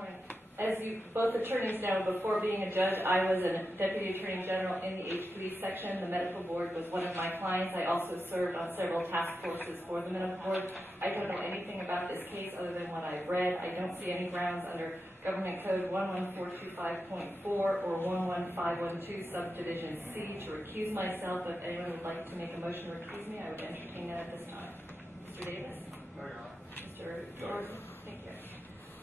morning. As you both attorneys know, before being a judge, I was a deputy attorney general in the H3 section. The medical board was one of my clients. I also served on several task forces for the medical board. I don't know anything about this case other than what I've read. I don't see any grounds under Government Code 11425.4 or 11512 subdivision C to recuse myself. If anyone would like to make a motion to recuse me, I would entertain that at this time. Mr. Davis? Mr. Orson? Thank you.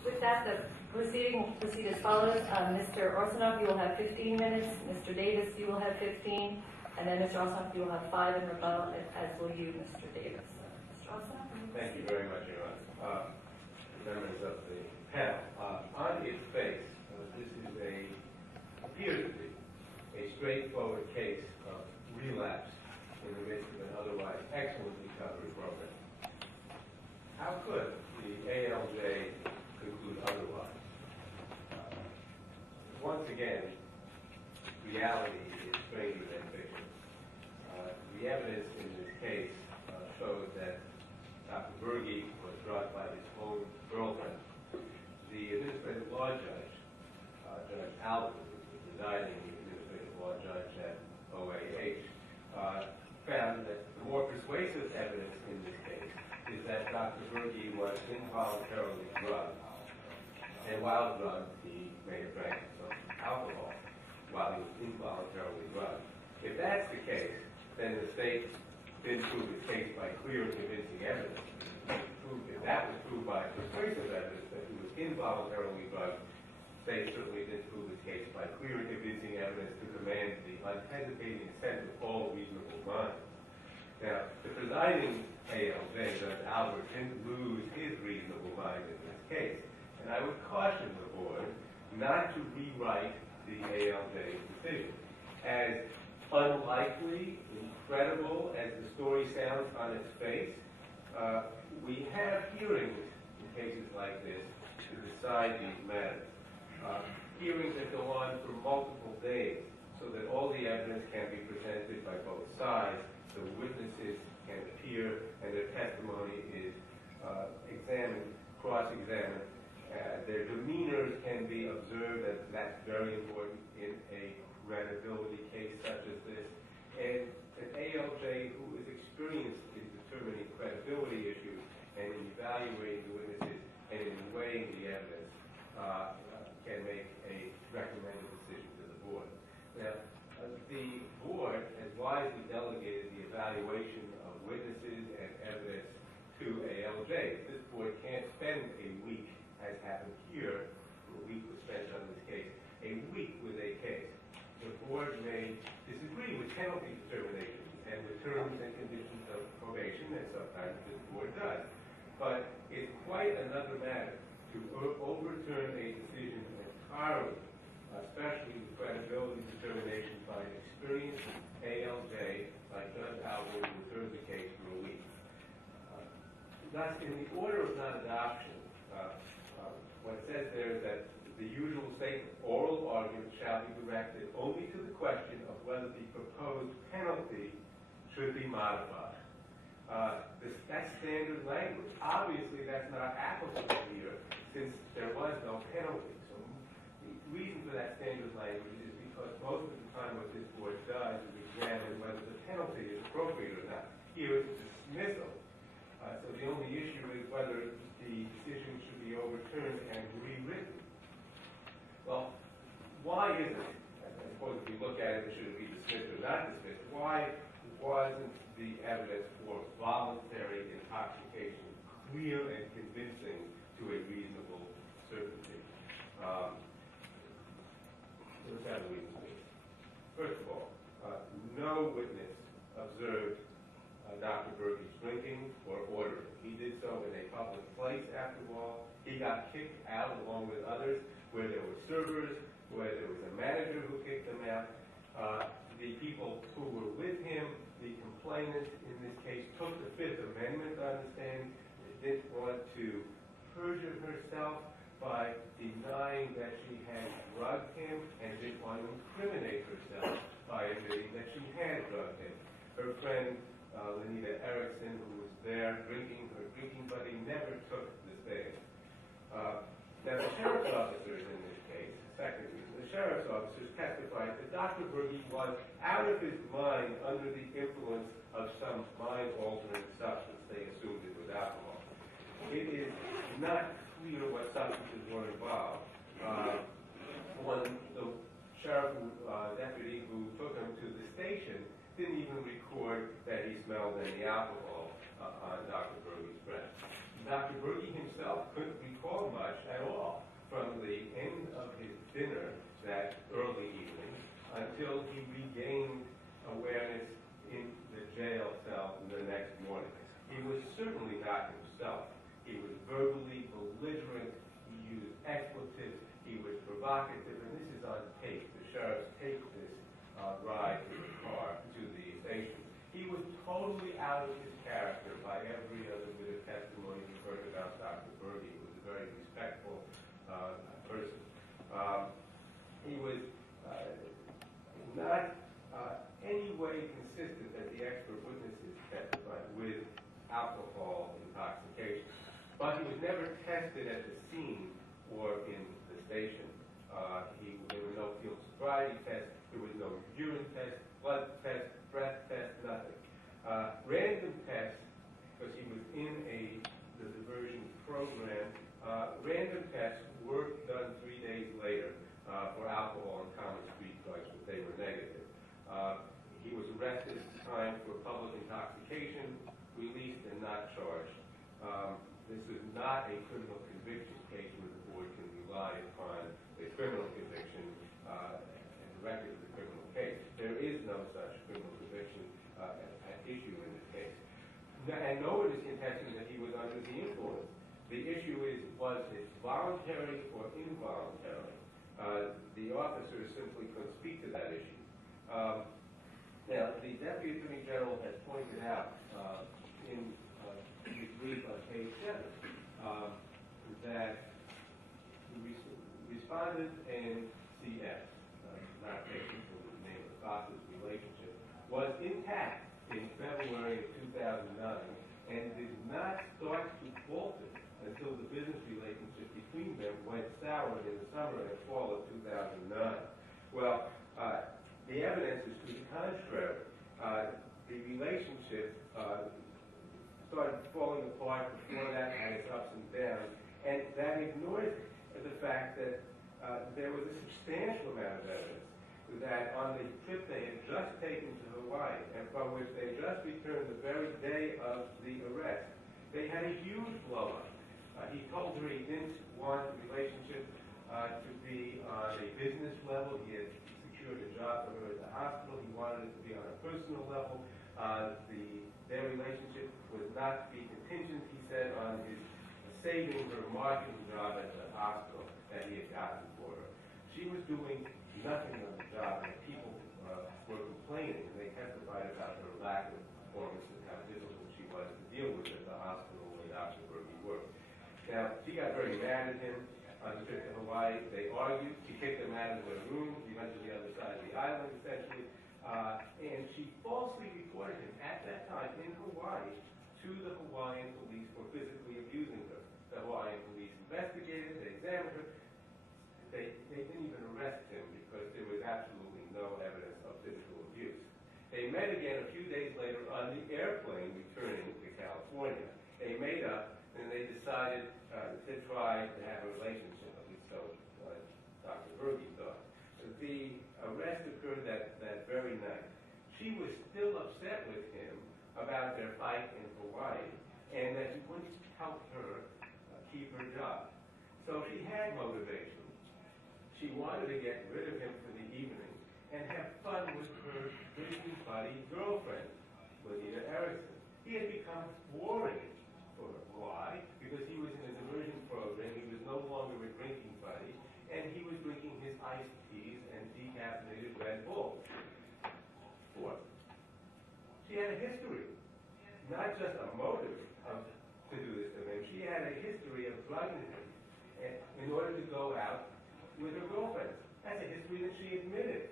With that, the proceeding will proceed as follows. Mr. Orsinoff, you will have 15 minutes. Mr. Davis, you will have 15. And then Mr. Orsinoff, you will have 5 in rebuttal, as will you, Mr. Davis. Mr. Orsinoff? Thank you very much, Your Honor. Members of the panel. On its face, this is appears to be a straightforward case of relapse in the midst of an otherwise excellent recovery program. How could the ALJ conclude otherwise? Once again, reality is stranger than fiction. The evidence in this case shows that Dr. Berge was drugged by his own girlfriend. The administrative law judge, Judge Albert, who was presiding administrative law judge at OAH, found that the more persuasive evidence in this case is that Dr. Berge was involuntarily drugged. And while drugged, he may have drank some alcohol while he was involuntarily drugged. If that's the case, then the state didn't prove its case by clear and convincing evidence. If that was proved by persuasive evidence that he was involuntarily drugged, the state certainly didn't prove its case by clear and convincing evidence to command the unhesitating assent of all reasonable minds. Now, the presiding ALJ, Judge Albert, didn't lose his reasonable mind in this case. And I would caution the board not to rewrite the ALJ's decision. As unlikely, incredible as the story sounds on its face, we have hearings in cases like this to decide these matters. Hearings that go on for multiple days so that all the evidence can be presented by both sides, the witnesses can appear, and their testimony is examined, cross-examined. Their demeanors can be observed, and that's very important in a credibility case such as this. And an ALJ who is experienced in determining credibility issues and in evaluating the witnesses and in weighing the evidence can make a recommended decision to the board. Now, the board has wisely delegated the evaluation of witnesses and evidence to ALJ. This board can't spend a week, as happened here, a week was spent on this case, a week with a case. The board may disagree with penalty determinations and with terms and conditions of probation, and sometimes this board does. But it's quite another matter to overturn a decision entirely, especially the credibility determination by an experienced ALJ like Judge Albert, who returned the case for a week. Thus, in the order of non-adoption, what it says there is that the usual statement, oral argument shall be directed only to the question of whether the proposed penalty should be modified. That's standard language. Obviously, that's not applicable here since there was no penalty. So the reason for that standard language is because most of the time what this board does is examine whether the penalty is appropriate or not. Here it's a dismissal. So the only issue is whether the decision should be overturned and rewritten. Well, why is it? I suppose if we look at it, should it be dismissed or not dismissed? Why wasn't the evidence for voluntary intoxication clear and convincing to a reasonable certainty? Let's have a reason. First of all, no witness observed Dr. Berge's drinking or ordering. He did so in a public place, after all. He got kicked out along with others where there were servers, where there was a manager who kicked him out. The people who were with him, the complainant in this case, took the Fifth Amendment on the stand. They didn't want to perjure herself by denying that she had drugged him and didn't want to incriminate herself by admitting that she had drugged him. Her friend, Lenita Erickson, who was there drinking, her drinking buddy, never took the stand. Now, the sheriff's officers in this case, second reason, the sheriff's officers testified that Dr. Berge was out of his mind under the influence of some mind-altering substance. They assumed it was alcohol. It is not clear what substances were involved. When the sheriff deputy who took him to the station didn't even record that he smelled any alcohol on Dr. Berge's breath. Dr. Berge himself couldn't recall much at all from the end of his dinner that early evening until he regained awareness in the jail cell the next morning. He was certainly not himself. He was verbally belligerent. He used expletives. He was provocative, and this is on tape. The sheriffs taped this ride in the car to the station. He was totally out of his character by every other bit of testimony we've heard about Dr. Berge. He was a very respectful person. He was not any way consistent that the expert witnesses testified with alcohol intoxication. But he was never tested at the scene or in the station. There were no field sobriety tests. There was no urine test, blood test, breath test, nothing. Random tests, because he was in the diversion program, random tests were done 3 days later for alcohol and common street drugs, but they were negative. He was arrested at the time for public intoxication, released and not charged. This is not a criminal conviction case where the board can rely upon a criminal conviction and the record of the criminal case. There is no such criminal conviction at issue in this case. And no one is contesting that he was under the influence. The issue is, was it voluntary or involuntary? The officers simply couldn't speak to that issue. Now, the Deputy Attorney General has pointed out in his brief on page 7 that the respondent and CS, not taking the name of Fox's relationship, was intact in February of 2009 and did not start to falter until the business relationship between them went sour in the summer and fall of 2009. Well, the evidence is to the contrary. The relationship started falling apart before that, had its ups and downs, and that ignores the fact that there was a substantial amount of evidence that on the trip they had just taken to Hawaii, and from which they just returned the very day of the arrest, they had a huge blow-up. He told her he didn't want the relationship to be on a business level. He had secured a job for her at the hospital. He wanted it to be on a personal level. Their relationship was not to be contingent, he said, on his saving her marketing job at the hospital that he had gotten for her. She was doing nothing on the job, and people were complaining, and they testified about her lack of performance and how difficult she was to deal with at the hospital where Dr. Berge worked. Now, she got very mad at him on the trip to Hawaii. They argued. She kicked him out of the room. He went to the other side of the island, essentially. And she falsely reported him at that time in Hawaii to the Hawaiian police for physically abusing her. The Hawaiian police investigated, they examined her. They didn't even arrest him because there was absolutely no evidence of physical abuse. They met again a few days later on the airplane returning to California. They made up, and they decided to try to have a relationship, at least so Dr. Berge thought. The arrest occurred that very night. She was still upset with him about their fight in Hawaii and that he wouldn't help her keep her job. So she had motivation. She wanted to get rid of him for the evening and have fun with her drinking buddy girlfriend, Lydia Erickson. He had become boring for her. Why? Because he was in a diversion program. He was no longer a drinking buddy, and he was drinking his iced teas and decaffeinated Red Bull. Fourth, she had a history, not just a motive to do this to him. She had a history of drugging him in order to go out with her girlfriend. That's a history that she admitted.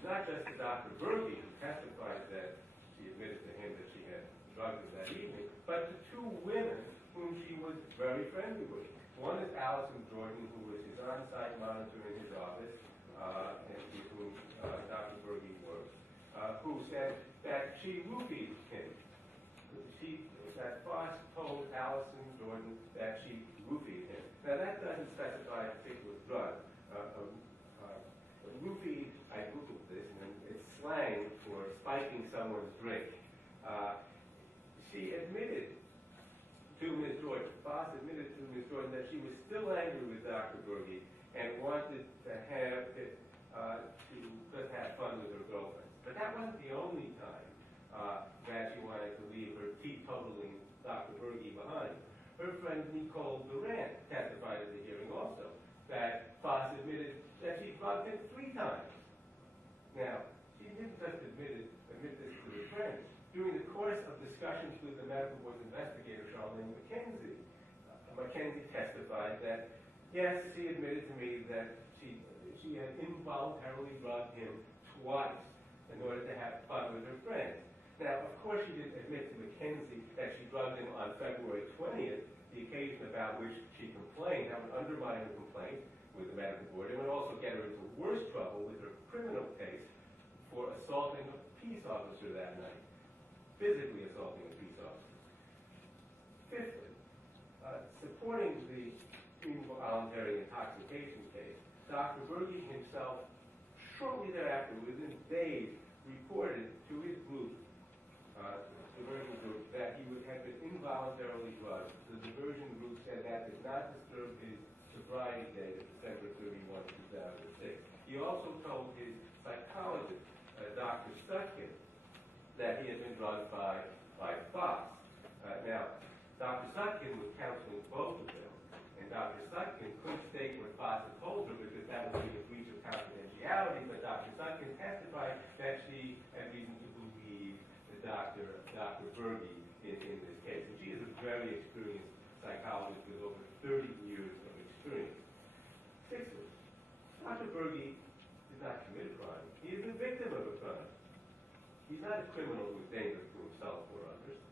Not just to Dr. Berge, who testified that she admitted to him that she had drugged him that evening, but to two women whom she was very friendly with. One is Allison Jordan, who was his on-site monitor in his office, and with whom Dr. Berge worked, who said that she roofied him. That Foss told Allison Jordan that she roofied him. Now that doesn't specify a particular drug. Roofie, I googled this, and it's slang for spiking someone's drink. She admitted to Ms. Jordan, Foss admitted to Ms. Jordan that she was still angry with Dr. Berge and wanted to have it, to just have fun with her girlfriend. But that wasn't the only time that she wanted to leave her teetotaling Dr. Berge behind. Her friend Nicole Durant testified at the hearing also that Foss admitted that she drugged him 3 times. Now, she didn't just admit this to her friends. During the course of discussions with the medical board investigator, Charlene McKenzie, McKenzie testified that, yes, she admitted to me that she had involuntarily drugged him twice in order to have fun with her friends. Now, of course, she didn't admit to McKenzie that she drugged him on February 20th, the occasion about which she complained. That would undermine the complaint with the medical board. It would also get her into worse trouble with her criminal case for assaulting a peace officer that night, physically assaulting a peace officer. Fifthly, supporting the involuntary intoxication case, Dr. Berge himself, shortly thereafter, within days, reported to his group, the diversion group, that he would have been involuntarily drugged. The diversion group said that did not disturb his sobriety date of December 31, 2006. He also told his psychologist, Dr. Sutkin, that he had been drugged by Foss. Now, Dr. Sutkin was counseling both of them, and Dr. Sutkin couldn't state what Foss had told her because that would be a breach of confidentiality, but Dr. Sutkin testified that she had reason to believe Dr. Berge in this case. And she is a very experienced psychologist with over 30 years of experience. Sixthly, Dr. Berge did not commit a crime. He is the victim of a crime. He's not a criminal who is dangerous to himself or others,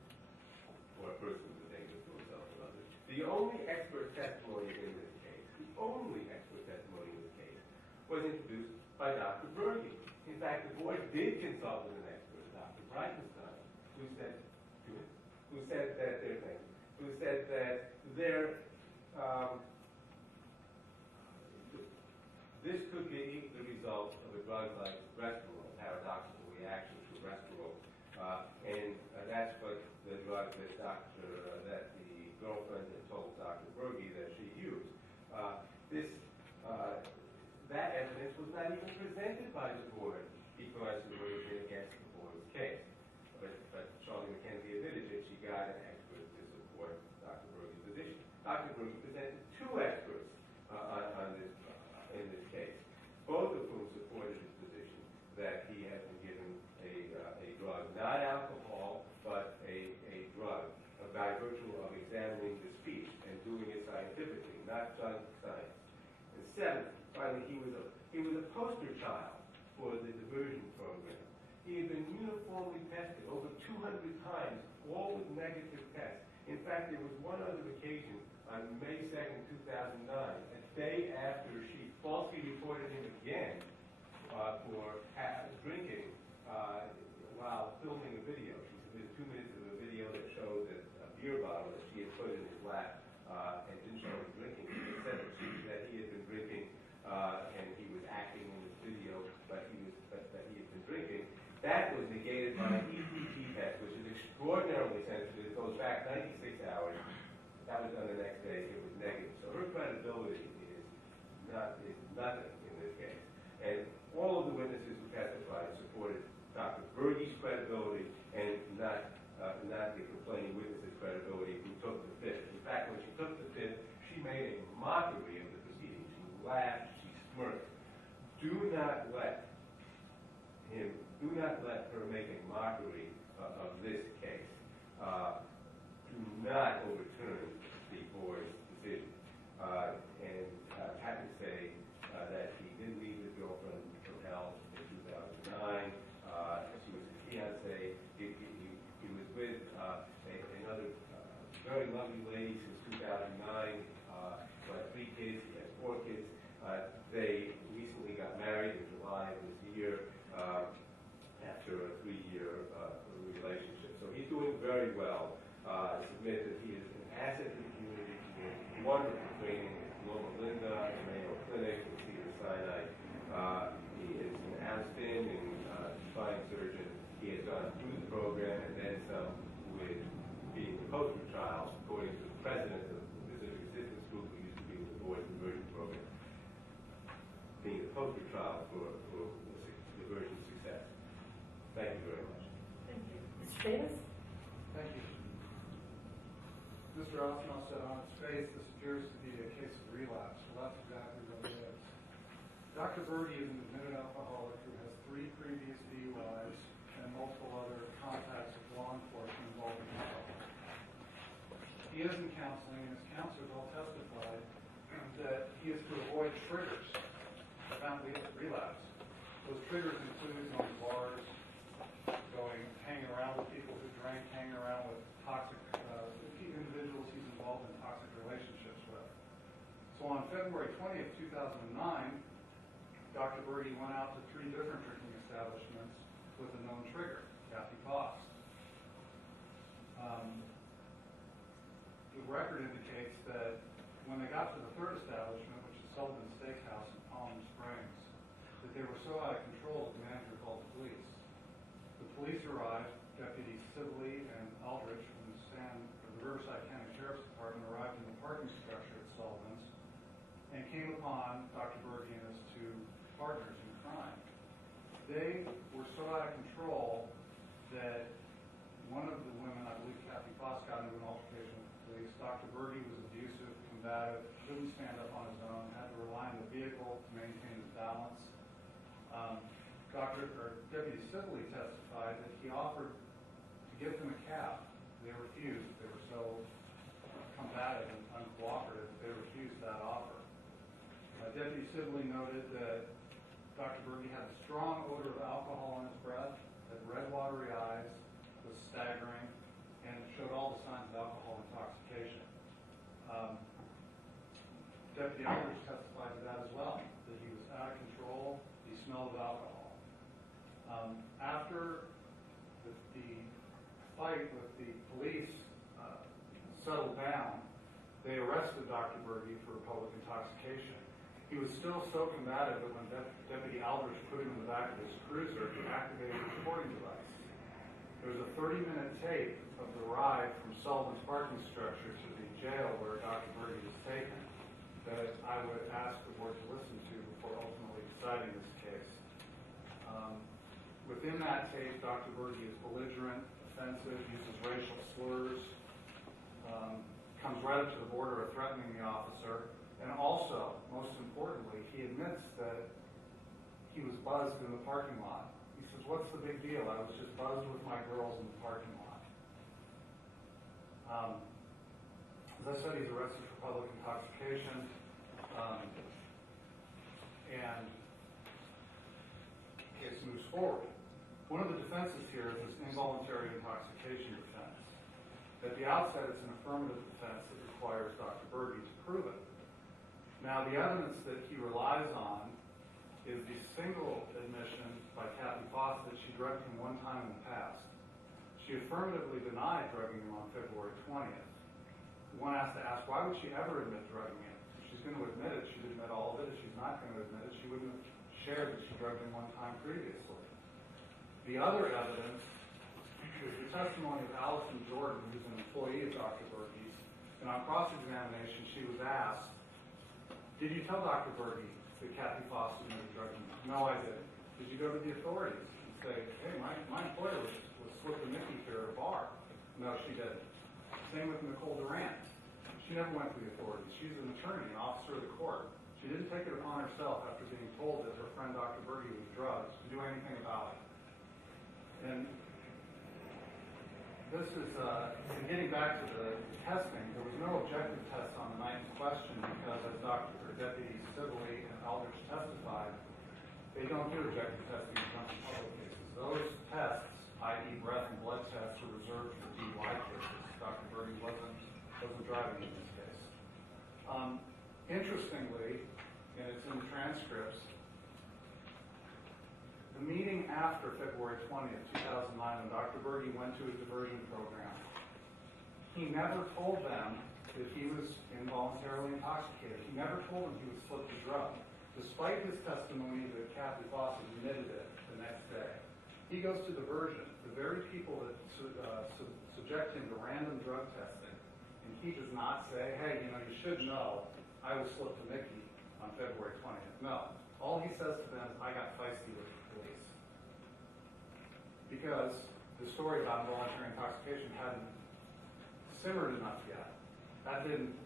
or a person who is dangerous to himself or others. The only expert testimony in this case, was introduced by Dr. Berge. In fact, the board did consult with an expert, Dr. Breitenstein, who said that this could be the result of a drug like Restorol, a paradoxical reaction to Restorol, and that's what the drug that the girlfriend had told Dr. Berge that she used. That evidence was not even presented by the board because it would have been against the board's case. But Charlie McKenzie admitted that she got an expert to support Dr. Berge's position. Dr. Berge presented 2 experts in this case, both of whom supported his position that he had been given a drug, not alcohol, but a drug, by virtue of examining the speech and doing it scientifically, not science. And 7th, finally, he was a poster child for the diversion program. He had been uniformly tested over 200 times, all with negative tests. In fact, there was one other occasion on May 2nd, 2009, a day after she falsely reported him again for drinking while filming a video. She submitted 2 minutes of a video that showed that a beer bottle that she had put in his lap and didn't show him drinking. It said that he had been drinking and he was acting in this video, but that he had been drinking. That was negated by an ECG test, which is extraordinarily sensitive. It goes back 96 hours. That was done the next day. It was negative. So her credibility is nothing in this case. And all of the witnesses who testified supported Dr. Berge's credibility and not the complaining witness's credibility who took the fifth. In fact, when she took the fifth, she made a mockery of the proceedings. She laughed, she smirked. Do not let her make a mockery of this case. Do not overturn the board's decision. And I'm happy to say that he did leave his girlfriend from hell in 2009. She was his fiancée. He was with another very lovely lady since 2009. like 3 kids. He has 4 kids. They recently got married in July of this year after a 3-year relationship. So he's doing very well. I submit that he is an asset to the community. He has wonderful training at Loma Linda, Mayo Clinic, and Cedars-Sinai. He is an outstanding spine surgeon. He has gone through the program and then some with being the poster child, according to the president of the Pacific Assistance Group, who used to be with the Board Diversion Program, being the poster child for diversion success. Thank you very much. Thank you. Mr. Davis? Thank you. Mr. Osmo said on its face, this appears to be a case of relapse. Well, that's exactly what it is. Dr. Berge is an admitted alcoholic who has 3 previous DUIs and multiple other contacts with law enforcement involving alcohol. He is in counseling, and his counselors all testified that he is to avoid triggers that lead to relapse. Those triggers include going to bars, hanging around with people who drink, hanging around with toxic individuals he's involved in toxic relationships with. So on February 20th, 2009, Dr. Berge went out to 3 different drinking establishments with a known trigger, Kathy Foss. The record indicates that when they got to the 3rd establishment, which is Sullivan Steakhouse in Palm Springs, that they were so out of control that the manager called the police. The police arrived, Deputies Sibley and Aldrich from the Riverside County Sheriff's Department arrived in the parking structure at Sullivan's and came upon Dr. Berge and his 2 partners in crime. They were so out of control that one of the women, I believe Kathy Foss, got into an altercation with the police. Dr. Berge was abusive, combative, couldn't stand up on his own, had to rely on the vehicle to maintain his balance. Deputy Sibley testified that he offered to give them a cab. They refused. They were so combative and uncooperative that they refused that offer. Deputy Sibley noted that Dr. Berge had a strong odor of alcohol on his breath, had red watery eyes, was staggering, and showed all the signs of alcohol intoxication. Deputy Aldrich testified to that as well, that he was out of control, he smelled of alcohol. After the fight with the police settled down, they arrested Dr. Berge for public intoxication. He was still so combative that when Deputy Aldrich put him in the back of his cruiser, he activated a recording device. There was a 30-minute tape of the ride from Sullivan's parking structure to the jail where Dr. Berge was taken that I would ask the board to listen to before ultimately deciding this case. Within that tape, Dr. Berge is belligerent, offensive, uses racial slurs, comes right up to the border of threatening the officer, and also, most importantly, he admits that he was buzzed in the parking lot. He says, "What's the big deal? I was just buzzed with my girls in the parking lot." As I said, he's arrested for public intoxication, and the case moves forward. One of the defenses here is this involuntary intoxication defense. At the outset, it's an affirmative defense that requires Dr. Berge to prove it. Now, the evidence that he relies on is the single admission by Kathy Foss that she drugged him one time in the past. She affirmatively denied drugging him on February 20th. One has to ask, why would she ever admit drugging him? If she's going to admit it, she'd admit all of it. If she's not going to admit it, she wouldn't have shared that she drugged him one time previously. The other evidence is the testimony of Allison Jordan, who's an employee of Dr. Berge's, and on cross-examination, she was asked, "Did you tell Dr. Berge that Kathy Foss admitted drugging him?" "No, I didn't." "Did you go to the authorities and say, hey, my employer was slipping Mickey here at a bar?" "No, she didn't." Same with Nicole Durant. She never went to the authorities. She's an attorney, an officer of the court. She didn't take it upon herself after being told that her friend Dr. Berge was drugged to do anything about it. And this is, getting back to the testing, there was no objective test on the night in question because as Deputy Sibley and Aldrich testified, they don't do objective testing in public cases. Those tests, i.e. breath and blood tests, are reserved for DUI cases. Dr. Berge wasn't driving in this case. Interestingly, and it's in the transcripts, the meeting after February 20th, 2009, when Dr. Berge went to his diversion program, he never told them that he was involuntarily intoxicated. He never told them he was slipped a drug, despite his testimony that Kathy Fawcett admitted it the next day. He goes to diversion, the very people that subject him to random drug testing, and he does not say, hey, you should know I was slipped to Mickey on February 20th. No. All he says to them is, I got feisty with the police. Because the story about involuntary intoxication hadn't simmered enough yet. That didn't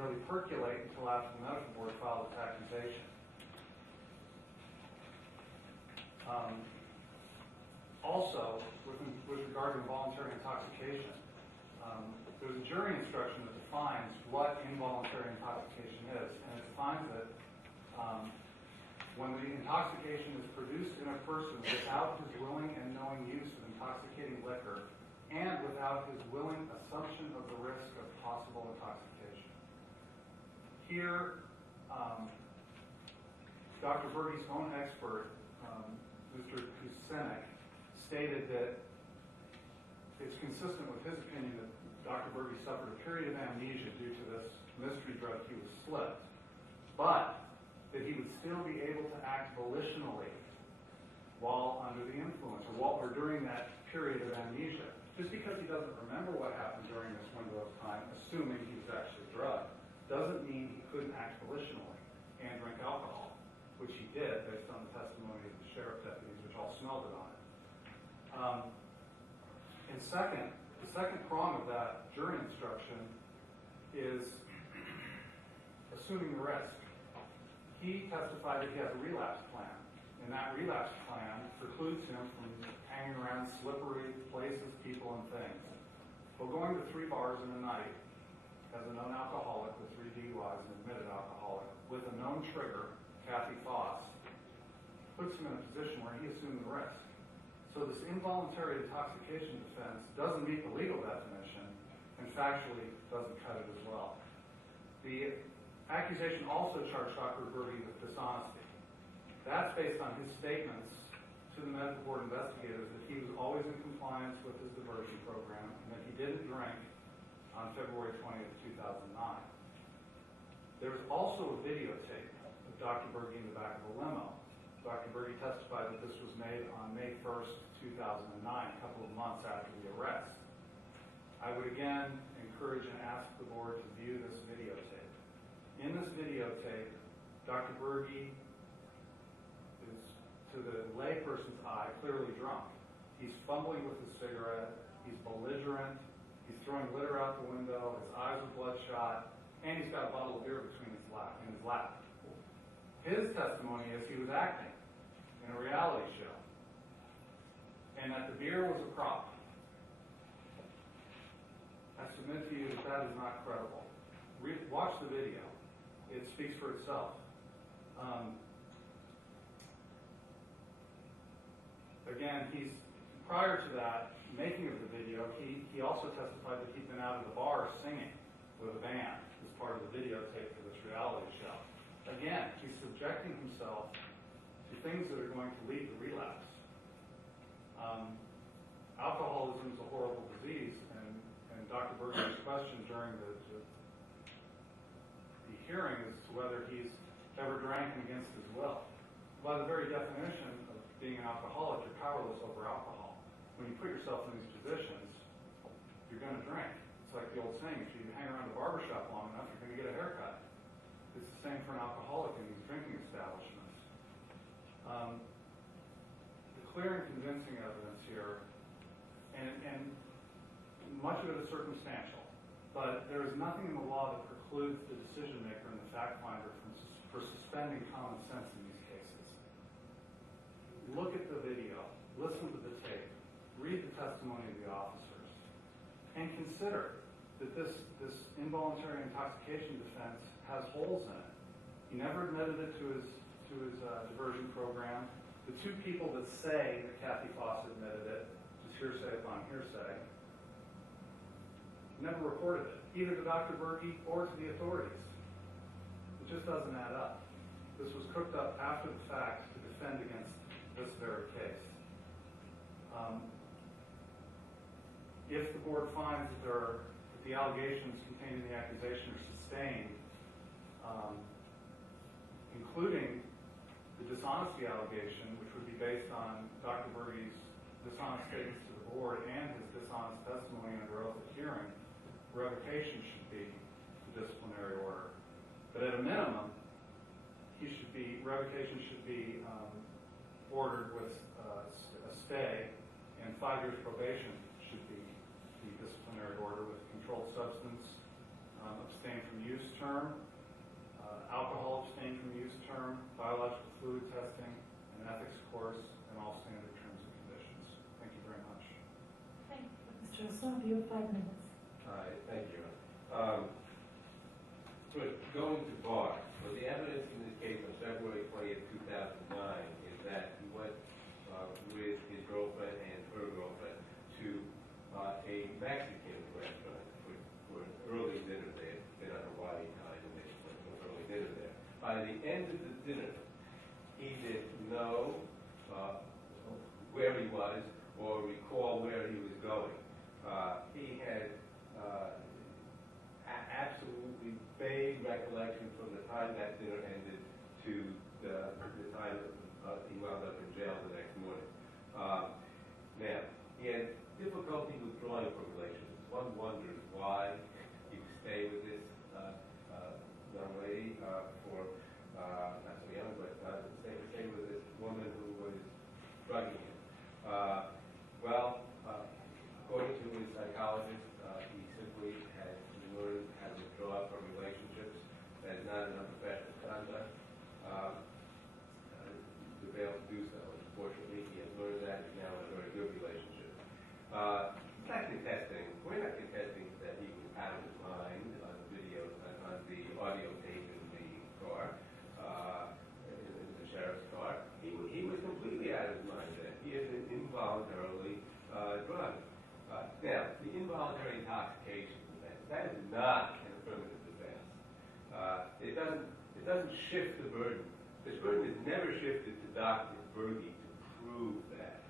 really percolate until after the medical board filed its accusation. Also, with regard to involuntary intoxication, there's a jury instruction that defines what involuntary intoxication is, and it defines it when the intoxication is produced in a person without his willing and knowing use of intoxicating liquor and without his willing assumption of the risk of possible intoxication. Here, Dr. Berge's own expert, Mr. Kucenek, stated that it's consistent with his opinion that Dr. Berge suffered a period of amnesia due to this mystery drug he was slipped, but that he would still be able to act volitionally while under the influence, or during that period of amnesia. Just because he doesn't remember what happened during this window of time, assuming he was actually drugged, doesn't mean he couldn't act volitionally and drink alcohol, which he did based on the testimony of the sheriff deputies, which all smelled it on it. And second, the second prong of that jury instruction is assuming the risk. He testified that he has a relapse plan, and that relapse plan precludes him from hanging around slippery places, people, and things. Well, going to 3 bars in a night as a known alcoholic with 3 DUIs, an admitted alcoholic, with a known trigger, Kathy Foss, puts him in a position where he assumed the risk. So this involuntary intoxication defense doesn't meet the legal definition and factually doesn't cut it as well. The accusation also charged Dr. Berge with dishonesty. That's based on his statements to the medical board investigators that he was always in compliance with his diversion program and that he didn't drink on February 20th, 2009. There was also a videotape of Dr. Berge in the back of a limo. Dr. Berge testified that this was made on May 1st, 2009, a couple of months after the arrest. I would again encourage and ask the board to view this videotape. In this videotape, Dr. Berge is, to the layperson's eye, clearly drunk. He's fumbling with his cigarette, he's belligerent, he's throwing litter out the window, his eyes are bloodshot, and he's got a bottle of beer between his lap. His testimony is he was acting in a reality show, and that the beer was a prop. I submit to you that that is not credible. Watch the video. It speaks for itself. Again, prior to that making of the video, he also testified that he'd been out of the bar singing with a band as part of the videotape for this reality show. Again, he's subjecting himself to things that are going to lead to relapse. Alcoholism is a horrible disease, and Dr. Berge's question during the hearing as to whether he's ever drank against his will. By the very definition of being an alcoholic, you're powerless over alcohol. When you put yourself in these positions, you're going to drink. It's like the old saying, if you hang around a barbershop long enough, you're going to get a haircut. It's the same for an alcoholic in these drinking establishments. The clear and convincing evidence here, and much of it is circumstantial, but there is nothing in the law that precludes the decision maker and the fact finder for suspending common sense in these cases. Look at the video, listen to the tape, read the testimony of the officers, and consider that this involuntary intoxication defense has holes in it. He never admitted it to his diversion program. The 2 people that say that Kathy Foss admitted it, just hearsay upon hearsay, never reported it, either to Dr. Berge or to the authorities. The just doesn't add up. This was cooked up after the fact to defend against this very case. If the board finds that the allegations contained in the accusation are sustained, including the dishonesty allegation, which would be based on Dr. Berge's dishonest statements to the board and his dishonest testimony under oath at hearing, revocation should be the disciplinary order. But at a minimum, revocation should be ordered with a stay, and 5 years probation should be the disciplinary order with controlled substance, abstain from use term, alcohol abstain from use term, biological fluid testing, an ethics course, and all standard terms and conditions. Thank you very much. Thank you. Mr. Ossoff, you have 5 minutes. All right, thank you. Going to bar. So the evidence in this case on February 20th, 2009 is that he went with his girlfriend and her girlfriend to a Mexican restaurant for an early dinner. They had been on Hawaii time and they went for an early dinner there. By the end of the dinner, he didn't know where he was or recall where he was going. He had absolutely vague recollection from the time that dinner ended to the time he wound up in jail the next morning. Now, he had difficulty withdrawing from relationships. One wonders why he would stay with this young lady for, not so young, but stay with this woman who was drugging him. Well, according to his psychologist, he simply had learned how to withdraw from relationships. That is not an unprofessional conduct. To fail to do so. Unfortunately, he has learned that. He's now in a very good relationship. He's not contesting. We're not contesting that he was out of his mind on the video, on the audio tape in the car, in the sheriff's car. He was completely out of his mind then. He had been involuntarily drugged. Now, the involuntary intoxication defense, that is not an affirmative defense. It doesn't shift the burden. This burden is never shifted to Dr. Berge to prove that.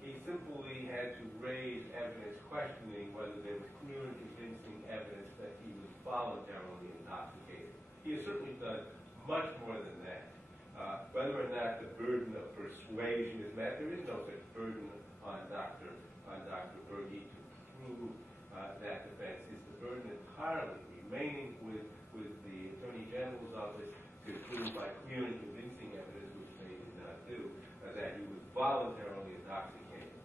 He simply had to raise evidence questioning whether there was clear and convincing evidence that he was voluntarily intoxicated. He has certainly done much more than that. Whether or not the burden of persuasion is met, there is no such burden on Dr. Berge to prove that defense. It's the burden entirely remaining with the Attorney General's office to prove by clear and convincing evidence, which they did not do, that he was voluntarily intoxicated.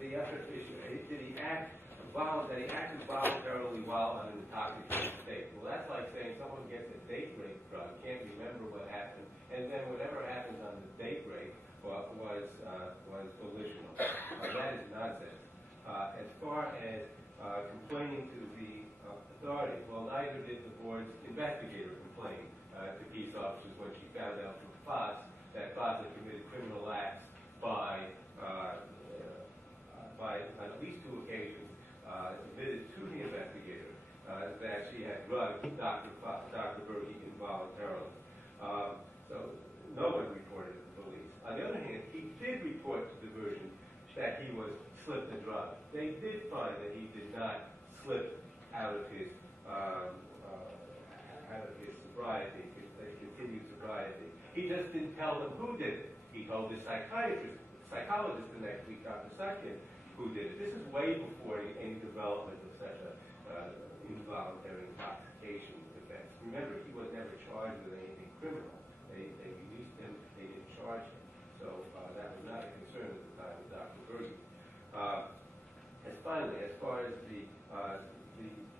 The other issue, did he act voluntarily while on an intoxicated state? Well, that's like saying someone gets a date rape drug, can't remember what happened, and then whatever happens on the date rape was volitional. That is nonsense. As far as complaining to the authorities, well, neither did the board's investigator complain to peace officers when she found out from Foss that Foss had committed criminal acts by on at least 2 occasions admitted to the investigator that she had drugged Dr. Berge involuntarily. So no one reported to the police. On the other hand, he did report to diversion that he was slipped and drugged. They did find that he did not slip out of his sobriety, his continued sobriety. He just didn't tell them who did it. He told his psychologist the next week, Dr. Sutkin, who did it. This is way before any development of such a involuntary intoxication defense. Remember, he was never charged with anything criminal. They released him, they didn't charge him. So that was not a concern at the time of Dr. Berge. And finally, as far as the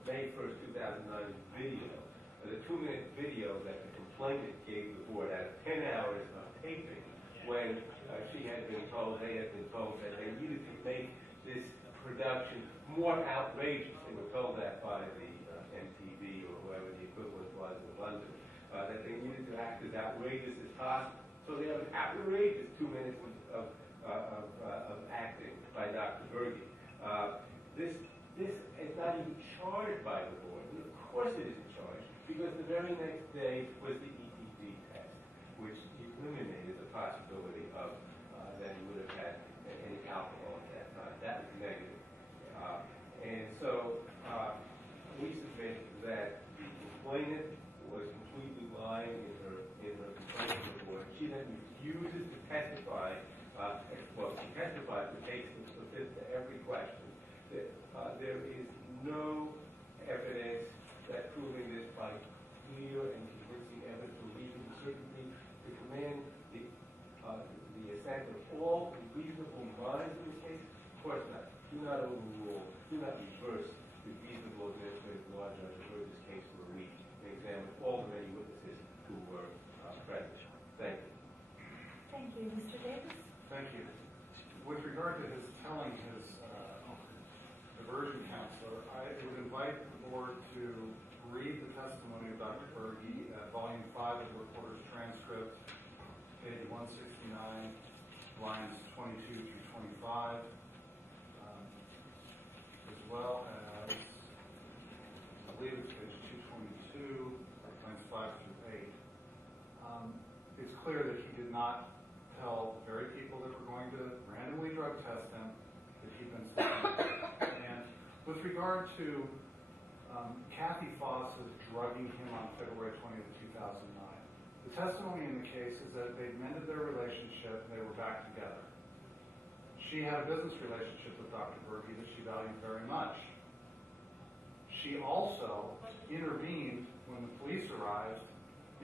May 1st, 2009 video, the 2-minute video that the complainant gave the board out of 10 hours of taping when they had been told that they needed to make this production more outrageous. They were told that by the MTV or whoever the equivalent was in London, that they needed to act as outrageous as possible. So they have an outrageous 2 minutes of acting by Dr. Berge. This is not even charged by the board. And of course it isn't charged, because the very next day was the EPD test, which eliminated the possibility of that he would have had any alcohol at that time. That was negative. And so we submit that the complainant was completely lying in her complaint report. She then refuses to testify. Well, she testified to take to every question. There is no evidence that proving this by clear and convincing evidence or reasonable certainty to command the assent of all reasonable minds in this case. Of course not. Do not overrule. Do not reverse the reasonable administrative law judge who heard this case for a week and examined all the many witnesses who were present. Thank you. Thank you. Mr. Davis? Thank you. With regard to his telling his diversion counselor, I would invite the board to read the testimony of Dr. Berge at volume 5 of the reporter's transcript, page 169, lines 22 through 25, as well as, I believe it's page 222, lines 5 through 8. It's clear that he did not tell the very people that were going to randomly drug test him that he'd been sleeping. And with regard to Kathy Foss's drugging him on February 20th, 2009, the testimony in the case is that they'd mended their relationship and they were back together. She had a business relationship with Dr. Berge that she valued very much. She also intervened when the police arrived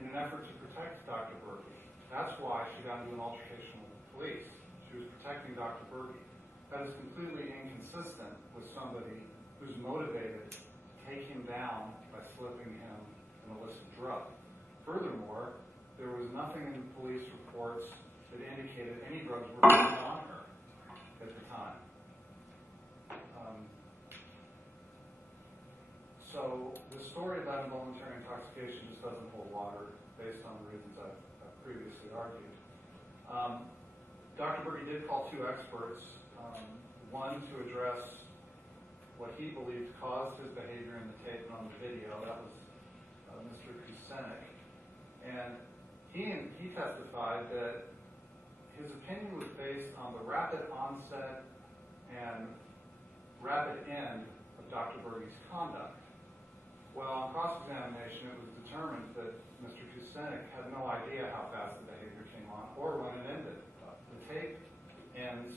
in an effort to protect Dr. Berge. That's why she got into an altercation with the police. She was protecting Dr. Berge. That is completely inconsistent with somebody who's motivated to take him down by slipping him an illicit drug. Furthermore, there was nothing in the police reports that indicated any drugs were being on her at the time. So the story about involuntary intoxication just doesn't hold water based on the reasons I've previously argued. Dr. Berge did call 2 experts, one to address what he believed caused his behavior in the tape and on the video. That was Mr. Kucenik. And he testified that his opinion was based on the rapid onset and rapid end of Dr. Berge's conduct. Well, on cross-examination, it was determined that Mr. Kucenik had no idea how fast the behavior came on or when it ended. The tape ends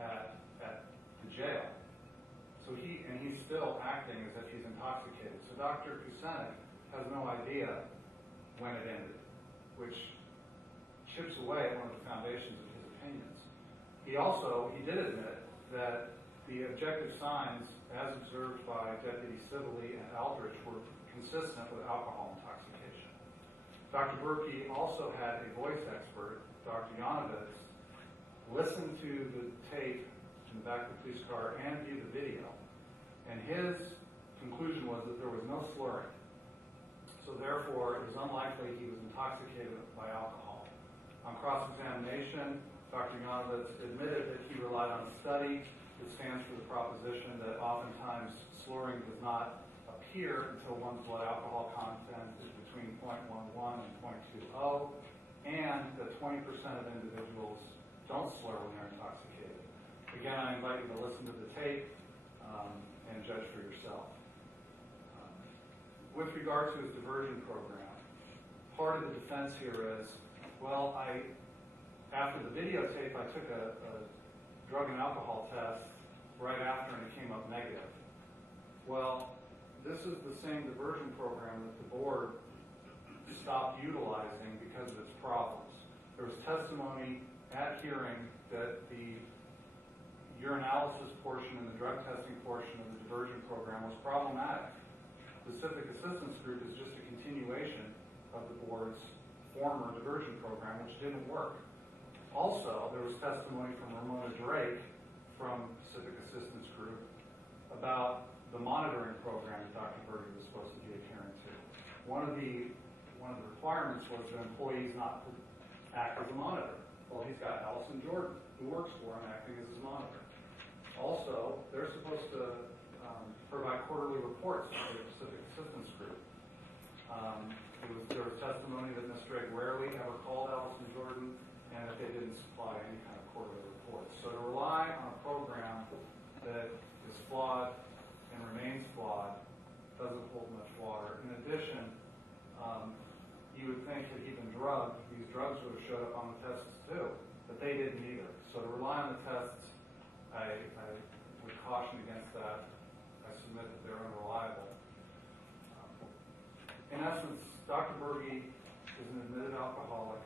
at the jail. So he's still acting as if he's intoxicated. So Dr. Kucenik has no idea when it ended, which chips away at one of the foundations of his opinions. He did admit that the objective signs, as observed by Deputy Sibley and Aldrich, were consistent with alcohol intoxication. Dr. Berge also had a voice expert, Dr. Yanovitz, listen to the tape in the back of the police car and view the video. And his conclusion was that there was no slurring. So therefore, it was unlikely he was intoxicated by alcohol. On cross-examination, Dr. Yanovitz admitted that he relied on study that stands for the proposition that oftentimes slurring does not appear until one's blood alcohol content is between 0.11 and 0.20, and that 20% of individuals don't slur when they're intoxicated. Again, I invite you to listen to the tape and judge for yourself. With regard to his diversion program, part of the defense here is, well, after the videotape, I took a drug and alcohol test right after and it came up negative. Well, this is the same diversion program that the board stopped utilizing because of its problems. There was testimony at hearing that the urinalysis portion and the drug testing portion of the diversion program was problematic. The Civic Assistance Group is just a continuation of the board's former diversion program, which didn't work. Also, there was testimony from Ramona Drake from Civic Assistance Group about the monitoring program that Dr. Berge was supposed to be adhering to. One of the requirements was that employees not act as a monitor. Well, he's got Allison Jordan, who works for him, acting as his monitor. Also, they're supposed to provide got quarterly reports from the Pacific Assistance Group. There was testimony that Mr. Egg rarely ever called Allison Jordan, and that they didn't supply any kind of quarterly reports. So to rely on a program that is flawed and remains flawed doesn't hold much water. In addition, you would think that even these drugs would have showed up on the tests too, but they didn't either. So to rely on the tests, I would caution against that. I submit that they're unreliable. In essence, Dr. Berge is an admitted alcoholic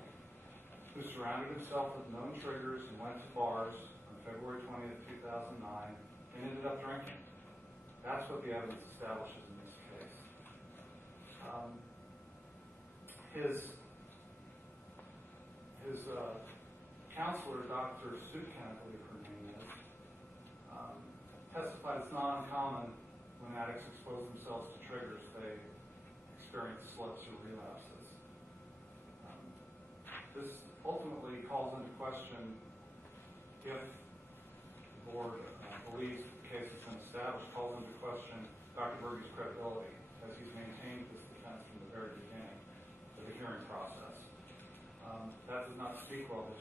who surrounded himself with known triggers and went to bars on February 20th, 2009, and ended up drinking. That's what the evidence establishes in this case. His counselor, Dr. Sutkan, I believe her name is, testified it's not uncommon when addicts expose themselves to triggers, they experience slips or relapses. This ultimately calls into question, if the board believes the case has been established, calls into question Dr. Berge's credibility, as he's maintained this defense from the very beginning of the hearing process. That does not speak well to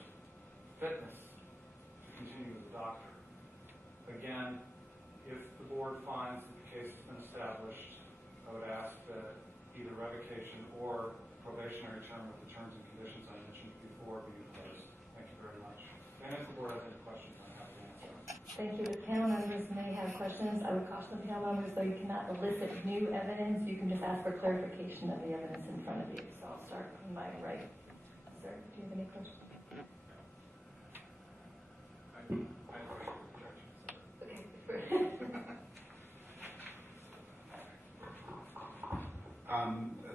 fitness to continue as a doctor. Again, if the board finds that the case has been established, I would ask that either revocation or probationary term with the terms and conditions I mentioned before be imposed. Thank you very much. And if the board has any questions, I'm happy to answer them. Thank you. The panel members may have questions. I would caution the panel members, though you cannot elicit new evidence. You can just ask for clarification of the evidence in front of you. So I'll start on my right. Sir, do you have any questions?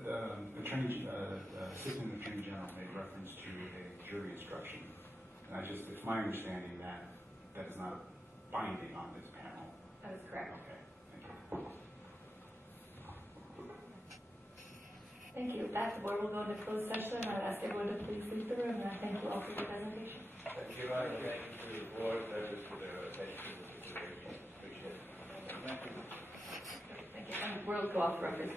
The Assistant Attorney General made reference to a jury instruction. And it's my understanding that that is not binding on this panel. That is correct. Okay, thank you. Thank you. With that, the board will go into closed session. I would ask everyone to please leave the room, and I thank you all for your presentation. Thank you. I thank you to the board members for their attention and consideration. Appreciate it. Thank you. Thank you. And we'll go off record.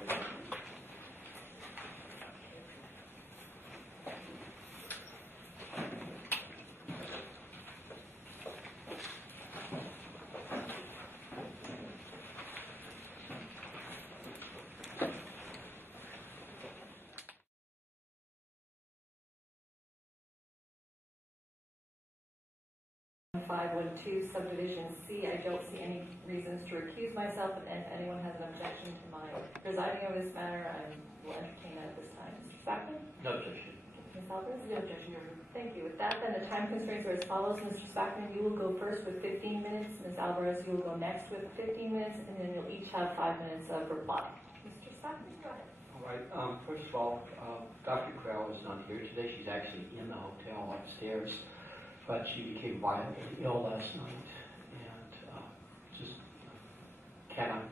Subdivision C. I don't see any reasons to recuse myself, and if anyone has an objection to my presiding over this matter, I will entertain that at this time. Mr. Spackman? No objection. Ms. Alvarez? No objection, Your Honor. Thank you. With that, then, the time constraints are as follows. Mr. Spackman, you will go first with 15 minutes. Ms. Alvarez, you will go next with 15 minutes, and then you'll each have 5 minutes of reply. Mr. Spackman, go ahead. All right. First of all, Dr. Crowell is not here today. She's actually in the hotel upstairs, but she became violently ill last night, and just cannot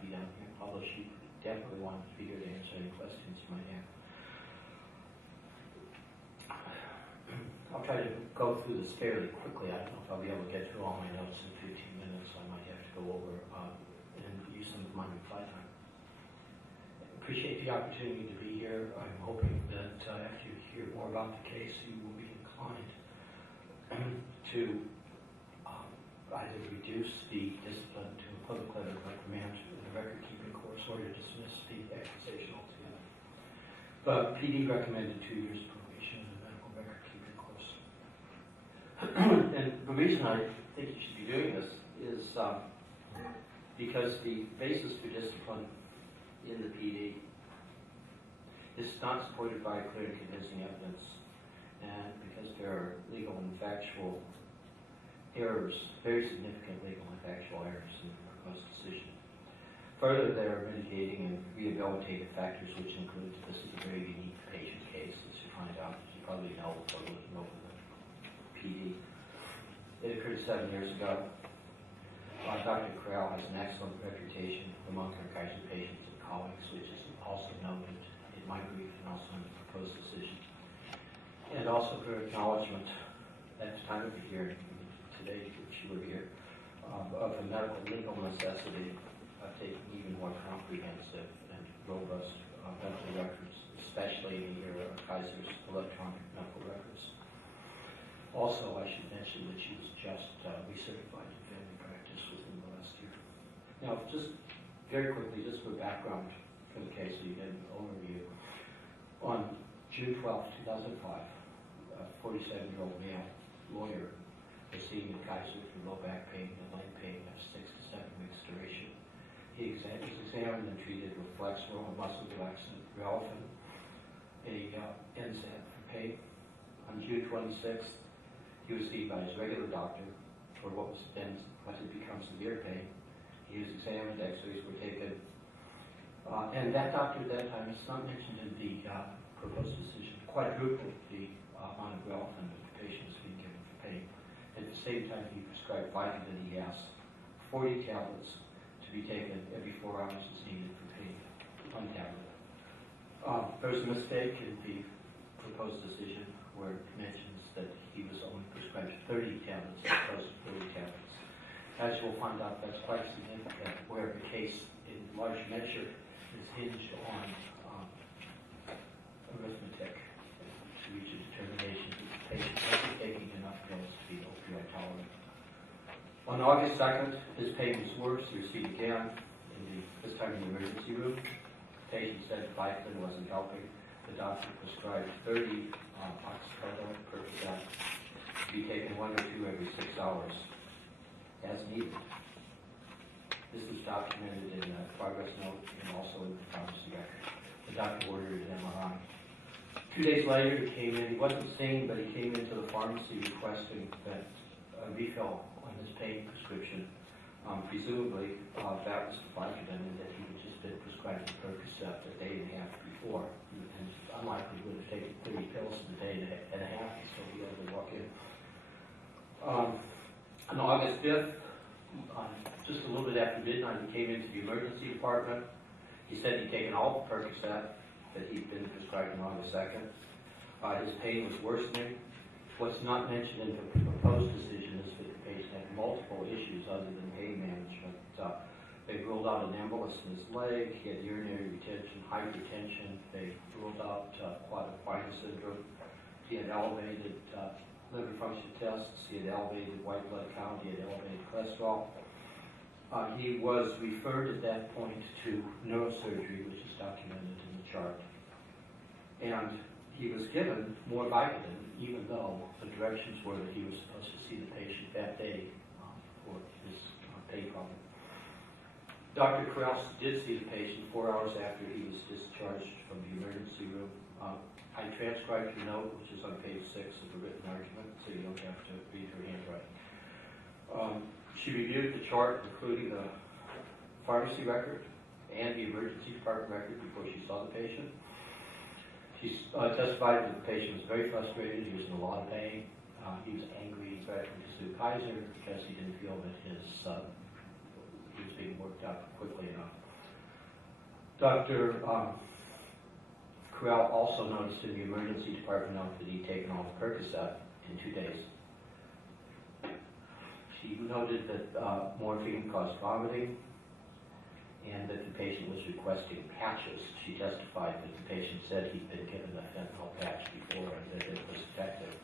be down here. Although she definitely wanted to be here to answer any questions you might have. I'll try to go through this fairly quickly. I don't know if I'll be able to get through all my notes in 15 minutes. I might have to go over and use some of my reply time. Appreciate the opportunity to be here. I'm hoping that after you hear more about the case, you will be inclined to either reduce the discipline to a public letter of reprimand in the record-keeping course or to dismiss the accusation altogether. But PD recommended 2 years probation in the medical record-keeping course. And the reason I think you should be doing this is because the basis for discipline in the PD is not supported by clear and convincing evidence, and because there are legal and factual errors, very significant legal and factual errors in the proposed decision. Further, there are mitigating and rehabilitative factors, which include this is a very unique patient case, as you find out, as you probably know by looking over the PD. It occurred 7 years ago. Dr. Corral has an excellent reputation among her Kaiser patients and colleagues, which is also noted in my brief and also in the proposed decision. And also her acknowledgement at the time of the hearing, today, which you were here, of the medical legal necessity of taking more comprehensive and robust medical records, especially in the era of Kaiser's electronic medical records. Also, I should mention that she was just recertified in family practice within the last year. Now, just very quickly, just for background for the case, so you get an overview. On June 12, 2005, a 47-year-old male lawyer was seen at Kaiser for low back pain and leg pain of 6 to 7 weeks duration. He was examined and treated with Flexeril and muscle relaxant, Relafin, a NSAID for pain. On June 26th, he was seen by his regular doctor for what had become severe pain. He was examined, x-rays were taken, and that doctor at that time, it's not mentioned in the proposed decision, quadrupled the amount of Relafin that the patient was being given for pain. At the same time, he prescribed vitamin ES, 40 tablets to be taken every 4 hours as needed for pain, 1 tablet. There was a mistake in the proposed decision where it mentions that he was only prescribed 30 tablets as opposed to 30 tablets. As you'll find out, that's quite significant, where the case in large measure is hinged on arithmetic to reach a determination that the patient wasn't taking enough pills to be opioid tolerant. On August 2nd, his pain was worse. He was seen again, this time in the emergency room. The patient said Vicodin wasn't helping. The doctor prescribed 30 oxycodone per percent to be taken 1 or 2 every 6 hours as needed. This is documented in the progress note and also in the pharmacy record. The doctor ordered an MRI. 2 days later, he came in. He wasn't seen, but he came into the pharmacy requesting that a refill on his pain prescription. Presumably, that was the Vicodin, and that he had just been prescribed Percocet a day and a half before. And unlikely would have taken 30 pills in a day and a half, so he had to walk in. On August 5th, just a little bit after midnight, he came into the emergency department. He said he'd taken all the Percocet that he'd been prescribed on August 2nd. His pain was worsening. What's not mentioned in the proposed decision is that the patient had multiple issues other than pain management. They ruled out an embolus in his leg. He had urinary retention, hypertension. They ruled out quad Aquinas syndrome. He had elevated liver function tests. He had elevated white blood count. He had elevated cholesterol. He was referred at that point to neurosurgery, which is documented in the chart. And he was given more Vicodin, even though the directions were that he was supposed to see the patient that day for his pain problem. Dr. Krause did see the patient 4 hours after he was discharged from the emergency room. I transcribed her note, which is on page 6 of the written argument, so you don't have to read her handwriting. She reviewed the chart, including the pharmacy record and the emergency department record before she saw the patient. She testified that the patient was very frustrated. He was in a lot of pain. He was angry. He threatened to sue Kaiser because he didn't feel that he was being worked out quickly enough. Dr. Corral also noticed in the emergency department note that he'd taken off Percocet in 2 days. She noted that morphine caused vomiting and that the patient was requesting patches. She testified that the patient said he'd been given a fentanyl patch before and that it was effective.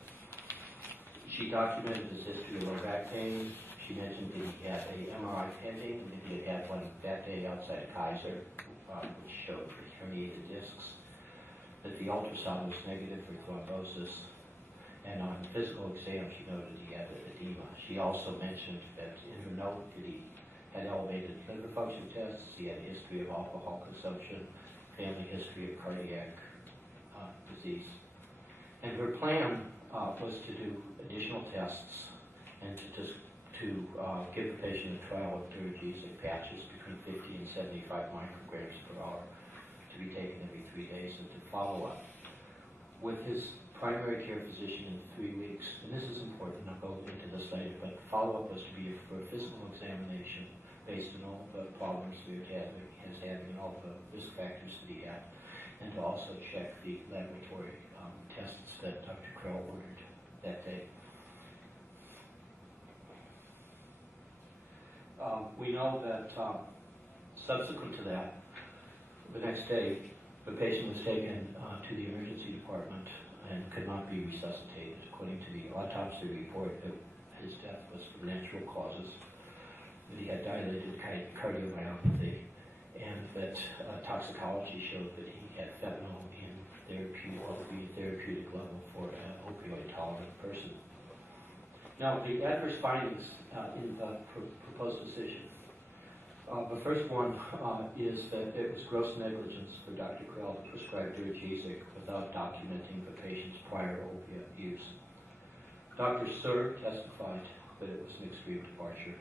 She documented his history of low back pain. She mentioned that he had a MRI pending, and that he had one that day outside Kaiser, which showed herniated discs, that the ultrasound was negative for thrombosis, and on physical exam she noted he had edema. She also mentioned that in her note that he had elevated liver function tests, he had a history of alcohol consumption, family history of cardiac disease. And her plan was to do additional tests and to give the patient a trial of duragesic patches between 50 and 75 micrograms per hour to be taken every 3 days, and to follow up with his primary care physician in 3 weeks. And this is important, I'll go into this later, but the follow-up was to be for a physical examination based on all the problems he has had and all the risk factors that he had, and to also check the laboratory tests that Dr. Krell ordered that day. We know that Subsequent to that, the next day, the patient was taken to the emergency department and could not be resuscitated. According to the autopsy report, that his death was from natural causes, that he had dilated cardiomyopathy, and that toxicology showed that he had fentanyl in therapeutic level for an opioid-tolerant person. Now, the adverse findings in the proposed decision. The first one is that it was gross negligence for Dr. Correll to prescribe Duragesic without documenting the patient's prior opiate use. Dr. Sir testified that it was an extreme departure.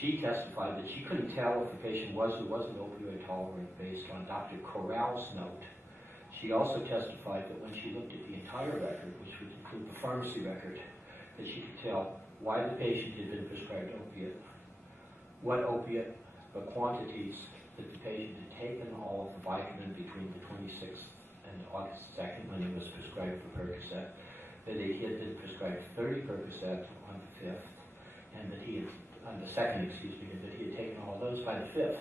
She testified that she couldn't tell if the patient was or wasn't opioid tolerant based on Dr. Correll's note. She also testified that when she looked at the entire record, which would include the pharmacy record, that she could tell why the patient had been prescribed opiate, what opiate, the quantities that the patient had taken, all of the vitamin between the 26th and August 2nd when he was prescribed for Percocet, that he had been prescribed 30 Percocet on the 5th, and that he had, on the 2nd, and that he had taken all those by the 5th.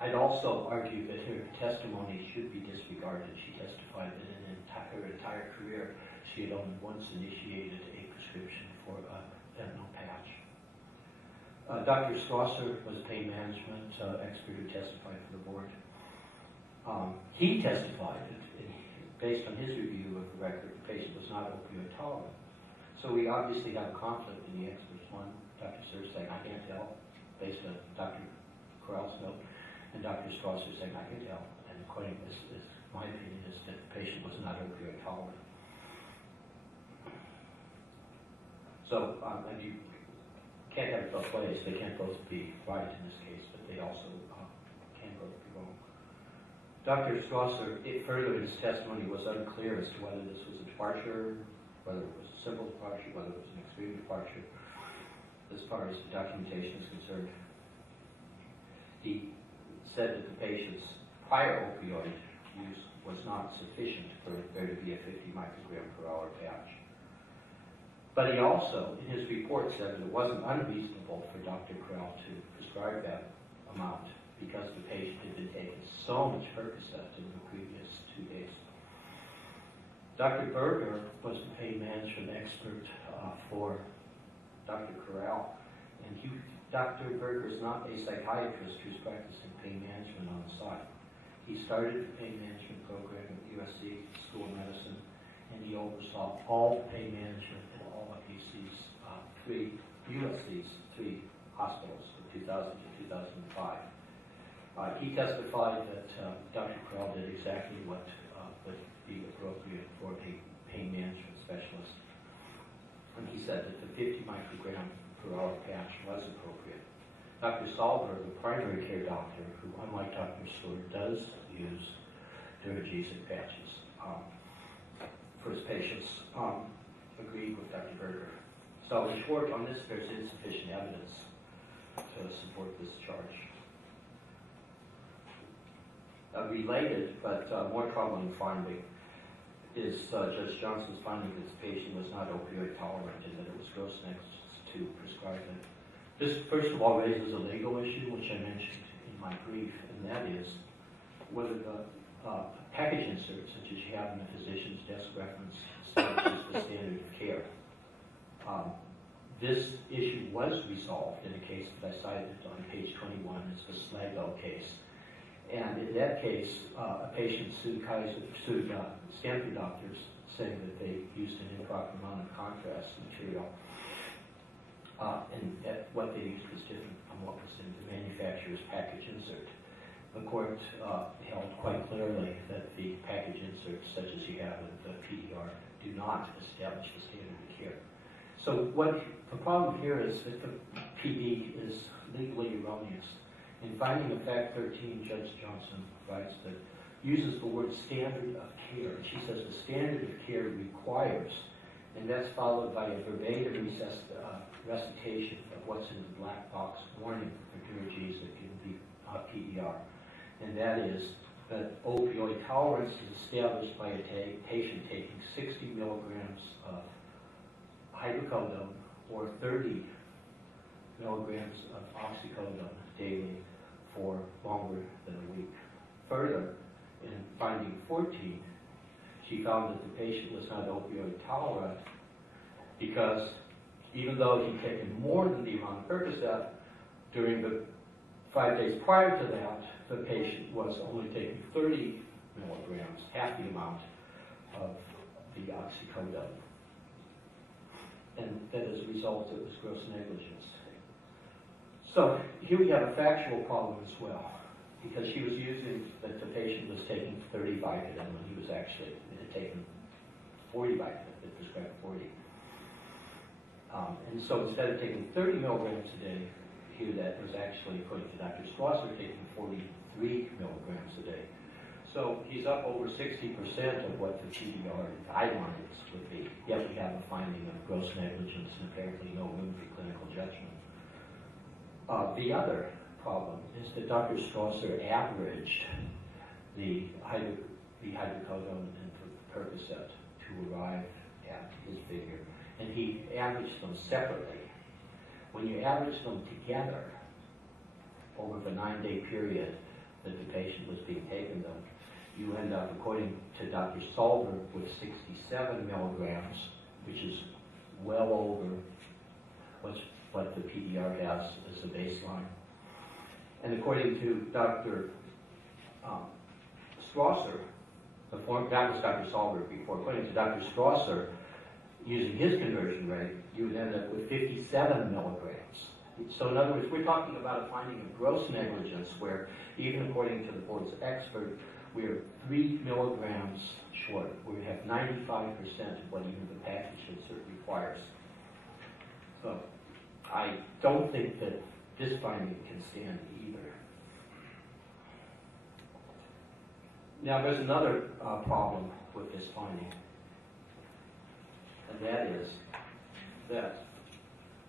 I'd also argue that her testimony should be disregarded. She testified that in her entire career, she had only once initiated a prescription for a fentanyl patch. Dr. Schlosser was a pain management expert who testified for the board. He testified that, based on his review of the record, the patient was not opioid tolerant. So we obviously have a conflict in the experts. One, Dr. Sir saying, I can't tell, based on Dr. Correll's note, and Dr. Schlosser saying, I can tell. And according to this, my opinion is that the patient was not opioid tolerant. So, and you can't have it both ways. They can't both be right in this case, but they also can both be wrong. Dr. Schlosser, further in his testimony, was unclear as to whether this was a departure, whether it was a simple departure, whether it was an extreme departure, as far as the documentation is concerned. He said that the patient's prior opioid use was not sufficient for there to be a 50 microgram per hour patch. But he also, in his report, said that it wasn't unreasonable for Dr. Correll to prescribe that amount because the patient had been taking so much Percocet in the previous 2 days. Dr. Berger was the pain management expert for Dr. Correll, and Dr. Berger is not a psychiatrist who's practicing pain management on the side. He started the pain management program at USC School of Medicine, and he oversaw all the pain management in all of USC's three hospitals from 2000 to 2005. He testified that Dr. Correll did exactly what would be appropriate for a pain management specialist. And he said that the 50 microgram per hour patch was appropriate. Dr. Sahlberg, the primary care doctor, who, unlike Dr. Stewart, does use Duragesic patches for his patients, agreed with Dr. Berger. So in short, on this, there's insufficient evidence to support this charge. A related but more troubling finding is Judge Johnson's finding that this patient was not opioid tolerant and that it was gross negligence to prescribe it. This, first of all, raises a legal issue, which I mentioned in my brief, and that is whether the package insert, such as you have in the physician's desk reference, establishes the standard of care. This issue was resolved in a case that I cited on page 21. It's the Slago case. And in that case, a patient sued Stanford doctors, saying that they used an improper amount of contrast material. And that what they used was different from what was in the manufacturer's package insert. The court held quite clearly that the package inserts, such as you have in the PDR, do not establish the standard of care. So what the problem here is that the PD is legally erroneous. In finding of fact 13, Judge Johnson writes that uses the word standard of care. She says the standard of care requires, and that's followed by a verbatim recitation of what's in the black box warning for Duragesic in the PDR. And that is that opioid tolerance is established by a patient taking 60 milligrams of hydrocodone or 30 milligrams of oxycodone daily for longer than a week. Further, in finding 14, she found that the patient was not opioid tolerant because even though he'd taken more than the amount of Percocet, during the 5 days prior to that, the patient was only taking 30 milligrams, half the amount of the oxycodone. And that as a result, it was gross negligence. So here we have a factual problem as well, because she was using that the patient was taking 30 Vicodin when he was actually taking 40 Vicodin, they prescribed 40. And so instead of taking 30 milligrams a day, here that was actually, according to Dr. Strasser, taking 43 milligrams a day. So he's up over 60% of what the PDR guidelines would be, yet we have a finding of gross negligence and apparently no room for clinical judgment. The other problem is that Dr. Strasser averaged the hydrocodone and Percocet to arrive at his figure, and he averaged them separately. When you average them together over the 9-day period that the patient was being taken them, you end up, according to Dr. Solver, with 67 milligrams, which is well over what the PDR has as a baseline. And according to Dr. Strasser, that was Dr. Solver before, according to Dr. Strasser, using his conversion rate, you would end up with 57 milligrams. So in other words, we're talking about a finding of gross negligence where, even according to the board's expert, we're 3 milligrams short. We have 95% of what even the package insert requires. So I don't think that this finding can stand either. Now there's another problem with this finding, and that is that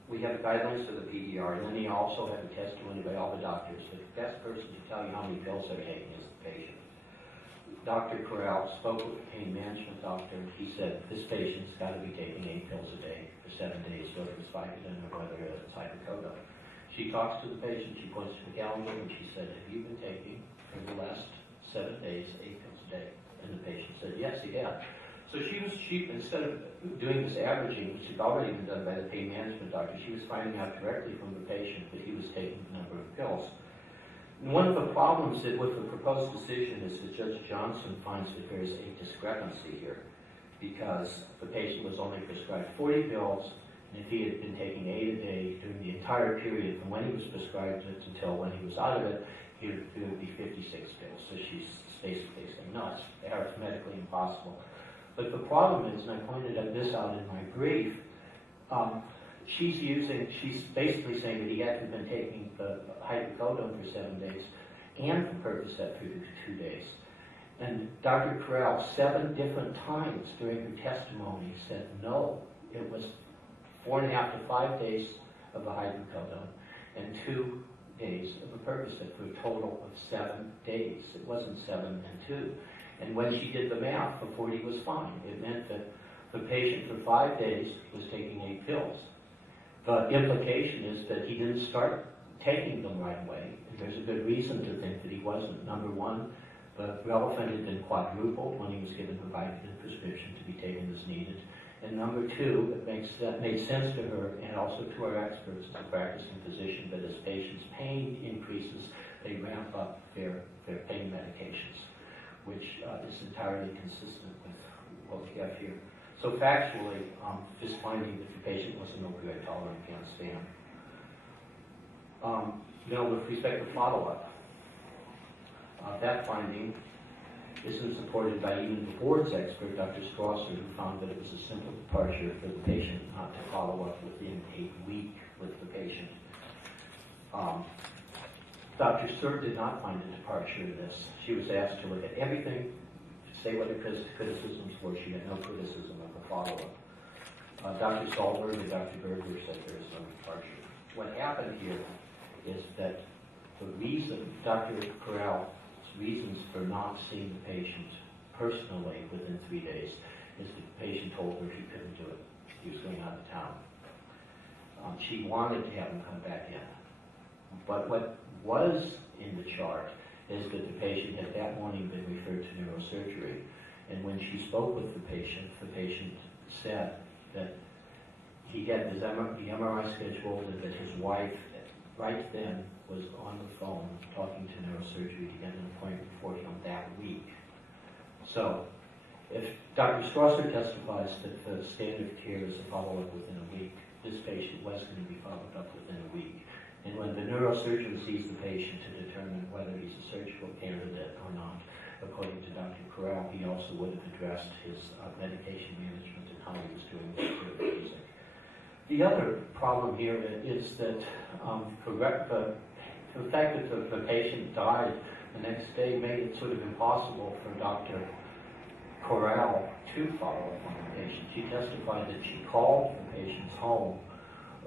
we have guidelines for the PDR, and then we also have a testimony by all the doctors that the best person to tell you how many pills they're taking is the patient. Dr. Corral spoke with the pain management doctor, and he said this patient's got to be taking 8 pills a day for 7 days, whether it's Vicodin or whether it's hydrocodone. She talks to the patient, she points to the calendar, and she said, have you been taking for the last 7 days 8 pills a day? And the patient said, yes, he had. So she instead of doing this averaging, which had already been done by the pain management doctor, she was finding out directly from the patient that he was taking the number of pills. And one of the problems that with the proposed decision is that Judge Johnson finds that there is a discrepancy here, because the patient was only prescribed 40 pills, and if he had been taking 8 a day during the entire period from when he was prescribed it until when he was out of it, it would be 56 pills. So she's basically saying, no, it's arithmetically impossible. But the problem is, and I pointed this out in my brief, she's basically saying that he hadn't been taking the hydrocodone for 7 days and the Percocet for 2 days. And Dr. Corral, 7 different times during her testimony, said no, it was 4.5 to 5 days of the hydrocodone and 2 days of the Percocet for a total of 7 days. It wasn't 7 and 2. And when she did the math, the 40 was fine. It meant that the patient for 5 days was taking 8 pills. The implication is that he didn't start taking them right away. And there's a good reason to think that he wasn't. Number one, the Relafin had been quadrupled when he was given the Vicodin prescription to be taken as needed. And number two, that made sense to her and also to our experts as a practicing physician that as patients' pain increases, they ramp up their pain medications, which is entirely consistent with what we have here. So factually, this finding that the patient wasn't opioid tolerant can't stand. With respect to follow-up, that finding isn't supported by even the board's expert, Dr. Strasser, who found that it was a simple departure for the patient not to follow up within a week with the patient. Dr. Sir did not find a departure in this. She was asked to look at everything, say what her criticisms were. She had no criticism of the follow-up. Dr. Solberg and Dr. Berger said there is no departure. What happened here is that the reason, Dr. Corral's reasons for not seeing the patient personally within 3 days is that the patient told her he couldn't do it. He was going out of town. She wanted to have him come back in. But what was in the chart is that the patient had that morning been referred to neurosurgery. And when she spoke with the patient said that he had the MRI scheduled and that his wife right then was on the phone talking to neurosurgery to get an appointment for him that week. So if Dr. Strasser testifies that the standard of care is a follow-up within a week, this patient was going to be followed up within a week. And when the neurosurgeon sees the patient to determine whether he's a surgical candidate or not, according to Dr. Corral, he also would have addressed his medication management and how he was doing with music. The other problem here is that the fact that the patient died the next day made it sort of impossible for Dr. Corral to follow up on the patient. She testified that she called the patient's home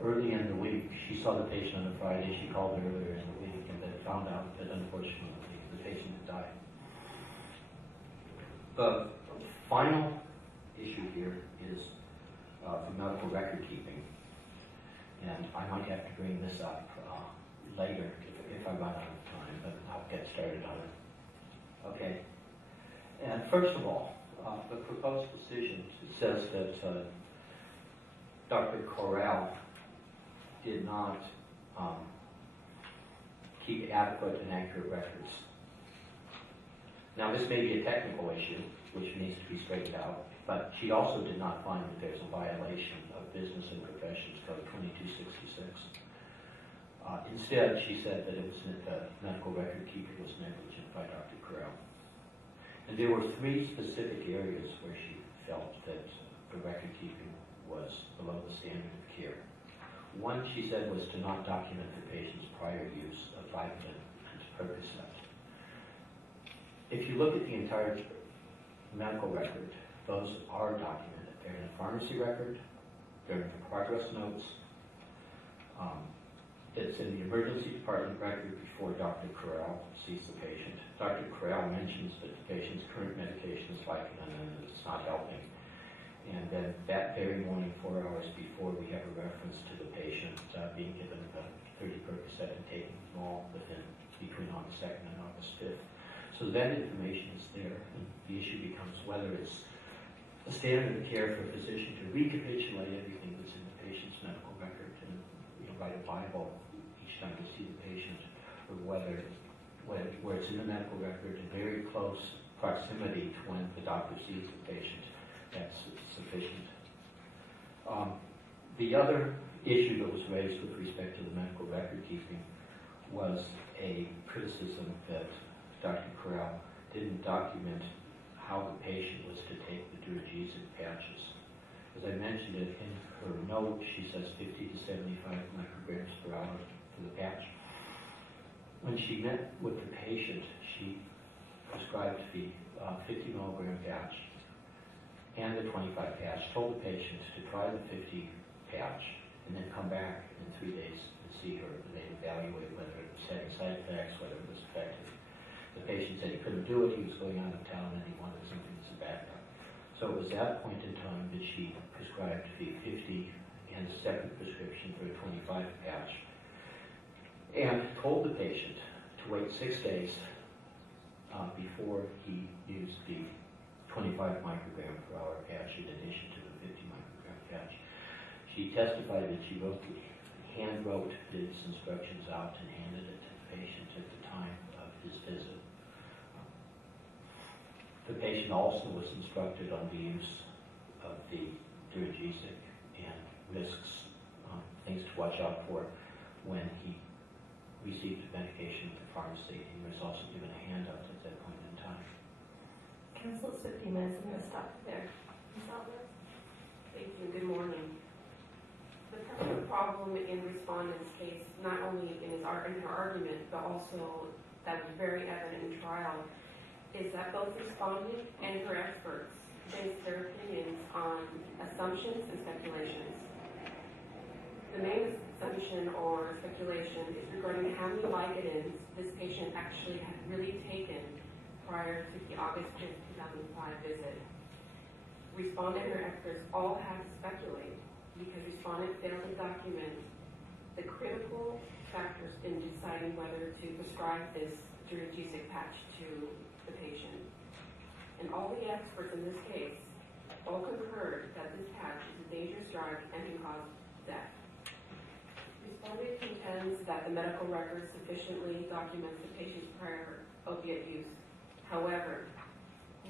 early in the week. She saw the patient on a Friday. She called her earlier in the week and then found out that unfortunately the patient had died. The final issue here is the medical record keeping. And I might have to bring this up later if I run out of time, but I'll get started on it. Okay. And first of all, the proposed decision says that Dr. Corral did not keep adequate and accurate records. Now, this may be a technical issue, which needs to be straightened out, but she also did not find that there's a violation of Business and Professions Code 2266. Instead, she said that it was the medical record keeper was negligent by Dr. Corral. And there were three specific areas where she felt that the record keeping was below the standard of care. One, she said, was to not document the patient's prior use of Vicodin and Percocet. If you look at the entire medical record, those are documented. They're in the pharmacy record, they're in the progress notes, it's in the emergency department record before Dr. Corral sees the patient. Dr. Corral mentions that the patient's current medication is Vicodin and it's not helping. And then that very morning, 4 hours before, we have a reference to the patient being given 30 Percocet and taking them all between August 2nd and August 5th. So that information is there, and the issue becomes whether it's a standard of care for a physician to recapitulate everything that's in the patient's medical record and write a Bible each time you see the patient, or whether where it's in the medical record in very close proximity to when the doctor sees the patient, that's sufficient. The other issue that was raised with respect to the medical record keeping was a criticism that Dr. Corral didn't document how the patient was to take the Duragesic patches. As I mentioned it in her note, she says 50 to 75 micrograms per hour for the patch. When she met with the patient, she prescribed the 50 milligram patch and the 25 patch, told the patient to try the 50 patch and then come back in 3 days and see her, and they'd evaluate whether it was having side effects, whether it was effective. The patient said he couldn't do it, he was going out of town, and he wanted something as a backup. So it was that point in time that she prescribed the 50 and a separate prescription for a 25 patch, and told the patient to wait 6 days before he used the 25 microgram per hour patch in addition to the 50 microgram patch. She testified that she hand wrote his instructions out and handed it to the patient at the time of his visit. The patient also was instructed on the use of the Duragesic and risks, things to watch out for when he received the medication at the pharmacy. He was also given a handout at that point in time. Council, it's 15 minutes. I'm going to stop there. Ms. Albert? Thank you. Good morning. The primary problem in respondent's case, not only in her argument, but also that was very evident in trial, is that both respondent and her experts base their opinions on assumptions and speculations. The main assumption or speculation is regarding how many Vicodins this patient actually had really taken prior to the August 5th, 2005 visit. Respondent and her experts all had to speculate because respondent failed to document the critical factors in deciding whether to prescribe this Duragesic patch to the patient. And all the experts in this case all concurred that this patch is a dangerous drug and can cause death. Respondent contends that the medical record sufficiently documents the patient's prior opiate use. However,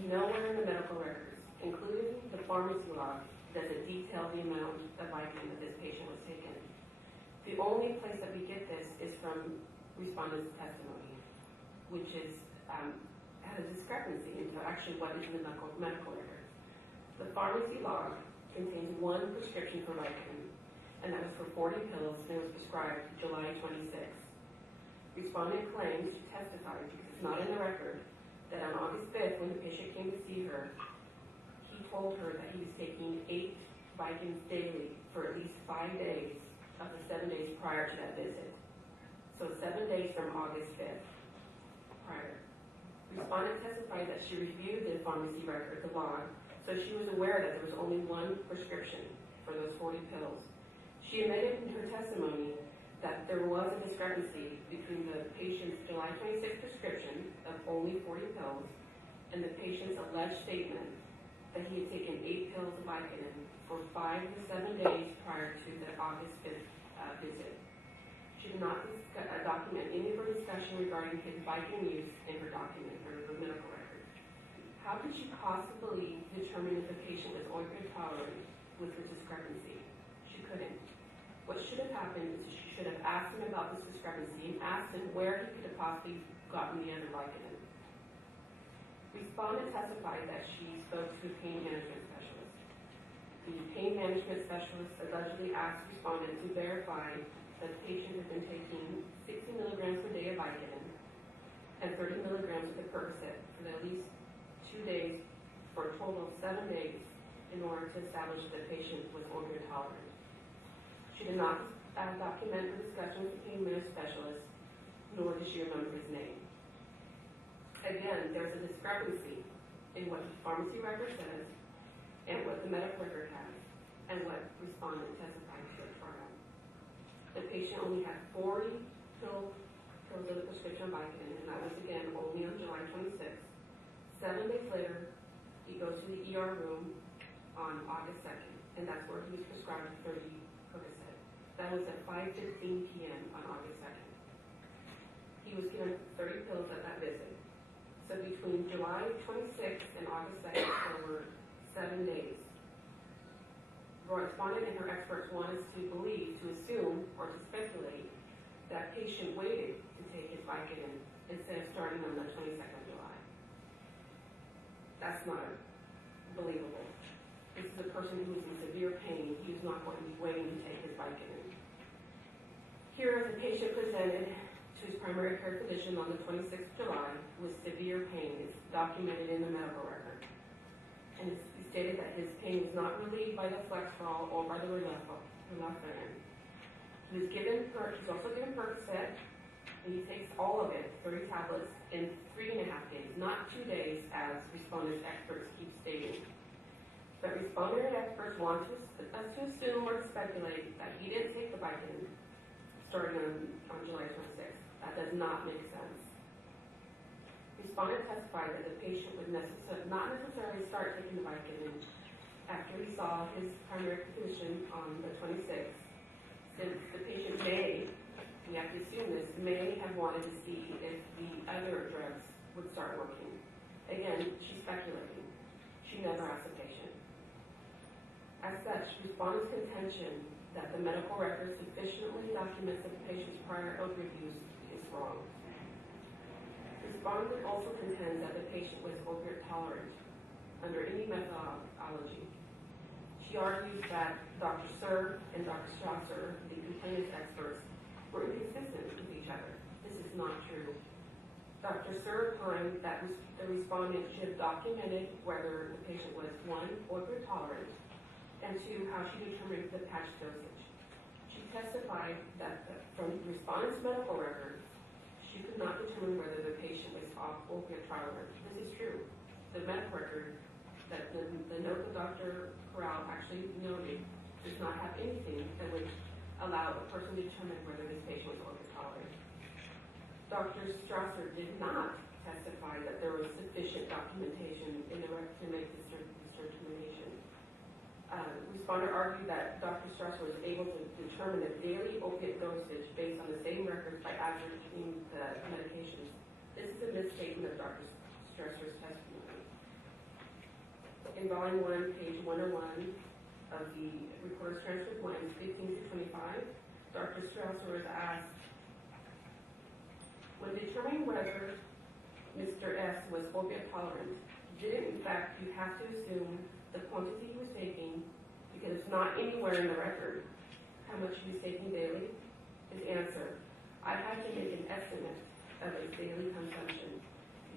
nowhere in the medical records, including the pharmacy log, does it detail the amount of Vicodin that this patient was taking. The only place that we get this is from respondent's testimony, which is has a discrepancy into actually what is in the medical record. The pharmacy log contains one prescription for Vicodin, and that was for 40 pills, and it was prescribed July 26th. Respondent claims to testify, because it's not in the record, that on August 5th, when the patient came to see her, he told her that he was taking 8 Vicodins daily for at least 5 days of the 7 days prior to that visit. So 7 days from August 5th prior. Respondent testified that she reviewed the pharmacy record, the log, so she was aware that there was only one prescription for those 40 pills. She admitted in her testimony that there was a discrepancy between the patient's July 26th prescription of only 40 pills and the patient's alleged statement that he had taken 8 pills of Vicodin for 5 to 7 days prior to the August 5th visit. She did not document any of her discussion regarding his Vicodin use in her document, her medical record. How could she possibly determine if the patient was opioid tolerant with the discrepancy? She couldn't. What should have happened is she should have asked him about this discrepancy and asked him where he could have possibly gotten the other Vicodin. Respondent testified that she spoke to a pain management specialist. The pain management specialist allegedly asked respondent to verify that the patient had been taking 60 milligrams per day of Vicodin and 30 milligrams of the Percocet for at least 2 days for a total of 7 days in order to establish that the patient was opioid tolerant. She did not document the discussion with the pain management specialist, nor did she remember his name. Again, there's a discrepancy in what the pharmacy record says and what the medical record has and what respondent testified to at trial. The patient only had 40 pills of the prescription of Vicodin, and that was again only on July 26th. 7 days later, he goes to the ER room on August 2nd, and that's where he was prescribed 30 Percocet. That was at 5:15 p.m. on August 2nd. He was given 30 pills at that visit. So between July 26th and August 2nd, there were 7 days. Respondent and her experts want us to believe, to assume, or to speculate that patient waited to take his Vicodin instead of starting on the 22nd of July. That's not believable. This is a person who is in severe pain. He was not going to be waiting to take his Vicodin. Here, the patient presented to his primary care physician on the 26th of July with severe pain. It's documented in the medical record. And he stated that his pain was not relieved by the Flexerol or by the Relapharin. He's also given Percocet, and he takes all of it, 30 tablets, in 3.5 days, not 2 days, as respondent experts keep stating. But respondent experts want us to assume or to speculate that he didn't take the Vicodin starting on July 26th. That does not make sense. Respondent testified that the patient would not necessarily start taking the Vicodin after he saw his primary physician on the 26th, since the patient may, we have to assume this, may have wanted to see if the other drugs would start working. Again, she's speculating. She never asked the patient. As such, respondent's contention that the medical record sufficiently documents the patient's prior opioid use is wrong. Respondent also contends that the patient was opioid tolerant under any methodology. She argues that Dr. Sir and Dr. Strasser, the complainant's experts, were inconsistent with each other. This is not true. Dr. Sir opined that the respondent should have documented whether the patient was, 1, opioid tolerant, and 2, how she determined the patch dosage. She testified that from the respondent's medical record, she could not determine whether the patient was opioid tolerant. This is true. The medical record, that the note that Dr. Corral actually noted, does not have anything that would allow a person to determine whether this patient was organ tolerant. Dr. Strasser did not testify that there was sufficient documentation in the record to make this determination. Respondent argued that Dr. Strasser was able to determine the daily opiate dosage based on the same records by averaging the medications. This is a misstatement of Dr. Strasser's testimony. In volume 1, page 101 of the reporter's transcript, lines 15 to 25, Dr. Strasser was asked, when determining whether Mr. S was opiate tolerant, did in fact you have to assume the quantity he was taking, because it's not anywhere in the record how much he was taking daily? His answer, I had to make an estimate of his daily consumption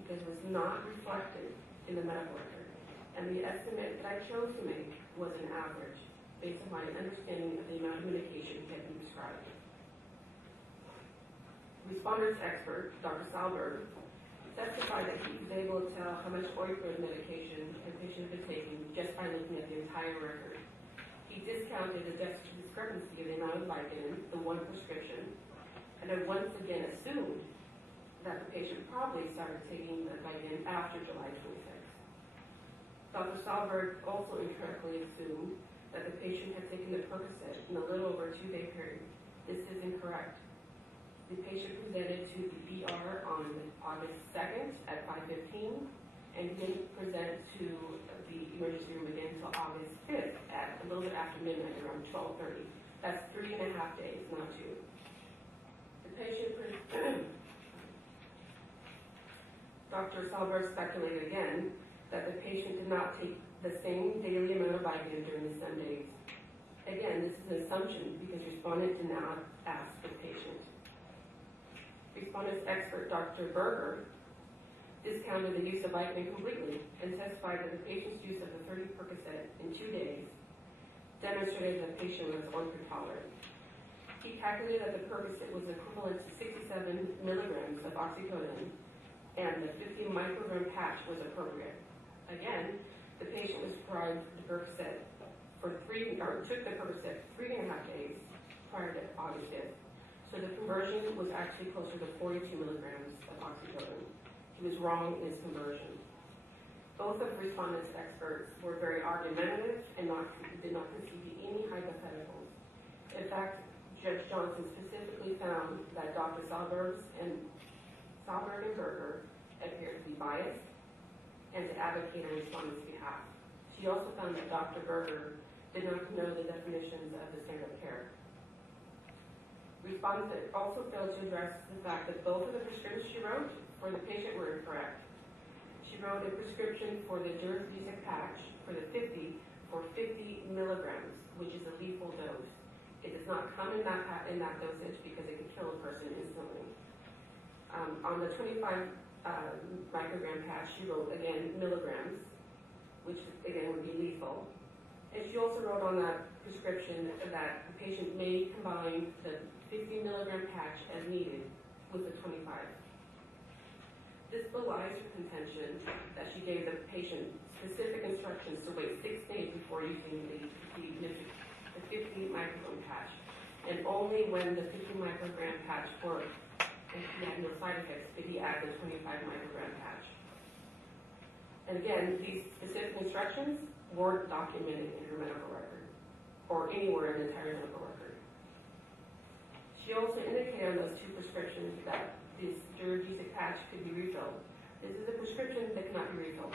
because it was not reflected in the medical record. And the estimate that I chose to make was an average based on my understanding of the amount of medication he had been prescribed. Respondent's expert, Dr. Salberg, testified that he was able to tell how much opioid medication a patient had been taking just by looking at the entire record. He discounted the discrepancy of the amount of Vicodin, the one prescription, and had once again assumed that the patient probably started taking the Vicodin after July 26th. Dr. Salberg also incorrectly assumed that the patient had taken the Percocet in a little over a 2-day period. This is incorrect. The patient presented to the ER on August 2nd at 5:15 and didn't present to the emergency room again until August 5th at a little bit after midnight, around 12:30. That's 3.5 days, not 2. The patient, Dr. Salberg speculated again that the patient did not take the same daily amount of Vicodin during the 7 days. Again, this is an assumption because respondent did not ask the patient. Respondent's expert, Dr. Berger, discounted the use of Vicodin completely and testified that the patient's use of the 30 Percocet in 2 days demonstrated that the patient was opioid tolerant. He calculated that the Percocet was equivalent to 67 milligrams of oxycodone and the 50 microgram patch was appropriate. Again, the patient was prescribed the Percocet took the Percocet 3.5 days prior to August 5th. So the conversion was actually closer to 42 milligrams of oxycodone. He was wrong in his conversion. Both of respondents' experts were very argumentative and did not concede any hypotheticals. In fact, Judge Johnson specifically found that Dr. Salberg and Berger appeared to be biased and to advocate on respondents' behalf. She also found that Dr. Berger did not know the definitions of the standard of care. Respondents also failed to address the fact that both of the prescriptions she wrote for the patient were incorrect. She wrote a prescription for the Durasic patch for the 50 for 50 milligrams, which is a lethal dose. It does not come in that dosage because it can kill a person instantly. On the 25 microgram patch, she wrote again milligrams, which again would be lethal. And she also wrote on that prescription that the patient may combine the 50 milligram patch as needed with the 25. This belies her contention that she gave the patient specific instructions to wait 6 days before using the 50 microgram patch. And only when the 50 microgram patch worked and he had no side effects did he add the 25 microgram patch. And again, these specific instructions weren't documented in her medical record or anywhere in the entire medical record. She also indicated on those 2 prescriptions that this Durasic patch could be refilled. This is a prescription that cannot be refilled.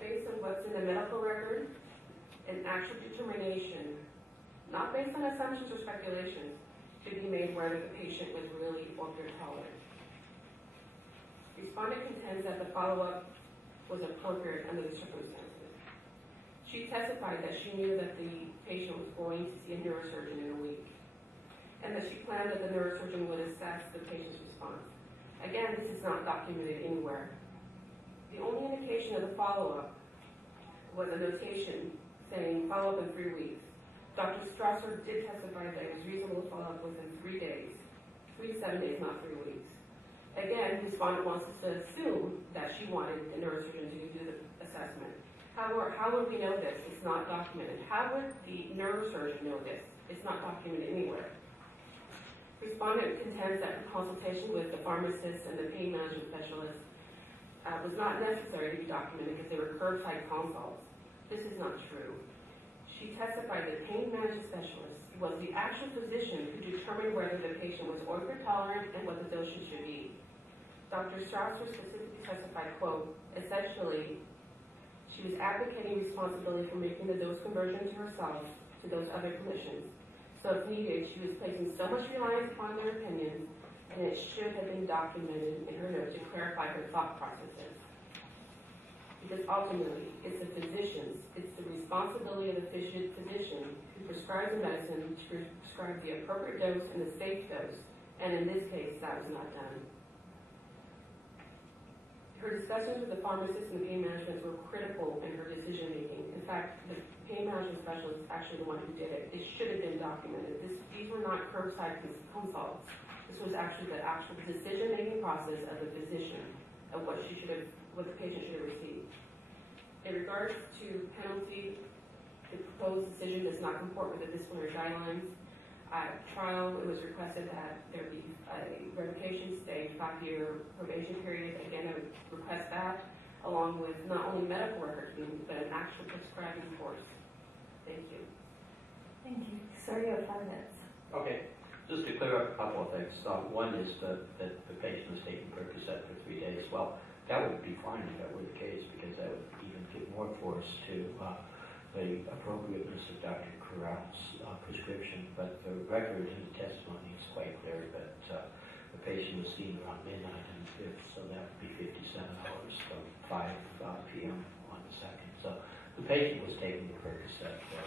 Based on what's in the medical record, an actual determination, not based on assumptions or speculations, should be made whether the patient was really opioid tolerant. Respondent contends that the follow-up was appropriate under the circumstances. She testified that she knew that the patient was going to see a neurosurgeon in a week, and that she planned that the neurosurgeon would assess the patient's response. Again, this is not documented anywhere. The only indication of the follow-up was a notation saying follow-up in 3 weeks. Dr. Strasser did testify that it was reasonable to follow up within 3 days, 3 to 7 days, not 3 weeks. Again, the respondent wants us to assume that she wanted the neurosurgeon to do the assessment. How would we know this? It's not documented. How would the neurosurgeon know this? It's not documented anywhere. Respondent contends that consultation with the pharmacist and the pain management specialist was not necessary to be documented because they were curbside consults. This is not true. She testified that pain management specialist was the actual physician who determined whether the patient was opioid tolerant and what the dosage should be. Dr. Strausser specifically testified, quote, essentially, she was advocating responsibility for making the dose conversions herself to those other clinicians. So if needed, she was placing so much reliance upon their opinions, and it should have been documented in her notes to clarify her thought processes. Because ultimately, it's the physician's, it's the responsibility of the physician who prescribes the medicine to prescribe the appropriate dose and the safe dose, and in this case, that was not done. Her discussions with the pharmacist and the pain management were critical in her decision making. In fact, the pain management specialist is actually the one who did it. It should have been documented. These were not curbside consults. This was actually the actual decision making process of the physician of what the patient should have received. In regards to penalty, the proposed decision does not comport with the disciplinary guidelines. At trial, it was requested that there be a revocation stay, 5-year probation period. Again, I would request that, along with not only medical records, but an actual prescribing course. Thank you. Thank you. Sir, you have 5 minutes. Okay, just to clear up a couple of things. One is that the patient was taking Percocet for 3 days. Well, that would be fine if that were the case, because that would even give more force to the appropriateness of Dr. Corral's prescription, but the record in the testimony is quite clear that the patient was seen around midnight on the 5th, so that would be 57 hours from 5 p.m. on the 2nd. So the patient was taking the Percocet for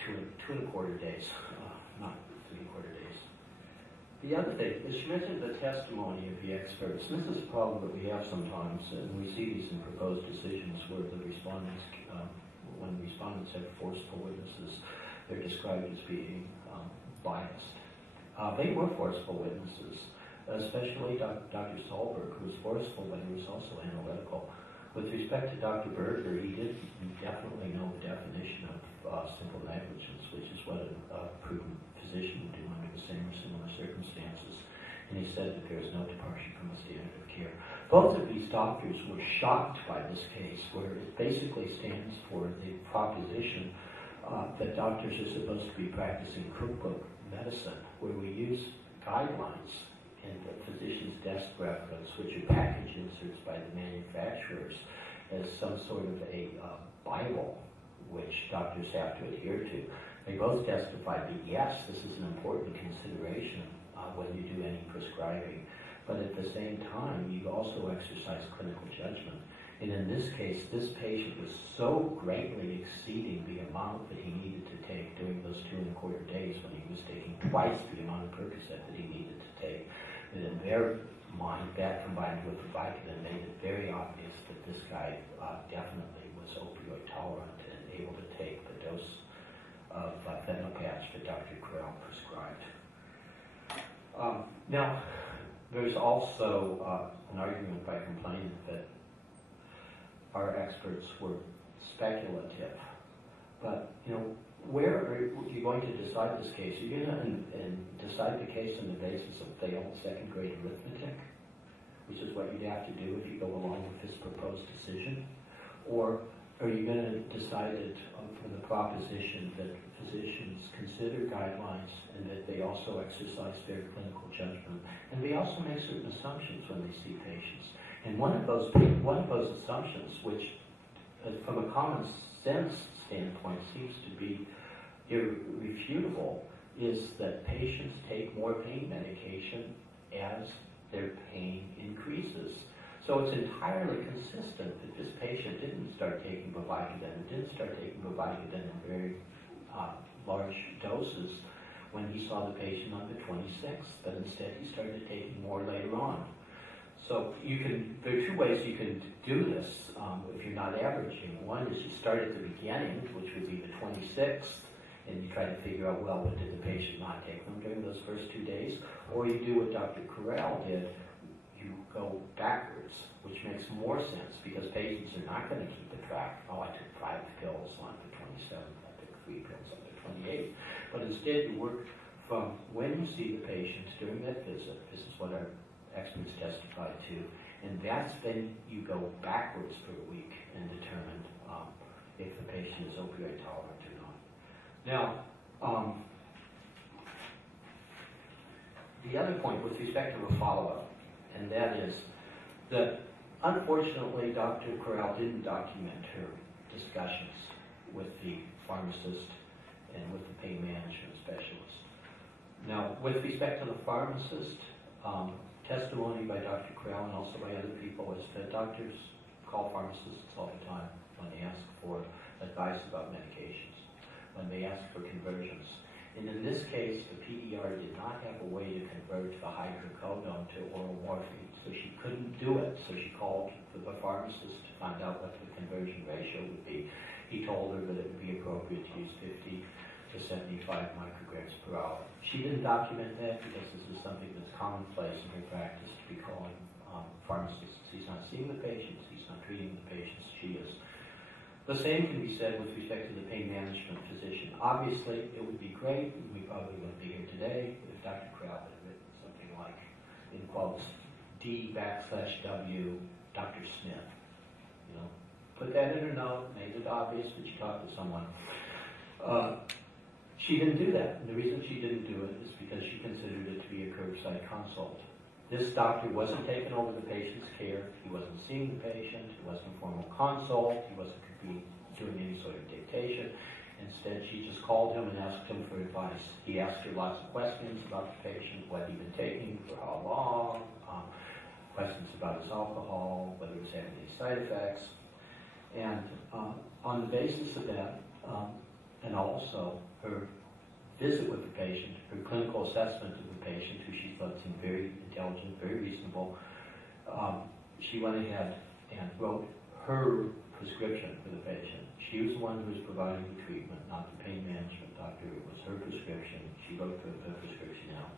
2.25 days, not 3.25 days. The other thing is, she mentioned the testimony of the experts. This is a problem that we have sometimes, and we see these in proposed decisions where the respondents, when respondents have forceful witnesses, they're described as being biased. They were forceful witnesses, especially Dr. Solberg, who was forceful, but he was also analytical. With respect to Dr. Berger, he did definitely know the definition of simple negligence, which is what a prudent physician would do under the same or similar circumstances. And he said that there is no departure from the standard of care. Both of these doctors were shocked by this case, where it basically stands for the proposition that doctors are supposed to be practicing cookbook medicine, where we use guidelines in the physician's desk reference, which are package inserts by the manufacturers, as some sort of a Bible which doctors have to adhere to. They both testified that yes, this is an important consideration when you do any prescribing, but at the same time, you also exercise clinical judgment. And in this case, this patient was so greatly exceeding the amount that he needed to take during those 2.25 days when he was taking twice the amount of Percocet that he needed to take, that in their mind, that combined with the Vicodin made it very obvious that this guy definitely was opioid tolerant and able to take the dose of fentanyl patch that Dr. Corral prescribed. Now, there's also an argument by complainant that our experts were speculative. But, where are you going to decide this case? Are you going to decide the case on the basis of failed second-grade arithmetic, which is what you'd have to do if you go along with this proposed decision? Or are you going to decide it from the proposition that physicians consider guidelines and that they also exercise their clinical judgment, and they also make certain assumptions when they see patients? And one of those assumptions, which from a common sense standpoint seems to be irrefutable, is that patients take more pain medication as their pain increases. So it's entirely consistent that this patient didn't start taking Vicodin, didn't start taking Vicodin in very large doses when he saw the patient on the 26th, but instead he started taking more later on. So there are two ways you can do this if you're not averaging. One is you start at the beginning, which would be the 26th, and you try to figure out, well, what did the patient not take them during those first 2 days? Or you do what Dr. Corral did. You go backwards, which makes more sense because patients are not going to keep a track. Oh, I took 5 pills on the 27th, I took 3 pills on the 28th. But instead you work from when you see the patient during that visit. This is what our experts testified to. And that's then you go backwards for a week and determine if the patient is opioid tolerant or not. Now, the other point with respect to a follow-up, and that is that unfortunately Dr. Corral didn't document her discussions with the pharmacist and with the pain management specialist. Now, with respect to the pharmacist, testimony by Dr. Corral and also by other people is that doctors call pharmacists all the time when they ask for advice about medications, when they ask for conversions. And in this case, the PDR did not have a way to convert the hydrocodone to oral morphine, so she couldn't do it. So she called the pharmacist to find out what the conversion ratio would be. He told her that it would be appropriate to use 50 to 75 micrograms per hour. She didn't document that because this is something that's commonplace in her practice to be calling pharmacists. He's not seeing the patients, he's not treating the patients, she is. The same can be said with respect to the pain management physician. Obviously, it would be great, and we probably wouldn't be here today, if Dr. Corral had written something like, in quotes, D/W, Dr. Smith. You know, put that in her note, made it obvious that she talked to someone. She didn't do that. And the reason she didn't do it is because she considered it to be a curbside consult. This doctor wasn't taking over the patient's care. He wasn't seeing the patient. It wasn't a formal consult. He wasn't doing any sort of dictation. Instead, she just called him and asked him for advice. He asked her lots of questions about the patient, what he'd been taking, for how long, questions about his alcohol, whether he was having any side effects. And on the basis of that, and also her visit with the patient, her clinical assessment of the patient, who she thought seemed very intelligent, very reasonable, she went ahead and wrote her prescription for the patient. She was the one who was providing the treatment, not the pain management doctor. It was her prescription. She wrote the prescription out.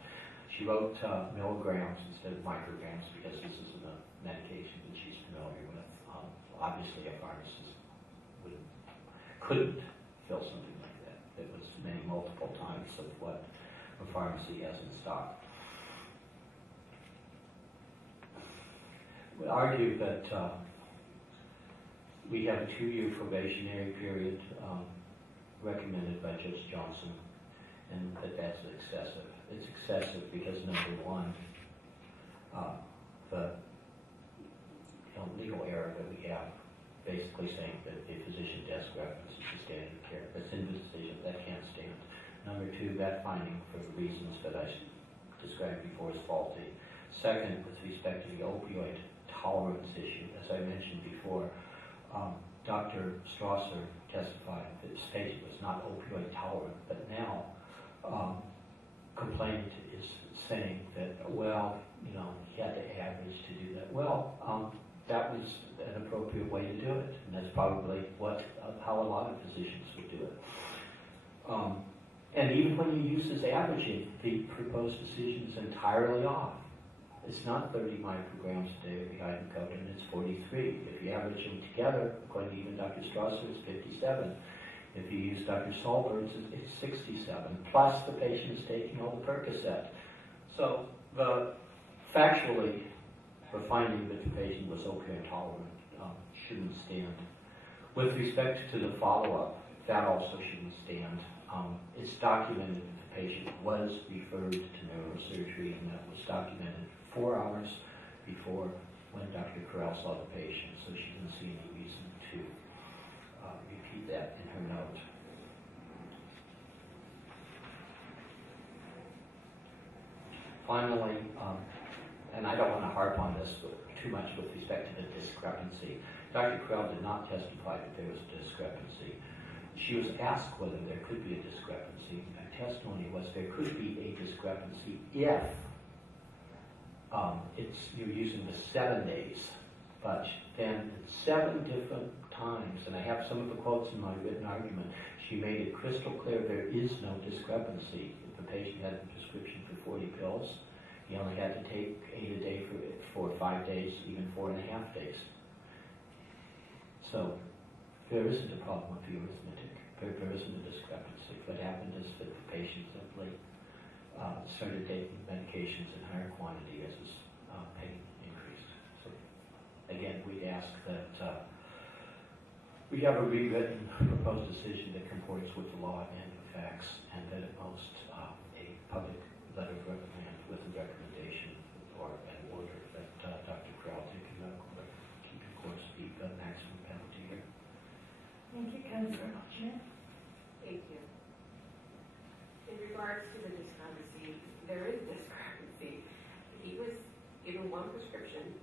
She wrote milligrams instead of micrograms because this isn't a medication that she's familiar with. Obviously, a pharmacist couldn't fill something like that. It was many multiple times of what a pharmacy has in stock. We argue that we have a 2-year probationary period recommended by Judge Johnson, and that's excessive. It's excessive because, number one, the legal error that we have, basically saying that a physician desk reference is the standard of care. That's in the decision. That can't stand. Number two, that finding, for the reasons that I described before, is faulty. Second, with respect to the opioid tolerance issue, as I mentioned before, Dr. Strasser testified that this patient was not opioid tolerant, but now complainant is saying that, well, you know, he had to average to do that. Well, that was an appropriate way to do it, and that's probably how a lot of physicians would do it. And even when you use this averaging, the proposed decision is entirely off. It's not 30 micrograms a day of the hydrocodone, it's 43. If you average them together, according to even Dr. Strasser, it's 57. If you use Dr. Solberg's, it's 67. Plus the patient is taking all the Percocet. So factually, the finding that the patient was opioid intolerant shouldn't stand. With respect to the follow-up, that also shouldn't stand. It's documented that the patient was referred to neurosurgery, and that was documented 4 hours before when Dr. Corral saw the patient, so she didn't see any reason to repeat that in her note. Finally, and I don't want to harp on this too much with respect to the discrepancy, Dr. Corral did not testify that there was a discrepancy. She was asked whether there could be a discrepancy. Her testimony was there could be a discrepancy if you're using the 7 days, but then 7 different times, and I have some of the quotes in my written argument, she made it crystal clear there is no discrepancy. If the patient had a prescription for 40 pills, He only had to take 8 a day for 5 days, even 4.5 days. So there isn't a problem with the arithmetic. There isn't a discrepancy. What happened is that the patient simply started taking medications in higher quantity as his pain increased. So again, we'd ask that we have a rewritten proposed decision that comports with the law and the facts, and that at most a public letter of reprimand with a recommendation or an order that Dr. Corral take a medical record, keep in course the maximum penalty here. Thank you, Councilor Schmidt. Thank you. In regards to the discrepancy, there is discrepancy. He was given one prescription.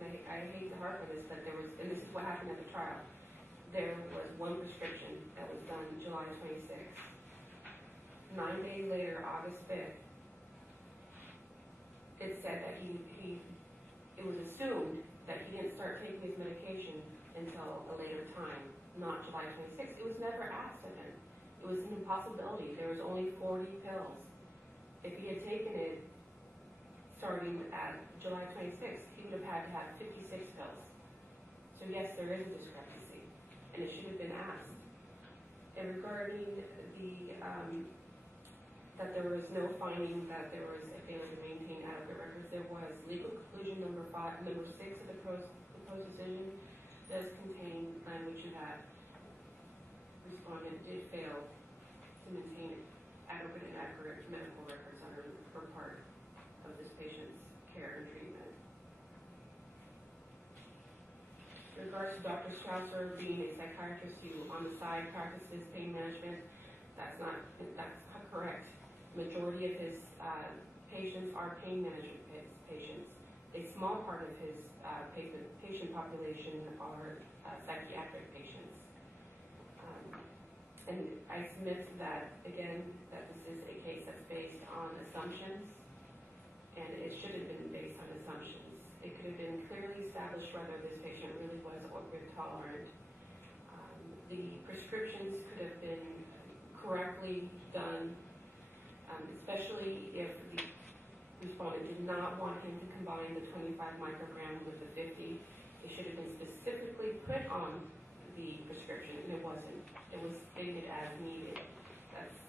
I hate to harp on this, but there was, and this is what happened at the trial. There was one prescription that was done July 26th. 9 days later, August 5th, it said that it was assumed that he didn't start taking his medication until a later time, not July 26th. It was never asked of him. It was an impossibility. There was only 40 pills. If he had taken it starting at July 26th, he would have had to have 56 pills. So yes, there is a discrepancy, and it should have been asked. And regarding the that there was no finding that there was a failure to maintain adequate records, there was. Legal conclusion number 6 of the proposed decision does contain language that respondent did fail to maintain adequate and accurate medical records under her part of this patient's care and treatment. In regards to Dr. Strausser being a psychiatrist who on the side practices pain management, that's not correct. Majority of his patients are pain management patients. A small part of his patient population are psychiatric patients. And I submit that, again, that this is a case that's based on assumptions, and it should have been based on assumptions. It could have been clearly established whether this patient really was opioid tolerant. The prescriptions could have been correctly done, especially if the respondent did not want him to combine the 25 microgram with the 50. It should have been specifically put on the prescription, and it wasn't. It was stated as needed. That's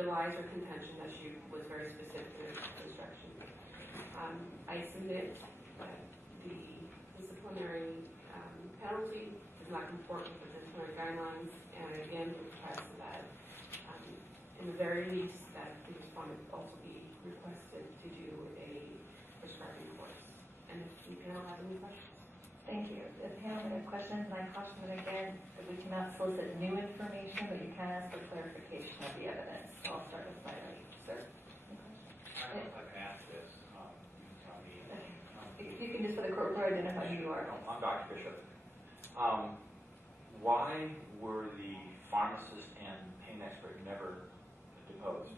belies her contention that she was very specific in her instructions. I submit that the disciplinary penalty does not comport with the disciplinary guidelines, and I again request that, in the very least, that the respondent also be requested to do a prescribing course. And if you can all have any questions. Thank you. The panel has questions, and I caution them again that we cannot solicit new information, but you can ask for clarification of the evidence. So I'll start with my right, sir. I don't know if I can ask this. You can tell me. If you can just for the court record identify who you are. I'm Dr. Bishop. Why were the pharmacist and pain expert never deposed?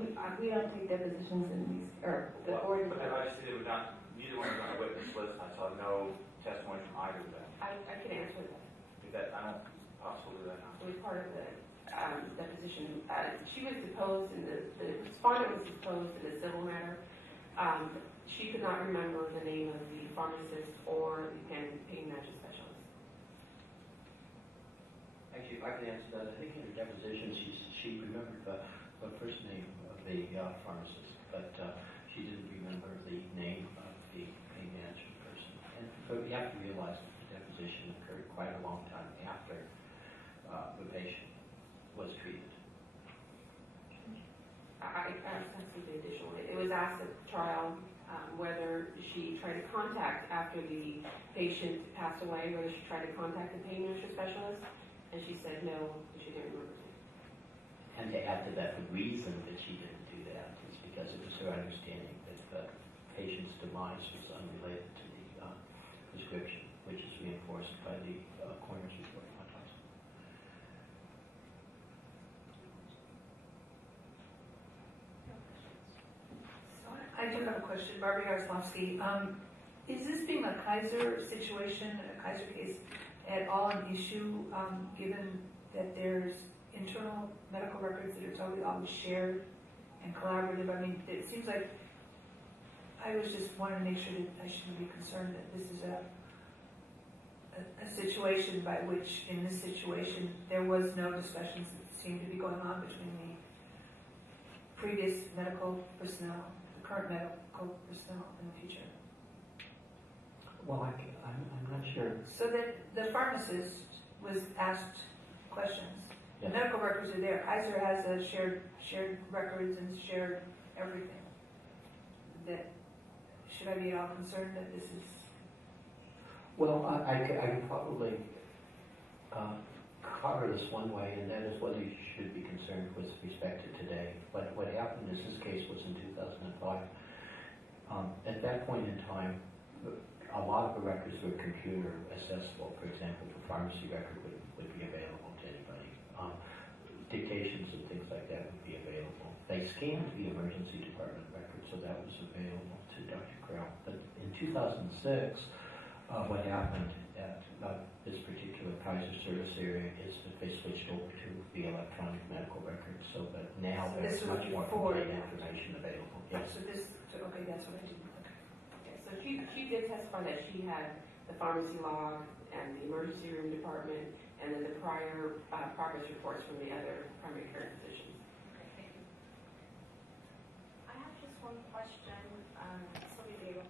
We don't take depositions in these, or the board. But I just see they were not, neither one was on a witness list. I saw no testimony from either of them. I can answer that. Is that, I don't possibly do that now. It was part of the deposition. She was deposed, and the respondent was deposed in a civil matter. She could not remember the name of the pharmacist or the pain management specialist. Actually, if I could answer that, I think in her deposition she remembered the first name of the pharmacist, but she didn't remember the name of the pain management person. But we have to realize that the deposition occurred quite a long time after the patient was treated. I asked something additional. It was asked at the trial whether she tried to contact, after the patient passed away, whether she tried to contact the pain management specialist, and she said no, she didn't remember. And to add to that, the reason that she didn't do that is because it was her understanding that the patient's demise was unrelated to the prescription, which is reinforced by the coroner's report. I do have a question, Barbara Yaroslavsky. Is this being a Kaiser situation, a Kaiser case, at all an issue, given that there's internal medical records that are totally always shared, and collaborative. I mean, it seems like I was just wanting to make sure that I shouldn't be concerned that this is a situation by which, in this situation, there was no discussions that seemed to be going on between the previous medical personnel, the current medical personnel, in the future. Well, I'm not sure. So that the pharmacist was asked questions. The Yes. medical records are there. Kaiser has a shared records and shared everything. That should I be at all concerned that this is? Well, I can probably cover this one way, and that is whether you should be concerned with respect to today. But what happened is this case was in 2005. At that point in time, a lot of the records were computer accessible. For example, the pharmacy record would be available to anybody. Dictations and things like that would be available. They scanned the emergency department record, so that was available to Dr. Krell. But in 2006, what happened at this particular Kaiser service area is that they switched over to the electronic medical records, so that now So there's this was much more before complete that. information available. Yes. Okay, that's what I didn't. Okay. Okay, so she did testify that she had the pharmacy log and the emergency room department, and then the prior progress reports from the other primary care physicians. I have just one question, Sylvia Daigle.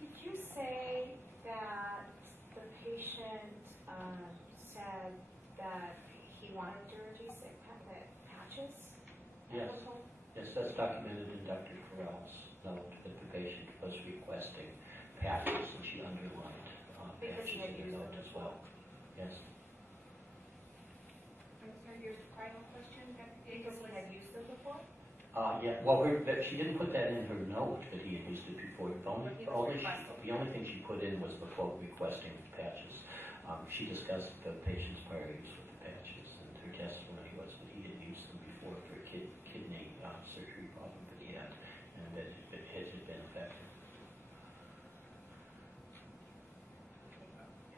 Did you say that the patient said that he wanted Duragesic patches? Yes. Yes, that's documented in Dr. Carell's note that the patient was requesting patches, and she underlined Because he patches had in the used note them as well. Yes. Your final question, because he had used them before? Yeah, well, she didn't put that in her note that he had used it before. The only thing she put in was the quote requesting patches. She discussed the patient's prior use with the patches, and her testimony was that he had used them before for a kidney surgery problem that he had, and that it had been effective.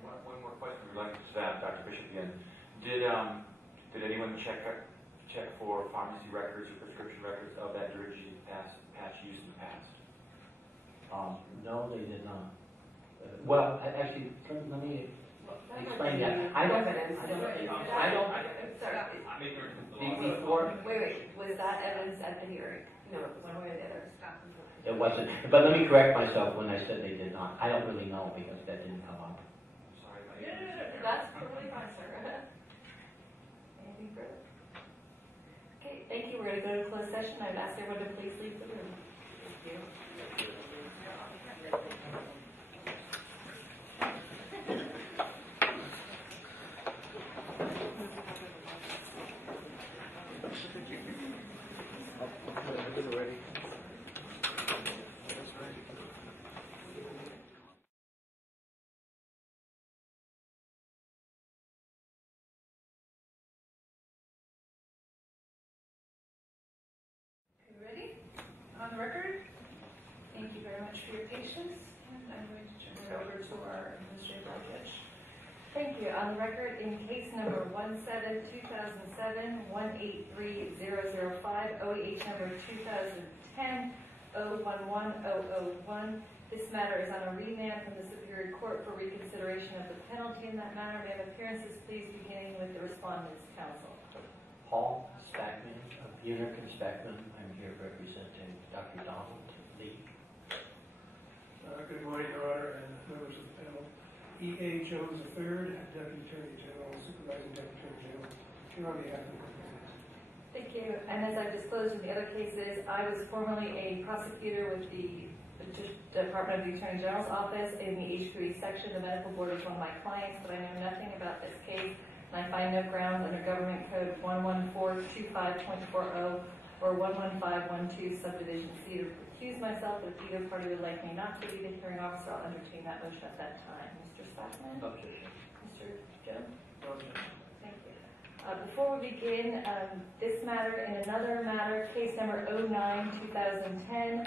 One more question related to that, Dr. Bishop again. Did anyone check for pharmacy records or prescription records of that Duragesic patch used in the past? No, they did not. Well, actually, let me explain that. I don't. Before Wait, was that evidence at the hearing? No, One way or the other? it wasn't, but let me correct myself when I said they did not. I don't really know because that didn't come up. Sorry, That's totally fine, sir. Anything further? Okay, thank you. We're going to go to closed session. I've asked everyone to please leave the room. Thank you. Ready? On the record? Thank you very much for your patience, and I'm going to turn it over to our administrative judge. Thank you. On the record, in case number 17-2007, 183005, OEH number 2010-011-001, this matter is on a remand from the Superior Court for reconsideration of the penalty in that matter. May I have appearances, please, beginning with the Respondent's Counsel. Paul Spackman of Unick and Spackman. I'm here representing Dr. Donald Lee. Good morning, Your Honor, and members of the panel. E.A. Jones III, Deputy Attorney General, Supervising Deputy Attorney General, here on behalf of the President. Thank you. And as I've disclosed in the other cases, I was formerly a prosecutor with the Department of the Attorney General's office in the H3 section. The medical board is one of my clients, but I know nothing about this case. And I find no grounds under Government Code 11425.40 or 11512 subdivision C to recuse myself. If either party would like me not to be the hearing officer, I'll entertain that motion at that time. Mr. Spackman? Objection. Mr. Jones? Thank you. Before we begin, this matter and another matter, case number 09-2010,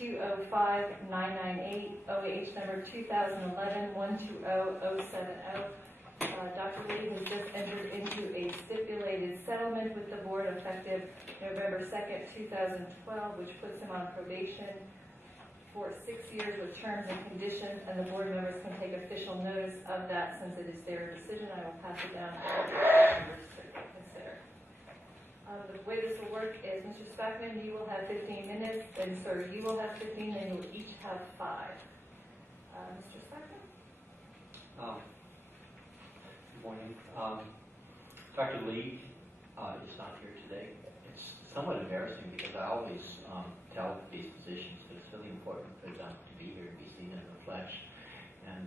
205-998, OAH number 2011-120-070, Dr. Lee has just entered into a stipulated settlement with the board effective November 2nd, 2012, which puts him on probation for 6 years with terms and conditions, and the board members can take official notice of that since it is their decision. I will pass it down to all the board members to consider. The way this will work is, Mr. Spackman, you will have 15 minutes, and sir, you will have 15, and you will each have 5. Mr. Spackman? Good morning. Dr. Lee is not here today. It's somewhat embarrassing because I always tell these physicians that it's really important for them to be here and be seen in the flesh. And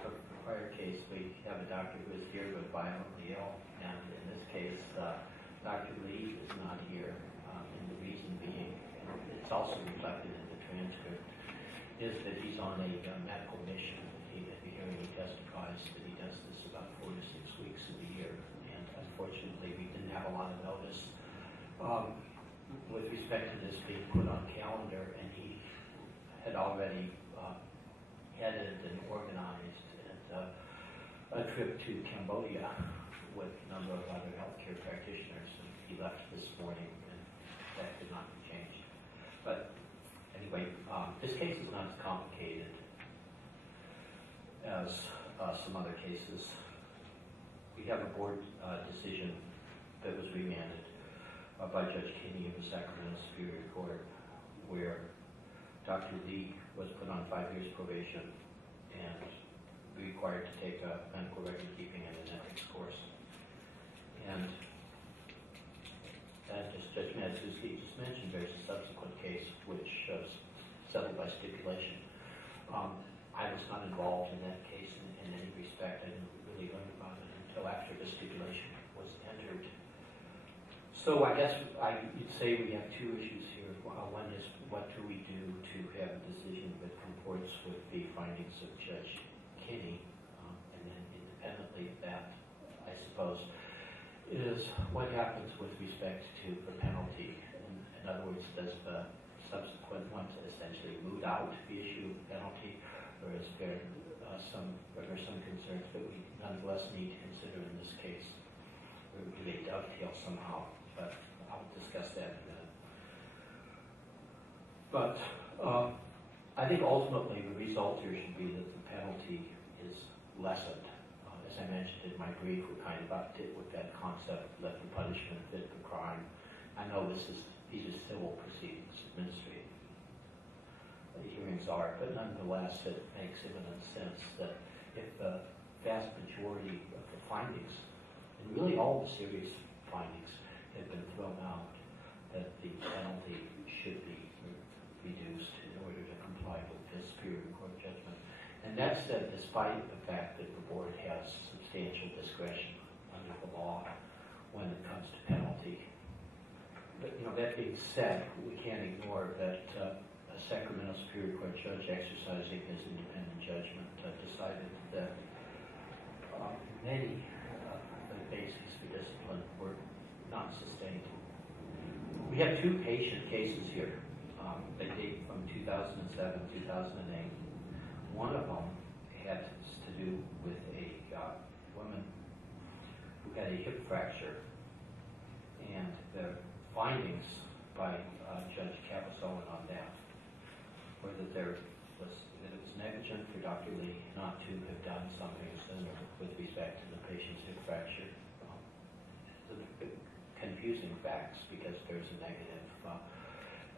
for the prior case, we have a doctor who is here but violently ill. And in this case, Dr. Lee is not here. And the reason being, and it's also reflected in the transcript, is that he's on a medical mission. At the hearing, he testifies that he does this about 4 to 6 weeks of the year. And unfortunately, we didn't have a lot of notice with respect to this being put on calendar, and he had already headed and organized a trip to Cambodia with a number of other healthcare practitioners. And he left this morning, and that could not be changed. But anyway, this case is not as complicated as some other cases. We have a board decision that was remanded by Judge Kinney of the Sacramento Superior Court, where Dr. Lee was put on 5 years probation and required to take a medical record keeping and an ethics course. And as Judge Matuszewski just mentioned, there's a subsequent case which was settled by stipulation. I was not involved in that case in any respect. I didn't really learn about it until after the stipulation was entered. So I guess you'd say we have 2 issues here. One is, what do we do to have a decision that comports with the findings of Judge Kinney? And then independently of that, I suppose, is what happens with respect to the penalty. In other words, does the subsequent one essentially moot out the issue of penalty, or is there some concerns that we nonetheless need to consider in this case? Or do they dovetail somehow? But I'll discuss that in a minute. But I think ultimately the result here should be that the penalty is lessened. As I mentioned in my brief, we're kind of upped it with that concept, let the punishment fit the crime. I know these are civil proceedings, administrative hearings are, but nonetheless it makes eminent sense that if the vast majority of the findings, and really all the serious findings, have been thrown out, that the penalty should be reduced in order to comply with this Superior Court judgment. And that's said despite the fact that the board has substantial discretion under the law when it comes to penalty. But, that being said, we can't ignore that a Sacramento Superior Court judge exercising his independent judgment decided that many of the bases for discipline were not sustained. We have 2 patient cases here. They date from 2007, 2008. One of them had to do with a woman who had a hip fracture, and the findings by Judge Caposola on that were that it was negligent for Dr. Lee not to have done something similar with respect to the patient's hip fracture. Confusing facts because there's a negative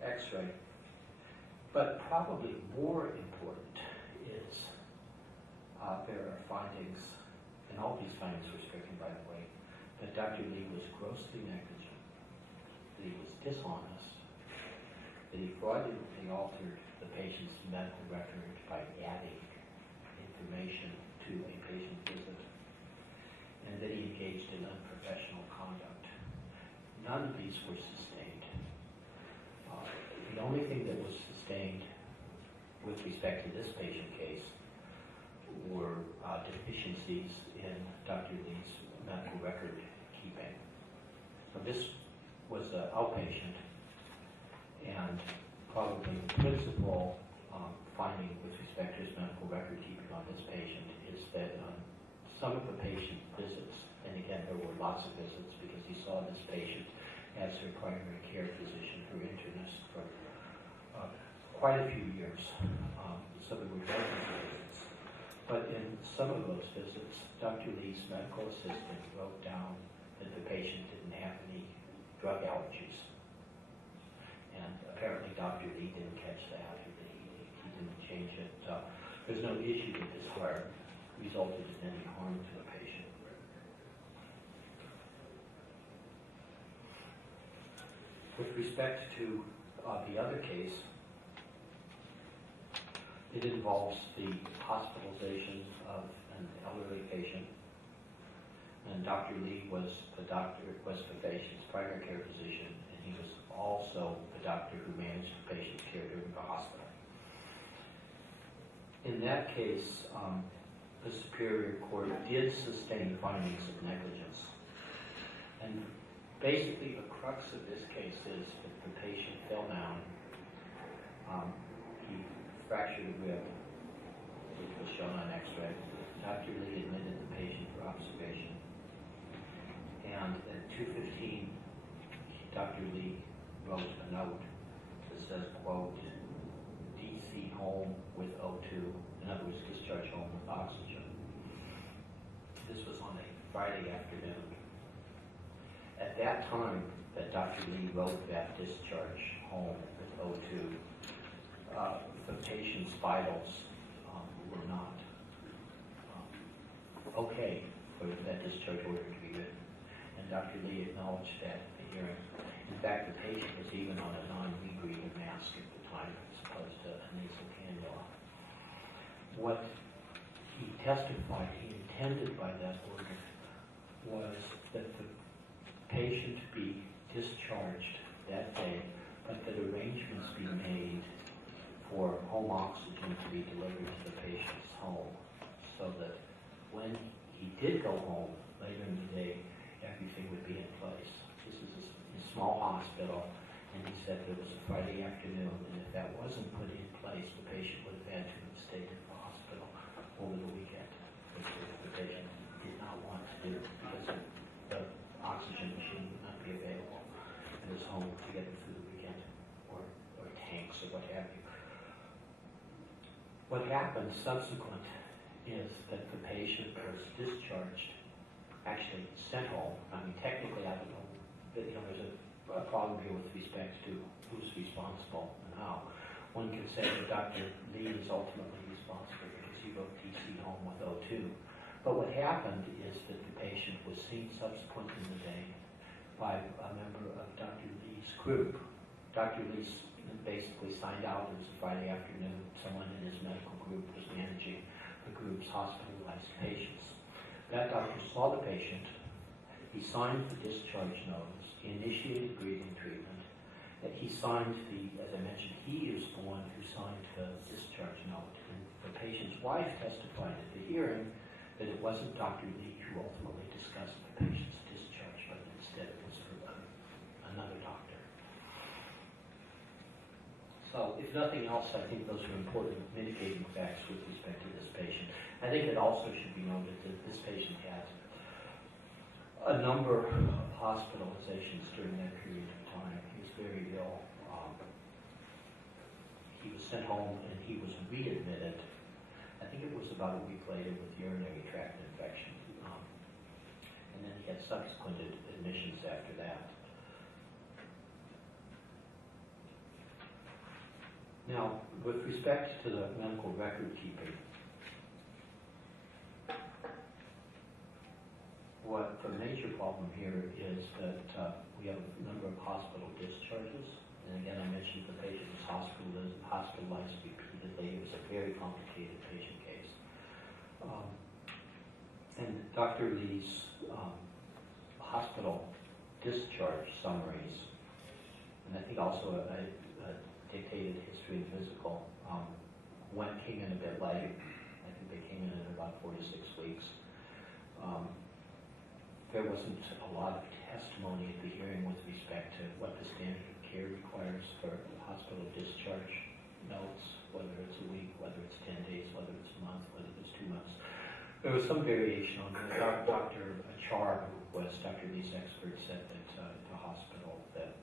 x-ray. But probably more important is there are findings, and all these findings were stricken by the way, that Dr. Lee was grossly negligent, that he was dishonest, that he fraudulently altered the patient's medical record by adding information to a patient visit, and that he engaged in unprofessional conduct. None of these were sustained. The only thing that was sustained with respect to this patient case were deficiencies in Dr. Lee's medical record keeping. So this was an outpatient, and probably the principal finding with respect to his medical record keeping on this patient is that on some of the patient visits, and again, there were lots of visits because he saw this patient as her primary care physician, her internist, for quite a few years. So there were dozens of visits. But in some of those visits, Dr. Lee's medical assistant wrote down that the patient didn't have any drug allergies. And apparently Dr. Lee didn't catch that. He didn't change it. There's no issue that this resulted in any harm to the patient. With respect to the other case, it involves the hospitalization of an elderly patient, and Dr. Lee was the patient's primary care physician, and he was also the doctor who managed the patient's care during the hospital. In that case, the Superior Court did sustain findings of negligence, and basically the crux of this case is that the patient fell down. He fractured a rib, which was shown on x-ray. Dr. Lee admitted the patient for observation. And at 2:15, Dr. Lee wrote a note that says, quote, DC home with O2. In other words, discharge home with oxygen. This was on a Friday afternoon. At that time that Dr. Lee wrote that discharge home with O2, the patient's vitals were not okay for that discharge order to be written. And Dr. Lee acknowledged that at the hearing. In fact, the patient was even on a non-rebreathing mask at the time as opposed to a nasal cannula. What he testified he intended by that order was that the patient be discharged that day, but that arrangements be made for home oxygen to be delivered to the patient's home, so that when he did go home later in the day, everything would be in place. This is a small hospital, and he said it was a Friday afternoon, and if that wasn't put in place, the patient would have had to have stayed at the hospital over the weekend, which the patient did not want to do because the oxygen machine would not be available in his home to get him through the weekend, or tanks or what have you. What happened subsequent is that the patient was discharged, actually sent home. I mean, technically, I don't know, but, there's a problem here with respect to who's responsible and how. One can say that Dr. Lee is ultimately responsible because he wrote DC home with O2. But what happened is that the patient was seen subsequent in the day by a member of Dr. Lee's group. Dr. Lee basically signed out. It was a Friday afternoon. Someone in his medical group was managing the group's hospitalized patients. That doctor saw the patient. He signed the discharge notice. He initiated breathing treatment. He signed as I mentioned, he is the one who signed the discharge note. And the patient's wife testified at the hearing that it wasn't Dr. Lee who ultimately discussed the patient's discharge, but instead it was another doctor. So, if nothing else, I think those are important mitigating facts with respect to this patient. I think it also should be noted that this patient had a number of hospitalizations during that period of time. He was very ill. He was sent home and he was readmitted. I think it was about a week later with urinary tract infection. And then he had subsequent admissions after that. Now, with respect to the medical record keeping, what the major problem here is that we have a number of hospital discharges. And again, I mentioned the patient was hospitalized repeatedly. It was a very complicated patient case. And Dr. Lee's hospital discharge summaries, and I think also a dictated history and physical, came in a bit late. I think they came in at about 4 to 6 weeks. There wasn't a lot of testimony at the hearing with respect to what the standard of care requires for hospital discharge notes, whether it's a week, whether it's 10 days, whether it's a month, whether it's 2 months. There was some variation on that. Dr. Char, who was Dr. Lee's expert, said that the hospital that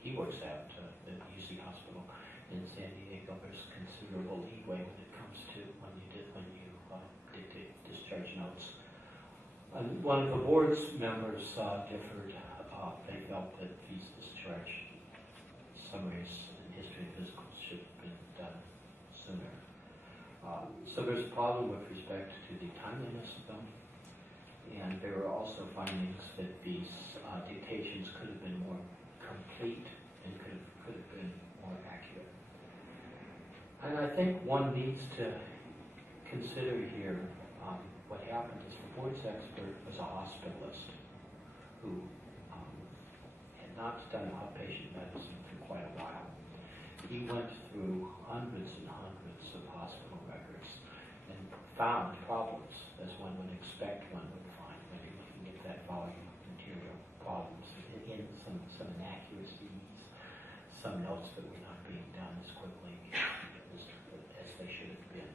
he works at, the UC Hospital in San Diego, there's considerable leeway when it comes to when you dictate discharge notes. And one of the board's members differed. They felt that these discharge summaries and history and physicals should have been done sooner. So there's a problem with respect to the timeliness of them, and there were also findings that these dictations could have been more complete and could have been more accurate. And I think one needs to consider here what happened is the board's expert was a hospitalist who had not done outpatient medicine for quite a while. He went through hundreds and hundreds of hospital records and found problems, as one would expect one would find when you're looking at that volume of material, problems in some inaccuracies, some notes that were not being done as quickly as they should have been.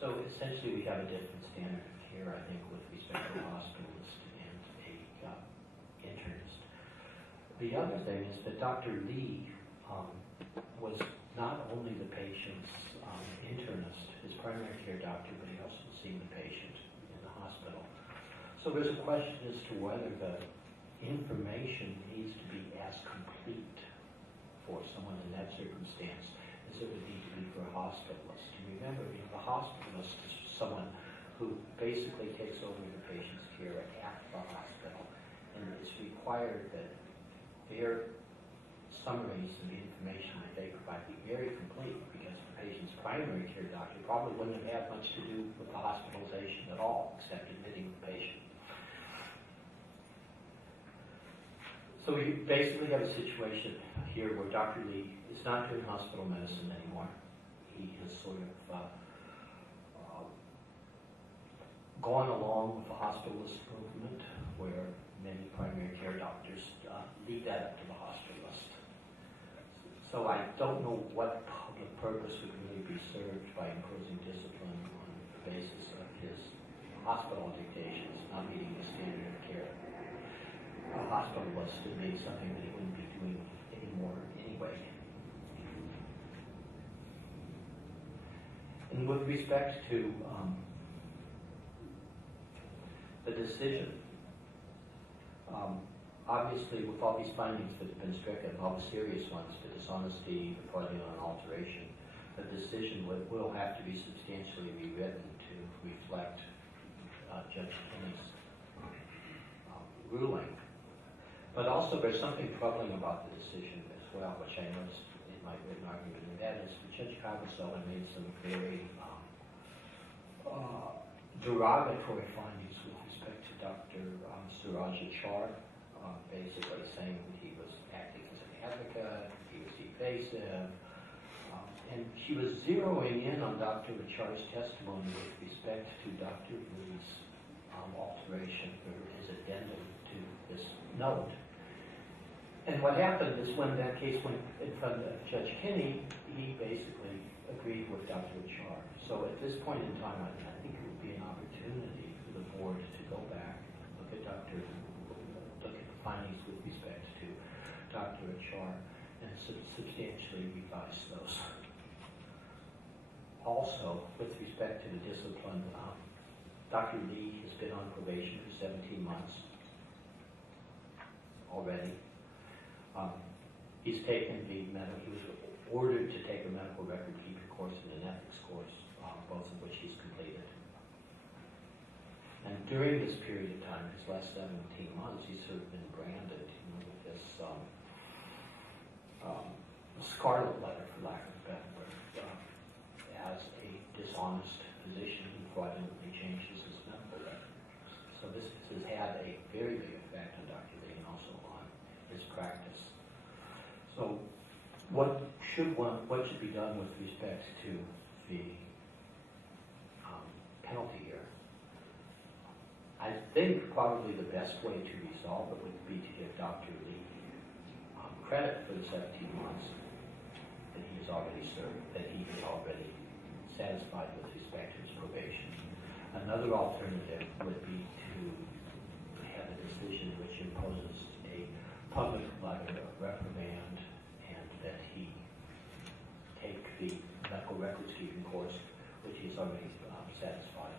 So essentially we have a different standard of care, I think, with respect to a hospitalist and a internist. The other thing is that Dr. Lee was not only the patient's internist, his primary care doctor, but he also seen the patient in the hospital. So there's a question as to whether the information needs to be as complete for someone in that circumstance as it would need to be for a hospitalist. And remember, the hospitalist is someone who basically takes over the patient's care at the hospital, and it's required that their summaries and the information that they provide be very complete, because the patient's primary care doctor probably wouldn't have had much to do with the hospitalization at all, except admitting the patient. So we basically have a situation here where Dr. Lee is not doing hospital medicine anymore. He has sort of gone along with the hospitalist movement, where many primary care doctors leave that up to the hospitalist. So I don't know what public purpose would really be served by imposing discipline on the basis of his hospital dictations not meeting the standard of care. A hospitalist would be something that he wouldn't be doing anymore anyway. And with respect to the decision, obviously with all these findings that have been stricken, all the serious ones, the dishonesty, the fraudulent alteration, the decision will have to be substantially rewritten to reflect Judge Kinney's ruling. But also there's something troubling about the decision as well, which I noticed in my written argument, and that is that Judge Cavasola made some very derogatory findings with respect to Dr. Suraja Char, basically saying that he was acting as an advocate, he was evasive, and she was zeroing in on Dr. Char's testimony with respect to Dr. Lee's alteration, or his addendum to this note. And what happened is when that case went in front of Judge Kinney, he basically agreed with Dr. Char. So at this point in time, I think it would be an opportunity for the board to go back, look at the findings with respect to Dr. Char, and substantially revise those. Also, with respect to the discipline, Dr. Lee has been on probation for 17 months already. He was ordered to take a medical record keeping course and an ethics course, both of which he's completed. And during this period of time, his last 17 months, he's sort of been branded with this scarlet letter, for lack of a better word, as a dishonest physician who fraudulently changes his medical record. So this has had a very big effect on Dr. Lee and also on his practice. So what should be done with respect to the penalty here? I think probably the best way to resolve it would be to give Dr. Lee credit for the 17 months that he has already served, that he has already satisfied with respect to his probation. Another alternative would be to have a decision which imposes a public letter of reprimand and that he take the medical records keeping course, which he's already satisfied.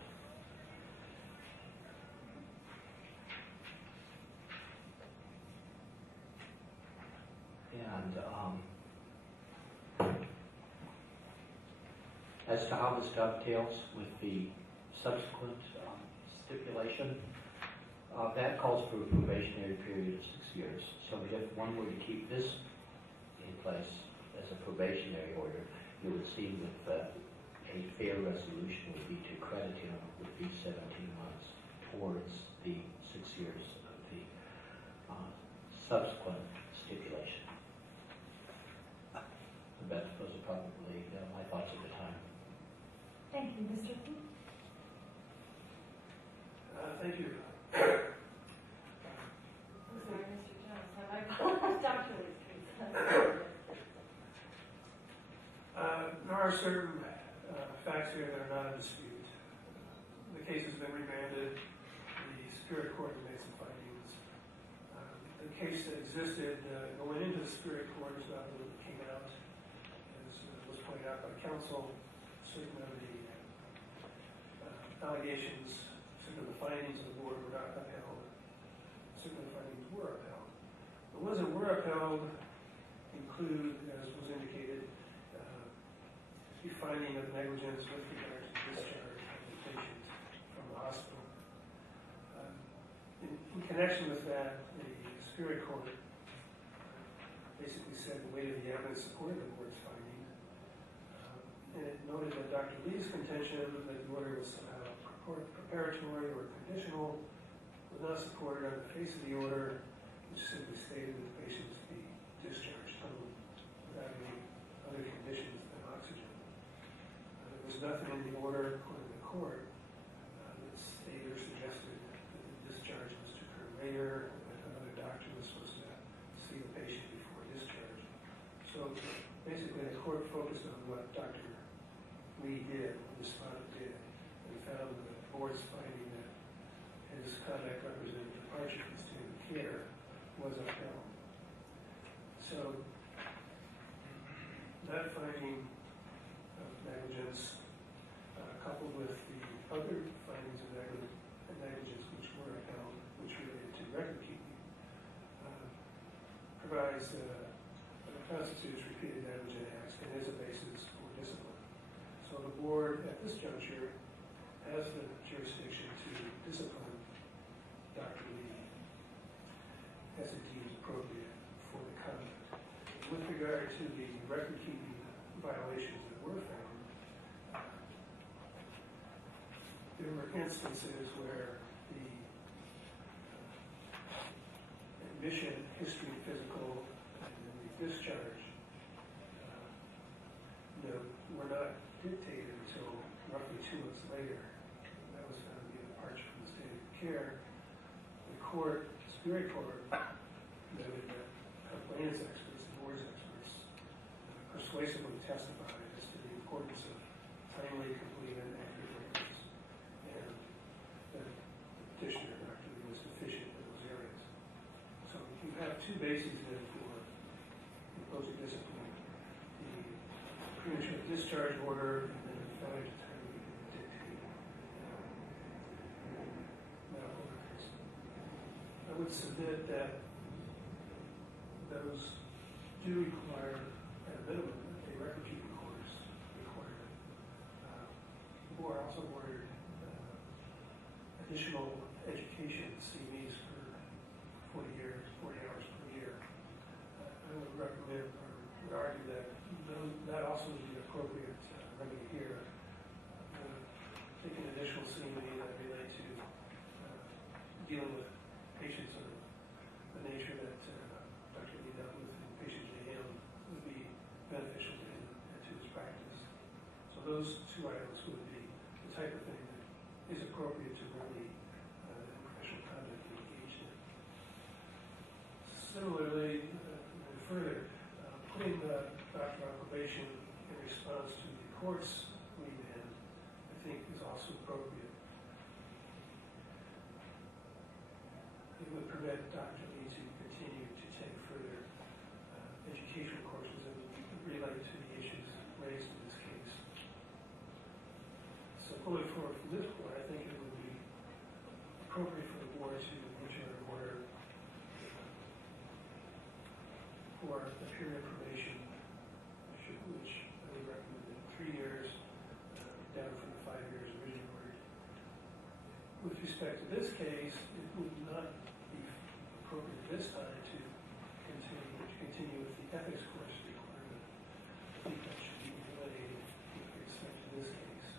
And as to how this dovetails with the subsequent stipulation, that calls for a probationary period of 6 years. So if one were to keep this in place as a probationary order, it would seem that a fair resolution would be to credit him with these 17 months towards the 6 years of the subsequent stipulation. Those are probably my thoughts at the time. Thank you, Mr. Hu. Thank you. I'm sorry, Mr. Jones, have I called Dr. Lee's case? There are certain facts here that are not in dispute. The case has been remanded. The Superior Court has made some findings. The case that existed going into the Superior Court is not what came out, as was pointed out by counsel. Certain of the allegations, certain of the findings of the board were not upheld. Certain of the findings were upheld. The ones that were upheld include, as was indicated, the finding of negligence with regard to discharge of the patient from the hospital. In connection with that, the Superior Court basically said the weight of the evidence supported the board's finding. And it noted that Dr. Lee's contention that the order was somehow preparatory or conditional was not supported on the face of the order, which simply stated that the patient was to be discharged totally without any other conditions than oxygen. There was nothing in the order, according to the court, that stated or suggested that the discharge was to occur later, that another doctor was supposed to see the patient before discharge. So basically the court focused on what Dr. Lee did, what the respondent did, and found the board's finding that his conduct represented departure from standard of care was upheld. So that finding of negligence, coupled with the other findings of negligence which were upheld, which related to record keeping, provides constitutes repeated negligent acts and is a basis for discipline. So the board at this juncture has the jurisdiction to discipline Dr. Lee as it deems appropriate for the conduct. With regard to the record-keeping violations that were found, there were instances where the admission, history, physical, and the discharge were not dictated until roughly 2 months later. That was found to be a departure from the standard of care. The court, Superior Court, noted that complainants experts and board's experts persuasively testified as to the importance of timely, complete, and accurate records, and that the petitioner, Dr. Lee, was deficient in those areas. So you have two bases then for imposing discipline: the premature discharge order and then the failure to timely dictate medical records. I would submit that those do require, at a minimum, a record-keeping course required. The board also ordered additional education CVs for 40 hours per year. I would recommend or would argue that that also would be an appropriate remedy here. Take an additional CME that relate to dealing with patients of the nature that Dr. Lee dealt with in patient JM would be beneficial to him and to his practice. So those two items would be the type of thing that is appropriate to remedy the professional conduct he engaged in. Similarly, and further, putting the doctor on probation in response to the court's remand, I think is also appropriate. It would permit Dr. Lee to continue to take further educational courses that would relate to the issues raised in this case. So going forward from this point, I think it would be appropriate for the board to enter an order for a period of probation, which I would recommend 3 years, down from the 5 years originally ordered. With respect to this case, it would not be appropriate this time to continue with the ethics course requirement. I think that should be eliminated with respect to this case.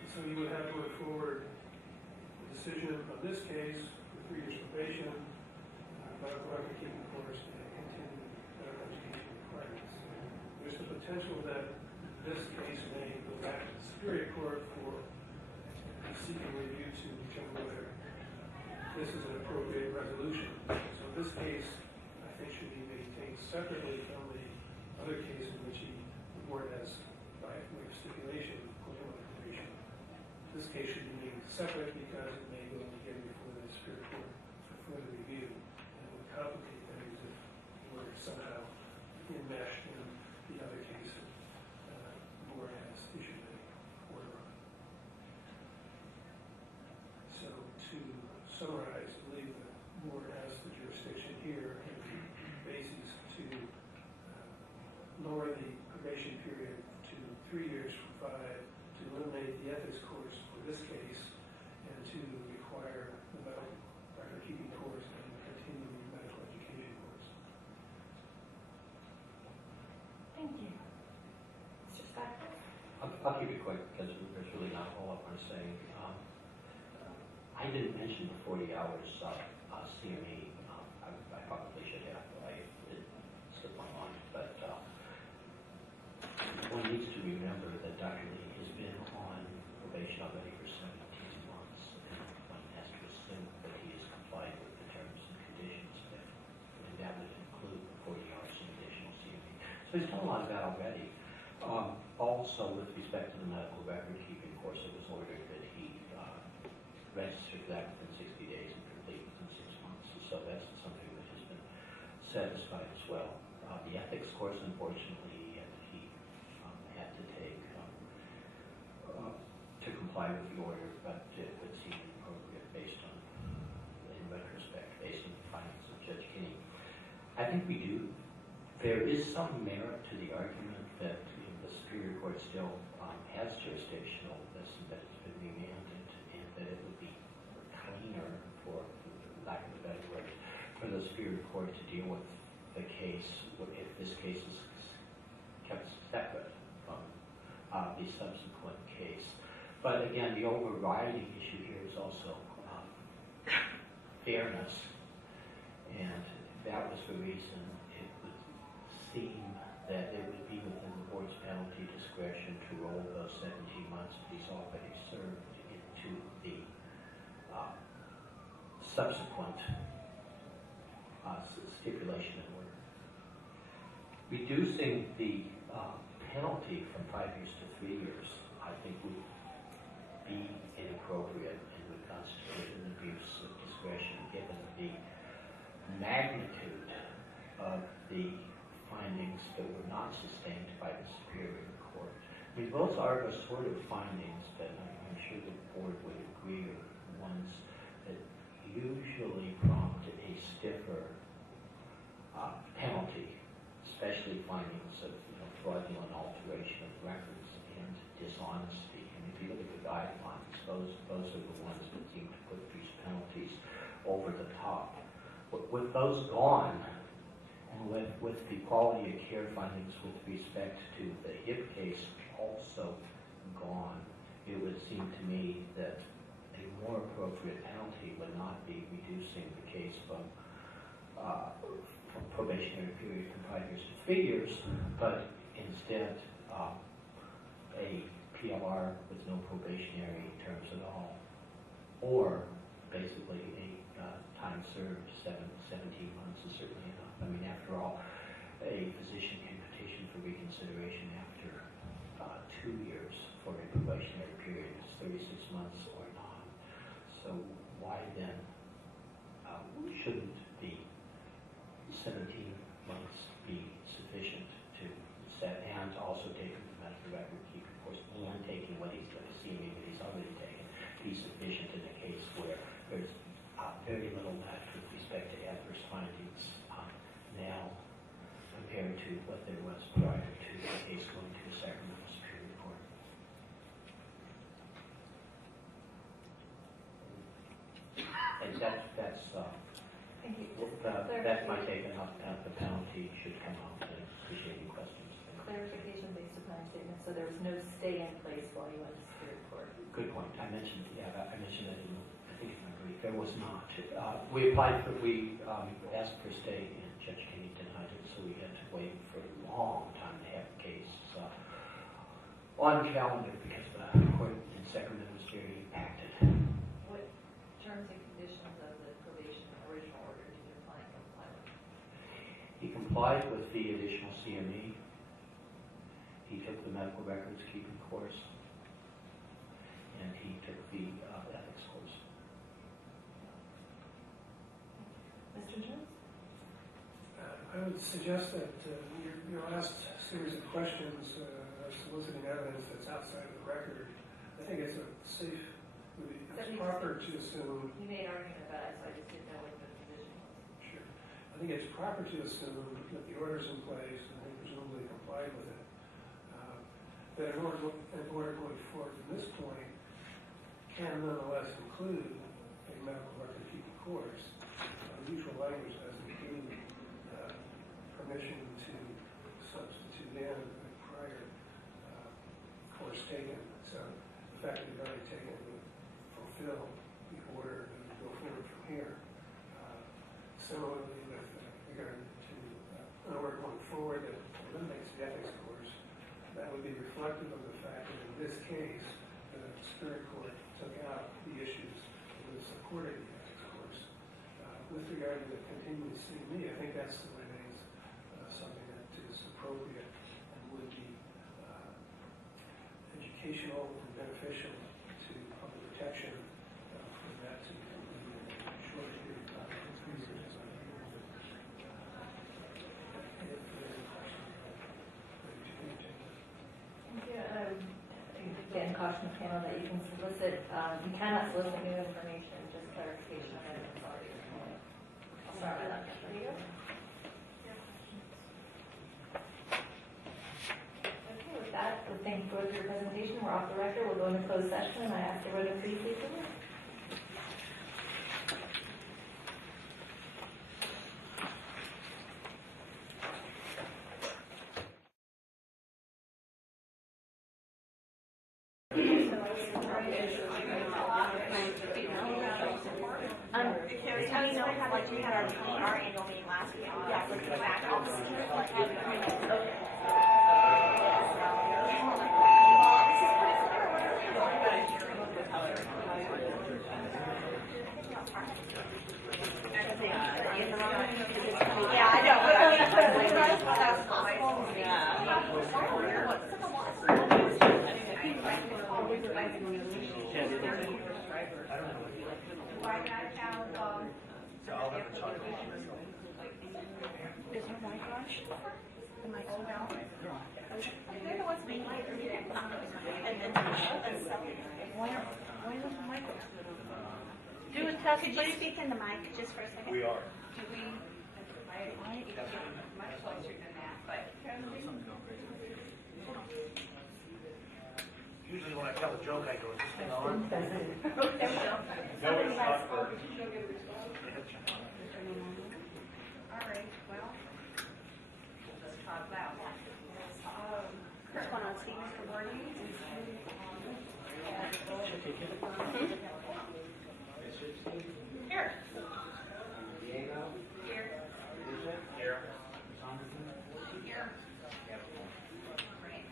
And so you would have to go forward a decision on this case for 3 years probation, medical record keeping course, and continue medical education requirements. There's the potential that this case may go back to the Superior Court for seeking review to determine whether this is an appropriate resolution. So this case, I think, should be maintained separately from the other case in which the board has, by way of stipulation, put him on probation. This case should be made separate because it may go again before the Superior Court for further review, and it would complicate things if it were somehow enmeshed in the other case that the board has issued an order on. So to summarize, I believe the board has the jurisdiction here and the basis to lower the probation period to 3 years from 5, to eliminate the ethics course for this case, and to require the medical record keeping course and the continuing medical education course. Thank you. Mr. Stackpole? I'll keep it quick because there's really not a whole lot more to say. I didn't mention the 40 hours CME. I probably should have, but I did slip my mind. But one needs to remember that Dr. Lee has been on probation already for 17 months, and one has to assume that he has complied with the terms and conditions of it, and that would include 40 hours of additional CME. So he's done a lot of that already. Also, with respect to the medical record keeping course, it was ordered that he register for that within 60 days and complete within 6 months. So that's something that has been satisfied as well. The ethics course, unfortunately, he had to take to comply with the order, but it would seem appropriate based on, in retrospect, based on the findings of Judge Kinney. I think there is some merit to the argument that the Superior Court still has jurisdictional this and that it's been remanded, and that it would be cleaner, for lack of a better word, for the Superior Court to deal with the case if this case is kept separate from the subsequent case. But again, the overriding issue here is also fairness, and that was the reason it would seem that it would be within the board's penalty discretion to roll those 17 months that he's already served into the subsequent stipulation and order. Reducing the penalty from 5 years to 3 years, I think, would be inappropriate and would constitute an abuse of discretion given the magnitude of the findings that were not sustained by the Superior Court. I mean, those are the sort of findings that I'm sure the board would agree are ones that usually prompt a stiffer penalty, especially findings of fraudulent alteration of records and dishonesty. And if you look at the guidelines, those are the ones that seem to put these penalties over the top. But with those gone, and with the quality of care findings with respect to the HIP case also gone, it would seem to me that a more appropriate penalty would not be reducing the case from probationary period from 5 years to 3 years, but instead a PLR with no probationary terms at all, or basically a time served 17 months is certainly enough. I mean, after all, a physician can petition for reconsideration after 2 years for a probationary period is 36 months or not. So why then shouldn't the 17 months be sufficient to set and also taking the medical record keeping course and taking what he's going to see, maybe he's already taken, be sufficient in a case where there's very little match with respect to adverse findings now compared to what there was prior to the case going to the Sacramento Superior Court. And that's Thank you. that might take enough. The penalty should come out. And appreciate your questions. Clarification based upon your statement. So there was no stay in place while you went to Superior Court. Good point. I mentioned that in I think in my brief. There was not. We applied for, we asked for a stay, and Judge Kenney denied it, so we had to wait for a long time to have the case on calendar because the court in Sacramento was very impacted. What terms and conditions of the probation original order did your client comply with? He complied with the additional CME. He took the medical records keeping course, and he took the ethics course. Mr. Jones? I would suggest that your last series of questions soliciting evidence that's outside of the record, I think it's it's proper to assume. You made an argument about it, so I just didn't know what the position was. Sure. I think it's proper to assume that the order's in place and they presumably complied with it. That an order going forward from this point can nonetheless include a medical record keeping course. Neutral language does include permission to substitute in a prior course taken. So the fact that you've already taken would fulfill the order and go forward from here. Similarly, with regard to an order going forward that eliminates the ethics course, that would be reflective of the fact that in this case, the Superior Court took out the issues that would have supported the ethics course. With regard to the continuous CME, I think that's remains something that is appropriate and would be educational and beneficial to public protection for that to be a short period of time. Thank you. And I would again caution the panel that you can solicit, you cannot solicit new information, just clarification of evidence already. I'll start with that. There you go. Okay, with that, thank you for your presentation. We're off the record. We'll go into closed session, and I ask everyone to please leave the room. Like we had our annual meeting last week. Yeah, let's go back. Yeah, I know. Is her mic on? The mic's on. They're the ones being like, and then why isn't the mic on? Do a test. Could you speak in the mic just for a second? We are. Do we? I much closer than that, but. Usually when I tell a joke, I go, is this thing on? No, it's not. All right, well, we'll just talk loud. First one on speak, Mr. Gordy. Here. Diego? Here. Here. Here. Great.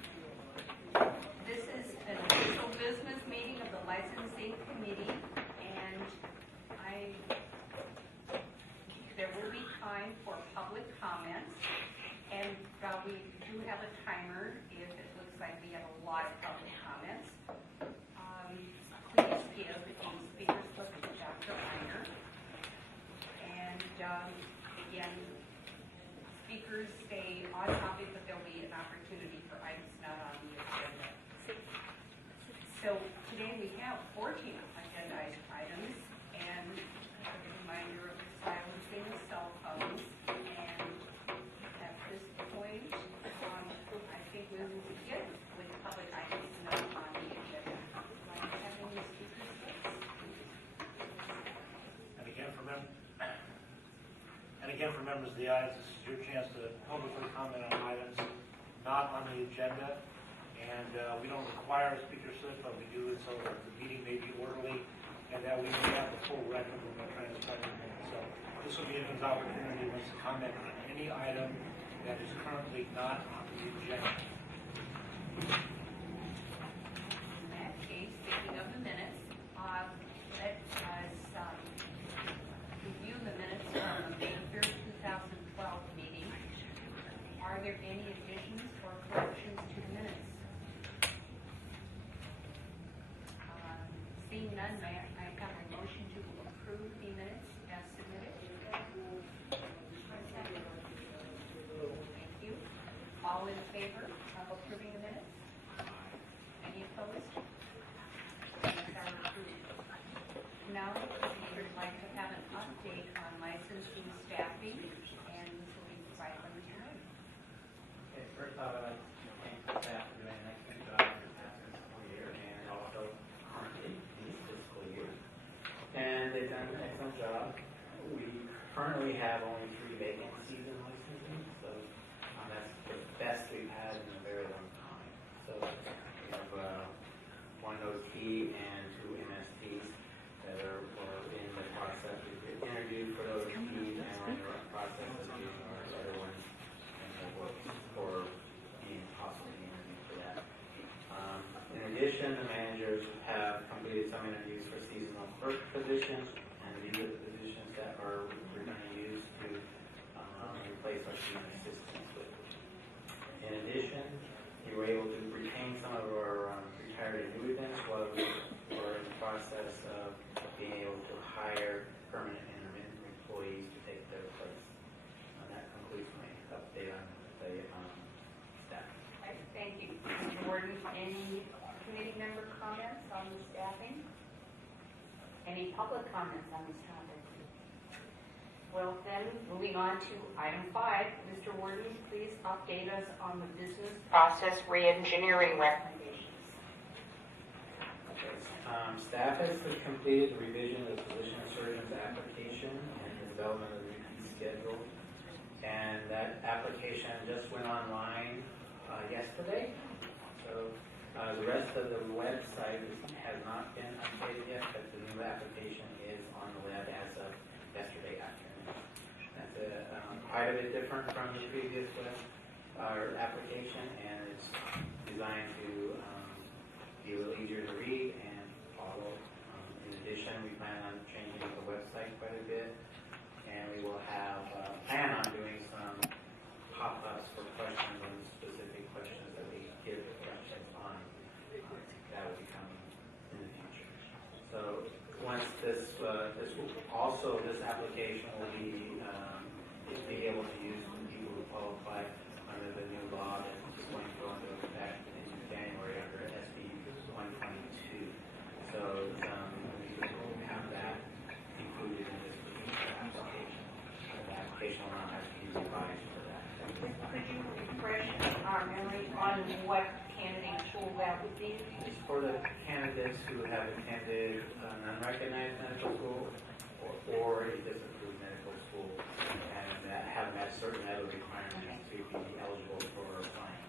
This is an official business meeting of the licensing committee, and there will be time for public comments, and we do have a timer if it looks like we have a lot of public comments. again, speakers stay on topic, but there'll be an opportunity for items not on the agenda. So today we have 14 agendized items, and a reminder of silencing cell phones. And at this point, I think we will begin with public items not on the agenda. Do I have any speakers? And again, for members of the audience, this is your chance to publicly comment on items not on the agenda. And we don't require a speaker slip, but we do it so that the meeting may be orderly and that we may have the full record when we're transcribing it. So this will be anyone's opportunity to comment on any item that is currently not on the agenda. In that case, speaking of the minutes, let us review the minutes from the May 3rd, 2012 meeting. Are there any additions or corrections to the minutes? Seeing none, may I have a motion to approve the minutes as submitted? Thank you. All in favor of approving the minutes? Any opposed? Minutes are approved. Now, we would like to have an update on licensing staffing, and this will be provided by Mr. Wright. Okay, first off, I'd like to thank the staff for doing an excellent job in the past fiscal year and also currently in this fiscal year. And they've done an excellent job. We currently have only 3 vacancies in licensing, so that's the best we've had in a very long time. So we have 1 OT and 2 MSTs that are in the process. We've interviewed for those OTs and we're in the process of doing our other ones and the work for being possibly interviewed for that. In addition, the managers have completed some interviews for seasonal clerk positions, and these are the positions that we're going to use to replace our senior assistants with. In addition, we were able to retain some of our retired annuitants while we were in the process of being able to hire permanent intermittent employees to take their place. And that concludes my update on the staff. Thank you. Mr. Warden, any committee member comments on the staffing? Any public comments on this topic? Well, then, moving on to item 5, Mr. Warden, please update us on the business process re-engineering recommendations. Staff has completed the revision of the physician surgeon's application and the development of the repeat schedule. And that application just went online yesterday. So the rest of the website has not been updated yet, but the new application is on the web as of yesterday afternoon. That's quite a bit different from the previous application, and it's designed to be a little easier to read and follow. In addition, we plan on changing the website quite a bit, and we will have plan on doing some pop-ups for questions on specific questions that we give the questions on. That will be coming in the future. So once this application will be able to use people who qualify under the new law that is going to go into effect in January under SB 122. So we will have that included in this particular application. The application will not have to be revised for that. Could you refresh our memory on what candidate pool that would be? It's for the candidates who have attended an unrecognized medical school or a disapproved medical school and that have met certain other requirements to be eligible for applying.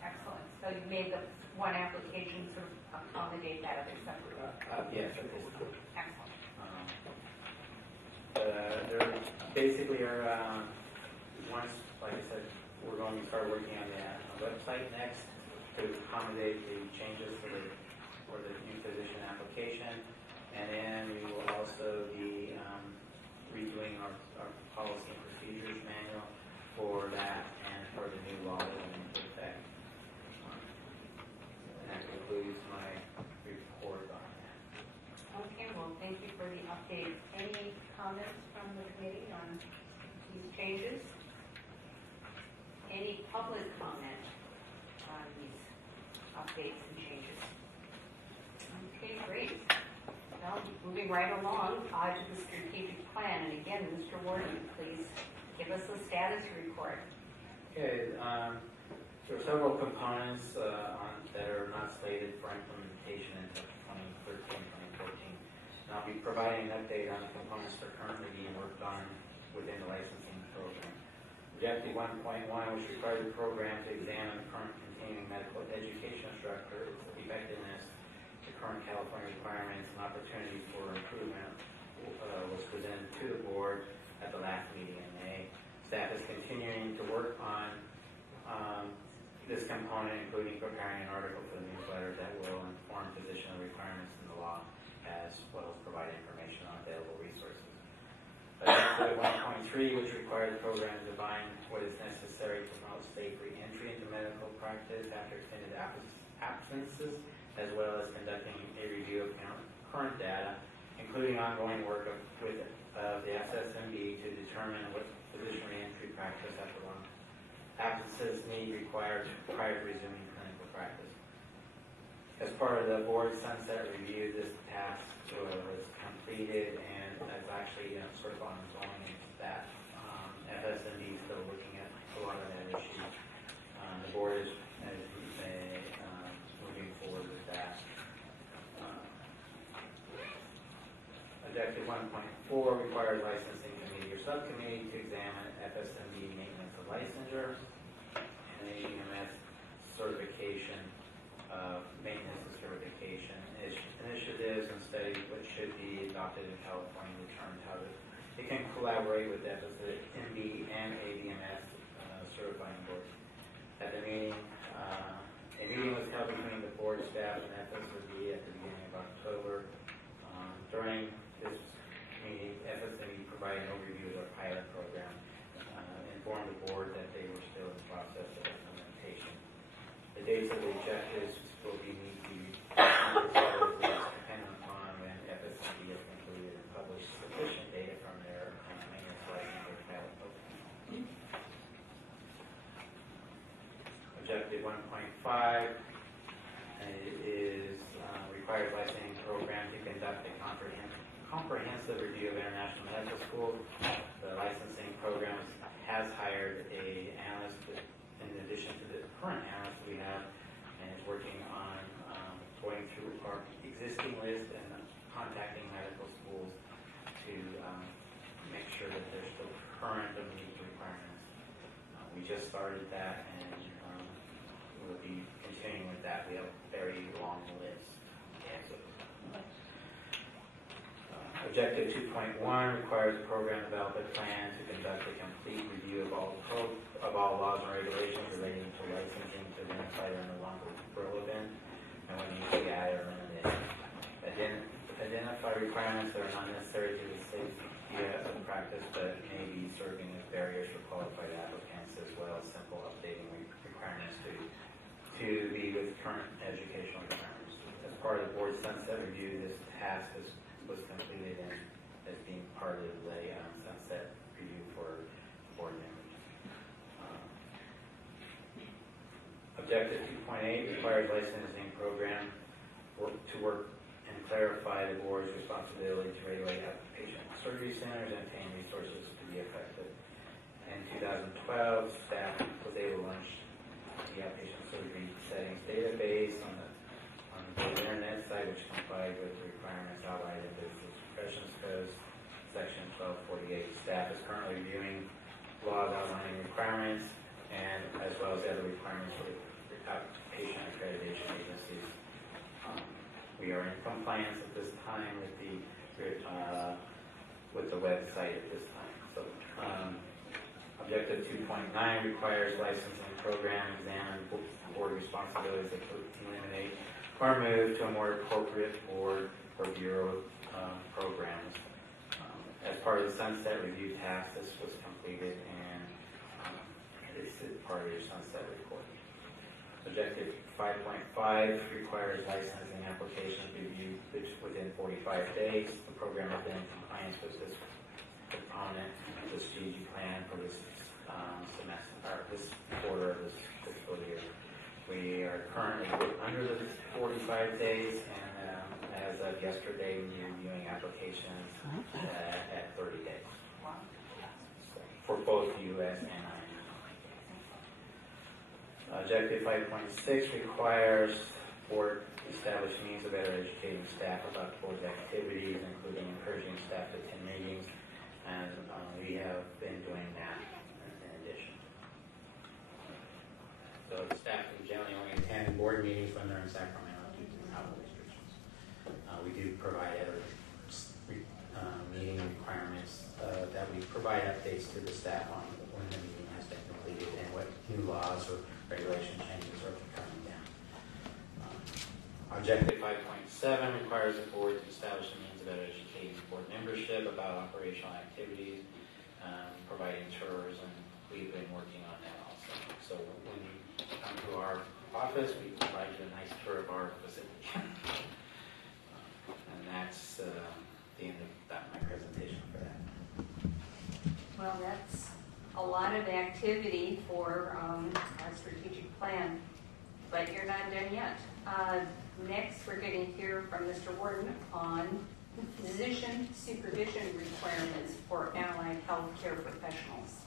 Excellent. So you made the one application sort of accommodate that other separate? Yes, at this time. Excellent. There basically are, once, like I said, we're going to start working on the website next to accommodate the changes for the new physician application. And then we will also be redoing our policy and procedures manual for that and for the new law that will be in effect. And that concludes my report on that. Okay, well, thank you for the update. Any comments from the committee on on these changes? Any public comment on these updates and changes? Okay, great. Well, moving right along to the strategic plan. And again, Mr. Warden, please give us a status report. Okay, there are several components that are not slated for implementation until 2013, 2014. And I'll be providing an update on the components that are currently being worked on within the licensing program. Objective 1.1, which requires the program to examine the current continuing medical education structure, its effectiveness, the current California requirements, and opportunities for improvement, was presented to the board at the last meeting in May. Staff is continuing to work on this component, including preparing an article for the newsletter that will inform physician requirements in the law, as well as provide information on available resources. Objective 1.3, which requires the program to define what is necessary to promote safe re-entry into medical practice after extended absences, as well as conducting a review of current data, including ongoing work with the SSMB to determine what physician re-entry practice after long absences need required prior to resuming clinical practice. As part of the board sunset review, this task was completed and is actually sort of ongoing. That FSMB is still looking at a lot of that issue. The board is moving forward with that. Objective 1.4 requires licensing committee or subcommittee to examine FSMB maintenance of licensure and AEMS certification of maintenance and certification initiatives and studies which should be adopted in California to determine how it can collaborate with FSMB and ADMS certifying boards. At the meeting, a meeting was held between the board staff and FSMB at the beginning of October. During this meeting, FSMB provided an overview of their pilot program, informed the board that they were still in the process of implementation. The dates of the objectives will be dependent upon when FSMB has concluded and published sufficient data from their maintenance licensure pilot program. Objective 1.5 is requires licensing program to conduct a comprehensive review of international medical schools. The licensing program has hired an analyst in addition to the current analyst we have, and is working on going through our existing list and contacting medical schools to make sure that they're still current and meet the requirements. We just started that, and we'll be continuing with that. We have a very long list. Objective 2.1 requires the program to develop a plan to conduct a complete review of all laws and regulations relating to licensing to identify that are no longer relevant and when need to be added or eliminated. Identify requirements that are not necessary to the safety of practice but may be serving as barriers for qualified applicants, as well as simple updating requirements to be with current educational requirements. As part of the board sunset review, this task was completed and as being part of the sunset review for board members. Objective 2.8 requires licensing program to work and clarify the board's responsibility to regulate outpatient surgery centers and obtain resources to be effective. In 2012, staff was able to launch the outpatient surgery settings database on the internet site, which complied with the requirements outlined in the Business Professions Code, Section 1248. Staff is currently reviewing laws outlining requirements and as well as other requirements for the outpatient accreditation agencies. We are in compliance at this time with the website at this time. So, Objective 2.9 requires licensing program examine board responsibilities to eliminate or move to a more appropriate board or bureau programs. As part of the sunset review task, this was completed and it's part of your sunset report. Objective 5.5 requires licensing applications to be reviewed within 45 days. The program has been in compliance with this on it, the strategic plan for this semester, or this quarter of this fiscal year. We are currently under the 45 days, and as of yesterday, we're reviewing applications at 30 days. So, for both U.S. and IME. Objective 5.6 requires board establish means of better educating staff about the board's activities, including encouraging staff to attend meetings, and we have been doing that in addition. So the staff can generally only attend board meetings when they're in Sacramento due to travel restrictions. We do provide other meeting requirements that we provide updates to the staff on when the meeting has been completed and what new laws or regulation changes are coming down. Objective 5.7 requires the board to establish a means of better educating board membership about operational activities, providing tours, and we've been working on that also. So when you come to our office, we provide you a nice tour of our facility. And that's the end of my presentation for that. Well, that's a lot of activity for our strategic plan, but you're not done yet. Next, we're going to hear from Mr. Warden on physician supervision requirements for allied healthcare professionals.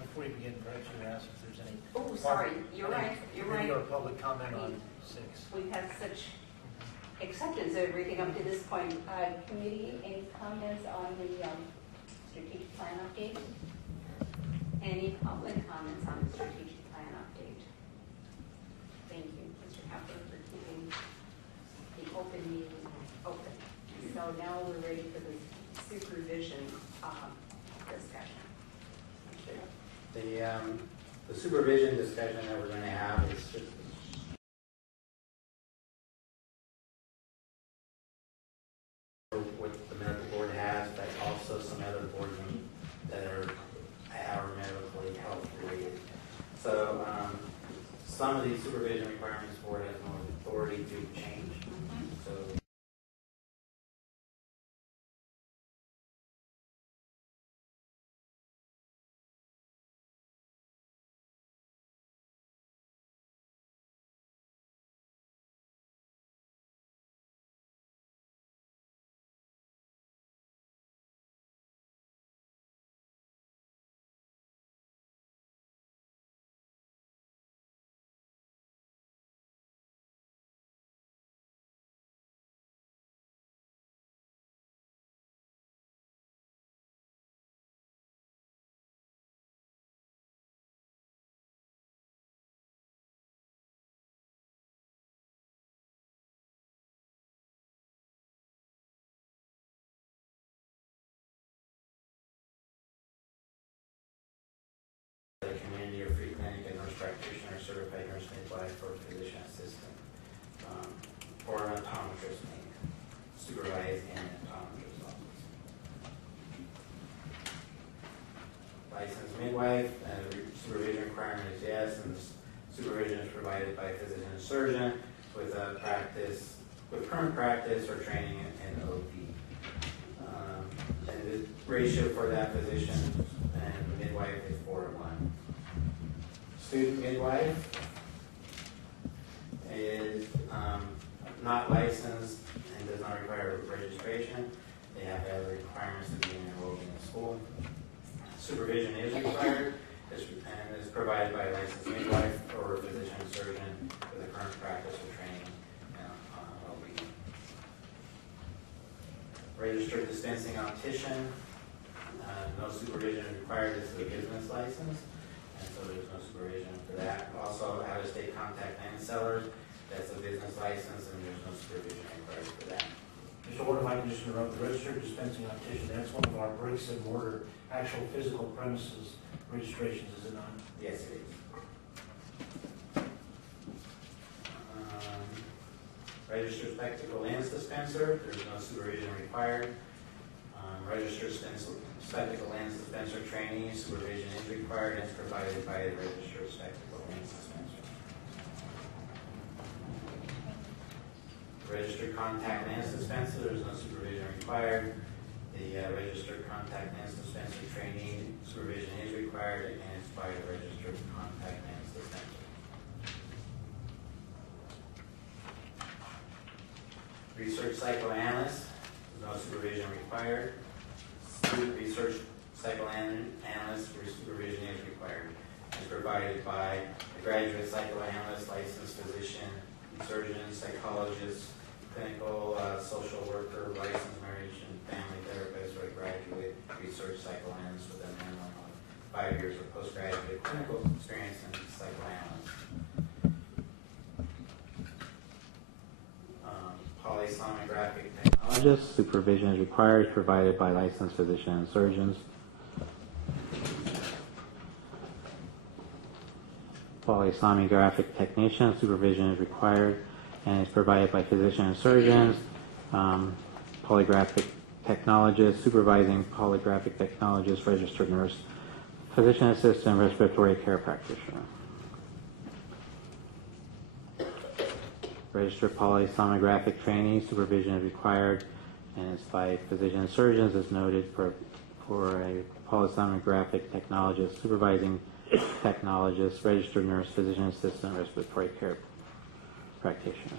Before you begin, perhaps you ask if there's any. Oh, sorry, you're right. Or public comment on 6. We've had such acceptance of everything up to this point. Committee, any comments on the strategic plan update? Any public comments on the strategic plan update? Thank you, Mr. Happer, for keeping the open meeting open. So now we're ready for the supervision discussion. The supervision discussion that we're going to have is just what the medical board has, but also some other boards that are medically health related. So some of these supervision requirements the board has no authority to change. So the community or free clinic and nurse practitioner, certified nurse midwife, or physician assistant, or an optometrist supervised in an optometrist's office. Licensed midwife, supervision requirement is yes, and supervision is provided by a physician and surgeon with current practice or training in OD. And the ratio for that physician and midwife is 4:1. Student midwife is not licensed and does not require registration. They have other requirements to be enrolled in the school. Supervision is required and is provided by a licensed midwife or a physician surgeon with a current practice or training in OB. Registered dispensing optician, no supervision required. This is a business license, and so there's no supervision for that. Also, out-of-state contact lens sellers, that's a business license, and there's no supervision required for that. Mr. Warden, if I can just interrupt, the registered dispensing optician, that's one of our bricks and mortar, actual physical premises registrations, is it not? Yes, it is. Registered spectacle lens dispenser, there's no supervision required. Registered spectacle lens dispenser training, supervision is required and is provided by the registered spectacle lens dispenser. Registered contact lens dispenser, there's no supervision required. The registered research psychoanalyst, no supervision required. Research psychoanalyst, supervision is required. It's provided by a graduate psychoanalyst, licensed physician, surgeon, psychologist, clinical social worker, licensed marriage and family therapist, or a graduate research psychoanalyst with a minimum of 5 years of postgraduate clinical experience in psychoanalysis. Polysomnographic technologist, supervision is required, provided by licensed physicians and surgeons. Polysomnographic technician, supervision is required and is provided by physicians and surgeons. Polygraphic technologist, supervising polygraphic technologist, registered nurse, physician assistant, respiratory care practitioner. Registered polysomnographic trainee, supervision is required and is by physicians and surgeons as noted for a polysomnographic technologist, supervising technologist, registered nurse, physician assistant, respiratory care practitioner.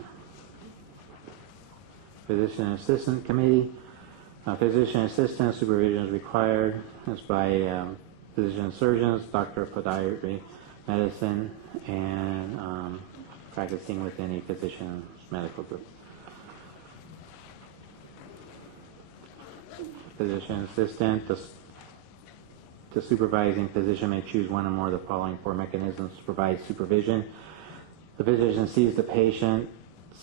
Physician assistant committee, physician assistant supervision is required as by physician surgeons, doctor of podiatry medicine, and practicing within a physician's medical group. Physician assistant, the supervising physician may choose one or more of the following 4 mechanisms to provide supervision. The physician sees the patient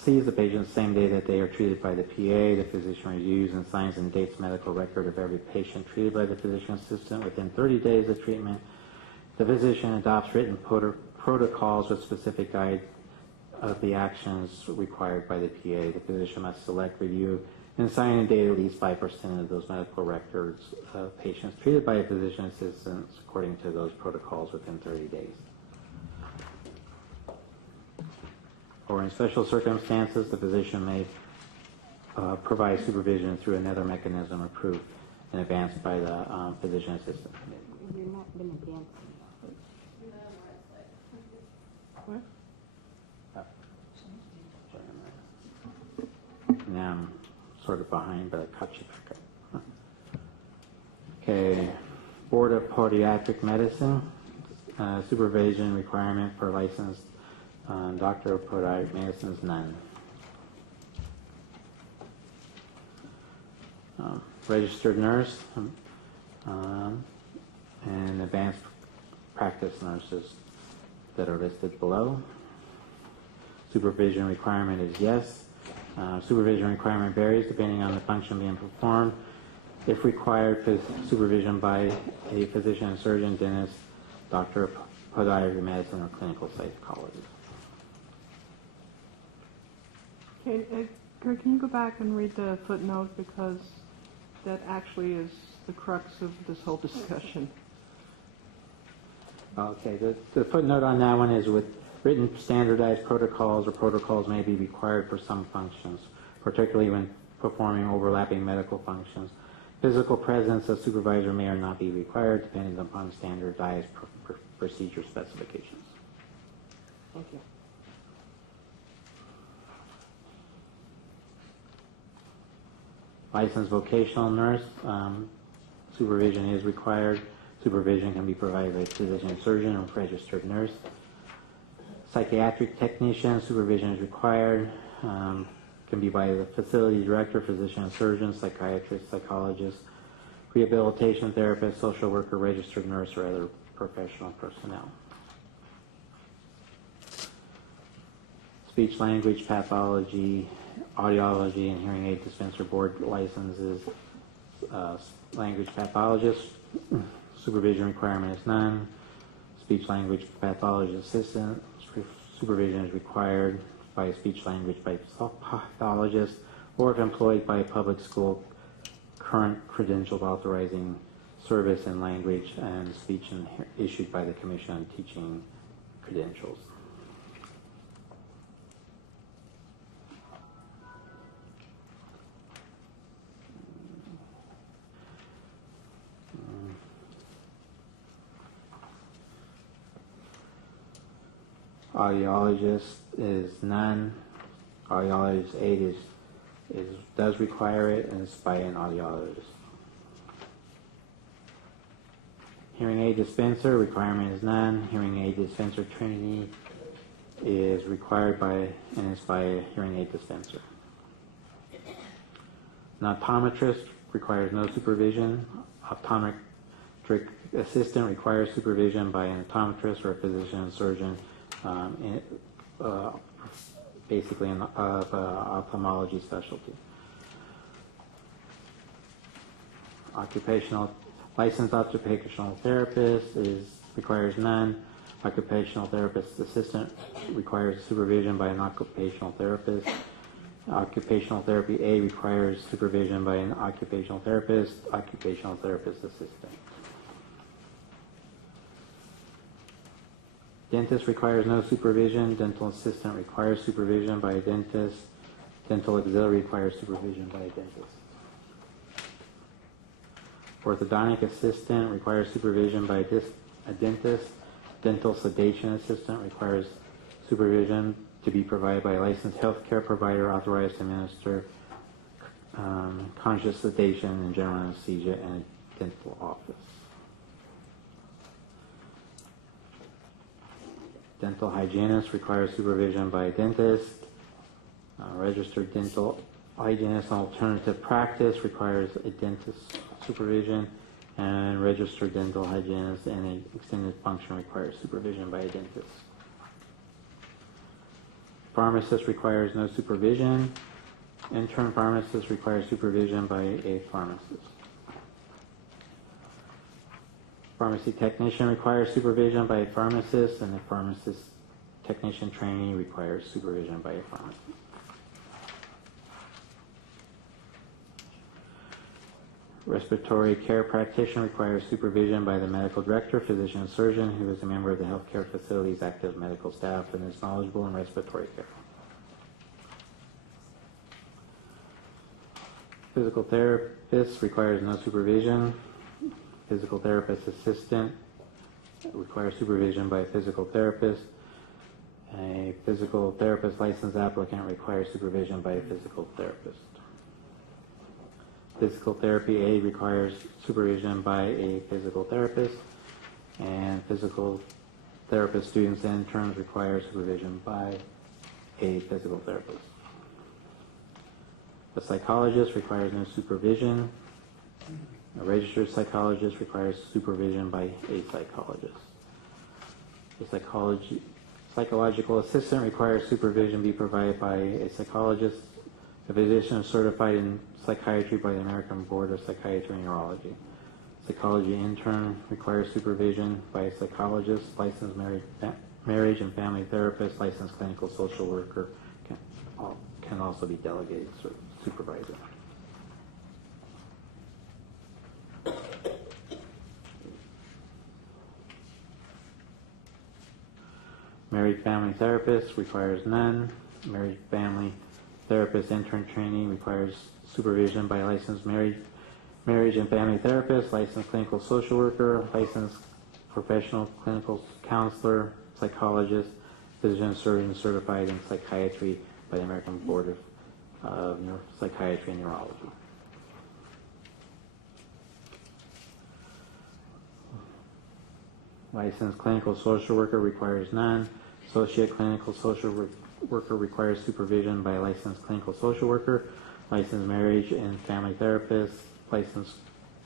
the same day that they are treated by the PA. The physician reviews and signs and dates medical record of every patient treated by the physician assistant within 30 days of treatment. The physician adopts written protocols with specific guide of the actions required by the PA. The physician must select, review, and sign and date at least 5% of those medical records of patients treated by a physician assistant according to those protocols within 30 days. Or in special circumstances, the physician may provide supervision through another mechanism approved in advance by the physician assistant. You're not going to dance. Now I'm sort of behind, but I caught you back up. Okay, Board of Podiatric Medicine, supervision requirement for licensed doctor of podiatric medicine is none. Registered nurse and advanced practice nurses that are listed below. Supervision requirement is yes. Supervision requirement varies depending on the function being performed. If required, supervision by a physician and surgeon, dentist, doctor of podiatry medicine, or clinical psychologist. Okay, Greg, can you go back and read the footnote, because that actually is the crux of this whole discussion. Okay, the footnote on that one is with written standardized protocols, or protocols may be required for some functions, particularly when performing overlapping medical functions. Physical presence of supervisor may or not be required depending upon standardized procedure specifications. Thank you. Licensed vocational nurse, supervision is required. Supervision can be provided by a physician surgeon or registered nurse. Psychiatric technician, supervision is required. Can be by the facility director, physician surgeon, psychiatrist, psychologist, rehabilitation therapist, social worker, registered nurse, or other professional personnel. Speech language pathology, audiology, and hearing aid dispenser board licenses. Language pathologist, supervision requirement is none. Speech language pathologist assistant, supervision is required by a speech language pathologist, or if employed by a public school, current credentialed authorizing service in language and speech and issued by the Commission on Teaching Credentials. Audiologist is none. Audiologist aid does require it, and it's by an audiologist. Hearing aid dispenser, requirement is none. Hearing aid dispenser trainee is required by, and is by a hearing aid dispenser. An optometrist requires no supervision. Optometric assistant requires supervision by an optometrist or a physician and surgeon, basically an ophthalmology specialty. Licensed occupational therapist requires none. Occupational therapist assistant requires supervision by an occupational therapist. Occupational therapy A requires supervision by an occupational therapist assistant. Dentist requires no supervision. Dental assistant requires supervision by a dentist. Dental auxiliary requires supervision by a dentist. Orthodontic assistant requires supervision by a dentist. Dental sedation assistant requires supervision to be provided by a licensed healthcare provider authorized to administer conscious sedation and general anesthesia in a dental office. Dental hygienist requires supervision by a dentist. Registered dental hygienist in alternative practice requires a dentist supervision, and registered dental hygienist in an extended function requires supervision by a dentist. Pharmacist requires no supervision. Intern pharmacist requires supervision by a pharmacist. Pharmacy technician requires supervision by a pharmacist, and the pharmacist technician trainee requires supervision by a pharmacist. Respiratory care practitioner requires supervision by the medical director, physician, and surgeon who is a member of the healthcare facility's active medical staff and is knowledgeable in respiratory care. Physical therapist requires no supervision. Physical therapist assistant requires supervision by a physical therapist. A physical therapist license applicant requires supervision by a physical therapist. Physical therapy A requires supervision by a physical therapist, and physical therapist students and interns require supervision by a physical therapist. A psychologist requires no supervision. A registered psychologist requires supervision by a psychologist. A psychological assistant requires supervision be provided by a psychologist. A physician is certified in psychiatry by the American Board of Psychiatry and Neurology. Psychology intern requires supervision by a psychologist. Licensed marriage and family therapist, licensed clinical social worker can also be delegated supervisor. Married family therapist requires none. Married family therapist intern training requires supervision by a licensed marriage and family therapist, licensed clinical social worker, licensed professional clinical counselor, psychologist, physician, surgeon certified in psychiatry by the American Board of Psychiatry and Neurology. Licensed clinical social worker requires none. Associate clinical social worker requires supervision by a licensed clinical social worker, licensed marriage and family therapist, licensed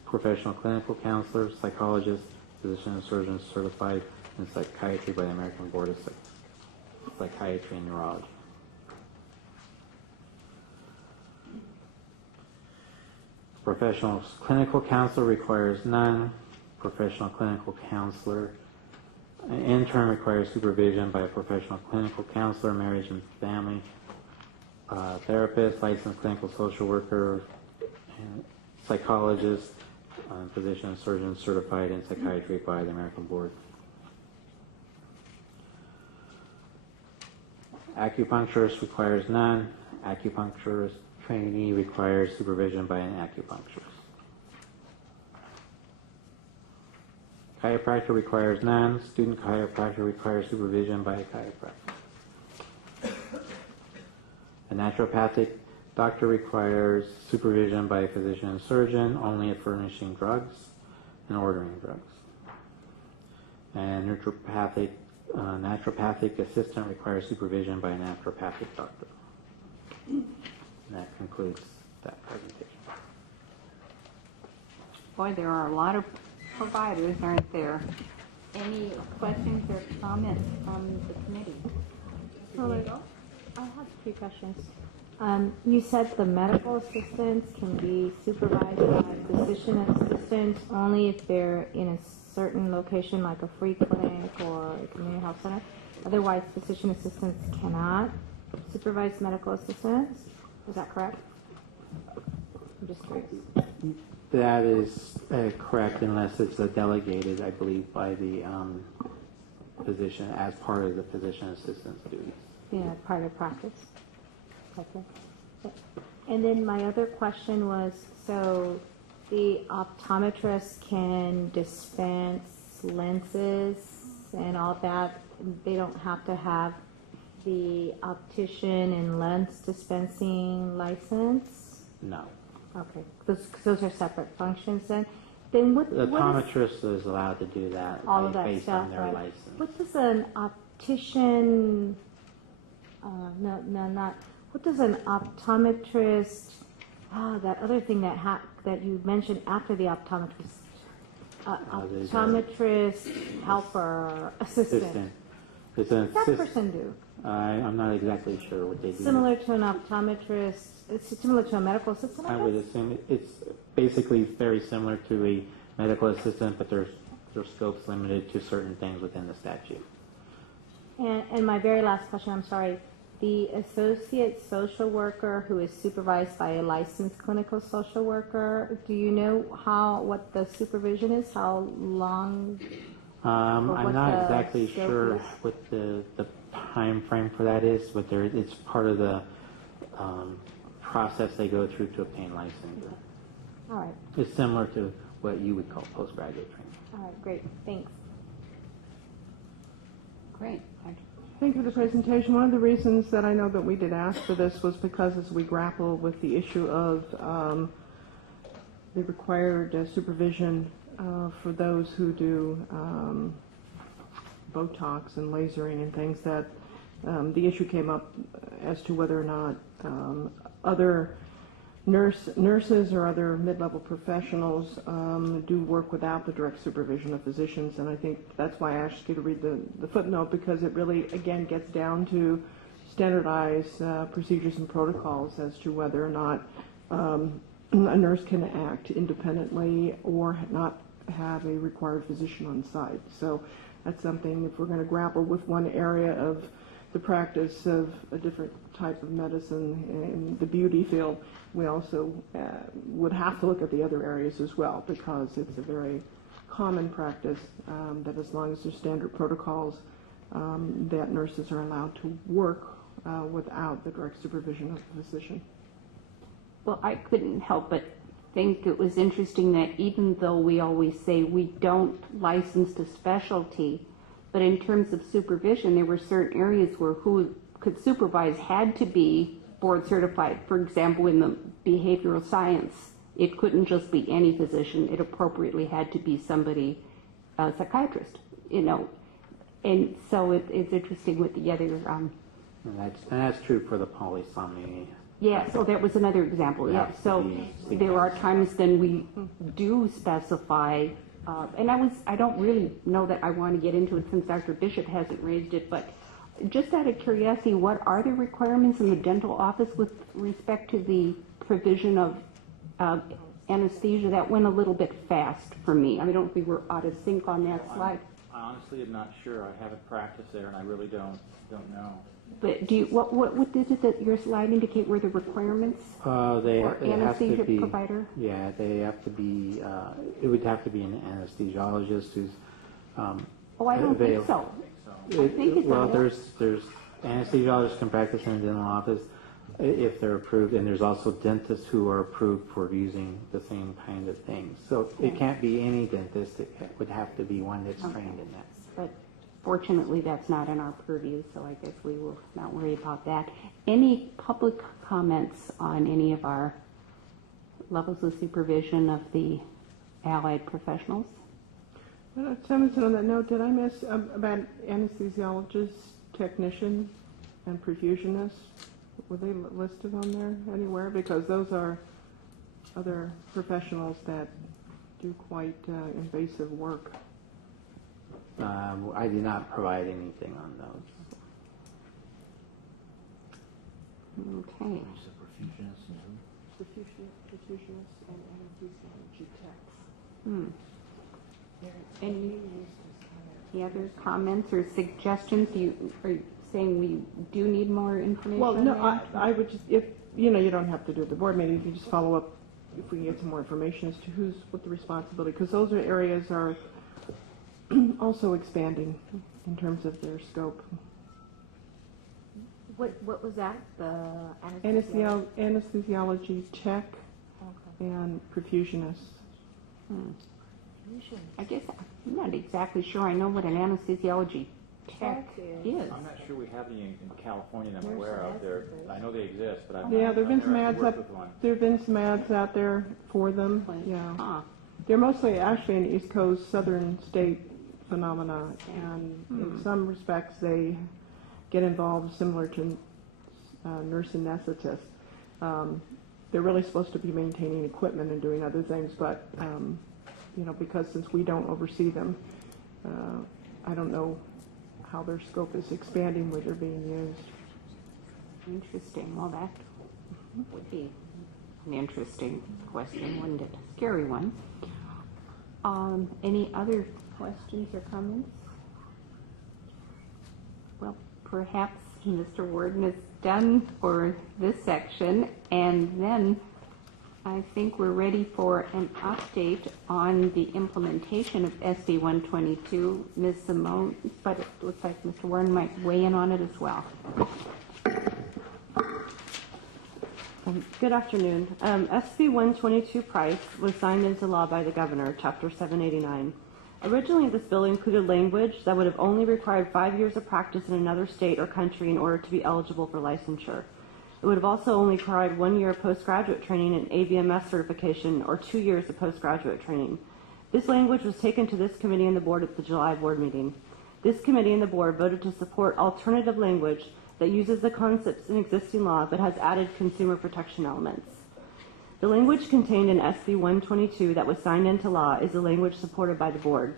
professional clinical counselor, psychologist, physician and surgeon certified in psychiatry by the American Board of Psychiatry and Neurology. Professional clinical counselor requires none. Professional clinical counselor intern requires supervision by a professional clinical counselor, marriage and family therapist, licensed clinical social worker, and psychologist, physician and surgeon certified in psychiatry by the American Board. Acupuncturist requires none. Acupuncturist trainee requires supervision by an acupuncturist. Chiropractor requires none. Student chiropractor requires supervision by a chiropractor. A naturopathic Doctor requires supervision by a physician and surgeon only if furnishing drugs and ordering drugs. And naturopathic assistant requires supervision by a naturopathic doctor. And that concludes that presentation. Boy, there are a lot of providers, aren't there? Any questions or comments from the committee? I have a few questions. You said the medical assistants can be supervised by physician assistants only if they're in a certain location, like a free clinic or a community health center. Otherwise, physician assistants cannot supervise medical assistants. Is that correct? I'm just curious. That is correct unless it's delegated, I believe, by the physician as part of the physician assistant's duties. Yeah, part of practice. Okay. And then my other question was, so the optometrist can dispense lenses and all that. They don't have to have the optician and lens dispensing license? No. Okay. Those are separate functions then? Then what The optometrist is allowed to do that all of that based stuff, on their right? license. What does an optician, what does an optometrist, that other thing that you mentioned after the optometrist, optometrist, helper, assistant. It's an What does that person do? I'm not exactly sure what they do. Similar to an optometrist, it's similar to a medical assistant, I would assume it's basically very similar to a medical assistant, but their scope's limited to certain things within the statute. And my very last question, I'm sorry, the associate social worker who is supervised by a licensed clinical social worker, do you know what the supervision is? How long? I'm not exactly sure what the time frame for that is, but it's part of the process they go through to obtain licensure. All right. It's similar to what you would call postgraduate training. All right, great. Thanks. Great. Thank you for the presentation. One of the reasons that I know that we did ask for this was because as we grapple with the issue of the required supervision for those who do Botox and lasering and things, that the issue came up as to whether or not other nurses or other mid-level professionals do work without the direct supervision of physicians, and I think that's why I asked you to read the footnote, because it really, again, gets down to standardized procedures and protocols as to whether or not a nurse can act independently or not have a required physician on site. So that's something, if we're going to grapple with one area of the practice of a different type of medicine in the beauty field, we also would have to look at the other areas as well, because it's a very common practice that as long as there's standard protocols, that nurses are allowed to work without the direct supervision of the physician. Well, I couldn't help but think it was interesting that even though we always say we don't license to specialty, but in terms of supervision, there were certain areas where who could supervise had to be board certified. For example, in the behavioral science, it couldn't just be any physician. It appropriately had to be somebody, a psychiatrist, And so it's interesting with the other. And that's true for the polysomnia. Yeah, so that was another example. Yeah, so there are times then we do specify, and I don't really know that I want to get into it since Dr. Bishop hasn't raised it, but just out of curiosity, what are the requirements in the dental office with respect to the provision of anesthesia? That went a little bit fast for me. I don't know if we were out of sync on that slide. I honestly am not sure. I haven't practiced there, and I really don't know. But what did it that your slide indicate were the requirements They for anesthesia have to be, provider? Yeah, they have to be. It would have to be an anesthesiologist who's. I don't think so. I think it's there's anesthesiologists can practice in a dental office if they're approved, and there's also dentists who are approved for using the same kind of things. So it can't be any dentist. It would have to be one that's trained in that. Fortunately, that's not in our purview, so I guess we will not worry about that. Any public comments on any of our levels of supervision of the allied professionals? Simonson, on that note, did I miss about anesthesiologist, technician, and perfusionist? Were they listed on there anywhere? Because those are other professionals that do quite invasive work. I did not provide anything on those. Okay. Perfusionists and anesthesiology techs. Any other comments or suggestions? Are you saying we do need more information? Well, no, I would just, if, you don't have to do it at the board meeting, you can just follow up if we can get some more information as to what the responsibility, because those areas are also expanding in terms of their scope. What was that? The Anesthesiology tech and perfusionists. I guess I'm not exactly sure I know what an anesthesiology tech is. I'm not sure we have any in California that I'm aware of. I know they exist, but I've Yeah, there've been some never ads worked with one. There've been some ads out there for them. Yeah, they're mostly actually an East Coast, southern state phenomena, and in some respects they get involved similar to nurse anesthetists. They're really supposed to be maintaining equipment and doing other things, but because since we don't oversee them, I don't know how their scope is expanding where they're being used. Interesting. Well, that would be an interesting question, wouldn't it? A scary one. Any other questions or comments? Well, perhaps Mr. Warden is done for this section, and then I think we're ready for an update on the implementation of SB 122. Ms. Simone, but it looks like Mr. Warren might weigh in on it as well. Good afternoon. SB 122 price was signed into law by the governor, Chapter 789. Originally, this bill included language that would have only required 5 years of practice in another state or country in order to be eligible for licensure. It would have also only required 1 year of postgraduate training and ABMS certification or 2 years of postgraduate training. This language was taken to this committee and the board at the July board meeting. This committee and the board voted to support alternative language that uses the concepts in existing law but has added consumer protection elements. The language contained in SB 122 that was signed into law is the language supported by the board.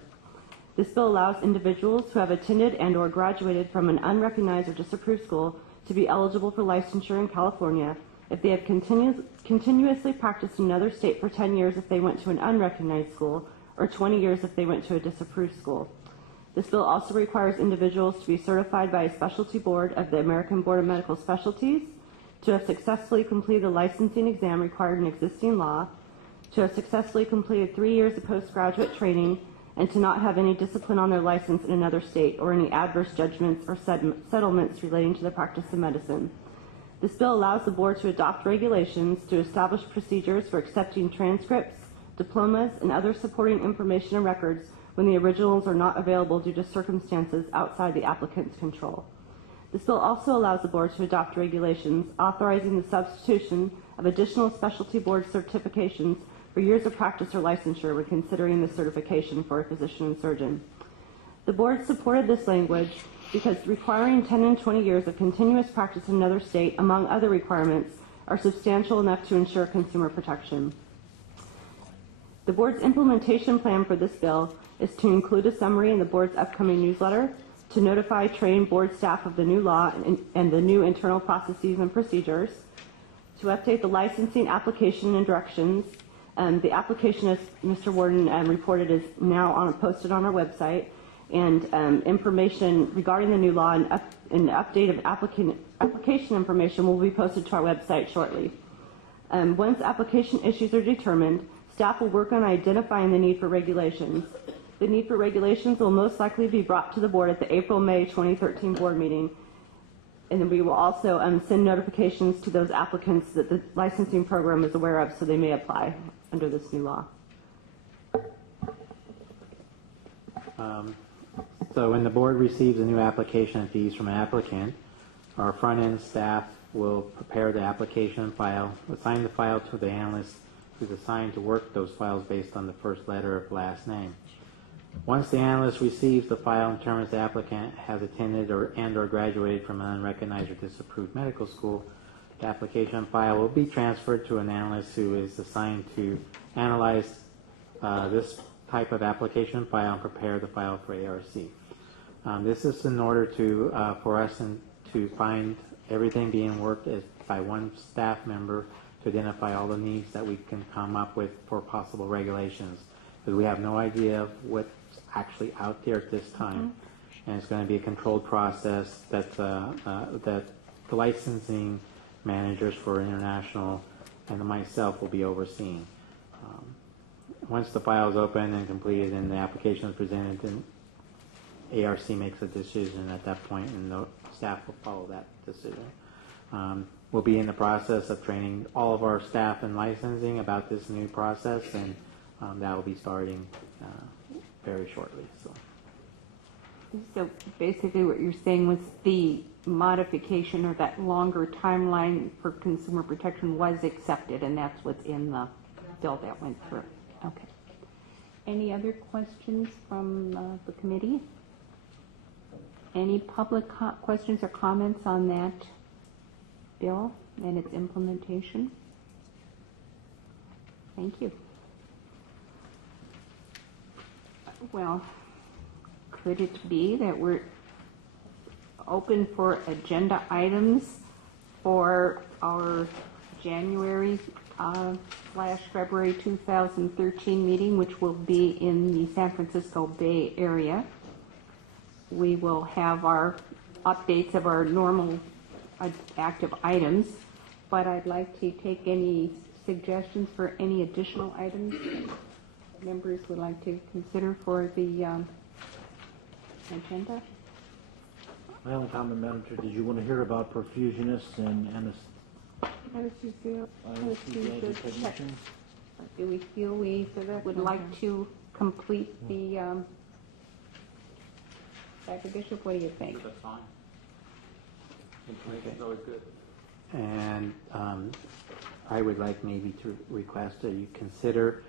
This bill allows individuals who have attended and or graduated from an unrecognized or disapproved school to be eligible for licensure in California if they have continuously practiced in another state for 10 years if they went to an unrecognized school, or 20 years if they went to a disapproved school. This bill also requires individuals to be certified by a specialty board of the American Board of Medical Specialties, to have successfully completed the licensing exam required in existing law, to have successfully completed 3 years of postgraduate training, and to not have any discipline on their license in another state or any adverse judgments or settlements relating to the practice of medicine. This bill allows the board to adopt regulations to establish procedures for accepting transcripts, diplomas, and other supporting information and records when the originals are not available due to circumstances outside the applicant's control. This bill also allows the board to adopt regulations authorizing the substitution of additional specialty board certifications for years of practice or licensure when considering the certification for a physician and surgeon. The board supported this language because requiring 10 and 20 years of continuous practice in another state, among other requirements, are substantial enough to ensure consumer protection. The board's implementation plan for this bill is to include a summary in the board's upcoming newsletter, to notify trained board staff of the new law and the new internal processes and procedures, to update the licensing application and directions. The application, as Mr. Warden reported, is now posted on our website, and information regarding the new law and update of application information will be posted to our website shortly. Once application issues are determined, staff will work on identifying the need for regulations. The need for regulations will most likely be brought to the board at the April-May 2013 board meeting, and then we will also send notifications to those applicants that the licensing program is aware of so they may apply under this new law. So when the board receives a new application and fees from an applicant, our front-end staff will prepare the application file, assign the file to the analyst who's assigned to work those files based on the first letter of last name. Once the analyst receives the file and determines the applicant has attended or graduated from an unrecognized or disapproved medical school, the application file will be transferred to an analyst who is assigned to analyze this type of application file and prepare the file for ARC. This is in order to for us to find everything being worked by one staff member to identify all the needs that we can come up with for possible regulations, because we have no idea of what's actually out there at this time, and it's going to be a controlled process that the licensing managers for international and myself will be overseeing. Once the file is open and completed and the application is presented, then ARC makes a decision at that point, and the staff will follow that decision. We'll be in the process of training all of our staff in licensing about this new process, and that will be starting very shortly. So basically what you're saying was the modification or that longer timeline for consumer protection was accepted, and that's what's in the bill that went through. Okay. Any other questions from the committee? Any public questions or comments on that bill and its implementation? Thank you. Well, could it be that we're open for agenda items for our January / February 2013 meeting, which will be in the San Francisco Bay Area? We will have our updates of our normal active items, but I'd like to take any suggestions for any additional items that members would like to consider for the agenda. My only comment, Madam Chair, did you want to hear about perfusionists and anesthesiology technicians? Do we feel we would like to complete the Dr. Bishop, what do you think? That's fine. Information is always good. And I would like maybe to request that you consider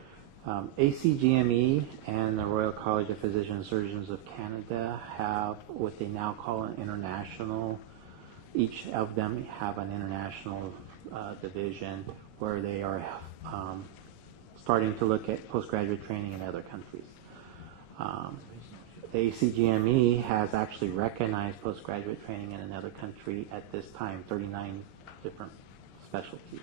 ACGME and the Royal College of Physicians and Surgeons of Canada have what they now call an international, each of them have an international division where they are starting to look at postgraduate training in other countries. The ACGME has actually recognized postgraduate training in another country at this time, 39 different specialties.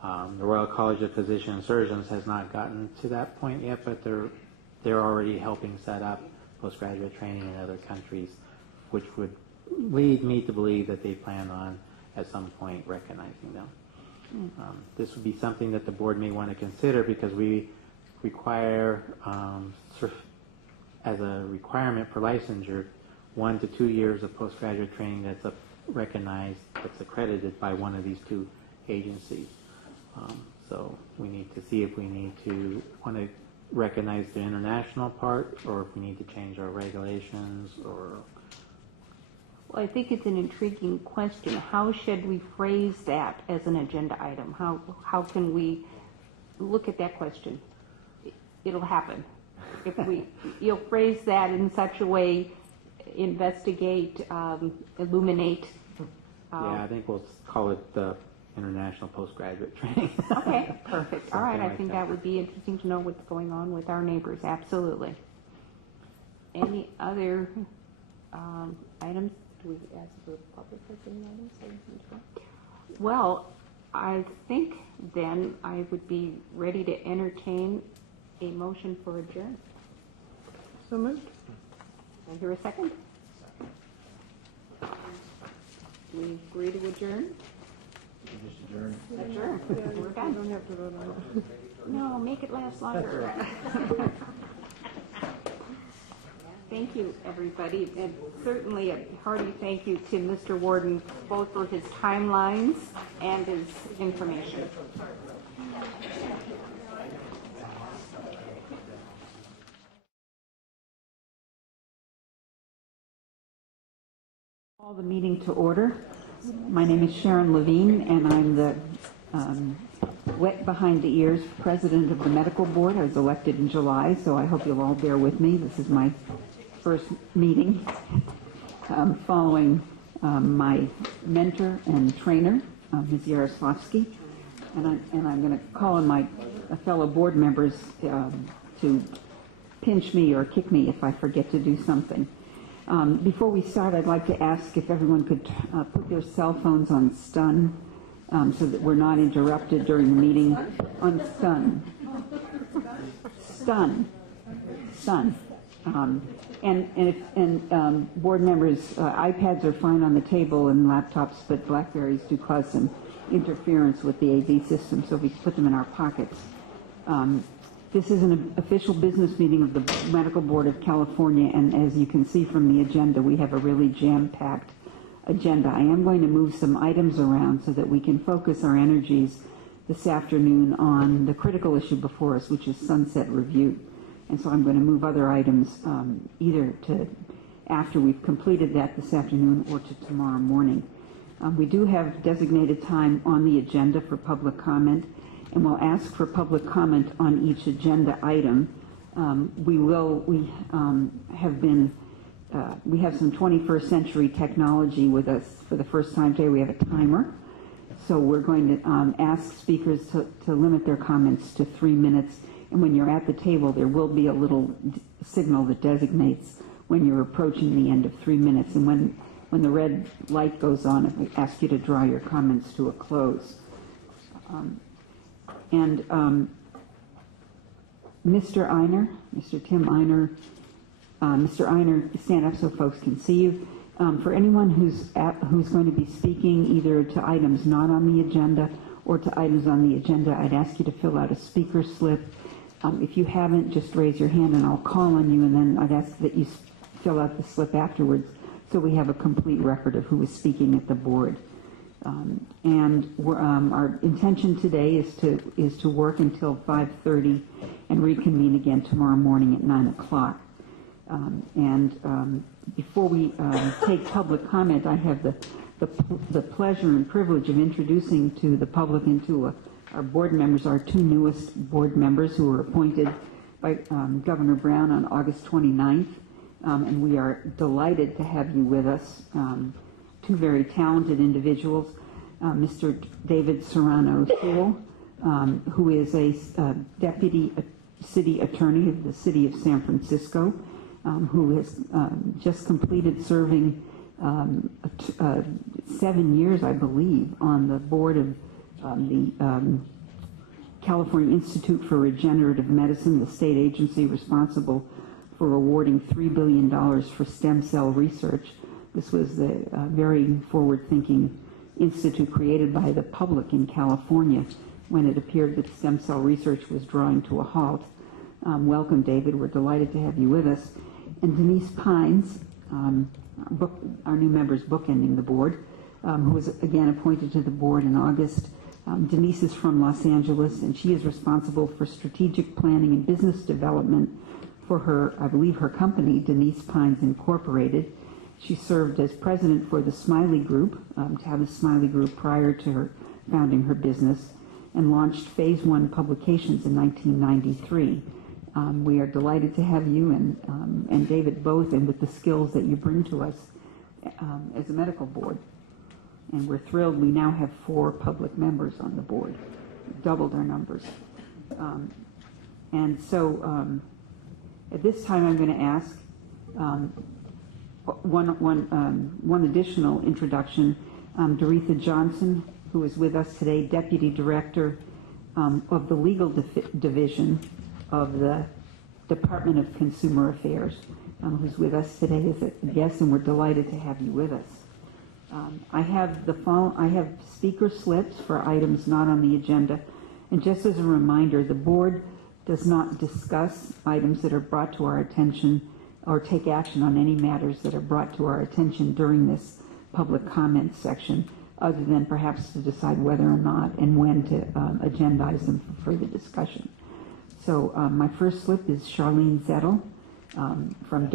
The Royal College of Physicians and Surgeons has not gotten to that point yet, but they're already helping set up postgraduate training in other countries, which would lead me to believe that they plan on at some point recognizing them. This would be something that the board may want to consider, because we require, as a requirement for licensure, 1 to 2 years of postgraduate training that's recognized, that's accredited by one of these two agencies. So we need to see if we need to want to recognize the international part, or if we need to change our regulations, or... Well, I think it's an intriguing question. How should we phrase that as an agenda item? How can we look at that question? It'll happen. If you'll phrase that in such a way, investigate, illuminate. Yeah, I think we'll call it the International Postgraduate Training. Okay, perfect. All right, I think that would be interesting to know what's going on with our neighbors, absolutely. Any other items? Do we ask for public items? Well, I think then I would be ready to entertain a motion for adjourn. So moved. Do I hear a second? We agree to adjourn? Just adjourn. Adjourn. We're done. Don't have to vote on it. No, make it last longer. Thank you, everybody, and certainly a hearty thank you to Mr. Warden, both for his timelines and his information. Call the meeting to order. My name is Sharon Levine, and I'm the wet behind the ears president of the medical board. I was elected in July, so I hope you'll all bear with me. This is my first meeting following my mentor and trainer, Ms. Yaroslavsky, and I'm going to call on my fellow board members to pinch me or kick me if I forget to do something. Before we start, I'd like to ask if everyone could put their cell phones on stun so that we're not interrupted during the meeting. On stun. Stun. And board members, iPads are fine on the table and laptops, but BlackBerries do cause some interference with the AV system, so we put them in our pockets. This is an official business meeting of the Medical Board of California, and as you can see from the agenda, we have a really jam-packed agenda. I am going to move some items around so that we can focus our energies this afternoon on the critical issue before us, which is sunset review. And so I'm going to move other items either to after we've completed that this afternoon or to tomorrow morning. We do have designated time on the agenda for public comment, and we'll ask for public comment on each agenda item. We have some 21st century technology with us for the first time today. We have a timer. So we're going to ask speakers to limit their comments to 3 minutes. And when you're at the table, there will be a little signal that designates when you're approaching the end of 3 minutes. And when the red light goes on, we ask you to draw your comments to a close. Mr. Einer, Mr. Tim Einer, Mr. Einer, stand up so folks can see you. For anyone who's going to be speaking either to items not on the agenda or to items on the agenda, I'd ask you to fill out a speaker slip. If you haven't, just raise your hand and I'll call on you, and then I'd ask that you fill out the slip afterwards so we have a complete record of who is speaking at the board. Our intention today is to work until 5:30 and reconvene again tomorrow morning at 9 o'clock. Before we take public comment, I have the pleasure and privilege of introducing to the public and to our board members, our two newest board members who were appointed by Governor Brown on August 29th. And we are delighted to have you with us. Two very talented individuals, Mr. David Serrano-Sewell, who is a deputy city attorney of the city of San Francisco, who has just completed serving 7 years, I believe, on the board of the California Institute for Regenerative Medicine, the state agency responsible for awarding $3 billion for stem cell research. This was the very forward-thinking institute created by the public in California when it appeared that stem cell research was drawing to a halt. Welcome, David. We're delighted to have you with us. And Denise Pines, our new member's bookending the board, who was again appointed to the board in August. Denise is from Los Angeles, and she is responsible for strategic planning and business development for her, I believe, her company, Denise Pines Incorporated. She served as president for the Smiley Group, Tavis Smiley Group, prior to her founding her business, and launched Phase 1 Publications in 1993. We are delighted to have you and David both, and with the skills that you bring to us as a medical board. And we're thrilled we now have 4 public members on the board, doubled our numbers. At this time I'm going to ask one additional introduction. Doretha Johnson, who is with us today, Deputy Director of the Legal Division of the Department of Consumer Affairs, who's with us today as a guest, and we're delighted to have you with us. I have speaker slips for items not on the agenda, and just as a reminder, the board does not discuss items that are brought to our attention or take action on any matters that are brought to our attention during this public comment section, other than perhaps to decide whether or not and when to agendize them for further discussion. So my first slip is Charlene Zettel from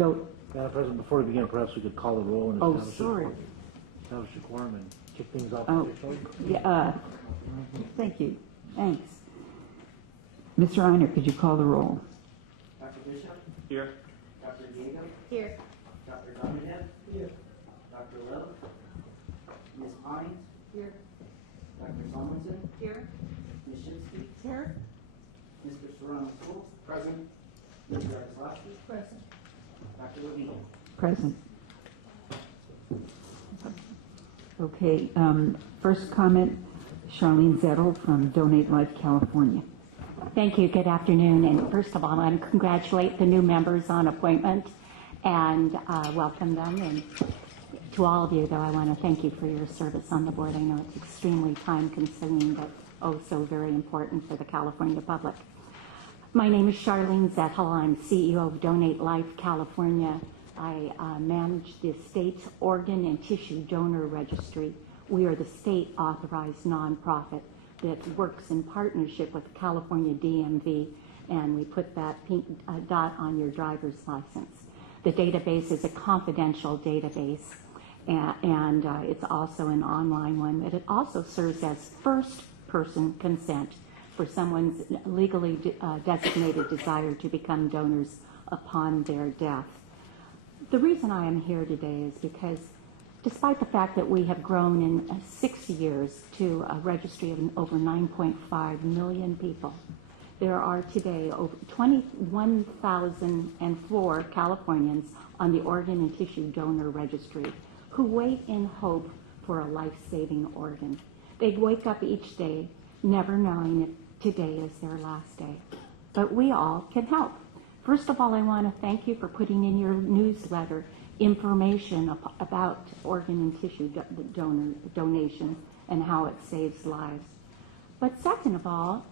Madam President, before we begin, perhaps we could call the roll and establish. Oh, sorry. establish a quorum and kick things off Oh, officially. yeah, thank you. Thanks. Mr. Einer, could you call the roll? Dr. Bishop? Here. Dr. Diego? Here. Dr. Donahan? Here. Dr. Love? Ms. Pines? Here. Dr. Tomlinson? Here. Ms. Shinsky? Here. Mr. Serrano Schultz? Present. Mr. Kozlowski? Present. Dr. Levine? Present. Okay, first comment, Charlene Zettel from Donate Life California. Thank you. Good afternoon. And first of all, I congratulate the new members on appointment and welcome them. And to all of you, though, I want to thank you for your service on the board. I know it's extremely time-consuming, but oh so very important for the California public. My name is Charlene Zettel. I'm CEO of Donate Life California. I manage the state's organ and tissue donor registry. We are the state-authorized nonprofit that works in partnership with the California DMV, and we put that pink dot on your driver's license. The database is a confidential database, and it's also an online one, but it also serves as first-person consent for someone's legally designated desire to become donors upon their death. The reason I am here today is because despite the fact that we have grown in 6 years to a registry of over 9.5 million people, there are today over 21,004 Californians on the organ and tissue donor registry who wait in hope for a life-saving organ. They wake up each day never knowing if today is their last day. But we all can help. First of all, I want to thank you for putting in your newsletter information about organ and tissue donation and how it saves lives. But second of all,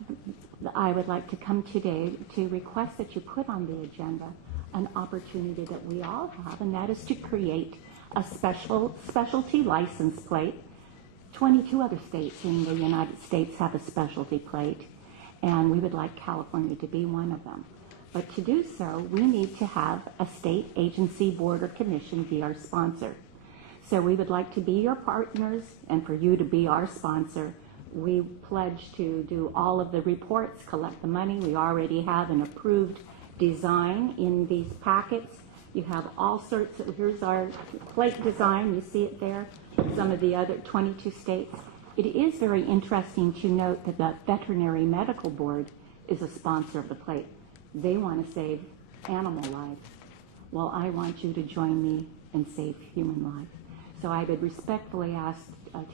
I would like to come today to request that you put on the agenda an opportunity that we all have, and that is to create a specialty license plate. 22 other states in the United States have a specialty plate, and we would like California to be one of them. But to do so, we need to have a state agency, board, or commission be our sponsor. So we would like to be your partners and for you to be our sponsor. We pledge to do all of the reports, collect the money. We already have an approved design in these packets. You have all sorts of, here's our plate design, you see it there, some of the other 22 states. It is very interesting to note that the Veterinary Medical Board is a sponsor of the plate. They want to save animal lives. Well, I want you to join me and save human lives. So I would respectfully ask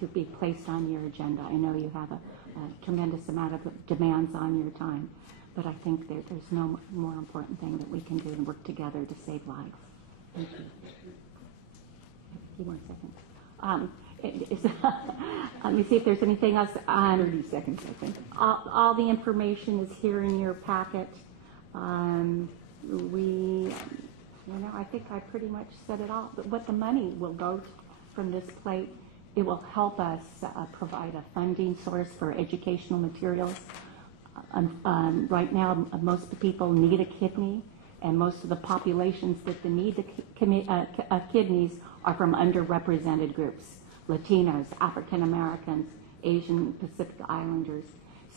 to be placed on your agenda. I know you have a tremendous amount of demands on your time, but I think that there's no more important thing that we can do than work together to save lives. Thank you. Give me 1 second. Let me see if there's anything else. 30 seconds, I think. All the information is here in your packet. I think I pretty much said it all. But what the money will go from this plate, it will help us provide a funding source for educational materials. Right now, most of the people need a kidney, and most of the populations that need kidneys are from underrepresented groups: Latinos, African Americans, Asian Pacific Islanders.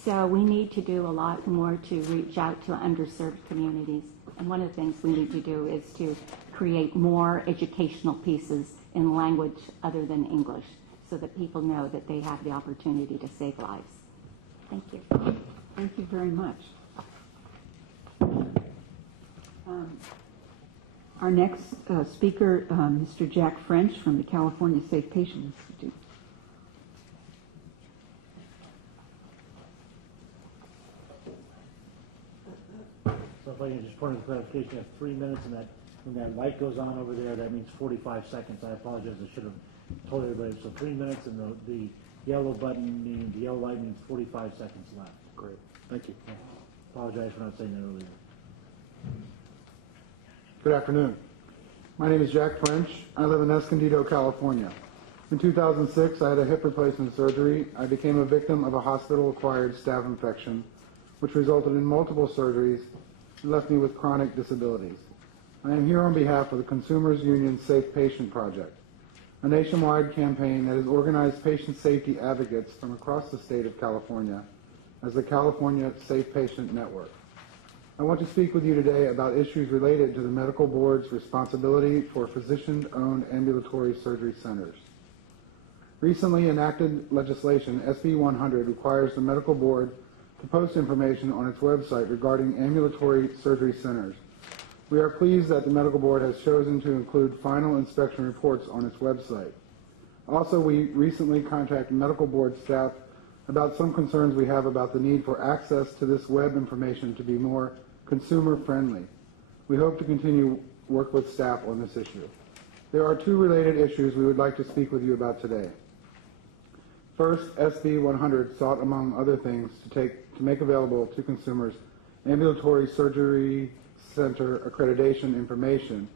So we need to do a lot more to reach out to underserved communities. And one of the things we need to do is to create more educational pieces in language other than English so that people know that they have the opportunity to save lives. Thank you. Thank you very much. Our next speaker, Mr. Jack French from the California Safe Patient Institute. So if I can just point of clarification, you have 3 minutes, and that when that light goes on over there, that means 45 seconds. I apologize, I should have told everybody. So 3 minutes, and the yellow button, meaning the yellow light, means 45 seconds left. Great, thank you. I apologize for not saying that earlier. Good afternoon. My name is Jack French. I live in Escondido, California. In 2006, I had a hip replacement surgery. I became a victim of a hospital-acquired staph infection, which resulted in multiple surgeries and left me with chronic disabilities. I am here on behalf of the Consumers Union Safe Patient Project. a nationwide campaign that has organized patient safety advocates from across the state of California as the California Safe Patient Network. I want to speak with you today about issues related to the medical board's responsibility for physician-owned ambulatory surgery centers. Recently enacted legislation, SB 100, requires the medical board to post information on its website regarding ambulatory surgery centers. We are pleased that the medical board has chosen to include final inspection reports on its website. Also, we recently contacted medical board staff about some concerns we have about the need for access to this web information to be more consumer-friendly. We hope to continue work with staff on this issue. There are two related issues we would like to speak with you about today. First, SB 100 sought, among other things, to make available to consumers ambulatory surgery center accreditation information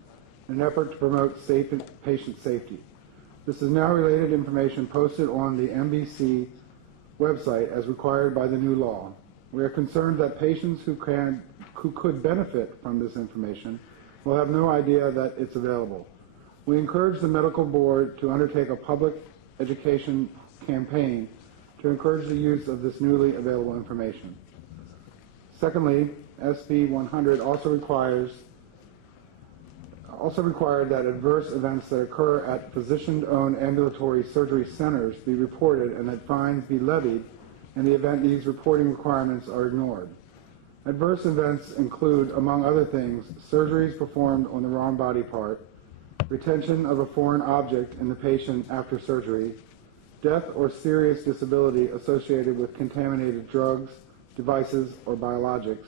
in an effort to promote patient safety. This is now related information posted on the MBC website as required by the new law. We are concerned that patients who could benefit from this information will have no idea that it's available. We encourage the medical board to undertake a public education campaign to encourage the use of this newly available information. Secondly, SB 100 also required that adverse events that occur at physician-owned ambulatory surgery centers be reported and that fines be levied in the event these reporting requirements are ignored. Adverse events include, among other things, surgeries performed on the wrong body part, retention of a foreign object in the patient after surgery, death or serious disability associated with contaminated drugs, devices, or biologics.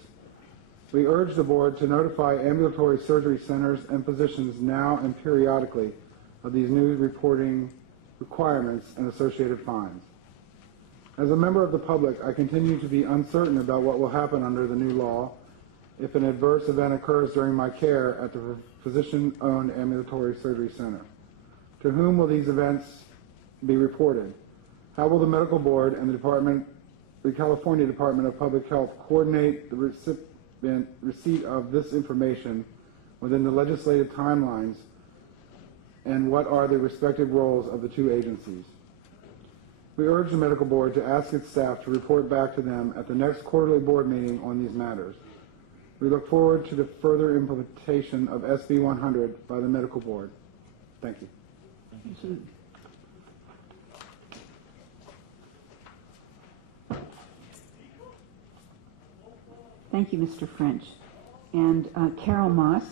We urge the board to notify ambulatory surgery centers and physicians now and periodically of these new reporting requirements and associated fines. As a member of the public, I continue to be uncertain about what will happen under the new law if an adverse event occurs during my care at the physician-owned ambulatory surgery center. To whom will these events be reported? How will the medical board and the California Department of Public Health coordinate the receipt of this information within the legislative timelines, and what are the respective roles of the two agencies? We urge the medical board to ask its staff to report back to them at the next quarterly board meeting on these matters. We look forward to the further implementation of SB 100 by the medical board. Thank you. Thank you, Mr. French. And Carol Moss,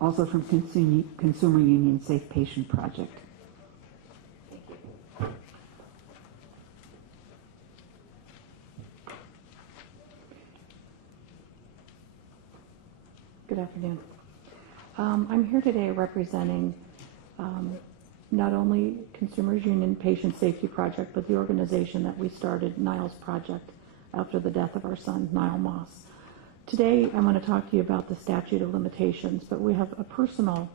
also from Consumer Union Safe Patient Project. Good afternoon. I'm here today representing not only Consumers Union Patient Safety Project, but the organization that we started, Niles Project, after the death of our son, Niall Moss. Today, I'm going to talk to you about the statute of limitations, but we have a personal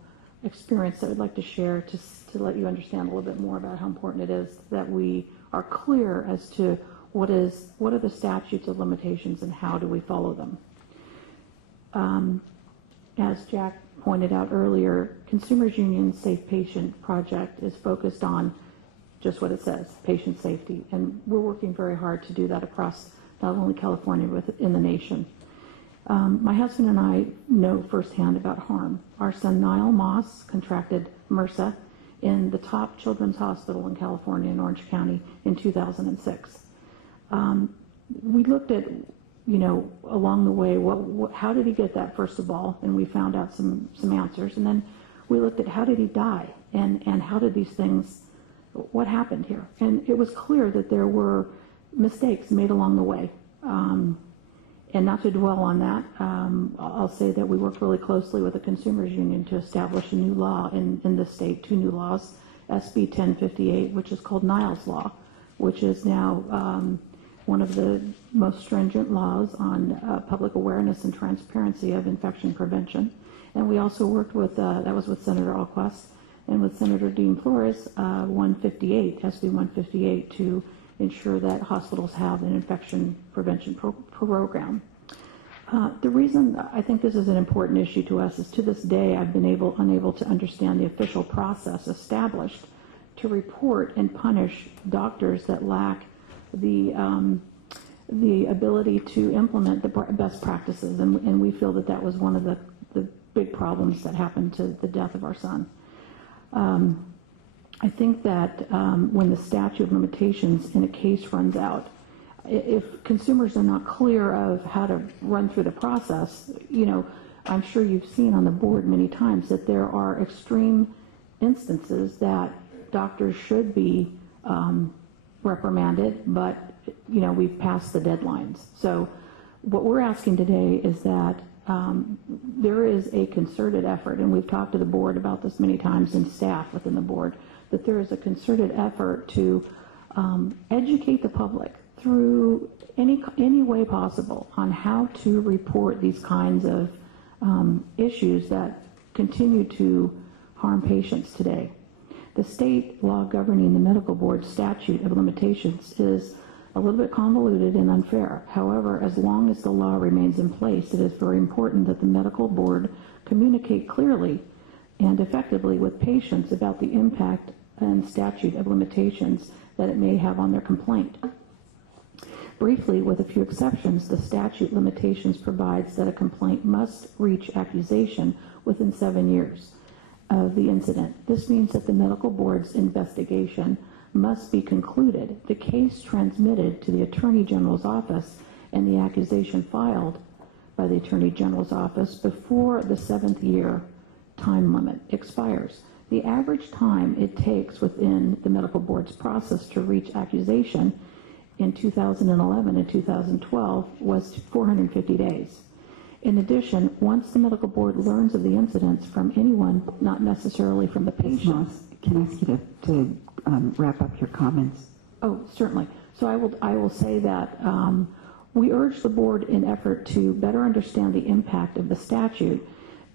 experience that I'd like to share to let you understand a little bit more about how important it is that we are clear as to what are the statutes of limitations and how do we follow them. As Jack pointed out earlier, Consumers Union Safe Patient Project is focused on just what it says, patient safety, and we're working very hard to do that across not only California but in the nation. My husband and I know firsthand about harm. Our son Niall Moss contracted MRSA in the top children's hospital in California in Orange County in 2006. We looked at, along the way, how did he get that, first of all, and we found out some answers, and then we looked at how did he die, and how did these things, what happened here? And it was clear that there were mistakes made along the way. And not to dwell on that, I'll say that we worked really closely with the Consumers Union to establish a new law in the state, two new laws, SB 1058, which is called Niles Law, which is now one of the most stringent laws on public awareness and transparency of infection prevention. And we also worked with, that was with Senator Alquist and with Senator Dean Flores, 158, SB 158, to ensure that hospitals have an infection prevention program. The reason I think this is an important issue to us is to this day I've been unable to understand the official process established to report and punish doctors that lack the ability to implement the best practices, and we feel that was one of the big problems that happened to the death of our son. I think that when the statute of limitations in a case runs out, if consumers are not clear of how to run through the process, I'm sure you've seen on the board many times that there are extreme instances that doctors should be reprimanded, but we've passed the deadlines. So what we're asking today is that there is a concerted effort, and we've talked to the board about this many times and staff within the board, that there is a concerted effort to educate the public through any way possible on how to report these kinds of issues that continue to harm patients today. The state law governing the medical board statute of limitations is a little bit convoluted and unfair. However, as long as the law remains in place, it is very important that the medical board communicate clearly and effectively with patients about the impact and statute of limitations that it may have on their complaint. Briefly, with a few exceptions, the statute limitations provides that a complaint must reach accusation within 7 years of the incident. This means that the medical board's investigation must be concluded, the case transmitted to the Attorney General's office, and the accusation filed by the Attorney General's office before the 7th year time limit expires. The average time it takes within the medical board's process to reach accusation in 2011 and 2012 was 450 days. In addition, once the medical board learns of the incidents from anyone, not necessarily from the patient. Can I ask you to wrap up your comments? Oh, certainly. So I will say that we urge the board in effort to better understand the impact of the statute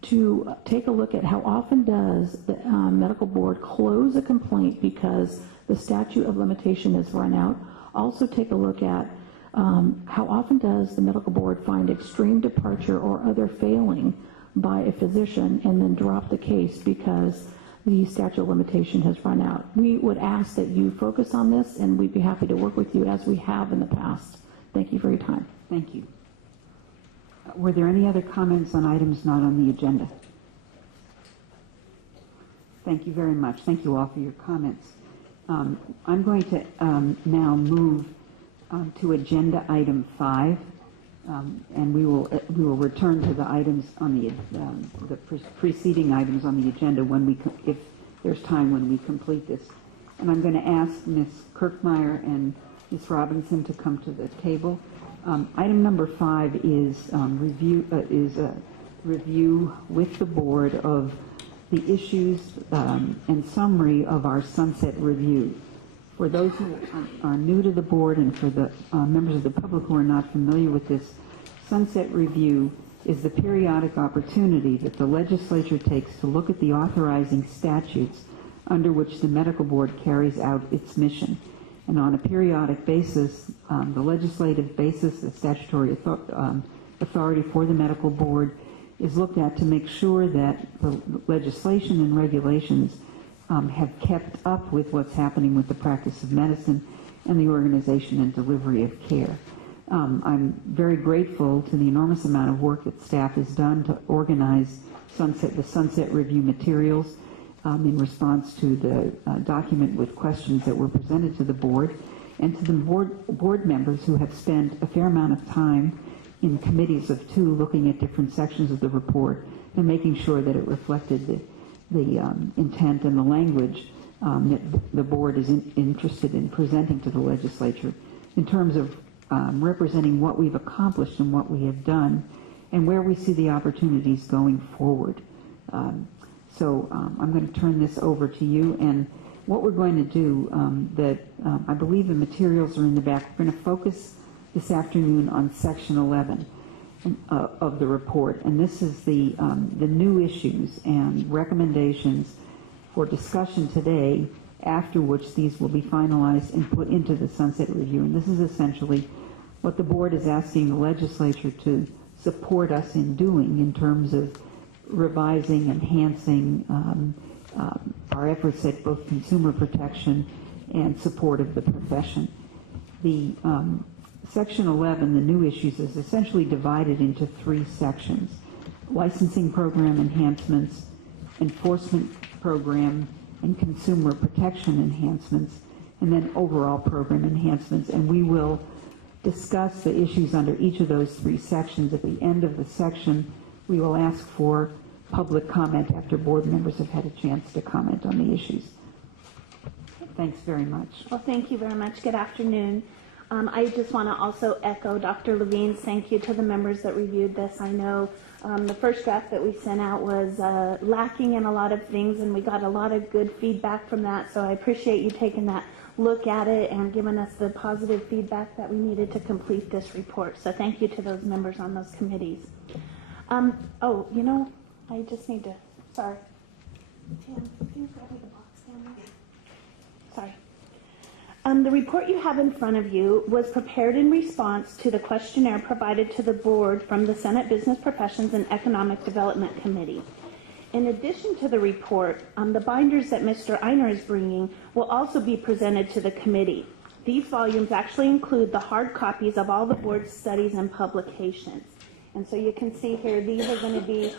to take a look at how often does the medical board close a complaint because the statute of limitation has run out. Also take a look at how often does the medical board find extreme departure or other failing by a physician and then drop the case because the statute of limitation has run out. We would ask that you focus on this, and we'd be happy to work with you as we have in the past. Thank you for your time. Thank you. Were there any other comments on items not on the agenda? Thank you very much. Thank you all for your comments. I'm going to now move to agenda item 5, and we will return to the items on the preceding items on the agenda if there's time when we complete this. And I'm going to ask Ms. Kirkmeyer and Ms. Robinson to come to the table. Item number 5 is a review with the board of the issues and summary of our sunset review. For those who are new to the board and for the members of the public who are not familiar with this, sunset review is the periodic opportunity that the legislature takes to look at the authorizing statutes under which the medical board carries out its mission. And on a periodic basis, the legislative basis, the statutory authority for the medical board is looked at to make sure that the legislation and regulations have kept up with what's happening with the practice of medicine and the organization and delivery of care. I'm very grateful to the enormous amount of work that staff has done to organize the Sunset Review materials in response to the document with questions that were presented to the board, and to the board members who have spent a fair amount of time in committees of 2 looking at different sections of the report and making sure that it reflected the intent and the language that the board is interested in presenting to the legislature in terms of representing what we've accomplished and what we have done and where we see the opportunities going forward. So I'm going to turn this over to you, and what we're going to do, I believe the materials are in the back. We're going to focus this afternoon on section 11 of the report, and this is the new issues and recommendations for discussion today, after which these will be finalized and put into the sunset review. And this is essentially what the board is asking the legislature to support us in doing in terms of revising, enhancing our efforts at both consumer protection and support of the profession. The Section 11, the new issues, is essentially divided into 3 sections: licensing program enhancements, enforcement program and consumer protection enhancements, and then overall program enhancements. And we will discuss the issues under each of those 3 sections. At the end of the section, we will ask for public comment after board members have had a chance to comment on the issues. Thanks very much. Well, thank you very much. Good afternoon. I just want to also echo Dr. Levine's thank you to the members that reviewed this. I know the first draft that we sent out was lacking in a lot of things, and we got a lot of good feedback from that, so I appreciate you taking that look at it and giving us the positive feedback that we needed to complete this report. So thank you to those members on those committees. Oh, you know, I just need to, sorry. Tim, can you grab me the box down there? Sorry. The report you have in front of you was prepared in response to the questionnaire provided to the board from the Senate Business Professions and Economic Development Committee. In addition to the report, the binders that Mr. Einer is bringing will also be presented to the committee. These volumes actually include the hard copies of all the board's studies and publications. And so you can see here, these are going to be,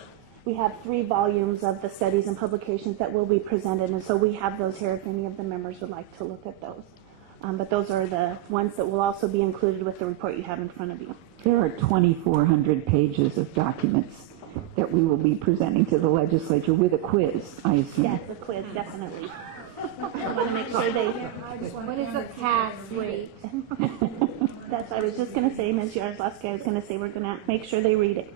we have 3 volumes of the studies and publications that will be presented, and so we have those here if any of the members would like to look at those. But those are the ones that will also be included with the report you have in front of you. There are 2,400 pages of documents that we will be presenting to the legislature with a quiz, I assume. Yes, a quiz, definitely. I want to make sure they... What is the tax rate? That's what I was just going to say, Ms. Yaroslavsky. I was going to say we're going to make sure they read it.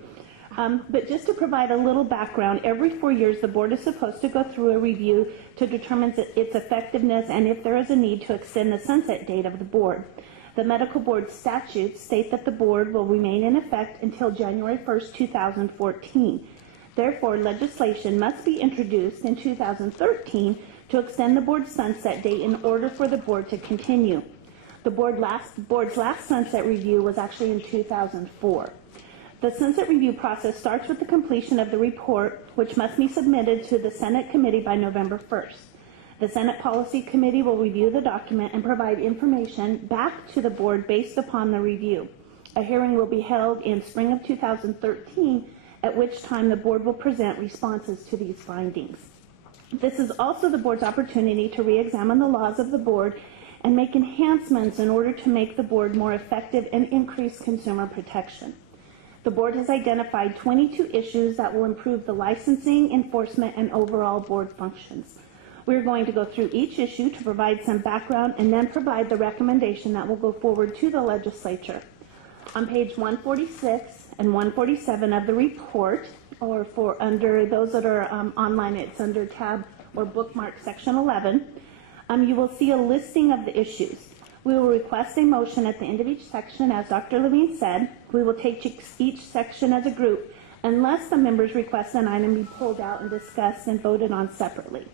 But just to provide a little background, every 4 years the board is supposed to go through a review to determine its effectiveness and if there is a need to extend the sunset date of the board. The medical board statutes state that the board will remain in effect until January 1st, 2014. Therefore, legislation must be introduced in 2013 to extend the board's sunset date in order for the board to continue. The board's last sunset review was actually in 2004. The sunset review process starts with the completion of the report, which must be submitted to the Senate committee by November 1st. The Senate Policy Committee will review the document and provide information back to the board based upon the review. A hearing will be held in spring of 2013, at which time the board will present responses to these findings. This is also the board's opportunity to re-examine the laws of the board and make enhancements in order to make the board more effective and increase consumer protection. The board has identified 22 issues that will improve the licensing, enforcement, and overall board functions. We're going to go through each issue to provide some background and then provide the recommendation that will go forward to the legislature. On page 146 and 147 of the report, or for under those that are online, it's under tab or bookmark section 11, you will see a listing of the issues. We will request a motion at the end of each section, as Dr. Levine said. We will take each section as a group unless the members request an item be pulled out and discussed and voted on separately.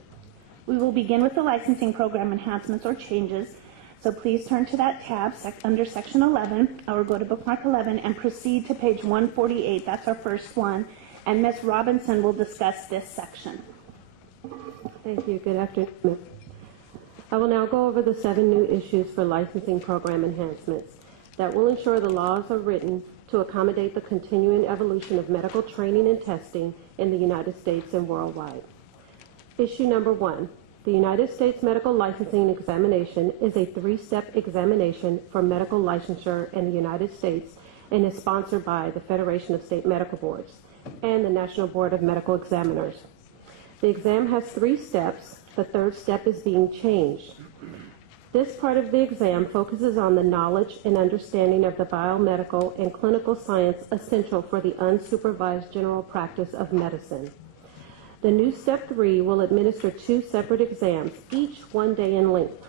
We will begin with the licensing program enhancements or changes. So please turn to that tab under section 11, or go to bookmark 11 and proceed to page 148. That's our first one. And Ms. Robinson will discuss this section. Thank you. Good afternoon. I will now go over the 7 new issues for licensing program enhancements that will ensure the laws are written to accommodate the continuing evolution of medical training and testing in the United States and worldwide. Issue number 1. The United States Medical Licensing Examination is a 3-step examination for medical licensure in the United States and is sponsored by the Federation of State Medical Boards and the National Board of Medical Examiners. The exam has 3 steps. The 3rd step is being changed. This part of the exam focuses on the knowledge and understanding of the biomedical and clinical science essential for the unsupervised general practice of medicine. The new Step 3 will administer 2 separate exams, each 1 day in length.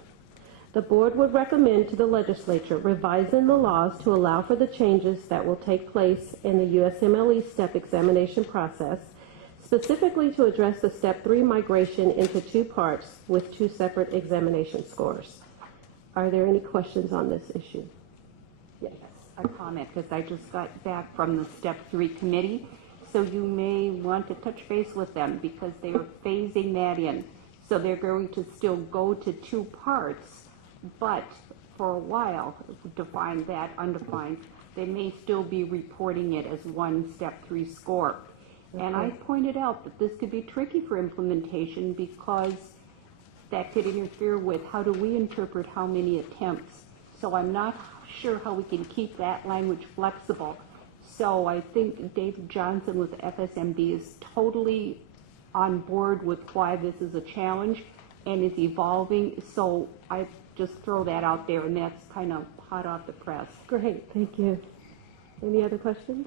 The board would recommend to the legislature revising the laws to allow for the changes that will take place in the USMLE step examination process, specifically to address the Step 3 migration into 2 parts with 2 separate examination scores. Are there any questions on this issue? Yes. a comment because I just got back from the Step 3 committee. So you may want to touch base with them because they are phasing that in. So they're going to still go to 2 parts, but for a while, defined that, undefined, they may still be reporting it as one Step 3 score. And I pointed out that this could be tricky for implementation because that could interfere with how do we interpret how many attempts. So I'm not sure how we can keep that language flexible. So I think David Johnson with FSMD is totally on board with why this is a challenge and is evolving. So I just throw that out there, and that's kind of hot off the press. Great, thank you. Any other questions?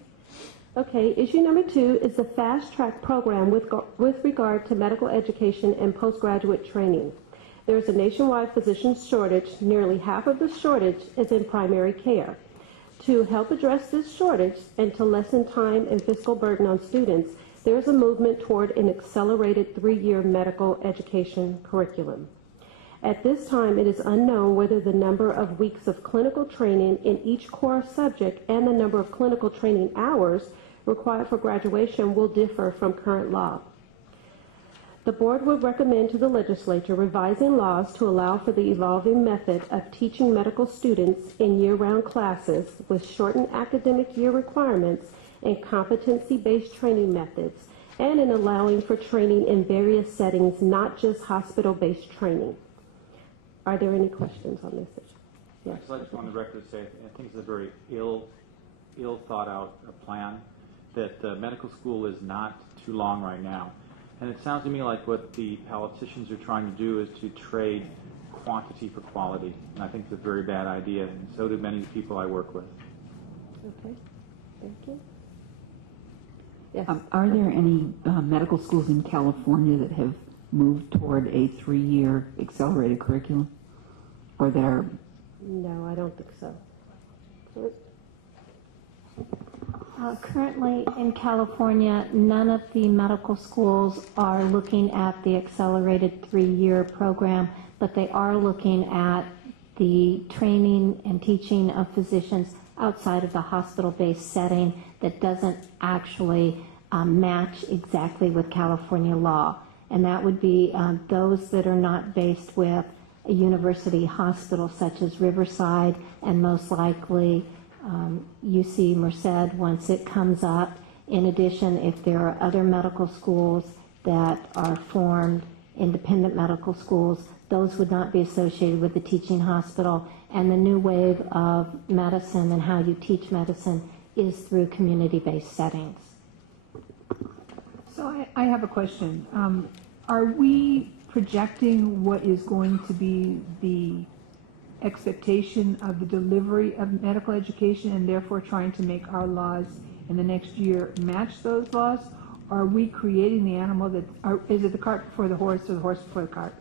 Okay, issue number 2 is the fast track program with regard to medical education and postgraduate training. There is a nationwide physician shortage. Nearly half of the shortage is in primary care. To help address this shortage and to lessen time and fiscal burden on students, there is a movement toward an accelerated 3-year medical education curriculum. At this time, it is unknown whether the number of weeks of clinical training in each core subject and the number of clinical training hours required for graduation will differ from current law. The board would recommend to the legislature revising laws to allow for the evolving method of teaching medical students in year-round classes with shortened academic year requirements and competency-based training methods, and in allowing for training in various settings, not just hospital-based training. Are there any questions on this issue? Yes. I just want the record to say, I think it's a very ill thought out plan, that medical school is not too long right now. And it sounds to me like what the politicians are trying to do is to trade quantity for quality. And I think it's a very bad idea, and so do many people I work with. Okay, thank you. Yes. Are there any medical schools in California that have moved toward a 3-year accelerated curriculum? Or that are... No, I don't think so. Currently in California, none of the medical schools are looking at the accelerated 3-year program, but they are looking at the training and teaching of physicians outside of the hospital-based setting that doesn't actually match exactly with California law. And that would be those that are not based with a university hospital such as Riverside, and most likely UC Merced once it comes up. In addition, if there are other medical schools that are formed, independent medical schools, those would not be associated with the teaching hospital. And the new wave of medicine and how you teach medicine is through community-based settings. So I have a question. Are we projecting what is going to be the expectation of the delivery of medical education and therefore trying to make our laws in the next year match those laws? Or are we creating the animal that, is it the cart before the horse or the horse before the cart?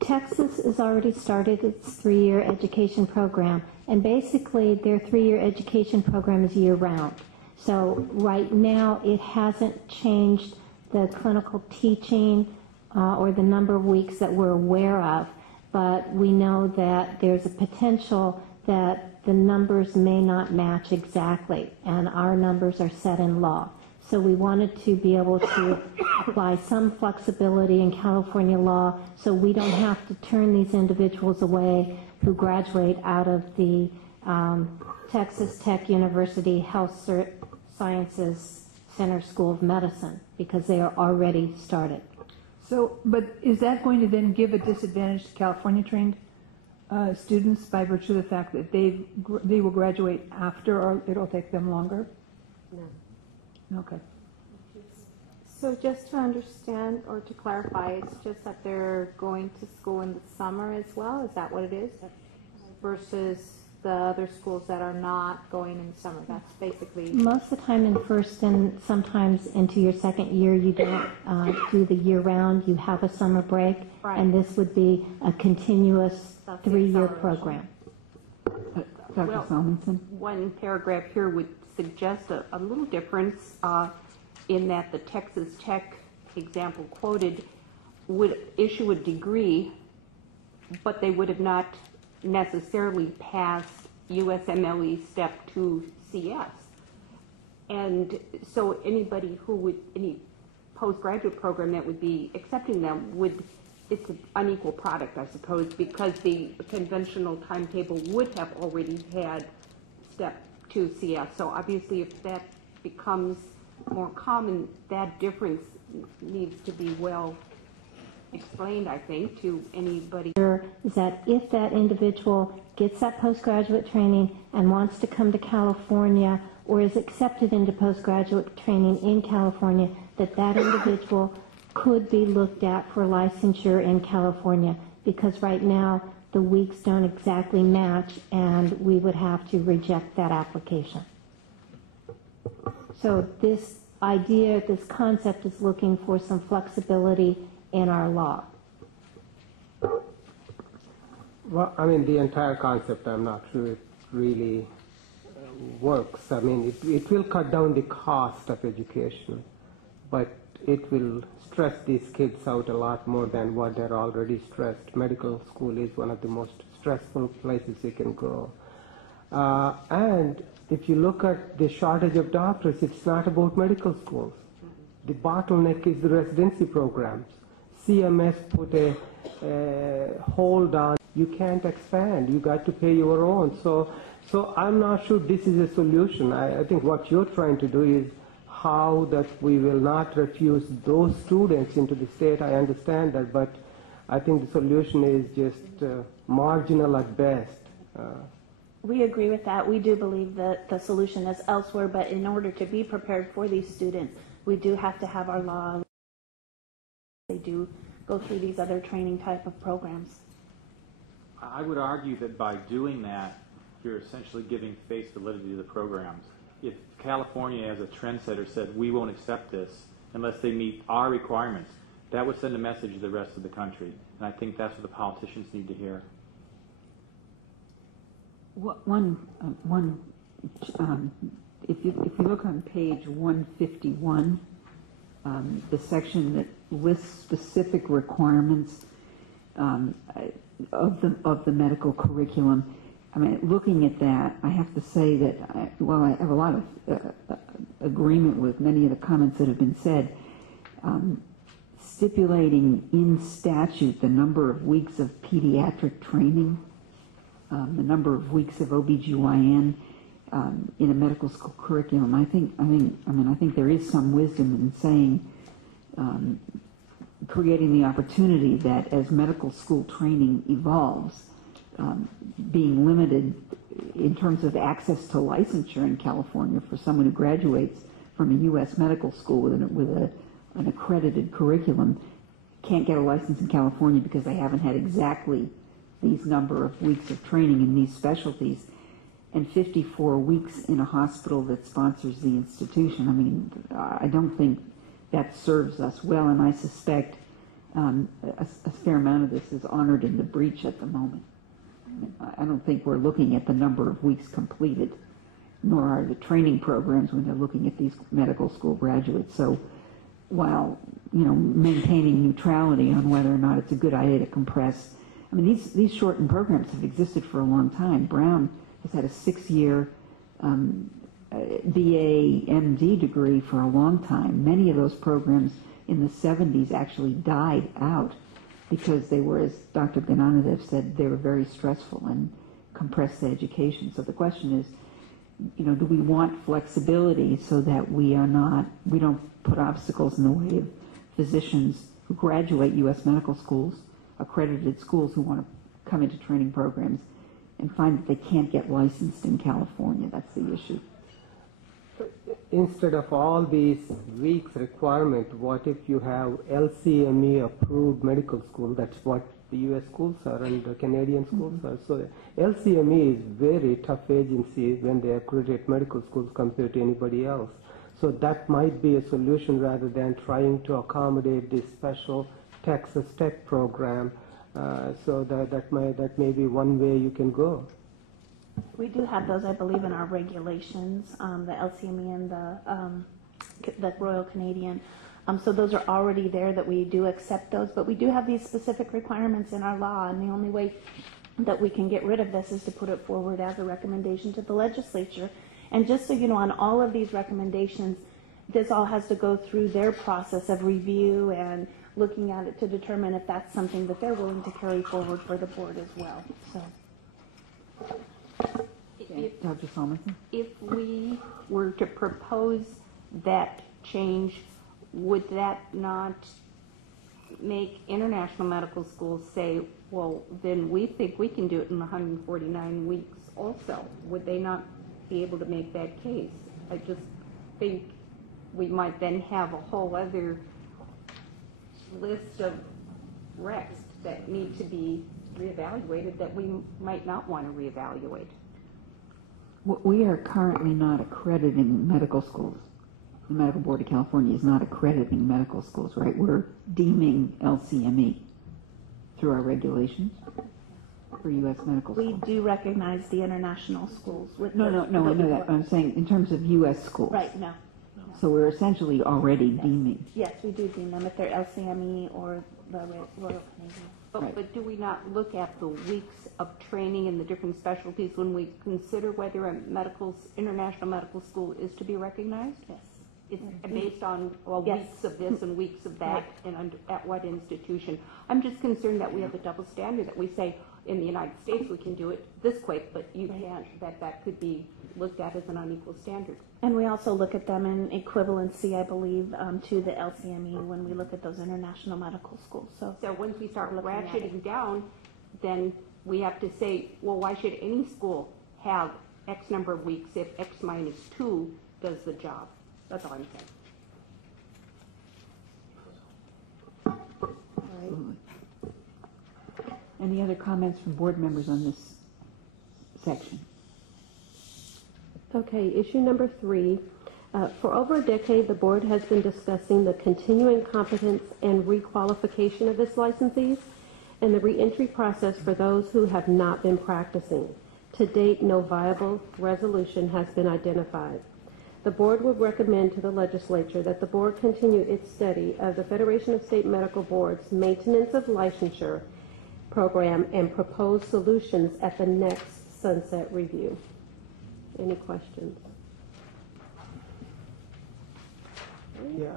Texas has already started its 3-year education program, and basically their 3-year education program is year-round. So right now it hasn't changed the clinical teaching or the number of weeks that we're aware of, but we know that there's a potential that the numbers may not match exactly, and our numbers are set in law. So we wanted to be able to apply some flexibility in California law so we don't have to turn these individuals away who graduate out of the Texas Tech University Health Sciences Center School of Medicine, because they are already started. So, but is that going to then give a disadvantage to California-trained students by virtue of the fact that they will graduate after, or it'll take them longer? No. Okay. So just to understand or to clarify, it's just that they're going to school in the summer as well? Is that what it is? Versus the other schools that are not going in the summer? That's basically... Most of the time in first and sometimes into your second year, you don't do the year-round. You have a summer break. Right. And this would be a continuous 3-year program. Dr. Salmonson? One paragraph here would suggest a little difference in that the Texas Tech example quoted would issue a degree, but they would have not necessarily passed USMLE Step 2 CS. And so anybody who would, any postgraduate program that would be accepting them would, it's an unequal product, I suppose, because the conventional timetable would have already had Step 2 CS. So obviously if that becomes more common, that difference needs to be well explained, I think, to anybody. Is that if that individual gets that postgraduate training and wants to come to California or is accepted into postgraduate training in California, that that individual could be looked at for licensure in California, because right now the weeks don't exactly match and we would have to reject that application. So this idea, this concept is looking for some flexibility in our law. Well, I mean, the entire concept, I'm not sure it really works. I mean, it will cut down the cost of education, but it will stress these kids out a lot more than what they're already stressed. Medical school is one of the most stressful places you can go. And if you look at the shortage of doctors, it's not about medical schools. The bottleneck is the residency programs. CMS put a hold on, you can't expand, you got to pay your own. So I'm not sure this is a solution. I think what you're trying to do is how that we will not refuse those students into the state. I understand that, but I think the solution is just marginal at best. We agree with that. We do believe that the solution is elsewhere, but in order to be prepared for these students, we do have to have our law. They do go through these other training type of programs. I would argue that by doing that, you're essentially giving face validity to the programs. If California, as a trendsetter, said we won't accept this unless they meet our requirements, that would send a message to the rest of the country. And I think that's what the politicians need to hear. If you look on page 151, the section that lists specific requirements of the medical curriculum, I mean, looking at that, I have to say that while I have a lot of agreement with many of the comments that have been said, stipulating in statute the number of weeks of pediatric training, the number of weeks of OBGYN in a medical school curriculum, I think there is some wisdom in saying, creating the opportunity that as medical school training evolves, being limited in terms of access to licensure in California for someone who graduates from a U.S. medical school with an accredited curriculum can't get a license in California because they haven't had exactly these number of weeks of training in these specialties, and 54 weeks in a hospital that sponsors the institution. I mean, I don't think that serves us well, and I suspect a fair amount of this is honored in the breach at the moment. I don't think we're looking at the number of weeks completed, nor are the training programs when they're looking at these medical school graduates. So while, maintaining neutrality on whether or not it's a good idea to compress, I mean, these shortened programs have existed for a long time. Brown has had a 6-year BA, MD degree for a long time. Many of those programs in the 70s actually died out because they were, as Dr. Gananadev said, they were very stressful and compressed the education. So the question is, do we want flexibility so that we don't put obstacles in the way of physicians who graduate U.S. medical schools, accredited schools who want to come into training programs and find that they can't get licensed in California? That's the issue. Instead of all these weeks requirement, what if you have LCME approved medical school? That's what the U.S. schools are and the Canadian schools are. So LCME is very tough agency when they accredit medical schools compared to anybody else. So that might be a solution rather than trying to accommodate this special Texas Tech program. So that may be one way you can go. We do have those, I believe, in our regulations, the LCME and the Royal Canadian. So those are already there that we do accept those, but we do have these specific requirements in our law, and the only way that we can get rid of this is to put it forward as a recommendation to the legislature. And just so you know, on all of these recommendations, this all has to go through their process of review and looking at it to determine if that's something that they're willing to carry forward for the board as well. So, Dr. Solomon? If we were to propose that change, would that not make international medical schools say, well, then we think we can do it in 149 weeks also? Would they not be able to make that case? I just think we might then have a whole other list of recs that need to be reevaluated that we might not want to reevaluate. We are currently not accrediting medical schools. The Medical Board of California is not accrediting medical schools, right? We're deeming LCME through our regulations for U.S. medical schools. we do recognize the international schools. With No, I know that. I'm saying in terms of U.S. schools. Right, no. So we're essentially already deeming. Yes, we do deem them if they're LCME or the Royal Canadian. But do we not look at the weeks of training in the different specialties when we consider whether a international medical school is to be recognized? Yes. It's based on, well, Yes. weeks of this and weeks of that, Right. and at what institution. I'm just concerned that we have a double standard, that we say in the United States we can do it this quick, but you can't, that could be looked at as an unequal standard. And we also look at them in equivalency, I believe, to the LCME when we look at those international medical schools. So once we start looking at ratcheting it. down, then we have to say, well, why should any school have X number of weeks if X minus 2 does the job? That's all I'm saying. Absolutely. Any other comments from board members on this section? Okay, issue number 3. For over a decade, the board has been discussing the continuing competence and requalification of its licensees and the reentry process for those who have not been practicing. To date, no viable resolution has been identified. The board would recommend to the legislature that the board continue its study of the Federation of State Medical Boards Maintenance of Licensure program and propose solutions at the next sunset review. Any questions? Yeah.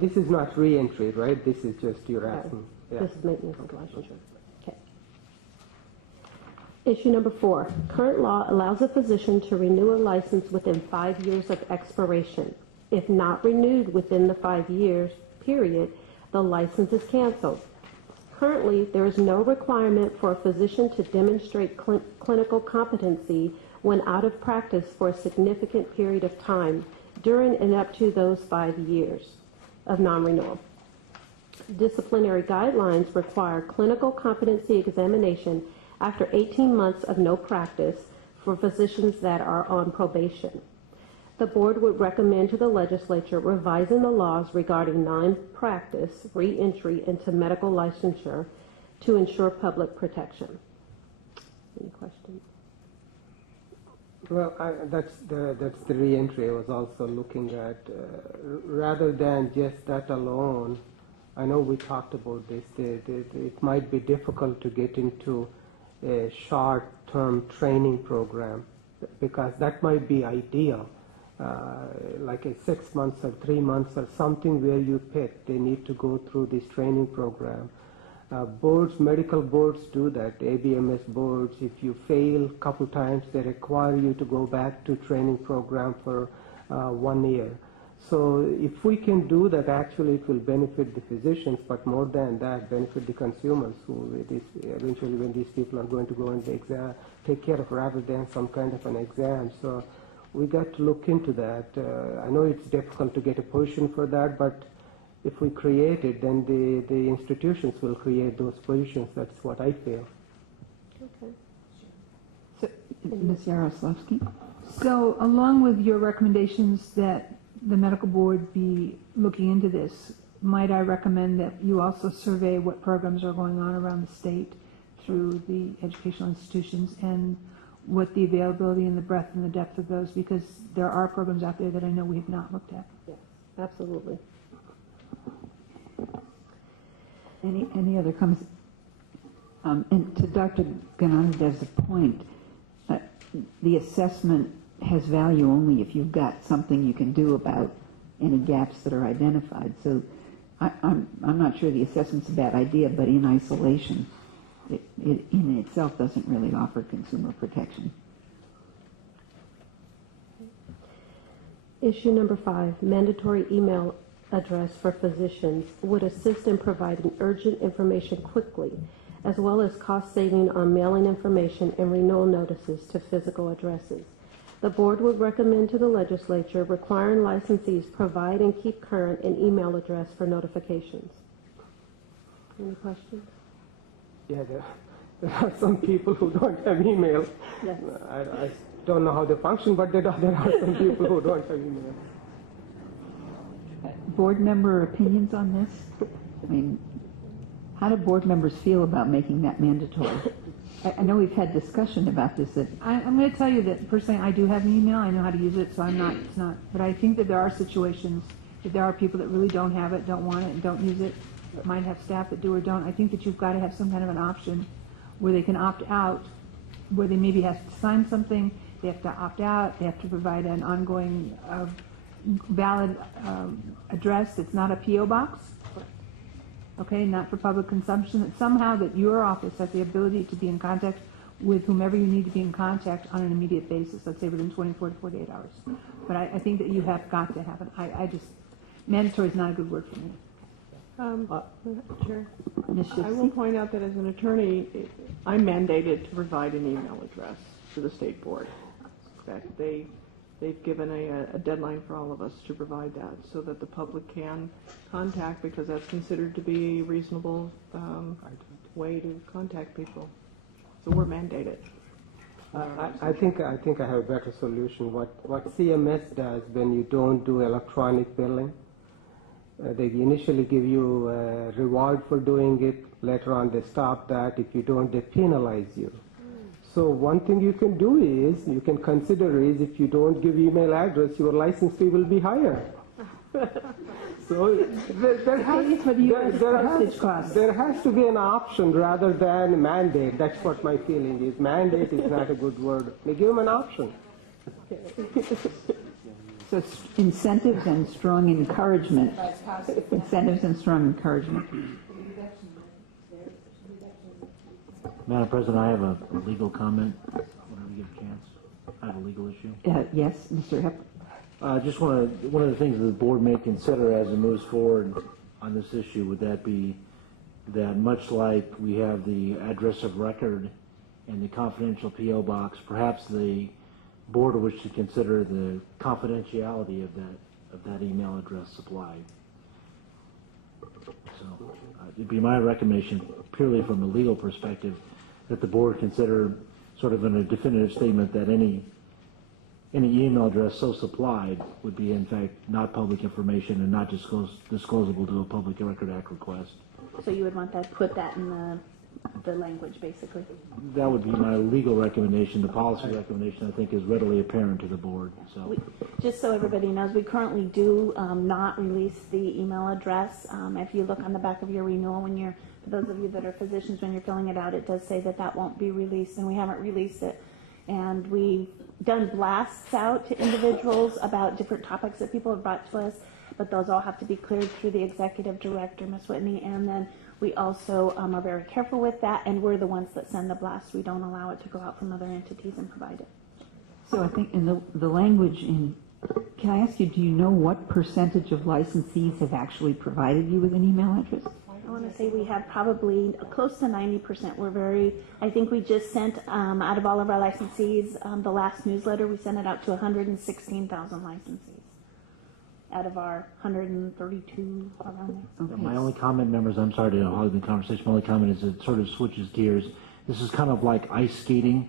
This is not re-entry, right? This is just you're asking. Yeah. This is maintenance of licensure. Okay. Issue number 4. Current law allows a physician to renew a license within 5 years of expiration. If not renewed within the 5 years period, the license is canceled. Currently, there is no requirement for a physician to demonstrate clinical competency when out of practice for a significant period of time during and up to those 5 years of non-renewal. Disciplinary guidelines require clinical competency examination after 18 months of no practice for physicians that are on probation. The board would recommend to the legislature revising the laws regarding non-practice re-entry into medical licensure to ensure public protection. Any questions? Well, that's the re-entry I was also looking at. Rather than just that alone, I know we talked about this. It might be difficult to get into a short-term training program because that might be ideal. Like a 6 months or 3 months or something where you pick, they need to go through this training program. Boards, medical boards do that, ABMS boards. If you fail a couple times, they require you to go back to training program for 1 year. So if we can do that, actually it will benefit the physicians, but more than that, benefit the consumers who it is eventually when these people are going to go and take care of rather than some kind of an exam. So we got to look into that. I know it's difficult to get a position for that, but if we create it, then the institutions will create those positions. That's what I feel. Okay. So, Ms. Yaroslavsky? So along with your recommendations that the medical board be looking into this, might I recommend that you also survey what programs are going on around the state through the educational institutions and what the availability and the breadth and the depth of those, because there are programs out there that I know we have not looked at. Yes, absolutely. Any other comments? And to Dr. Ganander's point, the assessment has value only if you've got something you can do about any gaps that are identified. So I'm not sure the assessment's a bad idea, but in isolation, it in itself doesn't really offer consumer protection. Issue number 5, mandatory email address for physicians would assist in providing urgent information quickly, as well as cost saving on mailing information and renewal notices to physical addresses. The board would recommend to the legislature requiring licensees provide and keep current an email address for notifications. Any questions? Yeah, there are some people who don't have email. Yes. I don't know how they function, but there are some people who don't have email. Board member opinions on this? I mean, how do board members feel about making that mandatory? I know we've had discussion about this. I'm going to tell you that personally, I do have an email. I know how to use it, so it's not. But I think that there are situations, if there are people that really don't have it, don't want it, and don't use it, might have staff that do or don't. I think that you've got to have some kind of an option where they can opt out, where they maybe have to sign something, they have to opt out, they have to provide an ongoing valid address that's not a P.O. box. Okay, not for public consumption, that somehow that your office has the ability to be in contact with whomever you need to be in contact on an immediate basis, let's say within 24 to 48 hours. But I think that you have got to have it. Mandatory is not a good word for me. Chair, I will point out that as an attorney, I'm mandated to provide an email address to the state board. In fact, they've given a deadline for all of us to provide that so that the public can contact, because that's considered to be a reasonable way to contact people. So we're mandated. I think I have a better solution. What CMS does when you don't do electronic billing, they initially give you a reward for doing it. Later on, they stop that. If you don't, they penalize you. So one thing you can do is, you can consider is, if you don't give email address, your license fee will be higher. So there has to be an option rather than a mandate. That's what my feeling is. Mandate is not a good word. They give them an option. So incentives and strong encouragement. Incentives and strong encouragement. Madam President, I have a legal comment. Whenever you get a chance, I have a legal issue. Yes, Mr. Hepp. Just one of the things that the board may consider as it moves forward on this issue, would that be that much like we have the address of record and the confidential P.O. box, perhaps the board would wish to consider the confidentiality of that email address supplied. So it'd be my recommendation, purely from a legal perspective, that the board consider sort of in a definitive statement that any email address so supplied would be in fact not public information and not disclosable to a Public Record Act request. So you would want that, put that in the language, basically? That would be my legal recommendation. The policy recommendation, I think, is readily apparent to the board. So, just so everybody knows, we currently do not release the email address. If you look on the back of your renewal, for those of you that are physicians, when you're filling it out, it does say that won't be released, and we haven't released it. And we've done blasts out to individuals about different topics that people have brought to us, but those all have to be cleared through the executive director, Ms. Whitney, and then we also are very careful with that, and we're the ones that send the blast. We don't allow it to go out from other entities and provide it. So I think in the language can I ask you, do you know what percentage of licensees have actually provided you with an email address? I want to say we have probably close to 90%. I think we just sent, out of all of our licensees, the last newsletter, we sent it out to 116,000 licensees out of our 132 around there. Okay. My only comment, members, I'm sorry to hog the conversation, my only comment is it sort of switches gears. This is kind of like ice skating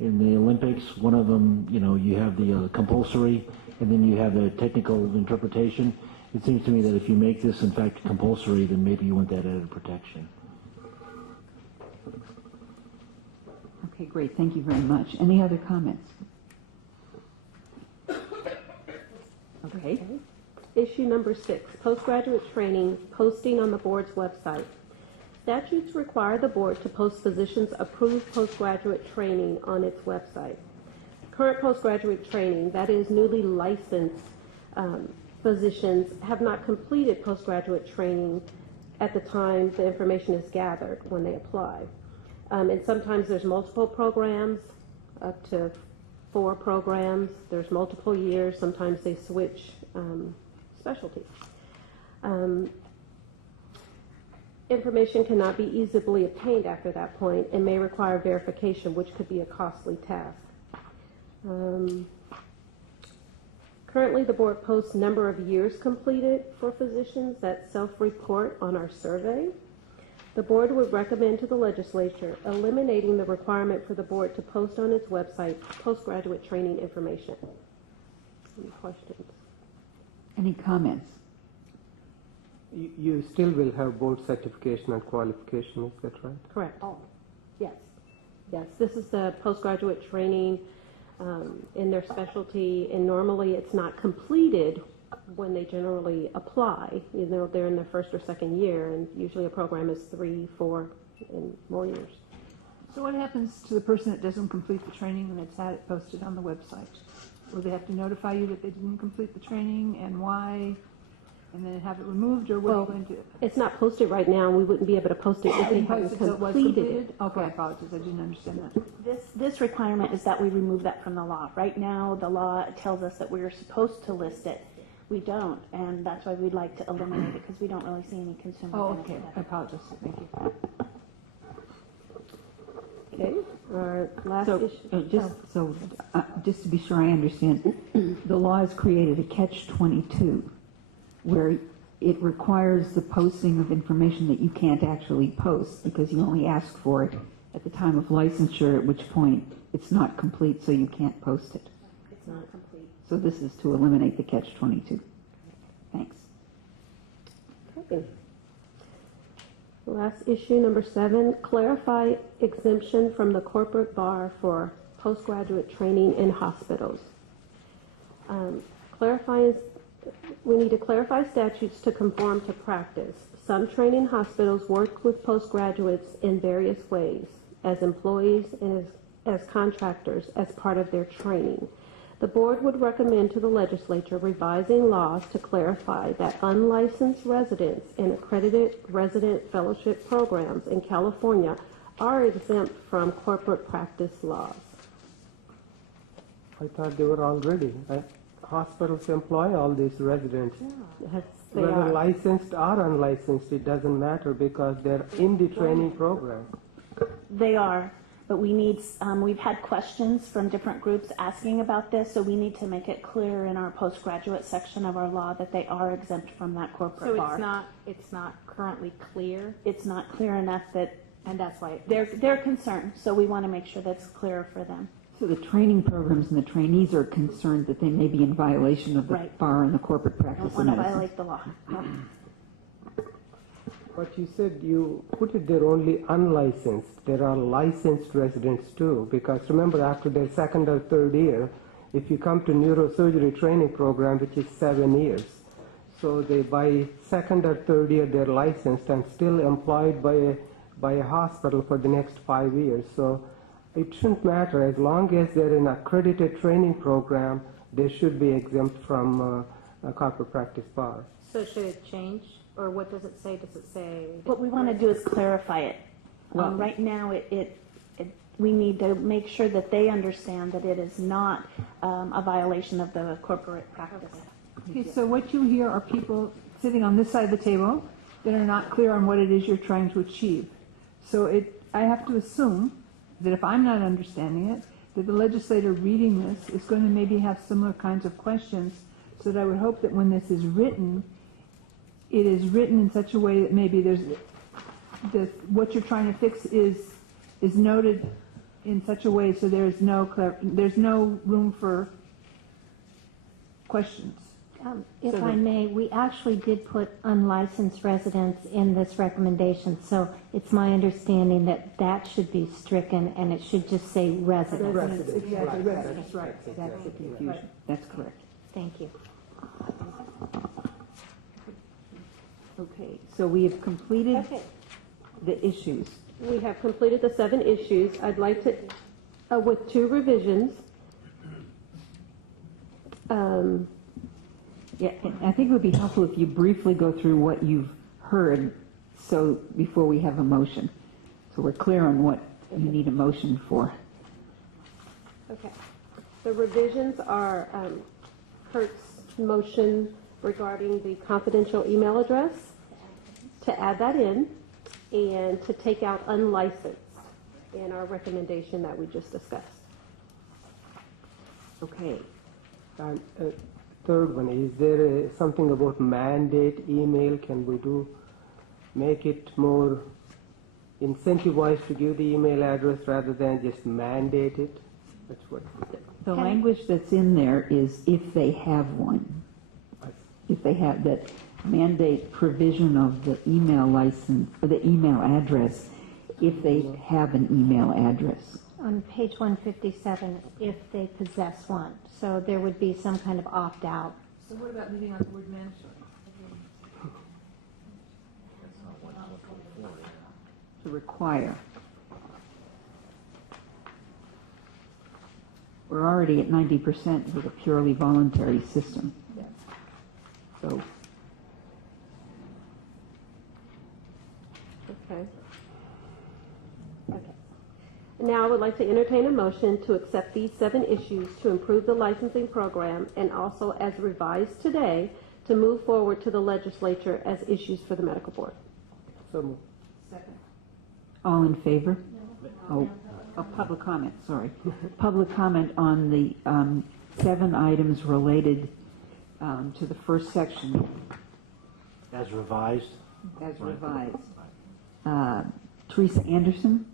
in the Olympics. One of them, you have the compulsory, and then you have the technical interpretation. It seems to me that if you make this, in fact, compulsory, then maybe you want that added protection. Okay, great. Thank you very much. Any other comments? Okay. Issue number 6, postgraduate training posting on the board's website. Statutes require the board to post physicians' approved postgraduate training on its website. Current postgraduate training, that is newly licensed physicians, have not completed postgraduate training at the time the information is gathered when they apply. And sometimes there's multiple programs, up to 4 programs. There's multiple years. Sometimes they switch specialties. Information cannot be easily obtained after that point and may require verification, which could be a costly task. Currently, the board posts number of years completed for physicians that self-report on our survey. The board would recommend to the legislature eliminating the requirement for the board to post on its website postgraduate training information. Any questions? Any comments? You still will have board certification and qualification, is that right? Correct. Yes. Yes, this is the postgraduate training in their specialty, and normally it's not completed when they generally apply. You know, they're in their first or second year, and usually a program is 3, 4, and more years. So what happens to the person that doesn't complete the training and that's had it posted on the website? Will they have to notify you that they didn't complete the training and why, and then have it removed, or what are you going to do? It's not posted right now, and we wouldn't be able to post it if they hadn't completed it. Okay, I apologize, I didn't understand that. This requirement is that we remove that from the law. Right now, the law tells us that we're supposed to list it. We don't, and that's why we'd like to eliminate it, because we don't really see any consumer benefit. Okay, I apologize, thank you. Okay, our last issue. Just to be sure I understand, the law has created a catch-22 where it requires the posting of information that you can't actually post because you only ask for it at the time of licensure, at which point it's not complete, so you can't post it. It's not complete. So this is to eliminate the catch-22. Thanks. Okay. Last issue, number 7, clarify exemption from the corporate bar for postgraduate training in hospitals. We need to clarify statutes to conform to practice. Some training hospitals work with postgraduates in various ways, as employees and as contractors as part of their training. The board would recommend to the legislature revising laws to clarify that unlicensed residents in accredited resident fellowship programs in California are exempt from corporate practice laws. I thought they were already. Hospitals employ all these residents. Yes, they Whether are. licensed or unlicensed, it doesn't matter because they're in the training program. They are, but we need, we've had questions from different groups asking about this, so we need to make it clear in our postgraduate section of our law that they are exempt from that corporate So bar. it's not currently clear, It's not clear enough that and that's why they're concerned, so we want to make sure that's clear for them. So the training programs and the trainees are concerned that they may be in violation of the Right. bar and the corporate Don't practice of want to medicine. violate the law. Yep. But you said you put it there only unlicensed. There are licensed residents too, because remember after their second or third year, if you come to neurosurgery training program, which is 7 years, so they by second or third year they're licensed and still employed by a hospital for the next 5 years. So it shouldn't matter as long as they're in an accredited training program. They should be exempt from a corporate practice bar. So should it change, or what does it say? Does it say? What we want to do is clarify it. Well- Right now, we need to make sure that they understand that it is not a violation of the corporate practice. Okay, so what you hear are people sitting on this side of the table that are not clear on what it is you're trying to achieve. So I have to assume that if I'm not understanding it, that the legislator reading this is going to maybe have similar kinds of questions, so that I would hope that when this is written, it is written in such a way that maybe what you're trying to fix is noted in such a way so there's no room for questions. If So I that- may, we actually did put unlicensed residents in this recommendation, so it's my understanding that that should be stricken and it should just say residents. Exactly, residents, right. That's the confusion. That's correct. Thank you. Okay, so we have completed Okay. the issues. We have completed the 7 issues. I'd like to, with 2 revisions. Yeah, and I think it would be helpful if you briefly go through what you've heard, so before we have a motion, so we're clear on what you need a motion for. Okay. The revisions are Kurt's motion regarding the confidential email address, to add that in, and to take out unlicensed in our recommendation that we just discussed. Okay. Third one, is there something about mandate email? Can we make it more incentivized to give the email address rather than just mandate it? That's what. The language that's in there is if they have one. If they have that mandate provision of the email license, or the email address, if they have an email address. On page 157, if they possess one. So there would be some kind of opt-out. So what about leaving out the word mandatory? To require. We're already at 90% with a purely voluntary system. Yeah. So. Okay. Okay. Now I would like to entertain a motion to accept these 7 issues to improve the licensing program, and also as revised today to move forward to the legislature as issues for the medical board. So moved. Second. All in favor? No. Oh, public comment, sorry. Public comment on the 7 items related to the first section. As revised? As revised. Teresa Anderson,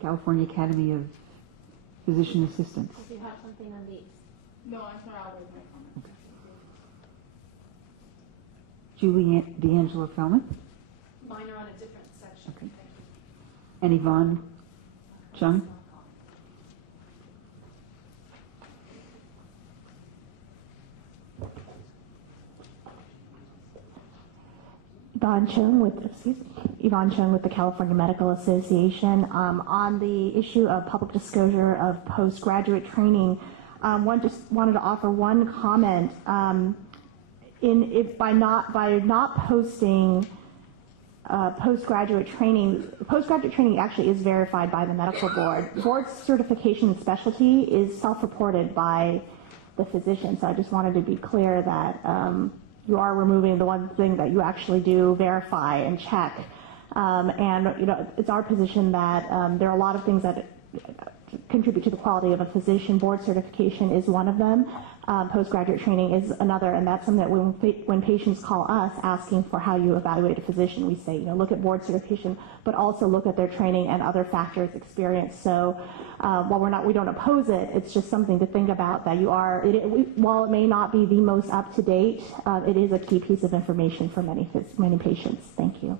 California Academy of Physician Assistants. Do you have something on these? No, I thought I'll wait my comment. Julie D'Angelo Fellman. Mine are on a different section. Okay. And Yvonne Chung. Yvonne Chung with the California Medical Association. On the issue of public disclosure of postgraduate training, just wanted to offer one comment. By not posting postgraduate training actually is verified by the medical board. Board certification and specialty is self-reported by the physician. So I just wanted to be clear that you are removing the one thing that you actually do verify and check. And it's our position that there are a lot of things that contribute to the quality of a physician. Board certification is one of them. Postgraduate training is another, and that's something that when patients call us asking for how you evaluate a physician, we say, look at board certification, but also look at their training and other factors, experience. So while we don't oppose it, it's just something to think about that while it may not be the most up to date, it is a key piece of information for many patients. Thank you.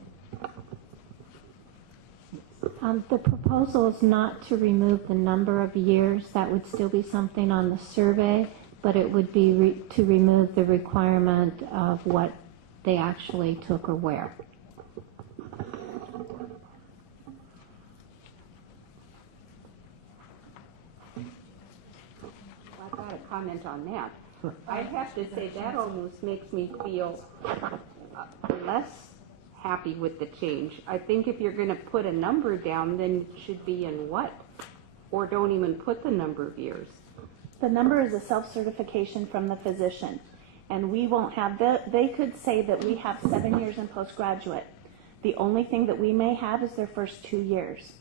The proposal is not to remove the number of years. That would still be something on the survey, but it would be to remove the requirement of what they actually took or where. I've got a comment on that. I have to say that almost makes me feel less happy with the change. I think if you're going to put a number down, then it should be in what? Or don't even put the number of years. The number is a self-certification from the physician, and we won't have they could say that we have 7 years in postgraduate. The only thing that we may have is their first 2 years.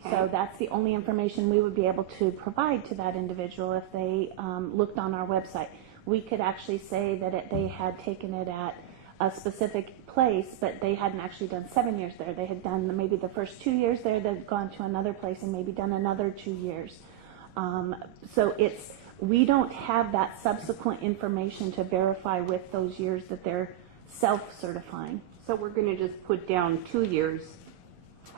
Okay. So that's the only information we would be able to provide to that individual if they looked on our website. We could actually say that they had taken it at a specific place, but they hadn't actually done 7 years there. They had done maybe the first 2 years there, they'd gone to another place and maybe done another 2 years. So we don't have that subsequent information to verify with those years that they're self-certifying. So we're going to just put down 2 years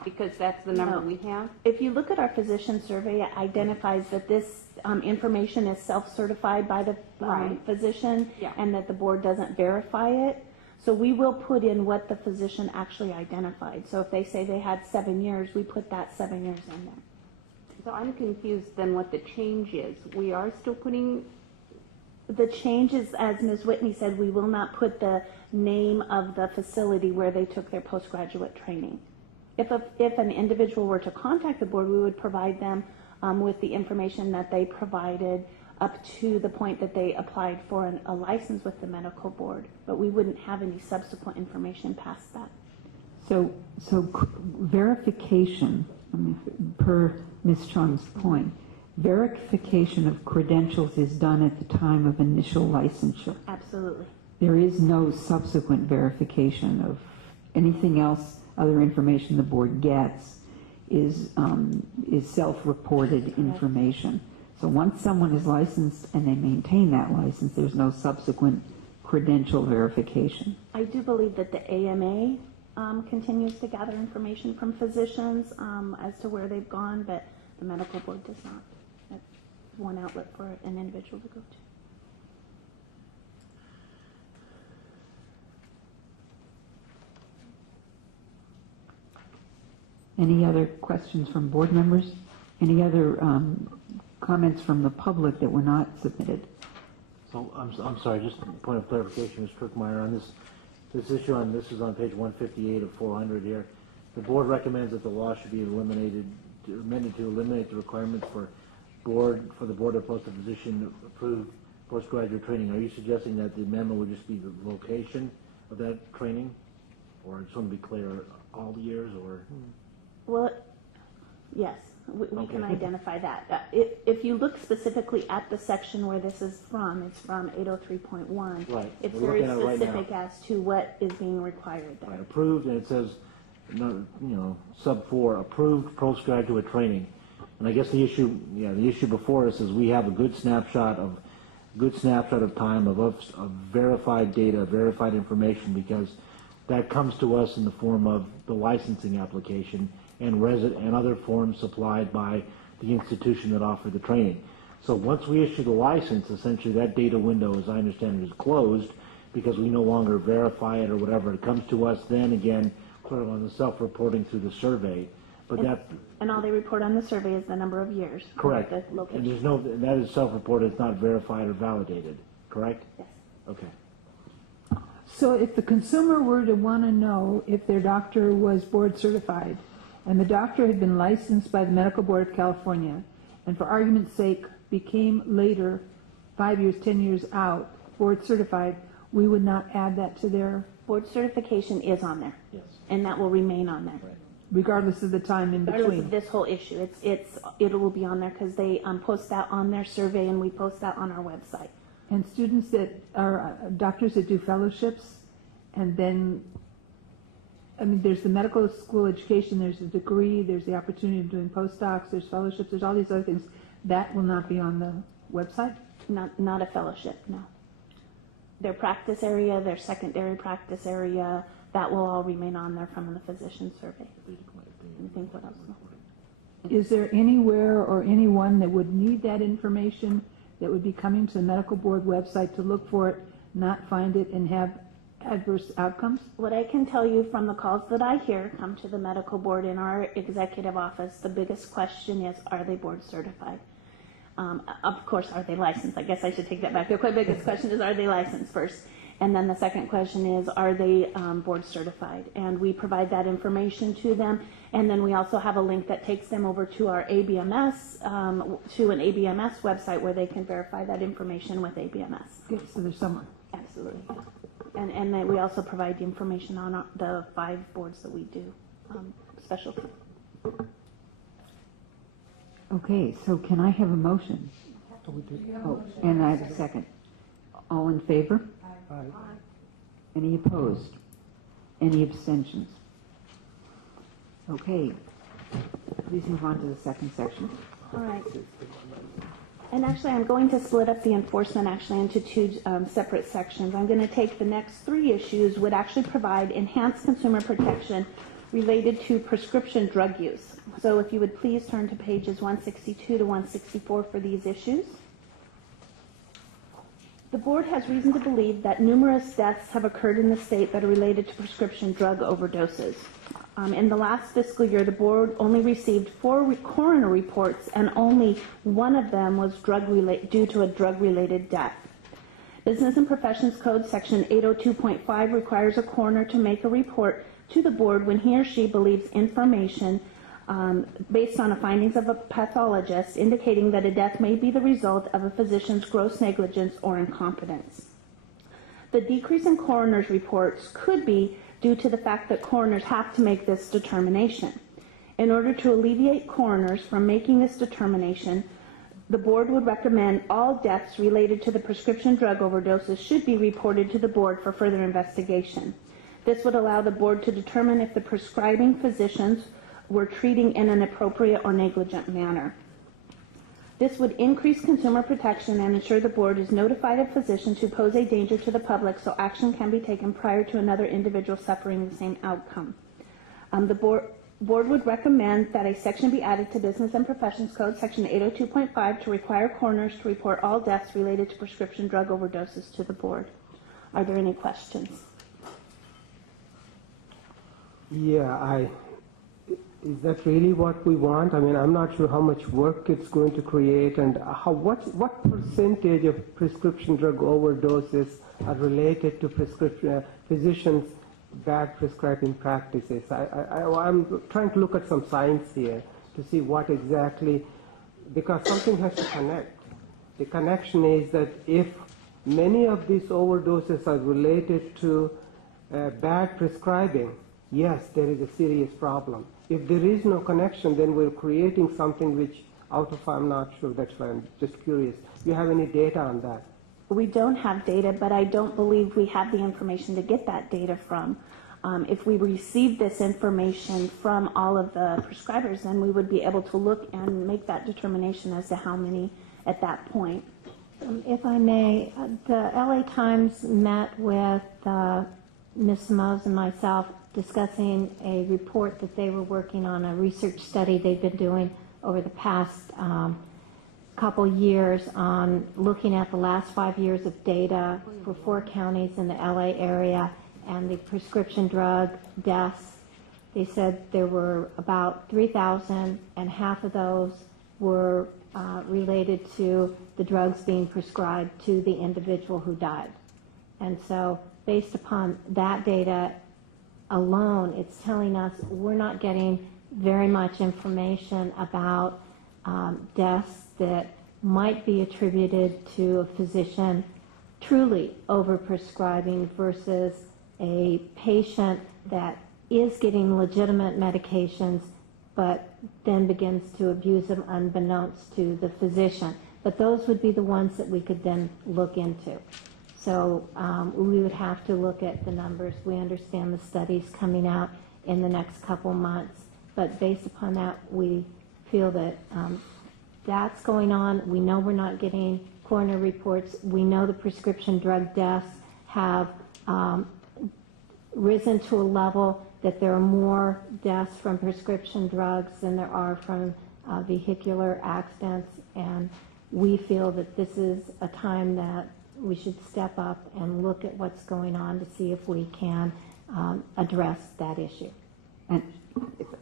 because that's the number we have? If you look at our physician survey, it identifies that this information is self-certified by the physician, and that the board doesn't verify it. So we will put in what the physician actually identified. So if they say they had 7 years, we put that 7 years in there. So I'm confused then what the change is. We are still putting, The change is, as Ms. Whitney said, we will not put the name of the facility where they took their postgraduate training. If an individual were to contact the board, we would provide them with the information that they provided up to the point that they applied for a license with the medical board, but we wouldn't have any subsequent information past that. So verification, I mean, per Ms. Chung's point, verification of credentials is done at the time of initial licensure. Absolutely. There is no subsequent verification of anything else. Other information the board gets is self-reported information. So once someone is licensed and they maintain that license, there's no subsequent credential verification. I do believe that the AMA continues to gather information from physicians as to where they've gone, but the medical board does not. That's one outlet for an individual to go to. Any other questions from board members? Any other comments from the public that were not submitted? So I'm sorry, just a point of clarification, Ms. Kirkmeyer, on this issue, this is on page 158 of 400 here. The board recommends that the law should be amended to eliminate the requirements for the board to post a physician approved postgraduate training. Are you suggesting that the amendment would just be the location of that training, or I just want to be clear, all the years, or? Well, yes, we can identify that. If you look specifically at the section where this is from, it's from 803.1. Right. It's We're very looking at it right specific now. as to what is being required there. Right, approved, and it says, sub 4, approved postgraduate training. And I guess the issue before us is we have a good snapshot of time of verified data, verified information, because that comes to us in the form of the licensing application and other forms supplied by the institution that offered the training. So once we issue the license, essentially that data window, as I understand it, is closed because we no longer verify it or whatever. It comes to us then again, sort of on the self-reporting through the survey. But And all they report on the survey is the number of years. Correct. The location. And that is self-reported, it's not verified or validated, correct? Yes. Okay. So if the consumer were to want to know if their doctor was board certified, and the doctor had been licensed by the Medical Board of California, and for argument's sake became later, 5 years, 10 years out, board certified, we would not add that to their... Board certification is on there. Yes. And that will remain on there. Right. Regardless of the time in Regardless between. of this whole issue, it will be on there because they post that on their survey and we post that on our website. And students that are doctors that do fellowships, and then, I mean, there's the medical school education, there's a degree, there's the opportunity of doing postdocs, there's fellowships, there's all these other things. That will not be on the website? Not a fellowship, no. Their practice area, their secondary practice area, that will all remain on there from the physician survey. I think what else? Is there anywhere or anyone that would need that information that would be coming to the medical board website to look for it, not find it, and have adverse outcomes? What I can tell you from the calls that I hear come to the medical board in our executive office, the biggest question is, are they board certified? Of course, are they licensed? I guess I should take that back. The biggest question is, are they licensed first? And then the second question is, are they board certified? And we provide that information to them. And then we also have a link that takes them over to our ABMS, to an ABMS website where they can verify that information with ABMS. Okay, so there's someone. Absolutely. And then we also provide the information on the 5 boards that we do, specialty. Okay, so can I have a motion? Oh, and I have a second. All in favor? Aye. Any opposed? Any abstentions? Okay, please move on to the second section. All right. And actually, I'm going to split up the enforcement actually into 2 separate sections. I'm going to take the next 3 issues would actually provide enhanced consumer protection related to prescription drug use. So if you would please turn to pages 162 to 164 for these issues. The board has reason to believe that numerous deaths have occurred in the state that are related to prescription drug overdoses. In the last fiscal year, the board only received 4 coroner reports, and only one of them was due to a drug-related death. Business and Professions Code Section 802.5 requires a coroner to make a report to the board when he or she believes information based on the findings of a pathologist indicating that a death may be the result of a physician's gross negligence or incompetence. The decrease in coroner's reports could be due to the fact that coroners have to make this determination. In order to alleviate coroners from making this determination, the board would recommend all deaths related to the prescription drug overdoses should be reported to the board for further investigation. This would allow the board to determine if the prescribing physicians were treating in an appropriate or negligent manner. This would increase consumer protection and ensure the board is notified of physicians who pose a danger to the public so action can be taken prior to another individual suffering the same outcome. The board would recommend that a section be added to Business and Professions Code, Section 802.5, to require coroners to report all deaths related to prescription drug overdoses to the board. Are there any questions? Yeah, is that really what we want? I mean, I'm not sure how much work it's going to create, and what percentage of prescription drug overdoses are related to physicians' bad prescribing practices. I'm trying to look at some science here to see what exactly, because something has to connect. The connection is that if many of these overdoses are related to bad prescribing, yes, there is a serious problem. If there is no connection, then we're creating something which I'm not sure. That's why I'm just curious. Do you have any data on that? We don't have data, but I don't believe we have the information to get that data from. If we receive this information from all of the prescribers, then we would be able to look and make that determination as to how many at that point. If I may, the LA Times met with Ms. Mose and myself discussing a report that they were working on, a research study they've been doing over the past couple years on looking at the last 5 years of data for 4 counties in the LA area and the prescription drug deaths. They said there were about 3,000, and half of those were related to the drugs being prescribed to the individual who died. And so based upon that data alone, it's telling us we're not getting very much information about deaths that might be attributed to a physician truly overprescribing versus a patient that is getting legitimate medications but then begins to abuse them unbeknownst to the physician. But those would be the ones that we could then look into. So we would have to look at the numbers. We understand the studies coming out in the next couple months, but based upon that, we feel that that's going on. We know we're not getting coroner reports. We know the prescription drug deaths have risen to a level that there are more deaths from prescription drugs than there are from vehicular accidents, and we feel that this is a time that we should step up and look at what's going on to see if we can address that issue. And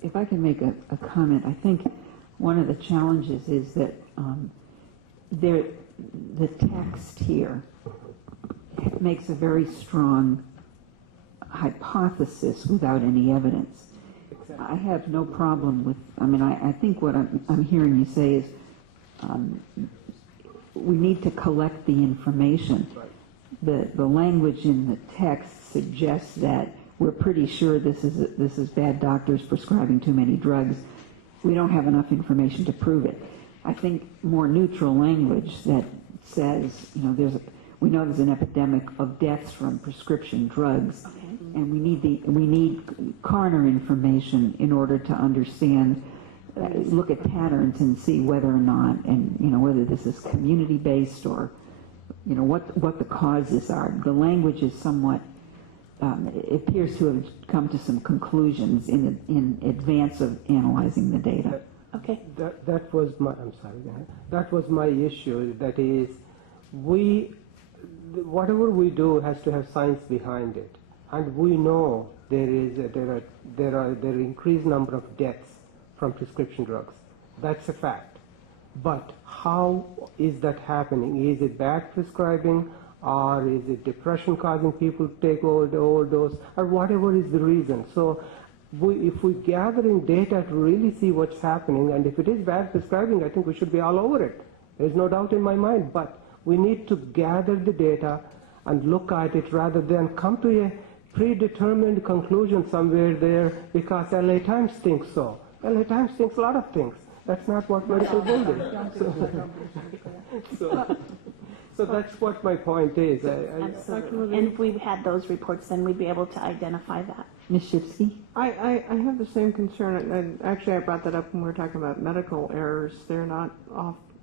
if I can make a comment, I think one of the challenges is that the text here makes a very strong hypothesis without any evidence. Exactly. I have no problem with, I think what I'm hearing you say is we need to collect the information. Right. The language in the text suggests that we're pretty sure this is bad doctors prescribing too many drugs. We don't have enough information to prove it. I think more neutral language that says, we know there's an epidemic of deaths from prescription drugs, okay, and we need coroner information in order to understand, look at patterns and see whether or not, and whether this is community based or what the causes are. The language is somewhat it appears to have come to some conclusions in advance of analyzing the data. Okay. That was my. I'm sorry. That was my issue. That is, whatever we do has to have science behind it, and we know there are increased number of deaths from prescription drugs. That's a fact. But how is that happening? Is it bad prescribing, or is it depression causing people to take overdose, or whatever is the reason? So if we're gathering data to really see what's happening, and if it is bad prescribing, I think we should be all over it. There's no doubt in my mind. But we need to gather the data and look at it rather than come to a predetermined conclusion somewhere there because LA Times thinks so. LA Times thinks a lot of things. That's not what medical board is. So that's what my point is. Absolutely. And if we had those reports, then we'd be able to identify that. Ms. Shipsky? I have the same concern, and actually I brought that up when we were talking about medical errors. They're not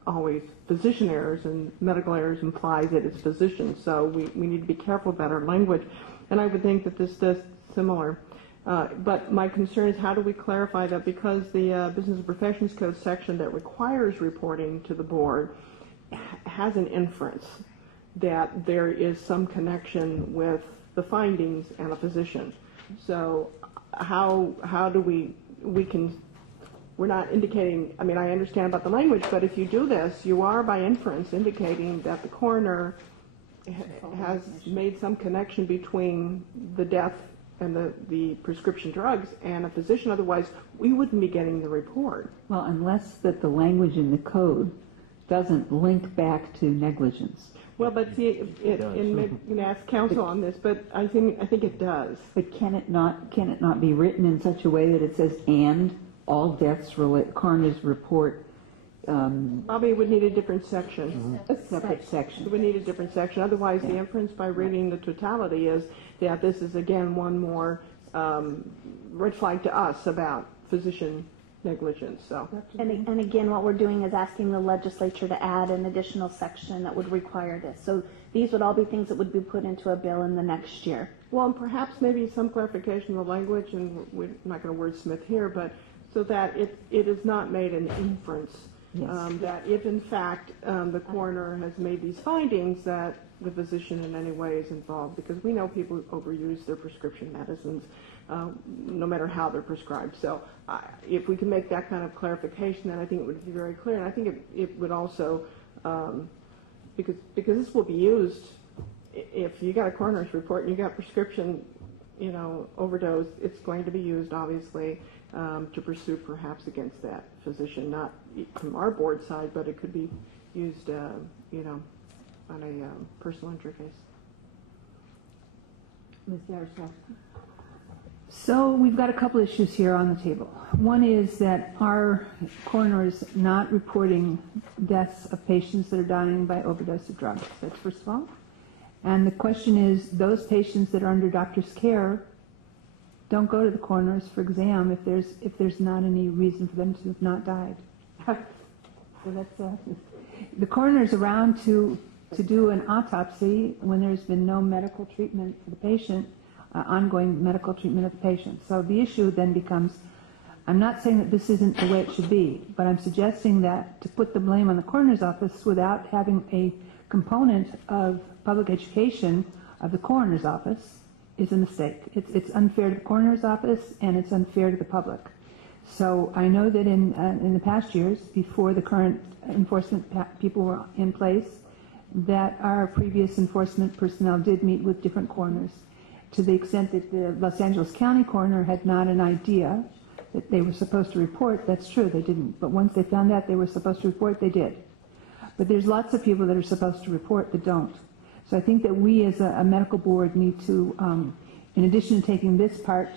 always physician errors, and medical errors implies that it's physician, so we need to be careful about our language. And I would think that this does similar. But my concern is how do we clarify that, because the Business and Professions Code section that requires reporting to the board has an inference that there is some connection with the findings and a physician. So how do we're not indicating, I mean, I understand about the language, but if you do this, you are by inference indicating that the coroner has made some connection between the death and the prescription drugs and a physician. Otherwise, we wouldn't be getting the report. Well, unless that the language in the code doesn't link back to negligence. Well, but see, you can ask counsel on this, but I think it does. But can it not be written in such a way that it says and all deaths coroner's report? Probably would need a different section. A separate section. It would need a different section. Otherwise, the inference by reading the totality is that this is again one more red flag to us about physician negligence. So. And again, what we're doing is asking the legislature to add an additional section that would require this. So these would all be things that would be put into a bill in the next year. Well, and perhaps maybe some clarification of the language, and we're not going to wordsmith here, but so that it is not made an inference. Yes. That if in fact the coroner has made these findings, that the physician in any way is involved, because we know people overuse their prescription medicines no matter how they're prescribed. So if we can make that kind of clarification, then I think it would be very clear. And I think it would also, because this will be used, if you got a coroner's report and you got prescription, overdose, it's going to be used obviously to pursue perhaps against that physician, not from our board side, but it could be used, on a personal interface. Ms. Yaroslavsky? So we've got a couple issues here on the table. One is that our coroner is not reporting deaths of patients that are dying by overdose of drugs. That's first of all. And the question is, those patients that are under doctor's care don't go to the coroners for exam if there's not any reason for them to have not died. So that's the coroner's around to do an autopsy when there's been no medical treatment for the patient, ongoing medical treatment of the patient. So the issue then becomes, I'm not saying that this isn't the way it should be, but I'm suggesting that to put the blame on the coroner's office without having a component of public education of the coroner's office is a mistake. It's unfair to the coroner's office, and it's unfair to the public. So I know that in the past years, before the current enforcement people were in place, that our previous enforcement personnel did meet with different coroners, to the extent that the Los Angeles County coroner had not an idea that they were supposed to report. That's true, they didn't. But once they found out they were supposed to report, they did. But there's lots of people that are supposed to report that don't. So I think that we as a medical board need to, in addition to taking this part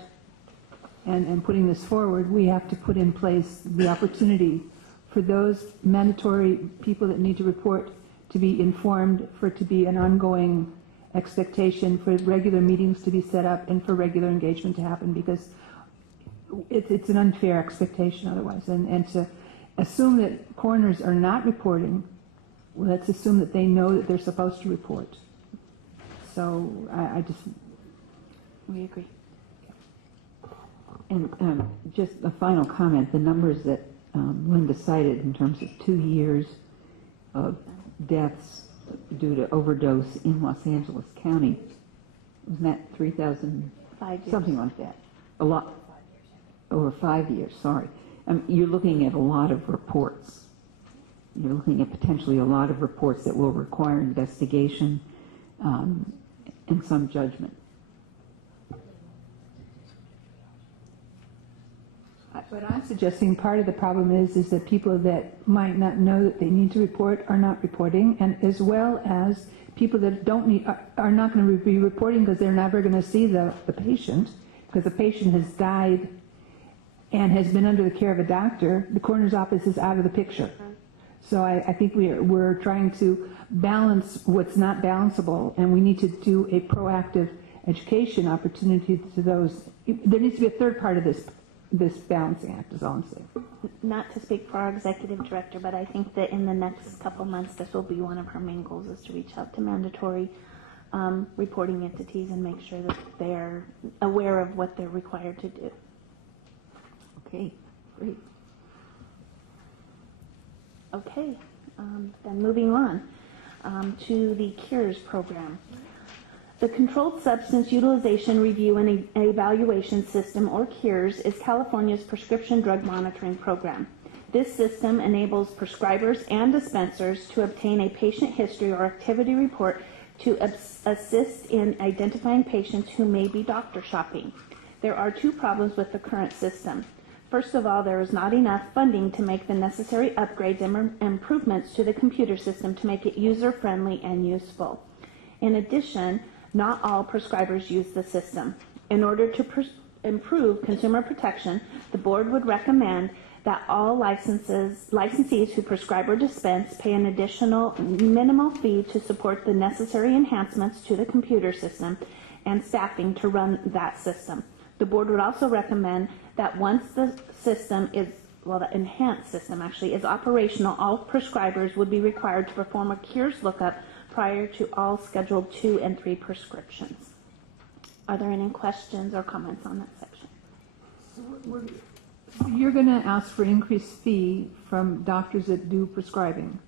and putting this forward, we have to put in place the opportunity for those mandatory people that need to report to be informed, for it to be an ongoing expectation, for regular meetings to be set up, and for regular engagement to happen, because it's an unfair expectation otherwise. And to assume that coroners are not reporting, well, let's assume that they know that they're supposed to report. So we agree. And just a final comment, the numbers that Linda cited in terms of 2 years of deaths due to overdose in Los Angeles County. Wasn't that 3,000? 5 years. Something like that. A lot. Over 5 years, sorry. You're looking at a lot of reports. You're looking at potentially a lot of reports that will require investigation and some judgment. But I'm suggesting part of the problem is that people that might not know that they need to report are not reporting, and as well as people that don't need are not going to be reporting because they're never going to see the patient, because the patient has died and has been under the care of a doctor. The coroner's office is out of the picture. So I think we're trying to balance what's not balanceable, and we need to do a proactive education opportunity to those. There needs to be a third part of this balancing act, is all I'm saying. Not to speak for our executive director, but I think that in the next couple months, this will be one of her main goals, is to reach out to mandatory reporting entities and make sure that they're aware of what they're required to do. Okay, great. Okay, then moving on to the CURES program. The Controlled Substance Utilization Review and Evaluation System, or CURES, is California's prescription drug monitoring program. This system enables prescribers and dispensers to obtain a patient history or activity report to assist in identifying patients who may be doctor shopping. There are two problems with the current system. First of all, there is not enough funding to make the necessary upgrades and improvements to the computer system to make it user-friendly and useful. In addition, not all prescribers use the system. In order to improve consumer protection, the board would recommend that all licensees who prescribe or dispense pay an additional minimal fee to support the necessary enhancements to the computer system and staffing to run that system. The board would also recommend that once the system is, well, the enhanced system actually is operational, all prescribers would be required to perform a CURES lookup prior to all Schedule 2 and 3 prescriptions. Are there any questions or comments on that section? So you're going to ask for increased fee from doctors that do prescribing.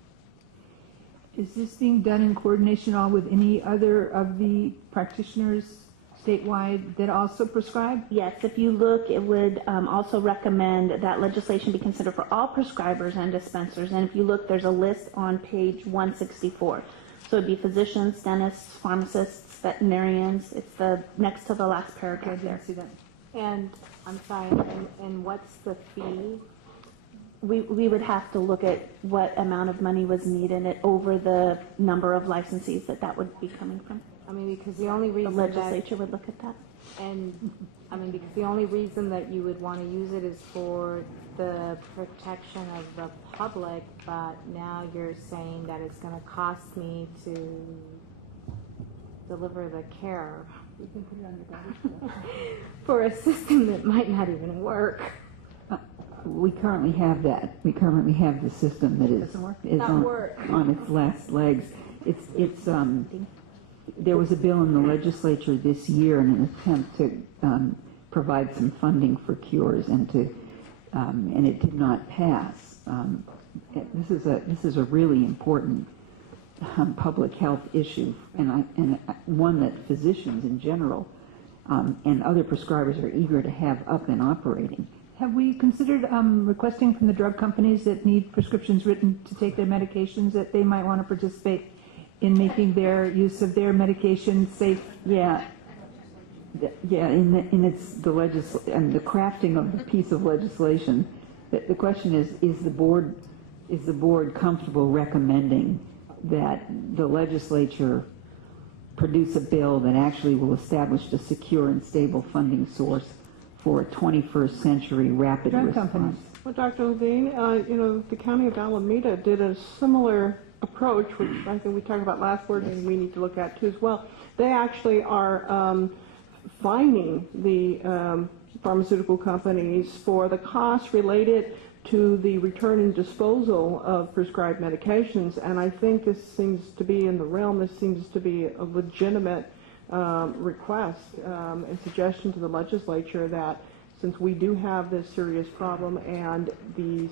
Is this being done in coordination all with any other of the practitioners statewide that also prescribe? Yes, if you look, it would also recommend that legislation be considered for all prescribers and dispensers. And if you look, there's a list on page 164. So it'd be physicians, dentists, pharmacists, veterinarians. It's the next to the last paragraph there. See that? And I'm sorry, and what's the fee? We would have to look at what amount of money was needed over the number of licensees that would be coming from. I mean, because the only reason the legislature would look at that. And I mean, because the only reason that you would want to use it is for the protection of the public, but now you're saying that it's going to cost me to deliver the care. You can put it on your body. For a system that might not even work. We currently have that. We currently have the system that is on its last legs. There was a bill in the legislature this year in an attempt to provide some funding for cures and it did not pass. This is a really important public health issue and one that physicians in general and other prescribers are eager to have up and operating. Have we considered requesting from the drug companies that need prescriptions written to take their medications that they might want to participate in making their use of their medication safe? Yeah. Yeah, and the crafting of the piece of legislation, the question is the board comfortable recommending that the legislature produce a bill that actually will establish a secure and stable funding source for a 21st century rapid response? Well, Dr. Levine, the County of Alameda did a similar approach, which I think we talked about last word, and we need to look at too as well. They actually are fining the pharmaceutical companies for the costs related to the return and disposal of prescribed medications, and I think this seems to be in the realm, this seems to be a legitimate request and suggestion to the legislature that since we do have this serious problem and the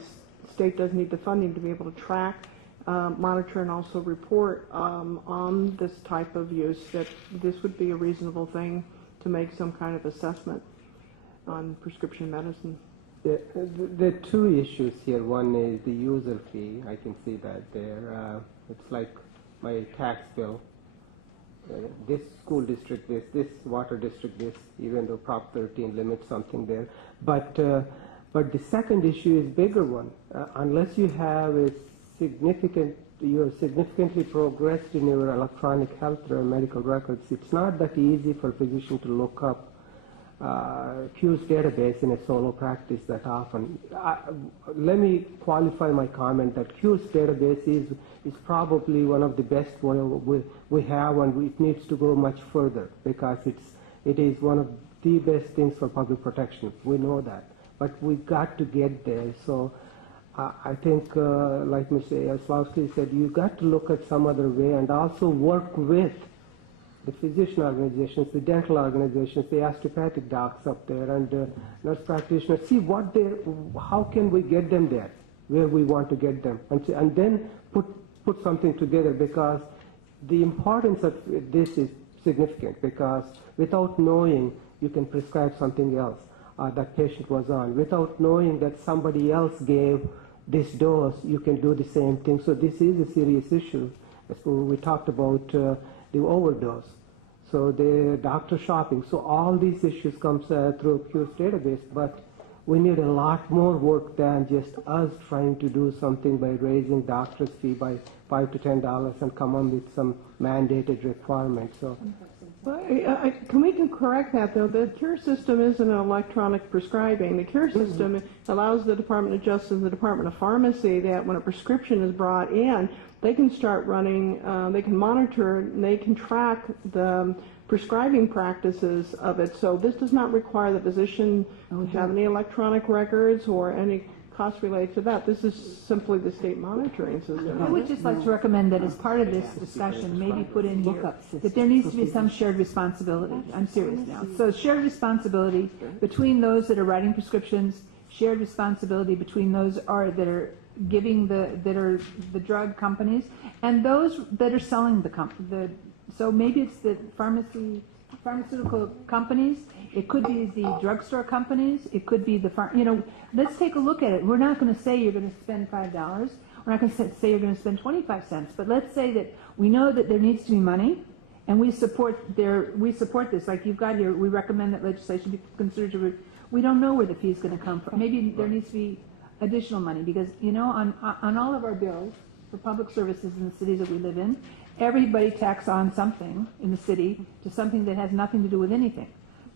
state does need the funding to be able to track monitor and also report on this type of use, that this would be a reasonable thing to make some kind of assessment on prescription medicine. There are two issues here. One is the user fee. I can see that there. It's like my tax bill. This school district this water district this, even though Prop 13 limits something there. But the second issue is bigger one. Unless you have a you're significantly progressed in your electronic health or medical records, it's not that easy for a physician to look up Q's database in a solo practice that often. Let me qualify my comment that Q's database is probably one of the best we have, and it needs to go much further because it is one of the best things for public protection. We know that, but we've got to get there. So I think, like Mr. Yaslowski said, you've got to look at some other way and also work with the physician organizations, the dental organizations, the osteopathic docs up there, and nurse practitioners. See how can we get them there, where we want to get them, and then put something together, because the importance of this is significant, because without knowing, you can prescribe something else that patient was on. Without knowing that somebody else gave this dose, you can do the same thing. So this is a serious issue. We talked about the overdose. So the doctor shopping. So all these issues comes through Q's database, but we need a lot more work than just us trying to do something by raising doctor's fee by $5 to $10 and come on with some mandated requirements. So. Well, can we correct that, though? The CURE system isn't an electronic prescribing. The CURE system allows the Department of Justice and the Department of Pharmacy that when a prescription is brought in, they can start running, they can monitor, and they can track the prescribing practices of it. So this does not require the physician to have any electronic records or any costs related to that. This is simply the state monitoring system. I would just like to recommend that as part of this discussion, maybe put in here that there needs to be some shared responsibility. I'm serious now. So shared responsibility between those that are writing prescriptions, shared responsibility between those that are giving that are the drug companies, and those that are selling so maybe it's the pharmaceutical companies. It could be the drugstore companies. It could be let's take a look at it. We're not going to say you're going to spend $5. We're not going to say you're going to spend 25 cents. But let's say that we know that there needs to be money, and we support this. Like you've got here, we recommend that legislation be considered. We don't know where the fee is going to come from. Maybe there needs to be additional money, because on all of our bills for public services in the cities that we live in, everybody tacks on something in the city to something that has nothing to do with anything.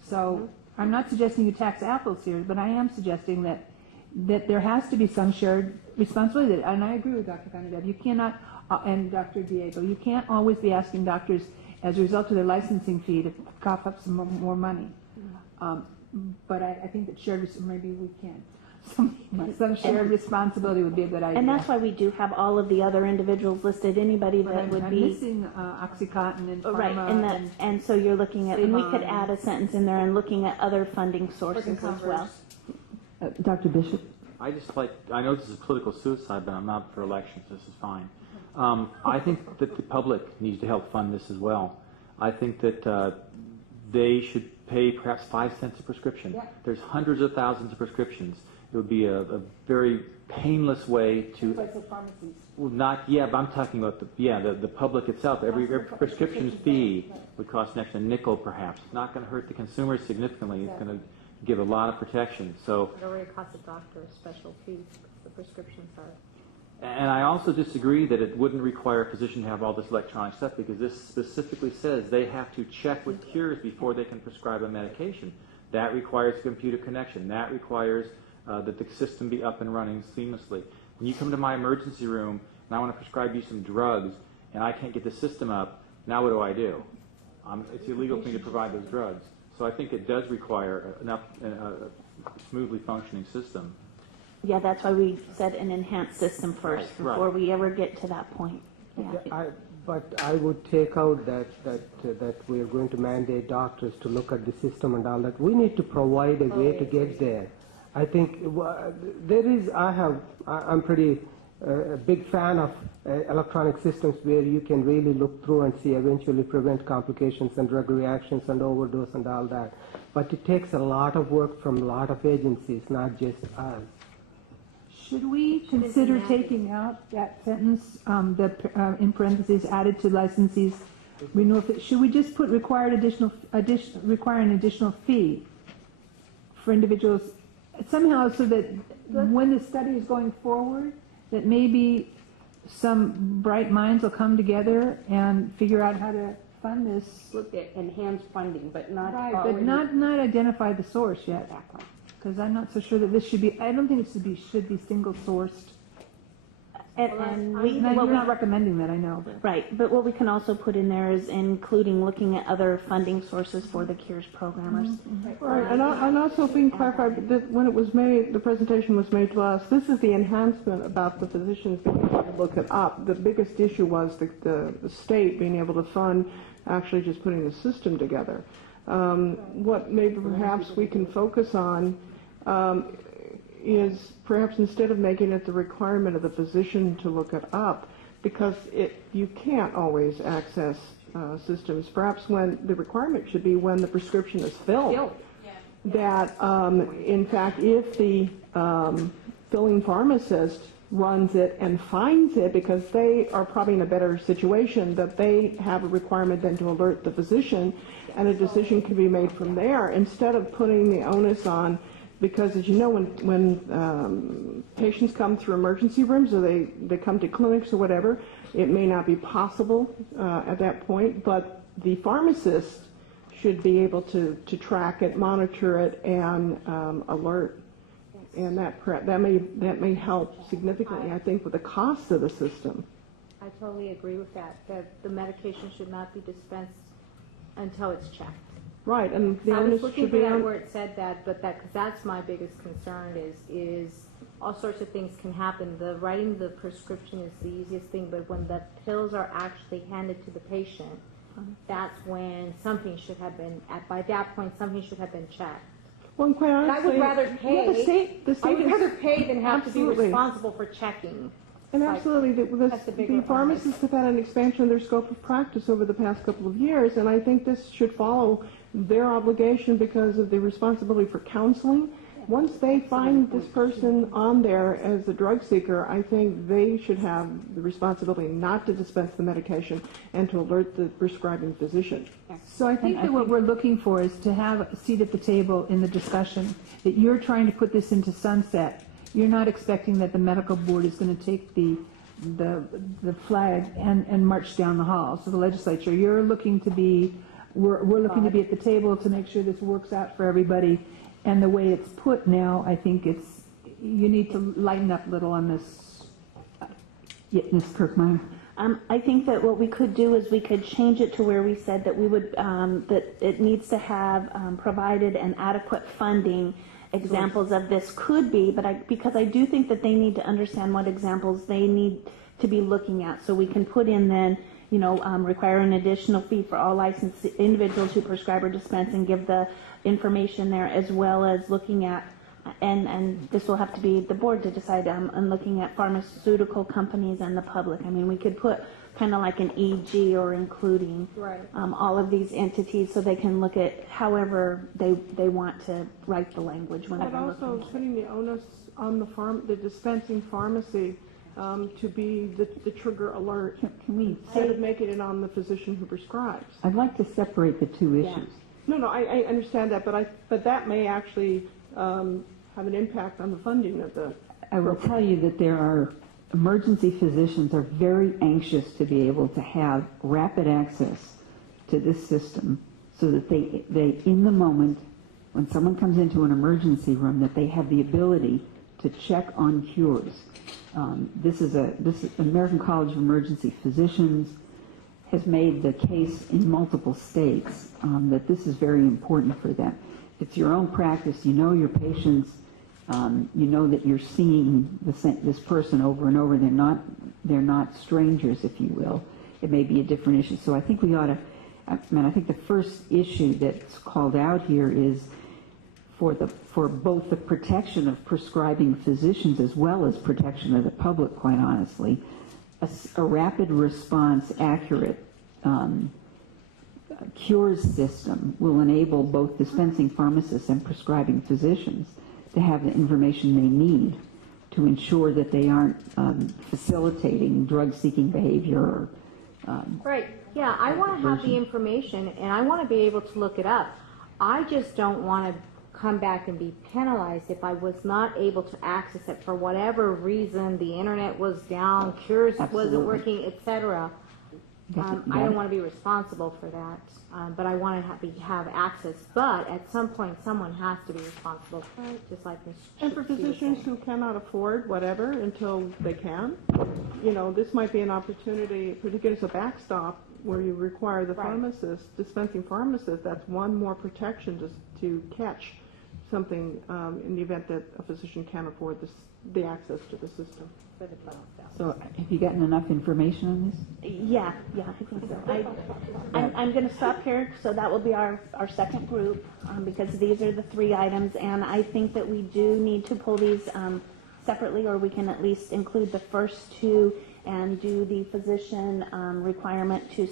So I'm not suggesting you tax apples here, but I am suggesting that there has to be some shared responsibility. And I agree with Dr. Conradab. You cannot, and Dr. Diego, you can't always be asking doctors, as a result of their licensing fee, to cough up some more money. But I think that maybe we can. Some shared responsibility would be a good idea. And that's why we do have all of the other individuals listed. Anybody that would be missing OxyContin and Pharma, right, and so you're looking at, and we could add a sentence in there and looking at other funding sources as well. Dr. Bishop? I know this is political suicide, but I'm not for elections. This is fine. I think that the public needs to help fund this as well. I think that they should pay perhaps 5 cents a prescription. Yeah. There's hundreds of thousands of prescriptions. It would be a very painless way to. Pharmacies. Well, but I'm talking about the public itself. Every prescription fee would cost next to a nickel, perhaps. It's not going to hurt the consumer significantly. It's going to give a lot of protection. So. It already costs a doctor a special fee because the prescriptions are. And I also disagree that it wouldn't require a physician to have all this electronic stuff, because this specifically says they have to check with Cures before they can prescribe a medication. That requires a computer connection. That requires that the system be up and running seamlessly. When you come to my emergency room and I want to prescribe you some drugs and I can't get the system up, now what do? It's illegal for me to provide those drugs. So I think it does require a smoothly functioning system. Yeah, that's why we said an enhanced system first before we ever get to that point. Yeah. But I would take out that we are going to mandate doctors to look at the system and all that. We need to provide a way to get there. I think there is. I'm pretty a big fan of electronic systems where you can really look through and see, eventually prevent complications and drug reactions and overdose and all that. But it takes a lot of work from a lot of agencies, not just us. Should we consider taking out that sentence, in parentheses, added to licensees renewal? Should we just put require an additional fee for individuals somehow, so that when the study is going forward, that maybe some bright minds will come together and figure out how to fund this? Look at enhanced funding, but not Right, already. but not identify the source yet. Because I'm not so sure that this should be, I don't think it should be single sourced. And you're not recommending that, I know. Right, but what we can also put in there is including looking at other funding sources for the CARES programmers. Right, and also being clarified that when it was made, the presentation was made to us, this is the enhancement about the physicians being able to look it up. The biggest issue was the state being able to fund actually just putting the system together. What maybe perhaps we can focus on is perhaps instead of making it the requirement of the physician to look it up, because you can't always access systems, perhaps when the requirement should be when the prescription is filled. That, in fact, if the filling pharmacist runs it and finds it, because they are probably in a better situation, that they have a requirement then to alert the physician, and a decision can be made from there, instead of putting the onus on. Because, as you know, when patients come through emergency rooms or they come to clinics or whatever, it may not be possible at that point, but the pharmacist should be able to track it, monitor it, and alert. And that may help significantly, I think, with the cost of the system. I totally agree with that the medication should not be dispensed until it's checked. Right, and the I was onus looking should for be that on. where it said that, but that's my biggest concern is all sorts of things can happen. The writing the prescription is the easiest thing, but when the pills are actually handed to the patient, that's when something should have been, by that point, something should have been checked. Well, and quite And I honestly, would rather pay. Yeah, the state I would is- rather pay than have to be absolutely. responsible for checking. And Like, absolutely, that's the bigger the pharmacists have had an expansion of their scope of practice over the past couple of years, and I think this should follow their obligation because of the responsibility for counseling. Once they find this person on there as a drug seeker, I think they should have the responsibility not to dispense the medication and to alert the prescribing physician. So I think that what we're looking for is to have a seat at the table in the discussion, that you're trying to put this into sunset. You're not expecting that the medical board is going to take the flag and march down the halls of the legislature. You're looking to be, we're looking to be at the table to make sure this works out for everybody. And the way it's put now, I think you need to lighten up a little on this. Ms. Kirkmeyer? I think that what we could do is we could change it to where we said that we would, that it needs to have provided an adequate funding. Examples of this could be, but because I do think that they need to understand what examples they need to be looking at. So we can put in then, require an additional fee for all licensed individuals who prescribe or dispense, and give the information there, as well as looking at, and this will have to be the board to decide, and looking at pharmaceutical companies and the public. I mean, we could put kind of like an EG or including all of these entities, so they can look at however they want to write the language whenever But also looking. putting the onus on the dispensing pharmacy to be the trigger alert, Can we instead of making it on the physician who prescribes. I'd like to separate the two issues. No, I understand that, but that may actually have an impact on the funding of the. I will tell you that there are emergency physicians are very anxious to be able to have rapid access to this system, so that they in the moment when someone comes into an emergency room, that they have the ability to check on cures. This American College of Emergency Physicians has made the case in multiple states that this is very important for them. It's your own practice. You know your patients. You know that you're seeing this person over and over. They're not strangers, if you will. It may be a different issue. So I think we ought to. I think the first issue that's called out here is for both the protection of prescribing physicians as well as protection of the public, quite honestly, a rapid response, accurate cures system will enable both dispensing pharmacists and prescribing physicians to have the information they need to ensure that they aren't facilitating drug-seeking behavior or Right. Yeah, I want to have the information, and I want to be able to look it up. I just don't want to come back and be penalized if I was not able to access it for whatever reason. The internet was down, Cures wasn't working, etc. I don't want to be responsible for that, but I want to have access. But at some point, someone has to be responsible, just like Ms. And for physicians who cannot afford whatever until they can, you know, this might be an opportunity, particularly as a backstop, where you require the pharmacist, dispensing pharmacist, that's one more protection to catch something in the event that a physician can't afford the access to the system. So have you gotten enough information on this? Yeah, I think so. I'm going to stop here, so that will be our second group, because these are the 3 items, and I think that we do need to pull these separately, or we can at least include the first 2 and do the physician requirement to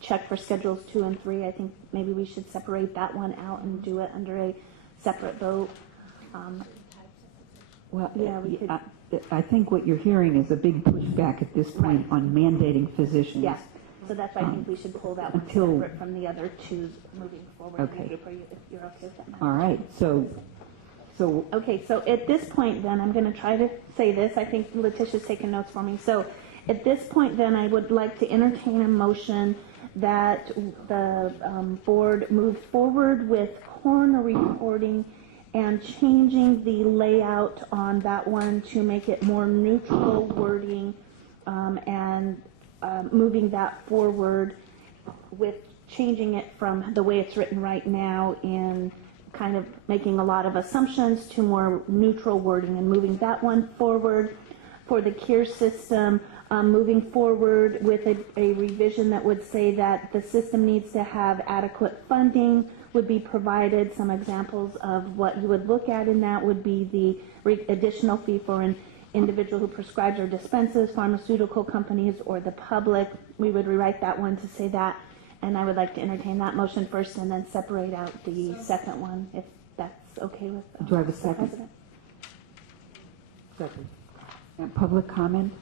check for schedules 2 and 3. I think maybe we should separate that one out and do it under a separate vote. Well, yeah, we could. I think what you're hearing is a big pushback at this point on mandating physicians. Yes, so that's why I think we should pull that one until, separate from the other 2 moving forward. Okay. If you're okay with that. All right, so Okay, so at this point then, I'm going to try to say this. I think Letitia's taking notes for me. So at this point then, I would like to entertain a motion that the board move forward with coroner reporting and changing the layout on that one to make it more neutral wording, and moving that forward with changing it from the way it's written right now in kind of making a lot of assumptions to more neutral wording, and moving that one forward. For the cure system, moving forward with a revision that would say that the system needs to have adequate funding would be provided. Some examples of what you would look at in that would be the additional fee for an individual who prescribes or dispenses, pharmaceutical companies, or the public. We would rewrite that one to say that, and I would like to entertain that motion first and then separate out the second one, if that's okay with do I have a the second? President. Second. Public comment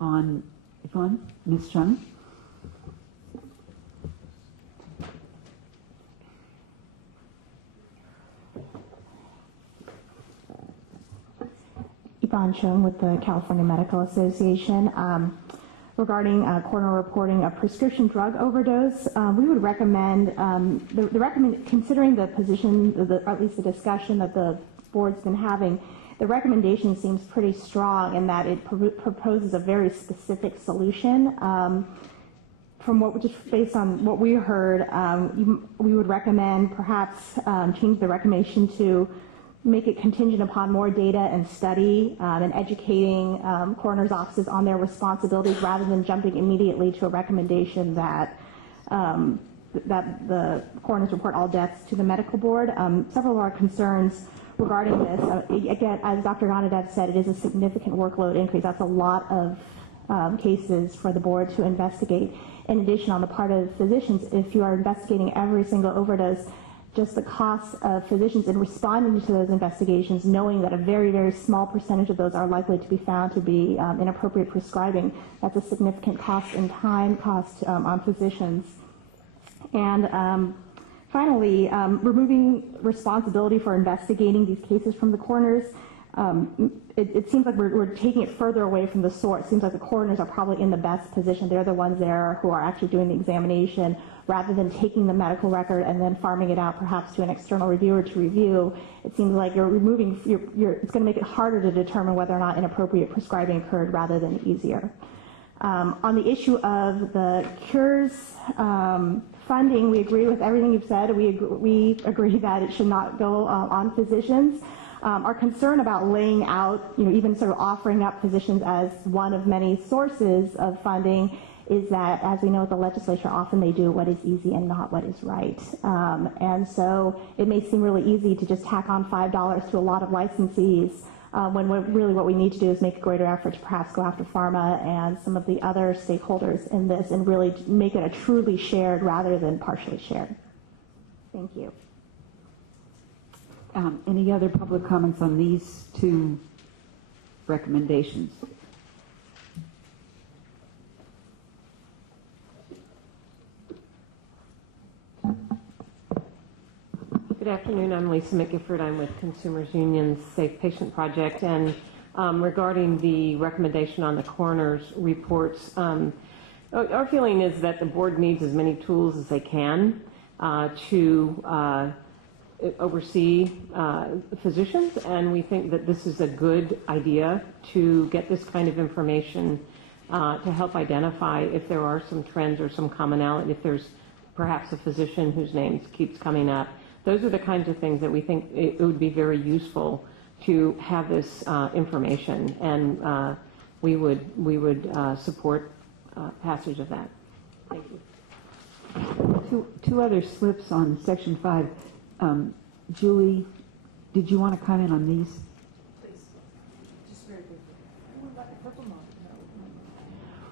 on Yvonne? Ms. Chung? Yvonne Chung with the California Medical Association. Regarding coroner reporting of prescription drug overdose, we would recommend, considering the position, or at least the discussion that the board's been having, the recommendation seems pretty strong in that it proposes a very specific solution. Just based on what we heard, we would recommend perhaps change the recommendation to make it contingent upon more data and study and educating coroner's offices on their responsibilities, rather than jumping immediately to a recommendation that that the coroners report all deaths to the medical board. Several of our concerns regarding this, again, as Dr. Donadev said, it is a significant workload increase. That's a lot of cases for the board to investigate. In addition, on the part of physicians, if you are investigating every single overdose, just the costs of physicians in responding to those investigations, knowing that a very, very small percentage of those are likely to be found to be inappropriate prescribing, that's a significant cost in time, cost on physicians. And finally, removing responsibility for investigating these cases from the coroners. It seems like we're taking it further away from the source. It seems like the coroners are probably in the best position. They're the ones there who are actually doing the examination, rather than taking the medical record and then farming it out perhaps to an external reviewer to review. It seems like you're removing, it's going to make it harder to determine whether or not inappropriate prescribing occurred rather than easier. On the issue of the cures funding, we agree with everything you've said. We agree that it should not go on physicians. Our concern about laying out, even sort of offering up physicians as one of many sources of funding is that, as we know with the legislature, often they do what is easy and not what is right. And so it may seem really easy to just tack on $5 to a lot of licensees, when really what we need to do is make a greater effort to perhaps go after pharma and some of the other stakeholders in this and really make it a truly shared rather than partially shared. Thank you. Any other public comments on these two recommendations? Good afternoon. I'm Lisa McGifford. I'm with Consumers Union's Safe Patient Project. And regarding the recommendation on the coroner's reports, our feeling is that the board needs as many tools as they can to oversee physicians, and we think that this is a good idea to get this kind of information to help identify if there are some trends or some commonality, if there's perhaps a physician whose name keeps coming up. Those are the kinds of things that we think it would be very useful to have this information, and we would support passage of that. Thank you. Two other slips on Section 5. Julie, did you want to comment on these? Please. Just very briefly.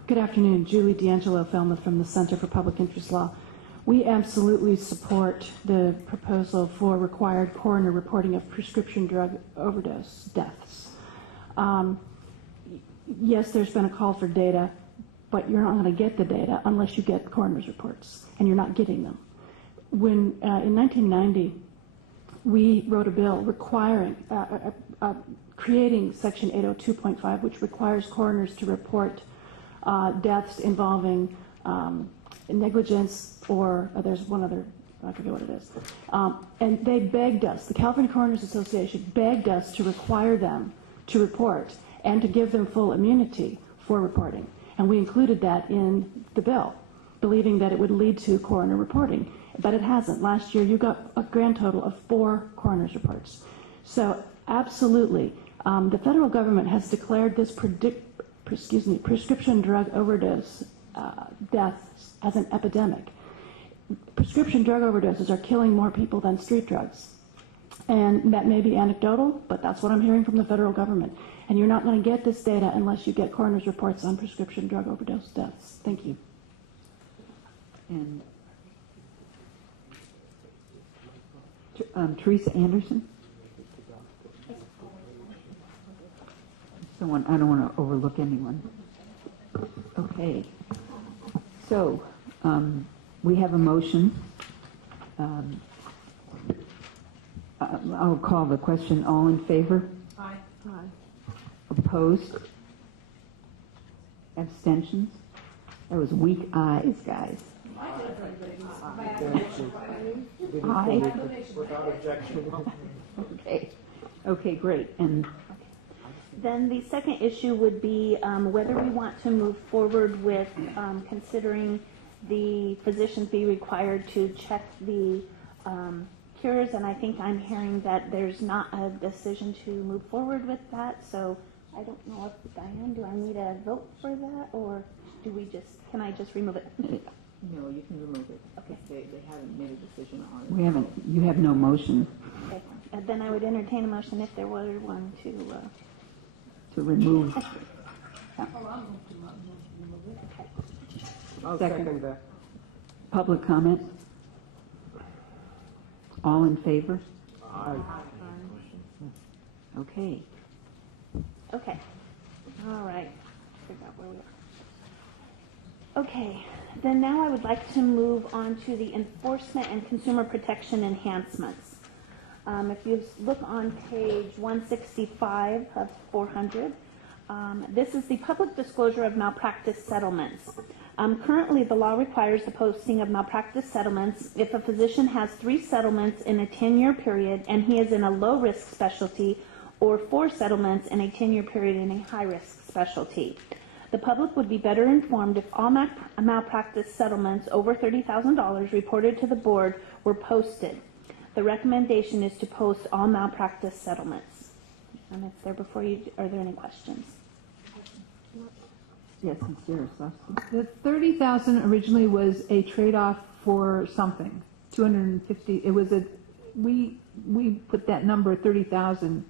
Good afternoon. Julie D'Angelo Felmuth from the Center for Public Interest Law. We absolutely support the proposal for required coroner reporting of prescription drug overdose deaths. Yes, there's been a call for data, but you're not going to get the data unless you get coroner's reports, and you're not getting them. When in 1990, we wrote a bill requiring, creating Section 802.5, which requires coroners to report deaths involving negligence, or there's one other, I forget what it is. And they begged us, the California Coroners Association begged us to require them to report and to give them full immunity for reporting. And we included that in the bill, believing that it would lead to coroner reporting. But it hasn't. Last year, you got a grand total of 4 coroner's reports. So absolutely, the federal government has declared this prescription drug overdose deaths as an epidemic. Prescription drug overdoses are killing more people than street drugs. And that may be anecdotal, but that's what I'm hearing from the federal government. And you're not going to get this data unless you get coroner's reports on prescription drug overdose deaths. Thank you. And Teresa Anderson? I don't want to overlook anyone. Okay. So, we have a motion. I'll call the question. All in favor? Aye. Aye. Opposed? Abstentions? That was weak ayes, guys. Aye. Without objection. Okay. Okay, great. And then the second issue would be whether we want to move forward with considering the physicians be required to check the cures, and I think I'm hearing that there's not a decision to move forward with that, so I don't know if, Diane, do I need a vote for that, or do we just, can I just remove it? No, you can remove it. Okay. They haven't made a decision on it. we haven't, you have no motion Okay. And then I would entertain a motion if there were one to remove. I'll Second. second that. Public comment? All in favor? Aye. Okay. Okay. All right. Figure out where we are. Okay. Then now I would like to move on to the enforcement and consumer protection enhancements. If you look on page 165 of 400, this is the public disclosure of malpractice settlements. Currently, the law requires the posting of malpractice settlements if a physician has 3 settlements in a 10-year period and he is in a low-risk specialty, or 4 settlements in a 10-year period in a high-risk specialty. The public would be better informed if all malpractice settlements over $30,000 reported to the board were posted. The recommendation is to post all malpractice settlements. And it's there before you. Are there any questions? Yes, Ms. Yaroslavsky. The 30,000 originally was a trade-off for something. 250. It was we put that number 30,000,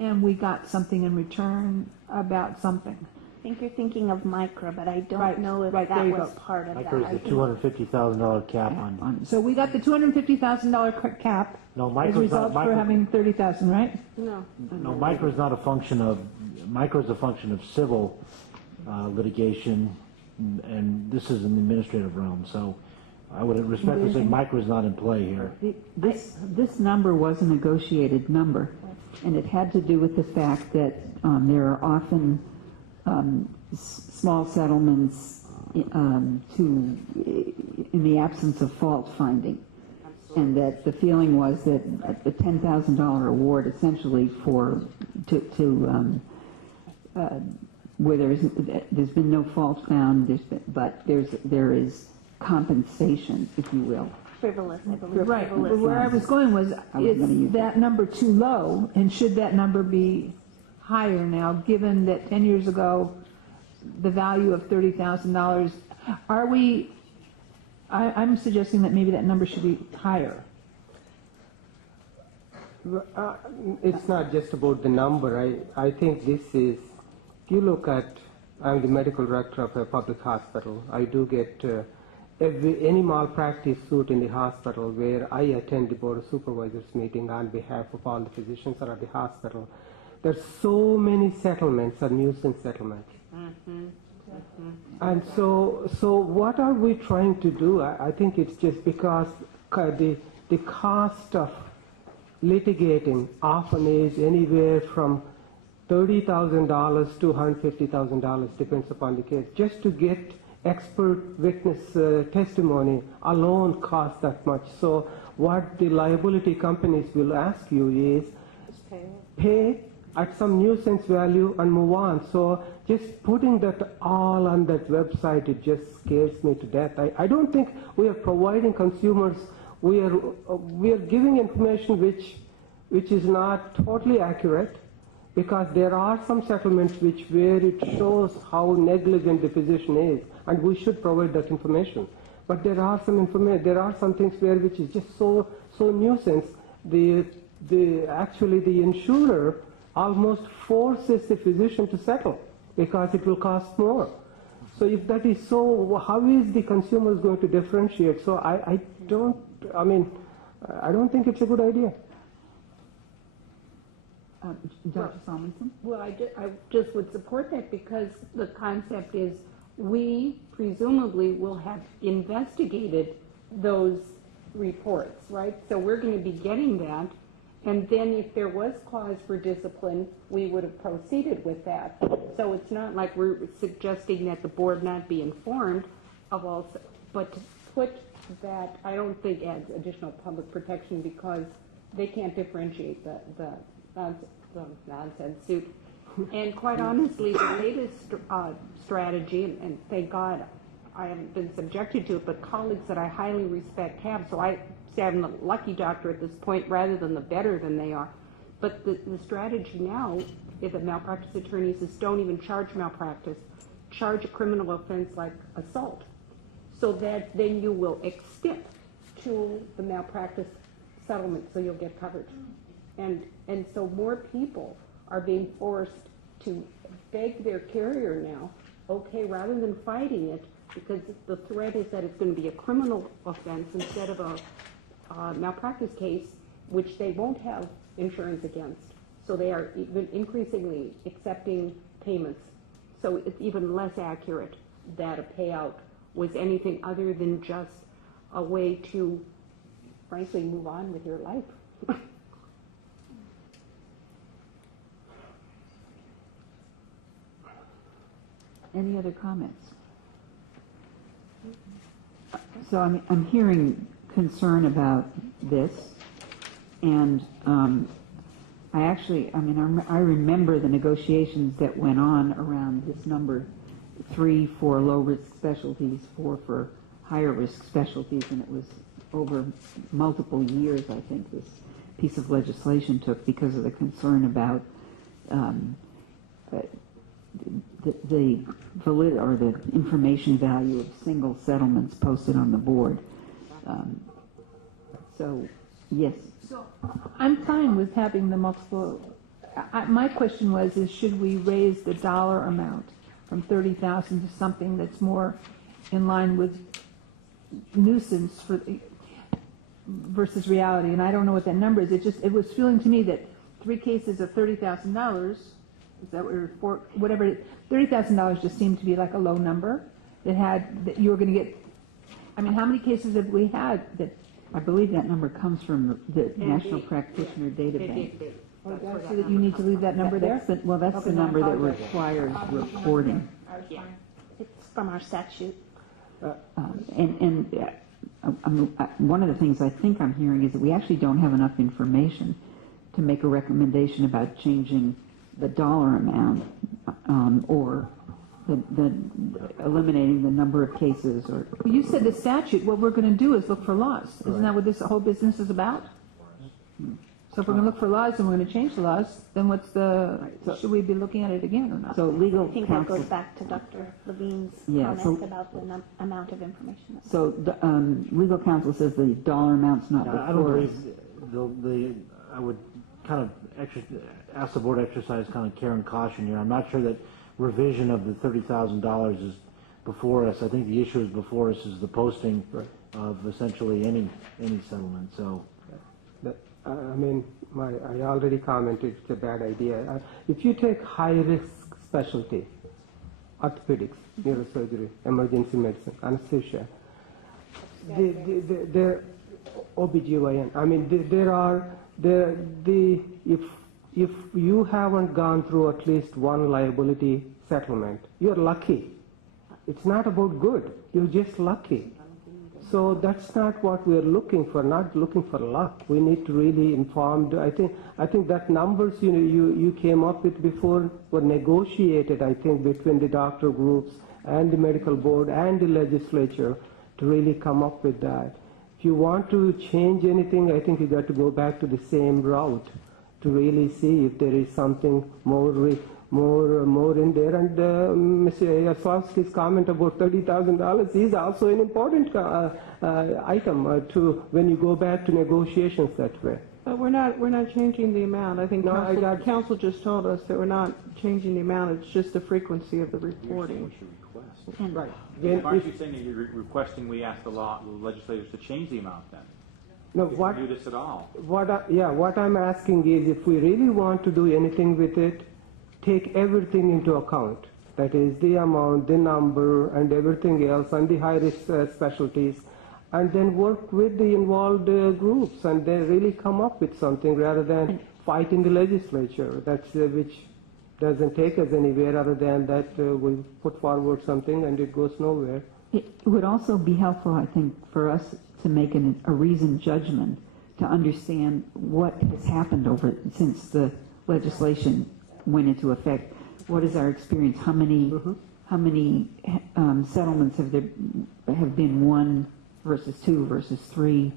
and we got something in return about something. I think you're thinking of micro, but I don't know if right, that there you was go. part of Micro that. is the $250,000 cap on. So we got the $250,000 cap No, as a micro's result not. for having 30,000, right? No. No, micro is not a function of. Micro is a function of civil litigation, and this is an administrative realm. So, I would respectfully say micro is not in play here. This number was a negotiated number, and it had to do with the fact that there are often small settlements in the absence of fault finding, and that the feeling was that the $10,000 award essentially where there's been no fault found, but there is compensation, if you will. Frivolous, I believe. Right. Frivolous. But where I was going was, is that number too low, and should that number be higher now, given that 10 years ago, the value of $30,000, are we, I'm suggesting that maybe that number should be higher. It's not just about the number. I think this is, if you look at, I'm the medical director of a public hospital. I do get any malpractice suit in the hospital where I attend the board of supervisors meeting on behalf of all the physicians at the hospital. There's so many settlements are nuisance settlements. And so what are we trying to do? I think it's just because the cost of litigating often is anywhere from $30,000 to $150,000, depends upon the case. Just to get expert witness testimony alone costs that much. So what the liability companies will ask you is pay at some nuisance value and move on. So just putting that all on that website, it just scares me to death. I don't think we are providing consumers, we are giving information which is not totally accurate, because there are some settlements where it shows how negligent the physician is, and we should provide that information. But there are some things which is just so nuisance. Actually the insurer almost forces the physician to settle because it will cost more. So if that is so, how is the consumer going to differentiate? So I don't think it's a good idea. Dr. Salmonson? Well, I just would support that, because the concept is we presumably will have investigated those reports, right? So we're going to be getting that, and then if there was cause for discipline, we would have proceeded with that. So it's not like we're suggesting that the board not be informed of all, but to put that, I don't think adds additional public protection, because they can't differentiate the nonsense suit. And quite honestly, the latest strategy, and thank God I haven't been subjected to it, but colleagues that I highly respect have, so I say I'm the lucky doctor at this point rather than the better than they are. But the strategy now is that malpractice attorneys is don't even charge malpractice, charge a criminal offense like assault, so that then you will extend to the malpractice settlement, so you'll get coverage. And so more people are being forced to beg their carrier now, okay, rather than fighting it, because the threat is that it's going to be a criminal offense instead of a malpractice case, which they won't have insurance against. So they are even increasingly accepting payments. So it's even less accurate that a payout was anything other than just a way to, frankly, move on with your life. Any other comments? So I'm hearing concern about this, and I remember the negotiations that went on around this number 3 for low-risk specialties, 4 for higher-risk specialties, and it was over multiple years, I think, this piece of legislation took, because of the concern about the valid or the information value of single settlements posted on the board. So, yes. So I'm fine with having the multiple. My question was, is should we raise the dollar amount from 30,000 to something that's more in line with nuisance for versus reality? And I don't know what that number is. It was feeling to me that 3 cases of $30,000, is that what whatever, $30,000 just seemed to be like a low number that you were going to get. I mean, how many cases have we had that? I believe that number comes from the National Practitioner Data Bank. So that you need to leave that number there? That's the number that requires reporting. Yeah, it's from our statute. One of the things I think I'm hearing is that we actually don't have enough information to make a recommendation about changing the dollar amount or the eliminating the number of cases. Or you said the statute. What we're going to do is look for laws. Isn't that what this whole business is about? So if we're going to look for laws and we're going to change the laws, then should we be looking at it again or not? So legal I think counsel, that goes back to Dr. Levine's Yeah, comment about the amount of information. So legal counsel says the dollar amount's not before I don't us. believe I would kind of ask the board to exercise kind of care and caution here. I'm not sure that revision of the $30,000 is before us. I think the issue is before us is the posting of essentially any settlement. So, I mean, I already commented it's a bad idea. If you take high-risk specialty, orthopedics, neurosurgery, emergency medicine, anesthesia, the OBGYN. I mean, if you haven't gone through at least one liability settlement, you're lucky. It's not about good. You're just lucky. So that's not what we're looking for. Not looking for luck. We need to really inform. I think that numbers you came up with before were negotiated. I think between the doctor groups and the medical board and the legislature to really come up with that. If you want to change anything, I think you got to go back to the same route to really see if there is something more in there. And Mr. Yaslovsky's comment about $30,000 is also an important item to when you go back to negotiations that way. But we're not changing the amount. I think council just told us that we're not changing the amount. It's just the frequency of the reporting. Right. Aren't you saying that you're requesting we ask the legislators to change the amount then? No, what do this at all? What I'm asking is, if we really want to do anything with it, take everything into account. That is the amount, the number, and everything else, and the high-risk specialties, and then work with the involved groups, and then really come up with something rather than fight in the legislature. That's which doesn't take us anywhere other than that we'll put forward something and it goes nowhere. It would also be helpful, I think, for us to make a reasoned judgment to understand what has happened since the legislation went into effect. What is our experience? How many settlements have been 1 versus 2 versus 3?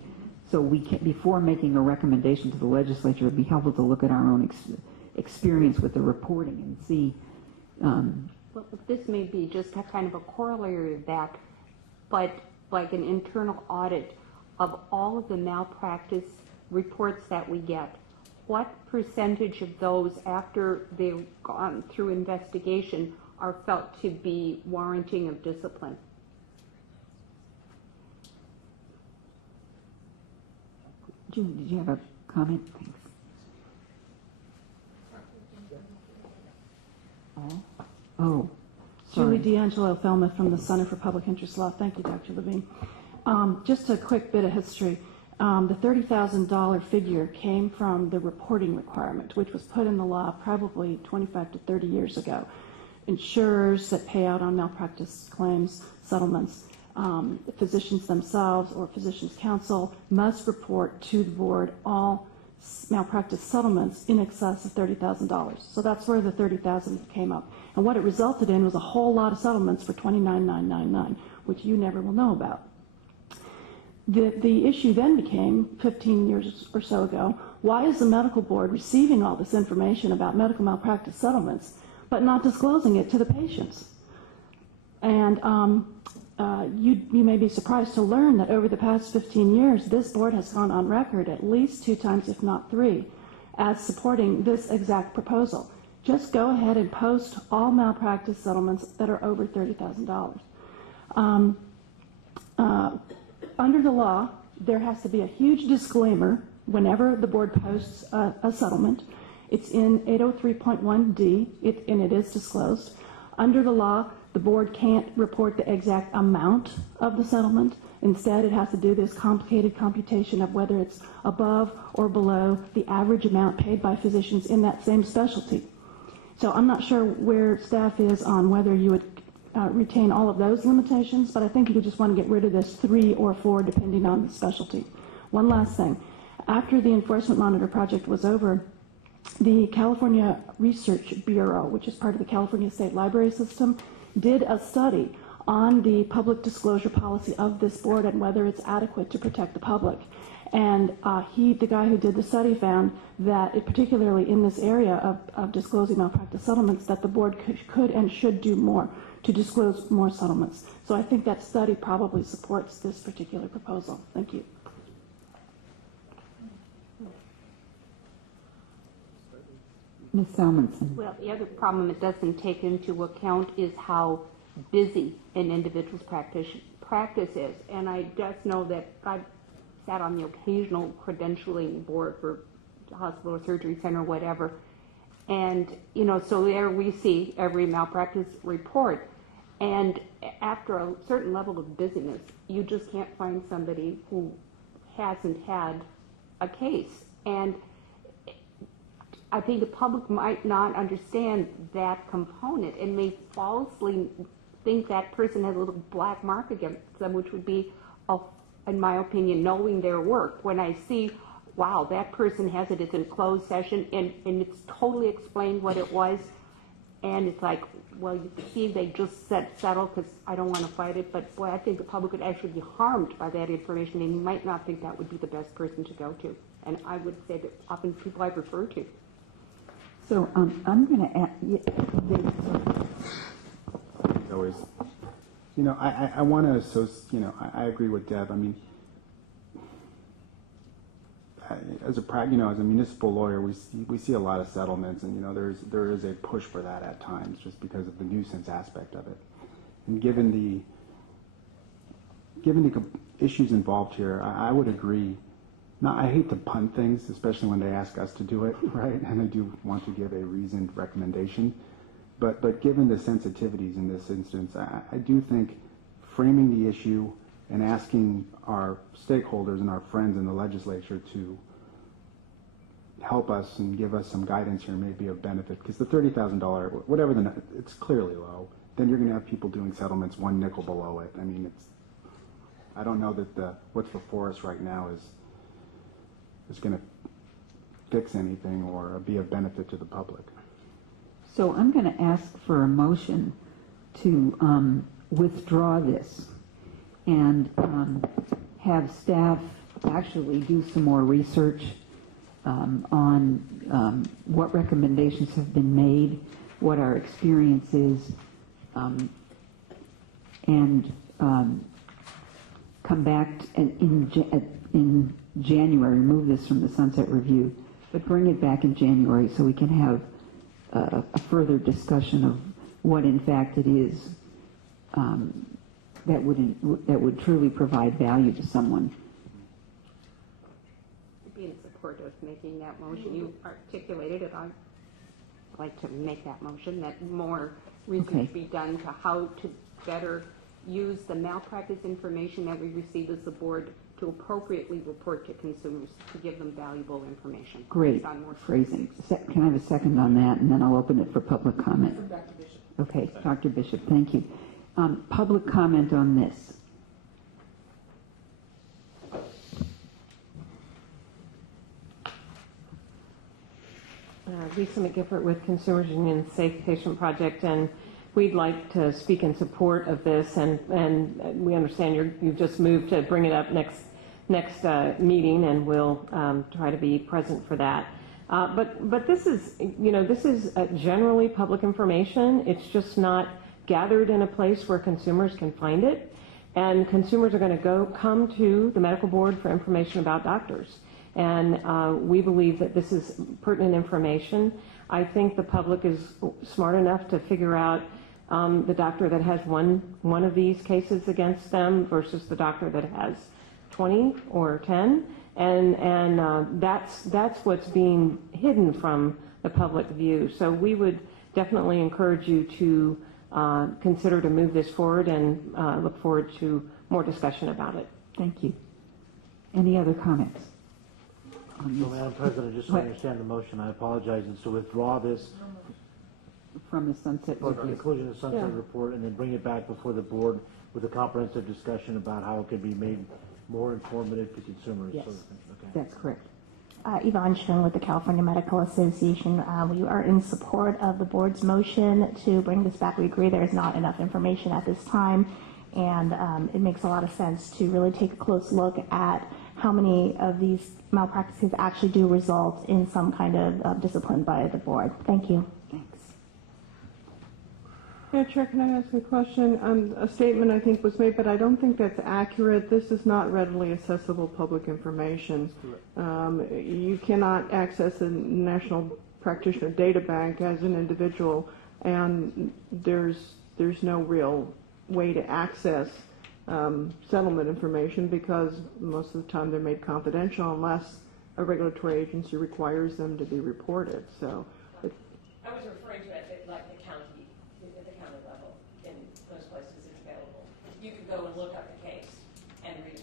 So we can, before making a recommendation to the legislature, it would be helpful to look at our own experience with the reporting and see. Well, this may be just a kind of a corollary of that, but like an internal audit of all of the malpractice reports that we get, what percentage of those after they've gone through investigation are felt to be warranting of discipline? June, did you have a comment? Thanks. Oh, Julie D'Angelo Felma from the Center for Public Interest Law. Thank you, Dr. Levine. Just a quick bit of history. The $30,000 figure came from the reporting requirement, which was put in the law probably 25 to 30 years ago. Insurers that pay out on malpractice claims, settlements, physicians themselves or physicians' counsel must report to the board all malpractice settlements in excess of $30,000. So that's where the $30,000 came up. And what it resulted in was a whole lot of settlements for $29,999, which you never will know about. The issue then became, 15 years or so ago, why is the medical board receiving all this information about medical malpractice settlements, but not disclosing it to the patients. And you may be surprised to learn that over the past 15 years, this board has gone on record at least 2 times, if not 3, as supporting this exact proposal. Just go ahead and post all malpractice settlements that are over $30,000. Under the law, there has to be a huge disclaimer whenever the board posts a settlement. It's in 803.1D, and it is disclosed. Under the law, the board can't report the exact amount of the settlement. Instead, it has to do this complicated computation of whether it's above or below the average amount paid by physicians in that same specialty. So I'm not sure where staff is on whether you would retain all of those limitations, but I think you just want to get rid of this 3 or 4 depending on the specialty. One last thing. After the Enforcement Monitor project was over, the California Research Bureau, which is part of the California State Library System, did a study on the public disclosure policy of this board and whether it's adequate to protect the public. And the guy who did the study found that, particularly in this area of disclosing malpractice settlements, that the board could and should do more to disclose more settlements. So I think that study probably supports this particular proposal. Thank you. Ms. Salmonson. Well, the other problem it doesn't take into account is how busy an individual's practice is. And I just know that I've sat on the occasional credentialing board for hospital or surgery center or whatever. And, you know, so there we see every malpractice report. And after a certain level of busyness, you just can't find somebody who hasn't had a case. And I think the public might not understand that component and may falsely think that person has a little black mark against them, which would be, in my opinion, knowing their work. When I see, wow, that person has it, it's in closed session, and it's totally explained what it was, and it's like, well, you see, they just said settle because I don't want to fight it, but boy, I think the public would actually be harmed by that information, and you might not think that would be the best person to go to. And I would say that often people I refer to. So I'm going to add. Always, you know, I want to associate. You know, I agree with Deb. I mean, as a municipal lawyer, we see a lot of settlements, and you know, there is a push for that at times, just because of the nuisance aspect of it. And given the issues involved here, I would agree. Now, I hate to punt things, especially when they ask us to do it, right? And I do want to give a reasoned recommendation. But given the sensitivities in this instance, I do think framing the issue and asking our stakeholders and our friends in the legislature to help us and give us some guidance here may be of benefit. Because the $30,000, whatever it's clearly low. Then you're going to have people doing settlements 1 nickel below it. I mean, I don't know that what's before us right now is going to fix anything or be of benefit to the public. So I'm going to ask for a motion to withdraw this and have staff actually do some more research on what recommendations have been made, what our experience is, and come back in January, remove this from the Sunset Review, but bring it back in January so we can have a further discussion of what in fact it is that would truly provide value to someone. I'd be in support of making that motion. You articulated it. I'd like to make that motion that more research be done to how to better use the malpractice information that we receive as the board to appropriately report to consumers to give them valuable information. Great phrasing. Can I have a second on that, and then I'll open it for public comment? Dr. Bishop. Okay, Dr. Bishop, thank you. Public comment on this. Lisa McGiffert with Consumers Union Safe Patient Project, and we'd like to speak in support of this, and we understand you've just moved to bring it up next meeting, and we'll try to be present for that. But this is, this is generally public information. It's just not gathered in a place where consumers can find it. And consumers are going to come to the medical board for information about doctors. And we believe that this is pertinent information. I think the public is smart enough to figure out the doctor that has one of these cases against them versus the doctor that has 20 or 10. And that's what's being hidden from the public view. So we would definitely encourage you to consider to move this forward and look forward to more discussion about it. Thank you. Any other comments? So, Madam President, just so I understand the motion, I apologize, is to withdraw this from the sunset for the conclusion of the sunset report and then bring it back before the board with a comprehensive discussion about how it could be made more informative to consumers. Yes, sort of thing. Okay. That's correct. Yvonne Schoen with the California Medical Association. We are in support of the board's motion to bring this back. We agree there is not enough information at this time, and it makes a lot of sense to really take a close look at how many of these malpractices actually do result in some kind of discipline by the board. Thank you. Thanks. Yeah, Chair, can I ask a question? A statement I think was made, but I don't think that's accurate. This is not readily accessible public information. You cannot access a National Practitioner Data Bank as an individual, and there's no real way to access settlement information because most of the time they're made confidential unless a regulatory agency requires them to be reported. So, I was referring to it like the county, at the county level. In most places it's available. You can go and look up the case and read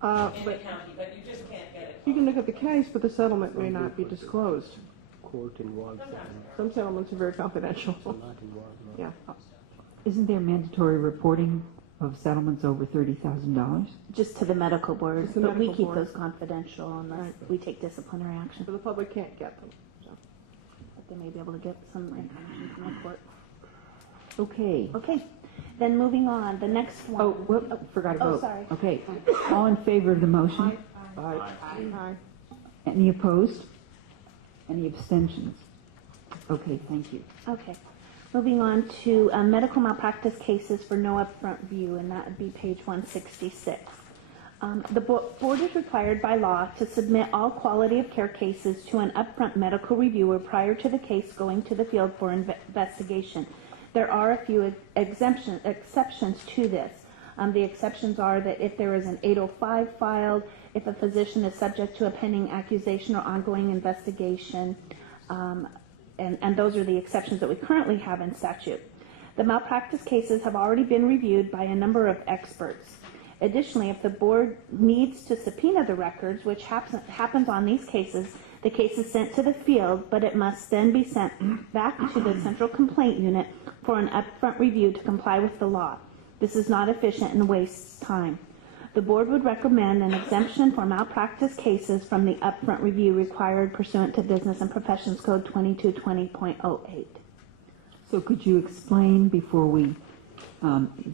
about it in the county, but you just can't get it. You can look at the case, but the settlement may not be disclosed. Court involved. Some settlements are very confidential. Yeah. Isn't there mandatory reporting of settlements over $30,000? Just to the medical board, Just the but we medical keep board. those confidential unless we take disciplinary action. So the public can't get them. So. But they may be able to get some information from the court. Okay. Okay, then moving on, the next one. Oh, whoop, forgot to vote. Oh, sorry. Okay. All in favor of the motion? Aye. Any opposed? Any abstentions? Okay, thank you. Okay. Moving on to medical malpractice cases for no upfront review, and that would be page 166. The board is required by law to submit all quality of care cases to an upfront medical reviewer prior to the case going to the field for investigation. There are a few exceptions to this. The exceptions are that if there is an 805 filed, if a physician is subject to a pending accusation or ongoing investigation, and those are the exceptions that we currently have in statute. The malpractice cases have already been reviewed by a number of experts. Additionally, if the board needs to subpoena the records, which happens on these cases, the case is sent to the field, but it must then be sent back to the central complaint unit for an upfront review to comply with the law. This is not efficient and wastes time. The board would recommend an exemption for malpractice cases from the upfront review required pursuant to Business and Professions Code 2220.08. So could you explain before we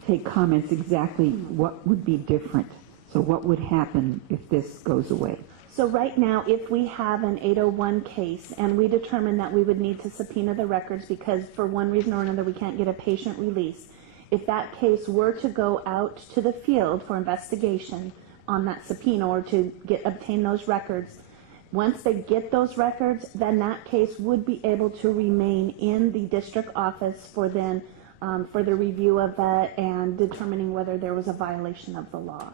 take comments exactly what would be different? So what would happen if this goes away? So right now, if we have an 801 case and we determine that we would need to subpoena the records because for one reason or another we can't get a patient release, if that case were to go out to the field for investigation on that subpoena or to obtain those records, once they get those records, then that case would be able to remain in the district office for then further review of that and determining whether there was a violation of the law.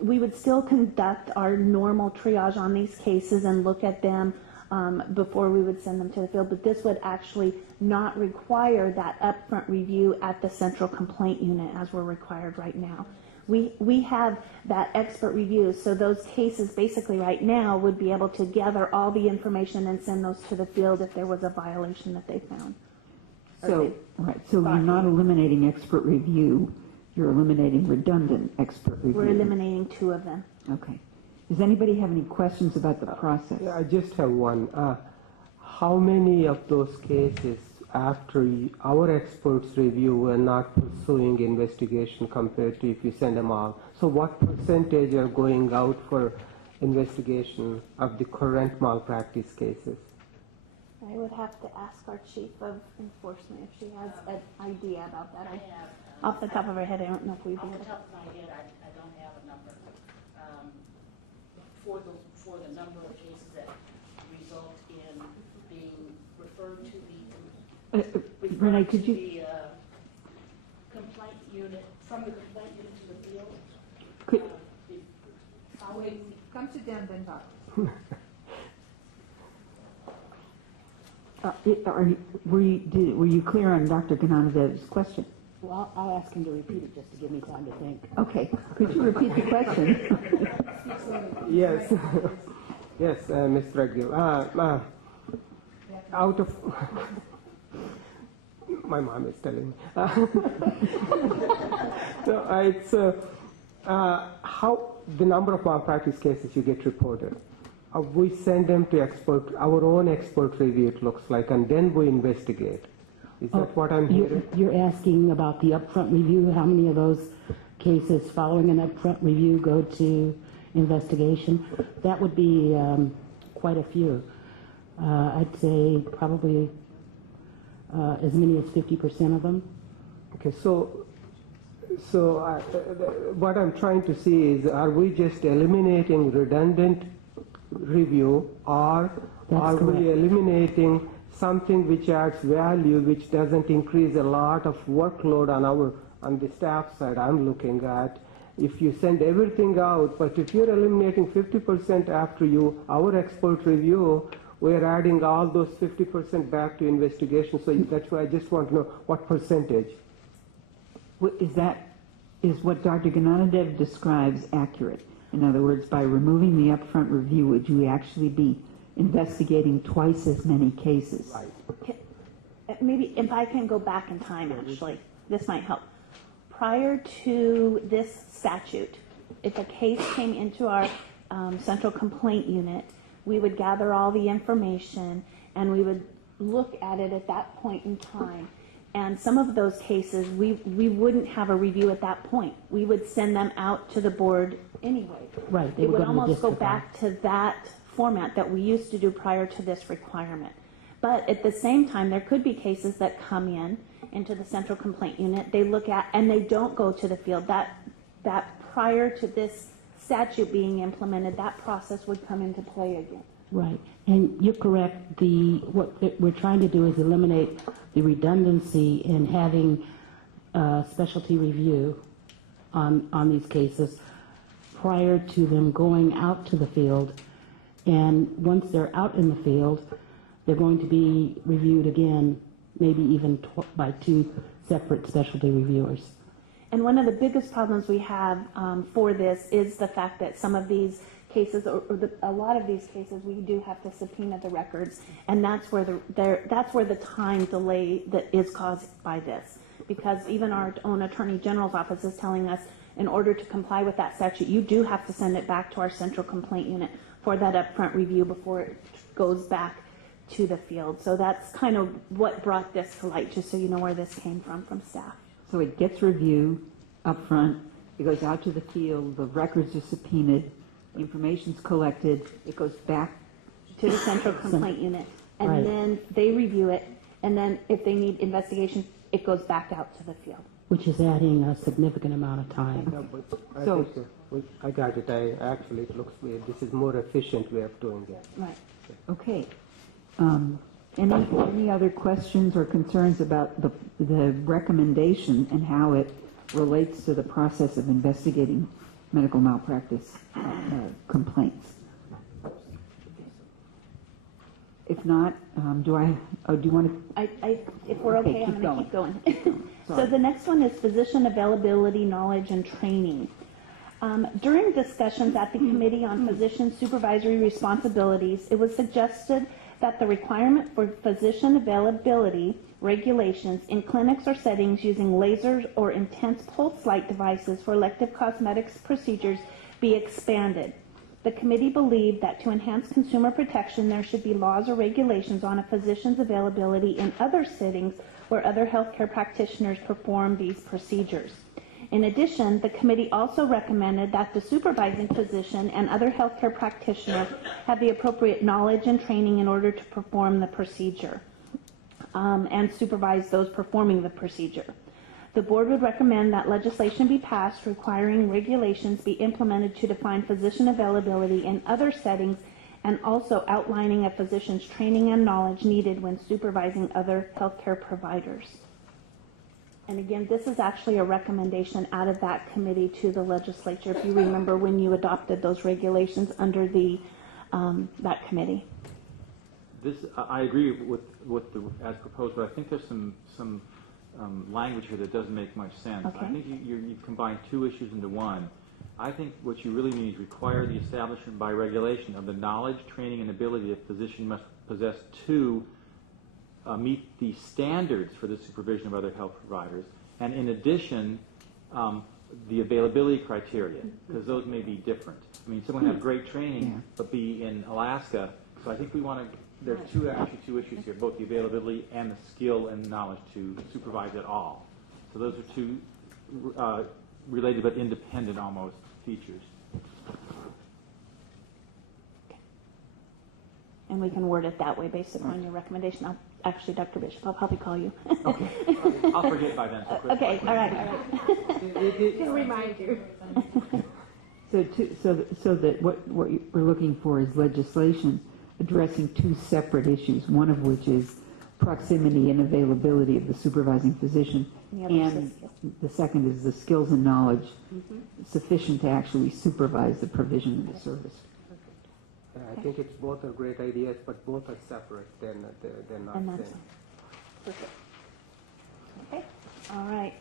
We would still conduct our normal triage on these cases and look at them before we would send them to the field, but this would actually not require that upfront review at the central complaint unit as we're required right now. We have that expert review, so those cases basically right now would be able to gather all the information and send those to the field if there was a violation that they found. So you're not eliminating expert review, you're eliminating redundant expert review. We're eliminating two of them. Okay. Does anybody have any questions about the process? Yeah, I just have one. How many of those cases after our experts review were not pursuing investigation compared to if you send them all? So what percentage are going out for investigation of the current malpractice cases? I would have to ask our chief of enforcement if she has an idea about that. Off the top of her head, I don't know if we've. Off the top of my head, I don't have a number. For the number of cases that result in being referred to the Renee, could you? the complaint unit, from the complaint unit to the field. Could, Come sit down, then talk. were you clear on Dr. Gananadev's question? Well, I'll ask him to repeat it just to give me time to think. Okay. Could you repeat the question? Yes. Yes, Ms. Threadgill. Out of my mom is telling me. So it's how the number of malpractice cases you get reported. We send them to our own expert review, it looks like, and then we investigate. Is that what I'm hearing? You're asking about the upfront review, how many of those cases following an upfront review go to investigation? That would be quite a few. I'd say probably as many as 50% of them. Okay, so what I'm trying to see is, are we just eliminating redundant review, or are we eliminating something which adds value, which doesn't increase a lot of workload on the staff side? I'm looking at, if you send everything out, but if you're eliminating 50% after our expert review, we're adding all those 50% back to investigation. So that's why I just want to know what percentage. Is what Dr. Gananadev describes accurate? In other words, by removing the upfront review, would you actually be investigating twice as many cases? Right. Maybe if I can go back in time, actually, this might help. Prior to this statute, if a case came into our central complaint unit, we would gather all the information and we would look at it at that point in time. And some of those cases, we wouldn't have a review at that point. We would send them out to the board anyway. Right. It would almost go back to that format that we used to do prior to this requirement. But at the same time, there could be cases that come into the central complaint unit, they look at, and they don't go to the field. That prior to this statute being implemented, that process would come into play again. Right, and you're correct. What we're trying to do is eliminate the redundancy in having specialty review on these cases prior to them going out to the field. And once they're out in the field, they're going to be reviewed again, maybe even by two separate specialty reviewers. And one of the biggest problems we have for this is the fact that some of these cases, a lot of these cases, we do have to subpoena the records, and that's where the time delay that is caused by this. Because even our own Attorney General's office is telling us, in order to comply with that statute, you do have to send it back to our central complaint unit for that upfront review before it goes back to the field. So that's kind of what brought this to light, just so you know where this came from staff. So it gets reviewed up front, it goes out to the field, the records are subpoenaed, information's collected, it goes back to the central complaint unit, and Right. then they review it, and then if they need investigation, it goes back out to the field. Which is adding a significant amount of time. No, but I got it. Actually, it looks weird. This is more efficient way of doing it. Right. Okay. Any other questions or concerns about the recommendation and how it relates to the process of investigating medical malpractice complaints? If not, do you want to? If we're okay, I'm going to keep going. So the next one is physician availability, knowledge, and training. During discussions at the Committee on Physician Supervisory Responsibilities, it was suggested that the requirement for physician availability regulations in clinics or settings using lasers or intense pulse light devices for elective cosmetics procedures be expanded. The committee believed that to enhance consumer protection, there should be laws or regulations on a physician's availability in other settings where other healthcare practitioners perform these procedures. In addition, the committee also recommended that the supervising physician and other healthcare practitioners have the appropriate knowledge and training in order to perform the procedure and supervise those performing the procedure. The board would recommend that legislation be passed requiring regulations be implemented to define physician availability in other settings and also outlining a physician's training and knowledge needed when supervising other healthcare providers. And again, this is actually a recommendation out of that committee to the legislature, if you remember when you adopted those regulations under the that committee. This, I agree with the as proposed, but I think there's some language here that doesn't make much sense. Okay. I think you've combined two issues into one. I think what you really mean is require the establishment by regulation of the knowledge, training, and ability that physician must possess to meet the standards for the supervision of other health providers, and in addition, the availability criteria, because those may be different. I mean, someone have great training, but be in Alaska, so I think we want to, there's actually two issues here, both the availability and the skill and knowledge to supervise at all. So those are two related but independent almost features. And we can word it that way based upon your recommendation. Actually, Dr. Bishop, I'll probably call you. Okay. I'll forget by then. So Okay, all right. Can remind you. So that what we're looking for is legislation addressing two separate issues, one of which is proximity and availability of the supervising physician, and the second is the skills and knowledge sufficient to actually supervise the provision of the service. I think it's both are great ideas, but both are separate. They're not And same. that's perfect. Okay, all right.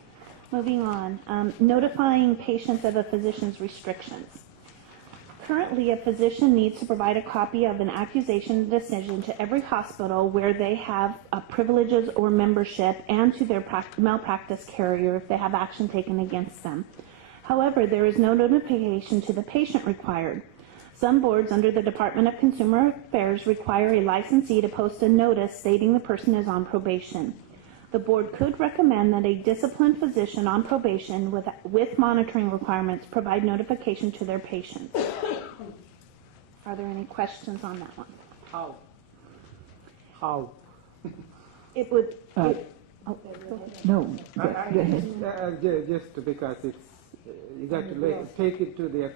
Moving on. Notifying patients of a physician's restrictions. Currently, a physician needs to provide a copy of an accusation decision to every hospital where they have privileges or membership, and to their malpractice carrier if they have action taken against them. However, there is no notification to the patient required. Some boards under the Department of Consumer Affairs require a licensee to post a notice stating the person is on probation. The board could recommend that a disciplined physician on probation with monitoring requirements provide notification to their patients. Are there any questions on that one? How? It would. No, go ahead. Just because it's you got to take it to the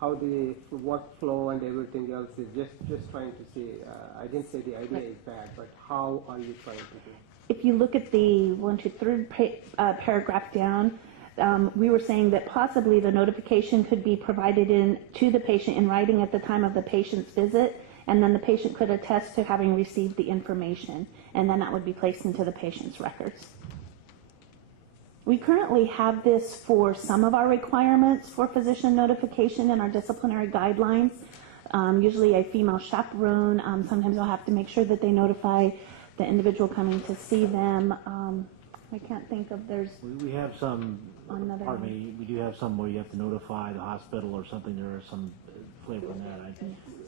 how the workflow and everything else is just trying to see. I didn't say the idea is bad, but how are you trying to do? If you look at the third paragraph down, we were saying that possibly the notification could be provided to the patient in writing at the time of the patient's visit, and then the patient could attest to having received the information, and then that would be placed into the patient's records. We currently have this for some of our requirements for physician notification in our disciplinary guidelines. Usually a female chaperone. Sometimes I'll have to make sure that they notify the individual coming to see them. I can't think of We have some. Another Pardon me. We do have some where you have to notify the hospital or something. There are some flavor in that.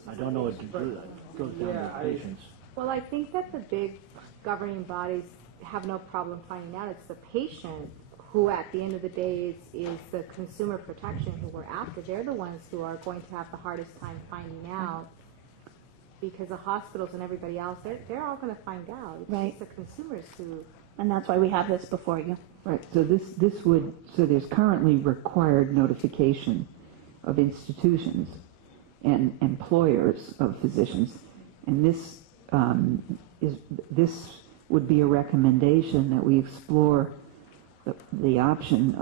I don't know what to do. It goes down to the patients. Well, I think that the big governing bodies have no problem finding out. It's the patient who, at the end of the day, is the consumer protection who we're after. They're the ones who are going to have the hardest time finding out, because the hospitals and everybody else, they're all going to find out. It's Right. just the consumers who. And that's why we have this before you. Right, so there's currently required notification of institutions and employers of physicians, and this would be a recommendation that we explore the option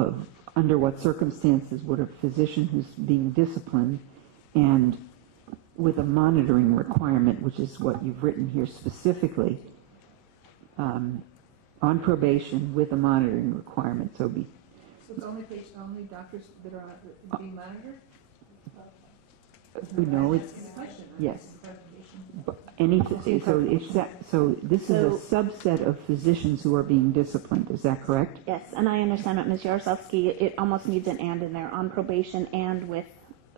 of under what circumstances would a physician who's being disciplined and with a monitoring requirement, which is what you've written here specifically, on probation with a monitoring requirement. So it's only doctors that are being monitored? No, it's yes. But anything. So this is a subset of physicians who are being disciplined. Is that correct? Yes, and I understand what Ms. Yaroslavsky, it almost needs an and in there, on probation and with,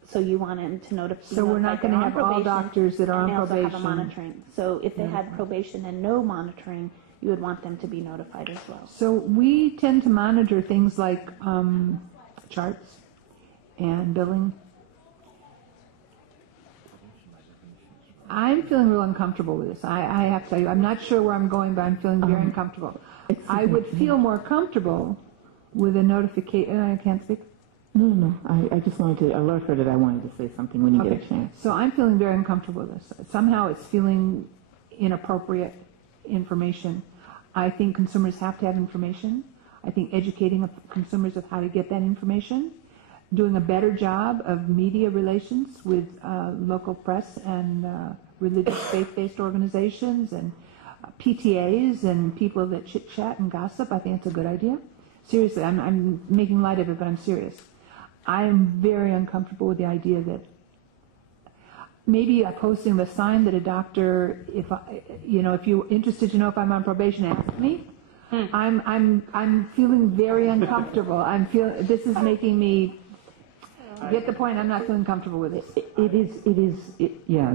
so you want him to notify. So we're not going to have all doctors that are on and they also have a probation. monitoring. So if they had probation and no monitoring, you would want them to be notified as well. So we tend to monitor things like charts and billing. I'm feeling real uncomfortable with this. I have to tell you, I'm not sure where I'm going, but I'm feeling very uncomfortable. I would feel more comfortable with a notification. I can't speak. No. I just wanted to alert her that I wanted to say something when you get a chance. So I'm feeling very uncomfortable with this. Somehow it's feeling inappropriate information. I think consumers have to have information. I think educating consumers of how to get that information, doing a better job of media relations with local press and religious faith-based organizations and PTAs and people that chit-chat and gossip, I think it's a good idea. Seriously, I'm making light of it, but I'm serious. I am very uncomfortable with the idea that maybe posting the sign that a doctor, if you're interested to know if I'm on probation, ask me. I'm feeling very uncomfortable. This is making me get the point. I'm not feeling comfortable with it. Yeah.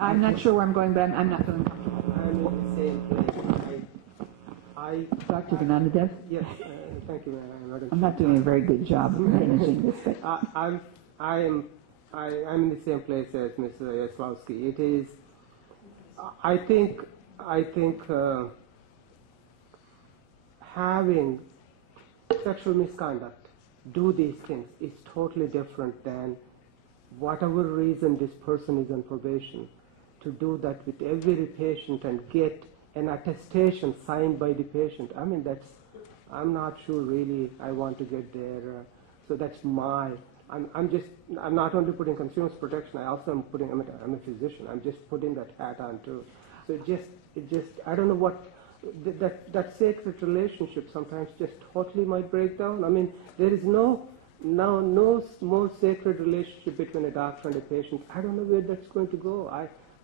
I'm not sure where I'm going, but I'm not feeling comfortable. I'm in the same place. Dr. Bernadette? Yes, thank you, Madam. I'm not doing a very good job of managing this, but I'm in the same place as Mr. Jaslowski. It is, I think having sexual misconduct, do these things, is totally different than whatever reason this person is on probation. To do that with every patient and get an attestation signed by the patient, I mean, I'm not sure really I want to get there. So that's I'm not only putting consumers protection, I also am putting, I'm a physician, I'm just putting that hat on too. So it just, I don't know what, that sacred relationship sometimes just totally might break down. I mean, there is no more sacred relationship between a doctor and a patient. I don't know where that's going to go.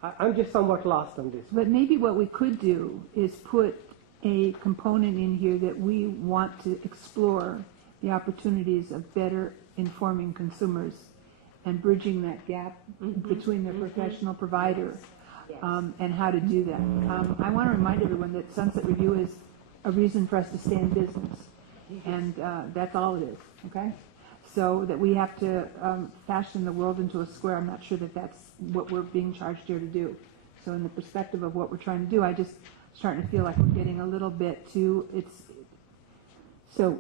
I'm just somewhat lost on this. But maybe what we could do is put a component in here that we want to explore the opportunities of better informing consumers and bridging that gap between the professional provider and how to do that. I want to remind everyone that Sunset Review is a reason for us to stay in business, and that's all it is, okay? So that we have to fashion the world into a square, I'm not sure that that's what we're being charged here to do. So in the perspective of what we're trying to do, I just starting to feel like we're getting a little bit too, So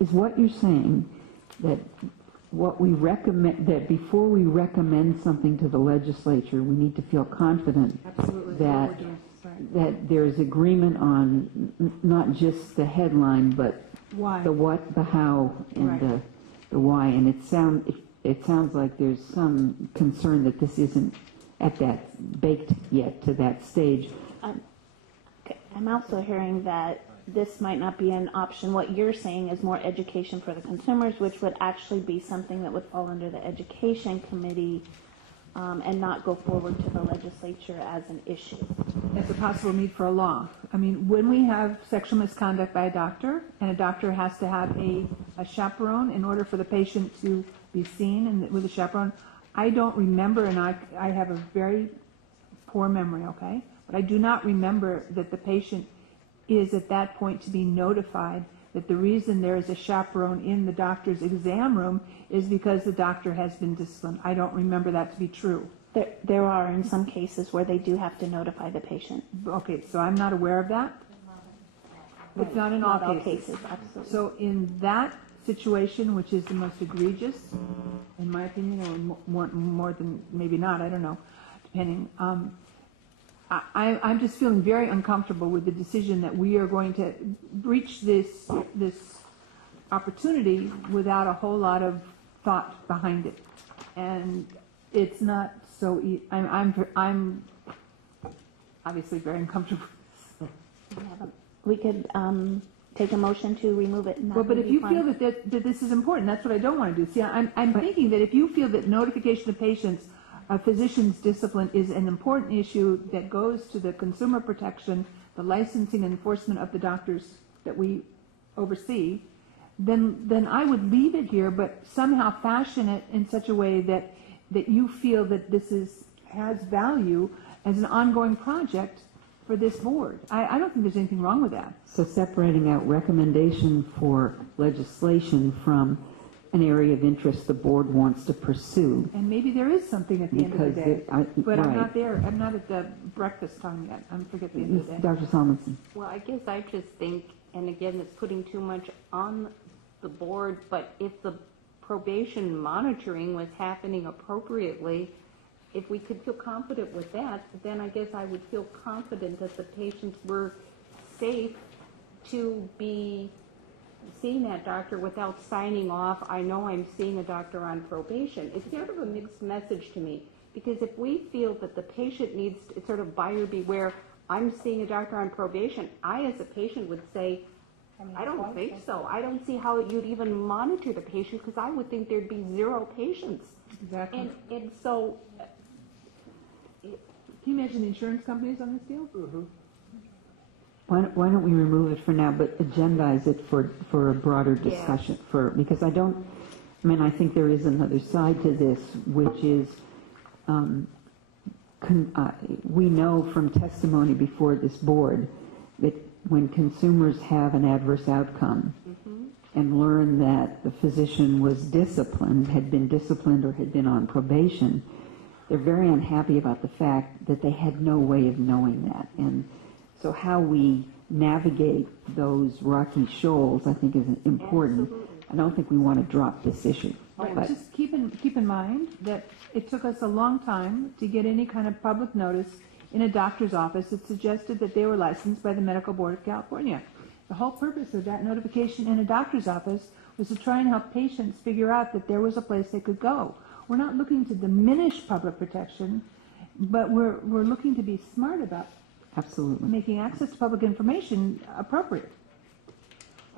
is what you're saying that what we recommend, that before we recommend something to the legislature, we need to feel confident that there is agreement on not just the headline, but why? The what, the how, and the why. And it sounds like there's some concern that this isn't at that baked yet to that stage. I'm also hearing that this might not be an option. What you're saying is more education for the consumers, which would actually be something that would fall under the education committee and not go forward to the legislature as an issue. As a possible need for a law. I mean, when we have sexual misconduct by a doctor, and a doctor has to have a chaperone in order for the patient to be seen and with a chaperone, I don't remember, and I have a very poor memory, okay? But I do not remember that the patient is at that point to be notified that the reason there is a chaperone in the doctor's exam room is because the doctor has been disciplined. I don't remember that to be true. There are in some cases where they do have to notify the patient. Okay, so I'm not aware of that? It's not in all cases, absolutely. So in that situation, which is the most egregious, in my opinion, or more than maybe not, I don't know, depending, I'm just feeling very uncomfortable with the decision that we are going to breach this opportunity without a whole lot of thought behind it, and it's not so. I'm obviously very uncomfortable. We could take a motion to remove it. Well, but if you feel that this is important, that's what I don't want to do. See, I'm thinking that if you feel that notification of patients, physician's discipline is an important issue that goes to the consumer protection, the licensing and enforcement of the doctors that we oversee, then I would leave it here, but somehow fashion it in such a way that you feel that this has value as an ongoing project for this board. I don't think there's anything wrong with that. So separating out recommendation for legislation from an area of interest the board wants to pursue. And maybe there is something at the end of the Because day. But I'm right. not there. I'm not at the breakfast time yet. I forget the end of the day. Dr. Solomonson. Well, I guess I just think, and again, it's putting too much on the board, but if the probation monitoring was happening appropriately, if we could feel confident with that, then I guess I would feel confident that the patients were safe to be seeing that doctor without signing off, I know I'm seeing a doctor on probation. It's sort of a mixed message to me, because if we feel that the patient needs to, it's sort of buyer beware, I'm seeing a doctor on probation, I as a patient would say, I don't think so. I don't see how you'd even monitor the patient, because I would think there'd be 0 patients. Exactly. And so... Can you imagine insurance companies on this deal? Why don't we remove it for now, but agendize it for a broader discussion? Because I think there is another side to this, which is we know from testimony before this board that when consumers have an adverse outcome and learn that the physician was disciplined, had been disciplined or had been on probation, they're very unhappy about the fact that they had no way of knowing that. And so how we navigate those rocky shoals, I think, is important. Absolutely. I don't think we want to drop this issue. Right. But just keep in mind that it took us a long time to get any kind of public notice in a doctor's office that suggested that they were licensed by the Medical Board of California. The whole purpose of that notification in a doctor's office was to try and help patients figure out that there was a place they could go. We're not looking to diminish public protection, but we're looking to be smart about making access to public information appropriate.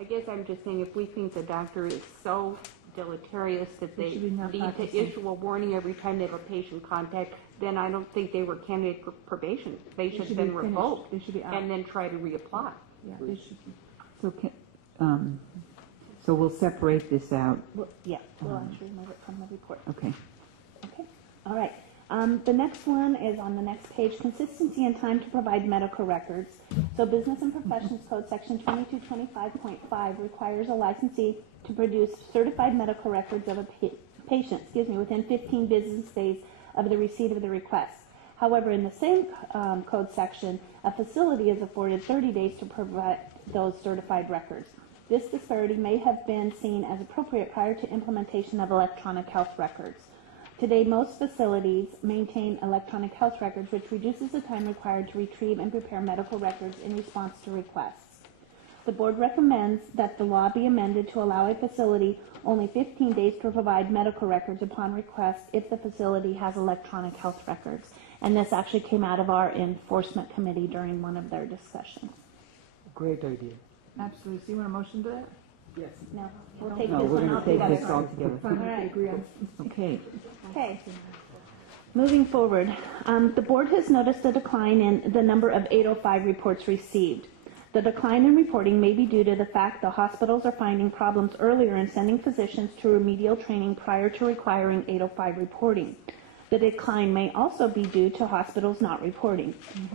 I guess I'm just saying, if we think the doctor is so deleterious that they need to issue a warning every time they have a patient contact, then I don't think they were candidate for probation. They should have been revoked and then try to reapply. Yeah, they should be. So we'll separate this out. We'll actually remove it from the report. Okay. Okay. All right. The next one is on the next page, consistency and time to provide medical records. So Business and Professions Code Section 2225.5 requires a licensee to produce certified medical records of a patient, within 15 business days of the receipt of the request. However, in the same code section, a facility is afforded 30 days to provide those certified records. This disparity may have been seen as appropriate prior to implementation of electronic health records. Today, most facilities maintain electronic health records, which reduces the time required to retrieve and prepare medical records in response to requests. The board recommends that the law be amended to allow a facility only 15 days to provide medical records upon request if the facility has electronic health records. And this actually came out of our enforcement committee during one of their discussions. Great idea. Absolutely. So you want a motion to that? Yes. No, we'll take No, this we're one going all to take together. this all together. All right. Okay. Okay. Moving forward, the board has noticed a decline in the number of 805 reports received. The decline in reporting may be due to the fact the hospitals are finding problems earlier in sending physicians to remedial training prior to requiring 805 reporting. The decline may also be due to hospitals not reporting.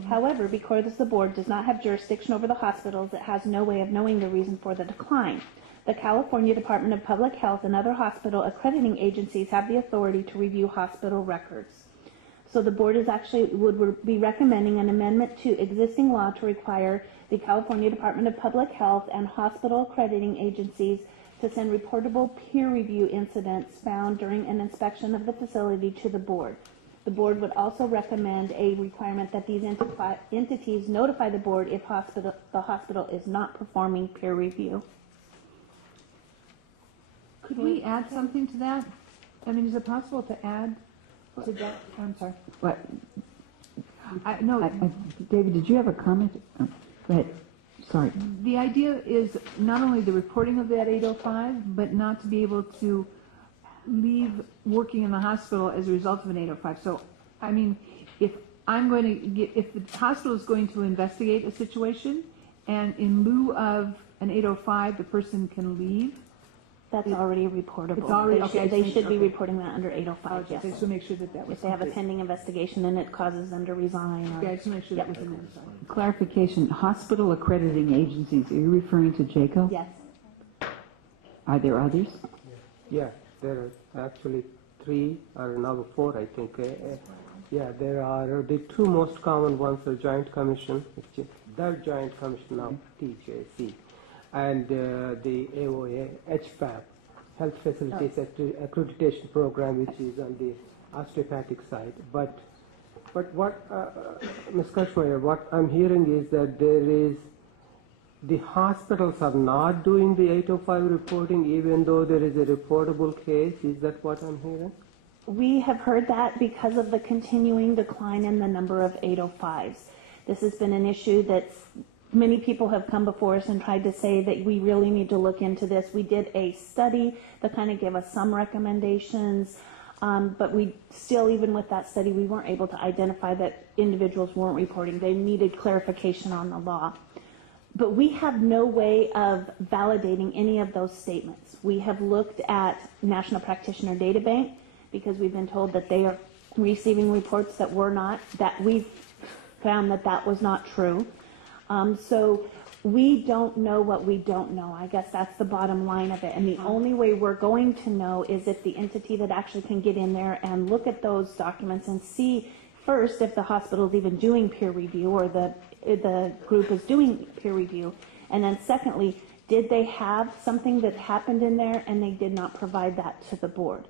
However, because the board does not have jurisdiction over the hospitals, it has no way of knowing the reason for the decline. The California Department of Public Health and other hospital accrediting agencies have the authority to review hospital records. So the board would be recommending an amendment to existing law to require the California Department of Public Health and hospital accrediting agencies to send reportable peer review incidents found during an inspection of the facility to the board. The board would also recommend a requirement that these entities notify the board if the hospital is not performing peer review. Could we add something to that? I mean, is it possible to add to that? I'm sorry. What? No. David, did you have a comment? Oh, go ahead. Sorry. The idea is not only the reporting of that 805, but not to be able to leave working in the hospital as a result of an 805. So, I mean, if the hospital is going to investigate a situation, and in lieu of an 805, the person can leave, That's already reportable. It's already- They okay, should- They so- should be okay. reporting that under 805, Okay, yes. so just to make sure that that was If they have a complete. pending investigation and it causes them to resign or. Yeah, I just want to make sure that Yep. was in there. Sorry. Clarification, hospital accrediting agencies, are you referring to JACO? Yes. Are there others? Yeah, there are actually 3 or now 4, I think. Yeah, there are the 2 most common ones are Joint Commission, which is the Joint Commission of TJC, and the AOA HFAP, Health Facilities Accreditation Program, which is on the osteopathic side. But what, Ms. Kashmir, what I'm hearing is that the hospitals are not doing the 805 reporting, even though there is a reportable case. Is that what I'm hearing? We have heard that because of the continuing decline in the number of 805s. This has been an issue that's, many people have come before us and tried to say that we really need to look into this. We did a study that kind of gave us some recommendations, but we still, even with that study, we weren't able to identify that individuals weren't reporting. They needed clarification on the law. But we have no way of validating any of those statements. We have looked at National Practitioner Data Bank because we've been told that they are receiving reports that were not, that we've found that that was not true. So we don't know what we don't know. I guess that's the bottom line of it. And the only way we're going to know is if the entity that actually can get in there and look at those documents and see first if the hospital is even doing peer review or the group is doing peer review. And then secondly, did they have something that happened in there and they did not provide that to the board?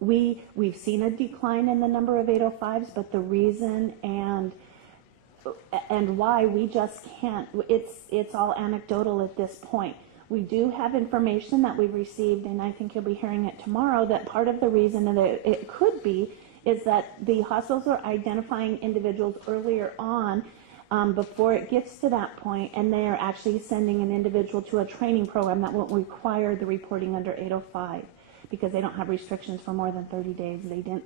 We've seen a decline in the number of 805s, but the reason and why we just can't, it's all anecdotal at this point. We do have information that we've received, and I think you'll be hearing it tomorrow, that part of the reason that it could be is that the hospitals are identifying individuals earlier on before it gets to that point, and they are actually sending an individual to a training program that won't require the reporting under 805 because they don't have restrictions for more than 30 days. They didn't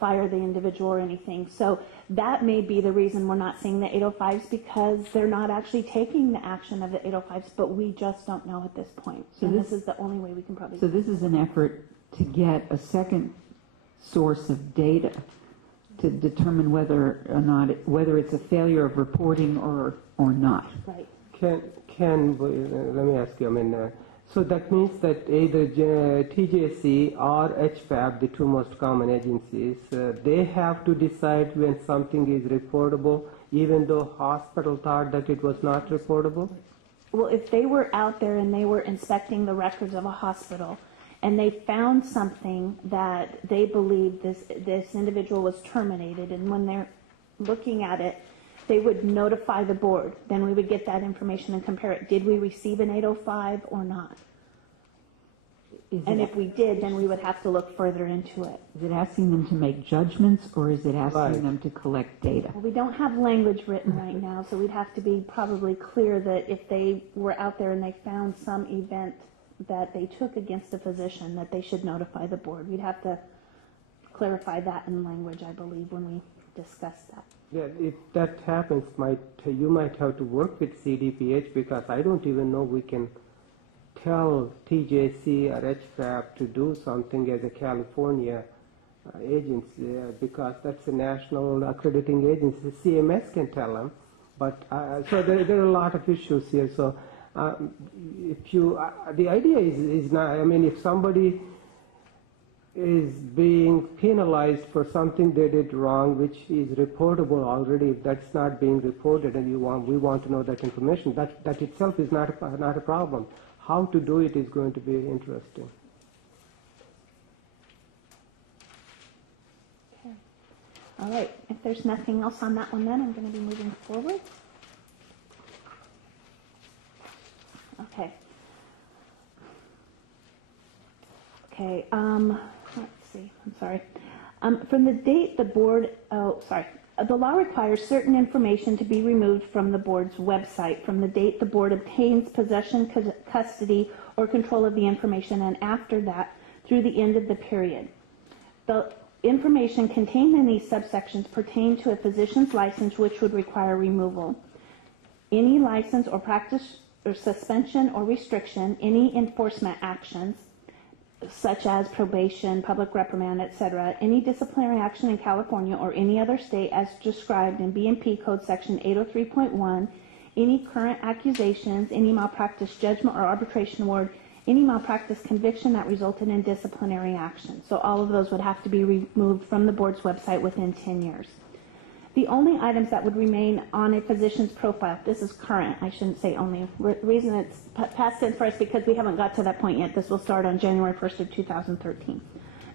fire the individual or anything. So that may be the reason we're not seeing the 805s, because they're not actually taking the action of the 805s, but we just don't know at this point. So and this is the only way we can probably. So this is an effort to get a second source of data to determine whether or not, whether it's a failure of reporting or not. Right. Let me ask you, I mean, so that means that either TJC or HFAP, the 2 most common agencies, they have to decide when something is reportable, even though hospital thought that it was not reportable? Well, if they were out there and they were inspecting the records of a hospital and they found something that they believed this individual was terminated, and when they're looking at it, they would notify the board. Then we would get that information and compare it. Did we receive an 805 or not? And if we did, then we would have to look further into it. Is it asking them to make judgments, or is it asking Right. them to collect data? Well, we don't have language written right now, so we'd have to be probably clear that if they were out there and they found some event that they took against a physician, that they should notify the board. We'd have to clarify that in language, I believe, when we discuss that. Yeah, if that happens, you might have to work with CDPH, because I don't even know we can tell TJC or HFAP to do something as a California agency, because that's a national accrediting agency. CMS can tell them, but so there are a lot of issues here. So if you, the idea is not, I mean, if somebody is being penalized for something they did wrong, which is reportable already, if that's not being reported and we want to know that information, that itself is not a problem. How to do it is going to be interesting. Okay. All right. If there's nothing else on that one, then I'm going to be moving forward. Okay. Okay. Let's see. I'm sorry. From the date the board. Oh, sorry. The law requires certain information to be removed from the board's website from the date the board obtains possession, custody, or control of the information, and after that through the end of the period. The information contained in these subsections pertain to a physician's license, which would require removal. Any license or practice or suspension or restriction, any enforcement actions, such as probation, public reprimand, etc., any disciplinary action in California or any other state as described in BMP Code Section 803.1, any current accusations, any malpractice judgment or arbitration award, any malpractice conviction that resulted in disciplinary action. So all of those would have to be removed from the board's website within 10 years. The only items that would remain on a physician's profile, this is current, I shouldn't say only. The reason it's past tense for us because we haven't got to that point yet. This will start on January 1st of 2013.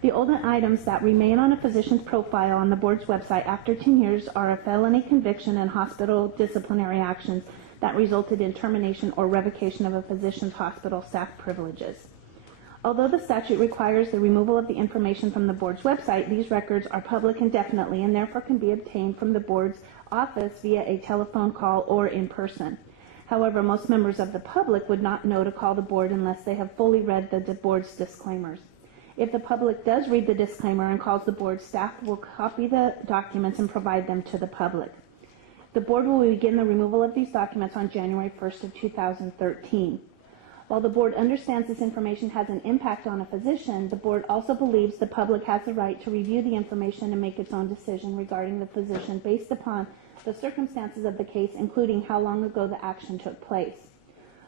The only items that remain on a physician's profile on the board's website after 10 years are a felony conviction and hospital disciplinary actions that resulted in termination or revocation of a physician's hospital staff privileges. Although the statute requires the removal of the information from the board's website, these records are public indefinitely and therefore can be obtained from the board's office via a telephone call or in person. However, most members of the public would not know to call the board unless they have fully read the board's disclaimers. If the public does read the disclaimer and calls the board, staff will copy the documents and provide them to the public. The board will begin the removal of these documents on January 1st of 2013. While the board understands this information has an impact on a physician, the board also believes the public has the right to review the information and make its own decision regarding the physician based upon the circumstances of the case, including how long ago the action took place.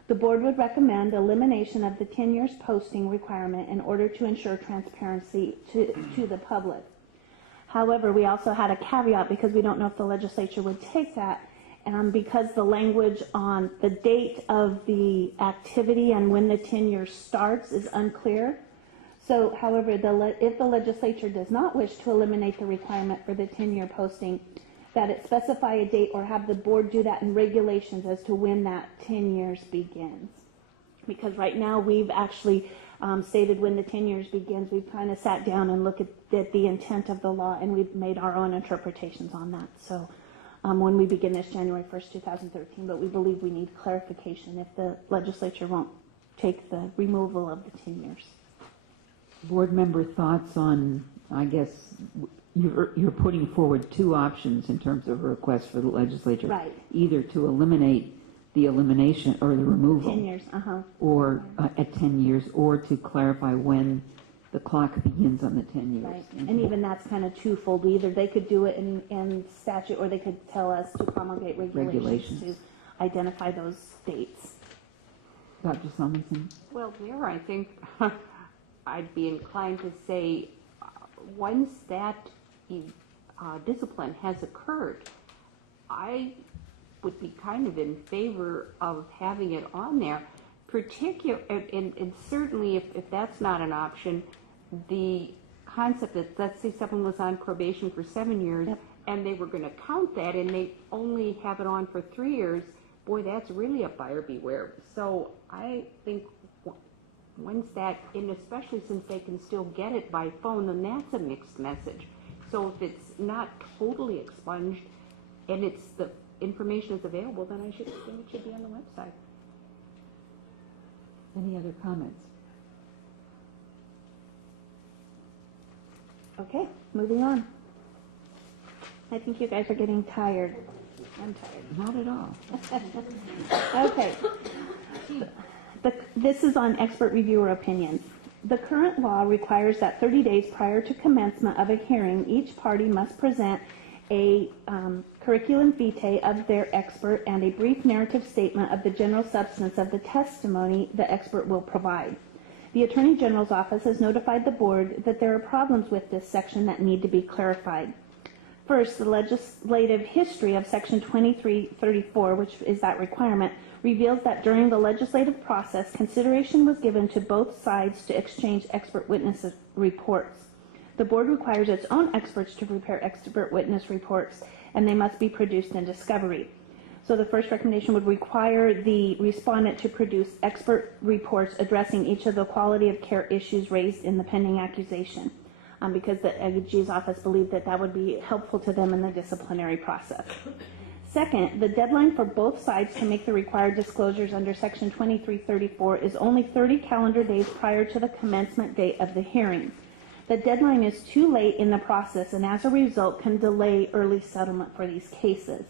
The board would recommend elimination of the 10 years posting requirement in order to ensure transparency to the public. However, we also had a caveat because we don't know if the legislature would take that. Because the language on the date of the activity and when the 10 years starts is unclear. So, however, if the legislature does not wish to eliminate the requirement for the 10-year posting, that it specify a date or have the board do that in regulations as to when that 10 years begins. Because right now we've actually stated when the 10 years begins. We've kind of sat down and looked at the intent of the law, and we've made our own interpretations on that. So. When we begin this January 1st, 2013, but we believe we need clarification if the legislature won't take the removal of the 10 years. Board member thoughts on, I guess, you're putting forward two options in terms of a request for the legislature. Right. Either to eliminate the elimination or the removal. 10 years, Or at 10 years, or to clarify when the clock begins on the 10 years. Right. And even that's kind of twofold. Either they could do it in statute or they could tell us to promulgate regulations to identify those dates. Dr. Summerson? Well, there I think I'd be inclined to say once that discipline has occurred, I would be kind of in favor of having it on there. And certainly if that's not an option, the concept that, let's say someone was on probation for 7 years, yep, and they were going to count that and they only have it on for 3 years, boy, that's really a buyer beware. So I think once that, and especially since they can still get it by phone, then that's a mixed message. So if it's not totally expunged and it's the information is available, then I think it should be on the website. Any other comments? Okay, moving on. I think you guys are getting tired. I'm tired. Not at all. Okay. This is on expert reviewer opinions. The current law requires that 30 days prior to commencement of a hearing, each party must present a curriculum vitae of their expert and a brief narrative statement of the general substance of the testimony the expert will provide. The Attorney General's office has notified the board that there are problems with this section that need to be clarified. First, the legislative history of Section 2334, which is that requirement, reveals that during the legislative process, consideration was given to both sides to exchange expert witness reports. The board requires its own experts to prepare expert witness reports, and they must be produced in discovery. So the first recommendation would require the respondent to produce expert reports addressing each of the quality of care issues raised in the pending accusation, because the AG's office believed that that would be helpful to them in the disciplinary process. Second, the deadline for both sides to make the required disclosures under Section 2334 is only 30 calendar days prior to the commencement date of the hearing. The deadline is too late in the process and as a result can delay early settlement for these cases.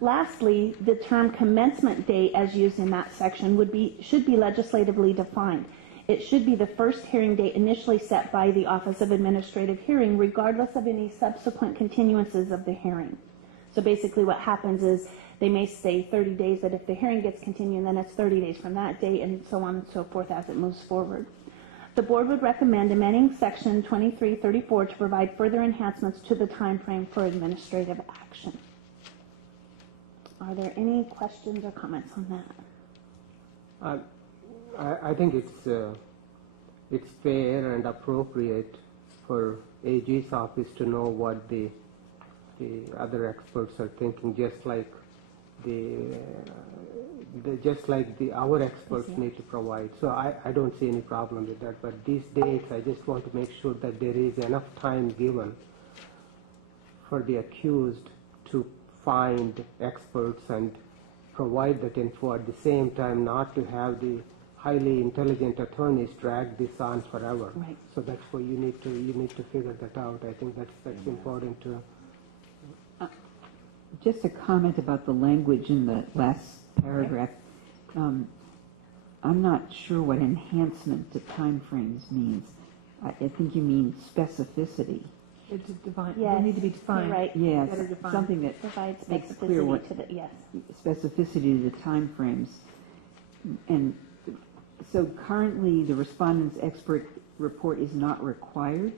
Lastly, the term commencement date as used in that section should be legislatively defined. it should be the first hearing date initially set by the Office of Administrative Hearing, regardless of any subsequent continuances of the hearing. So basically what happens is they may say 30 days, that if the hearing gets continued, then it's 30 days from that date, and so on and so forth as it moves forward. The board would recommend amending section 2334 to provide further enhancements to the time frame for administrative action. Are there any questions or comments on that? I think it's fair and appropriate for AG's office to know what the other experts are thinking, just like our experts need to provide. So I don't see any problem with that. But these dates, I just want to make sure that there is enough time given for the accused to find experts and provide that info, at the same time not to have the highly intelligent attorneys drag this on forever. Right. So that's why you need to figure that out. I think that's important to. Just a comment about the language in the last paragraph. I'm not sure what enhancement to timeframes means. I think you mean specificity. It's defined. Yes, They need to be defined. right. Yes, Better defined. something that Provides makes clear what specificity to the, yes. specificity to the timeframes. And so currently, the respondent's expert report is not required,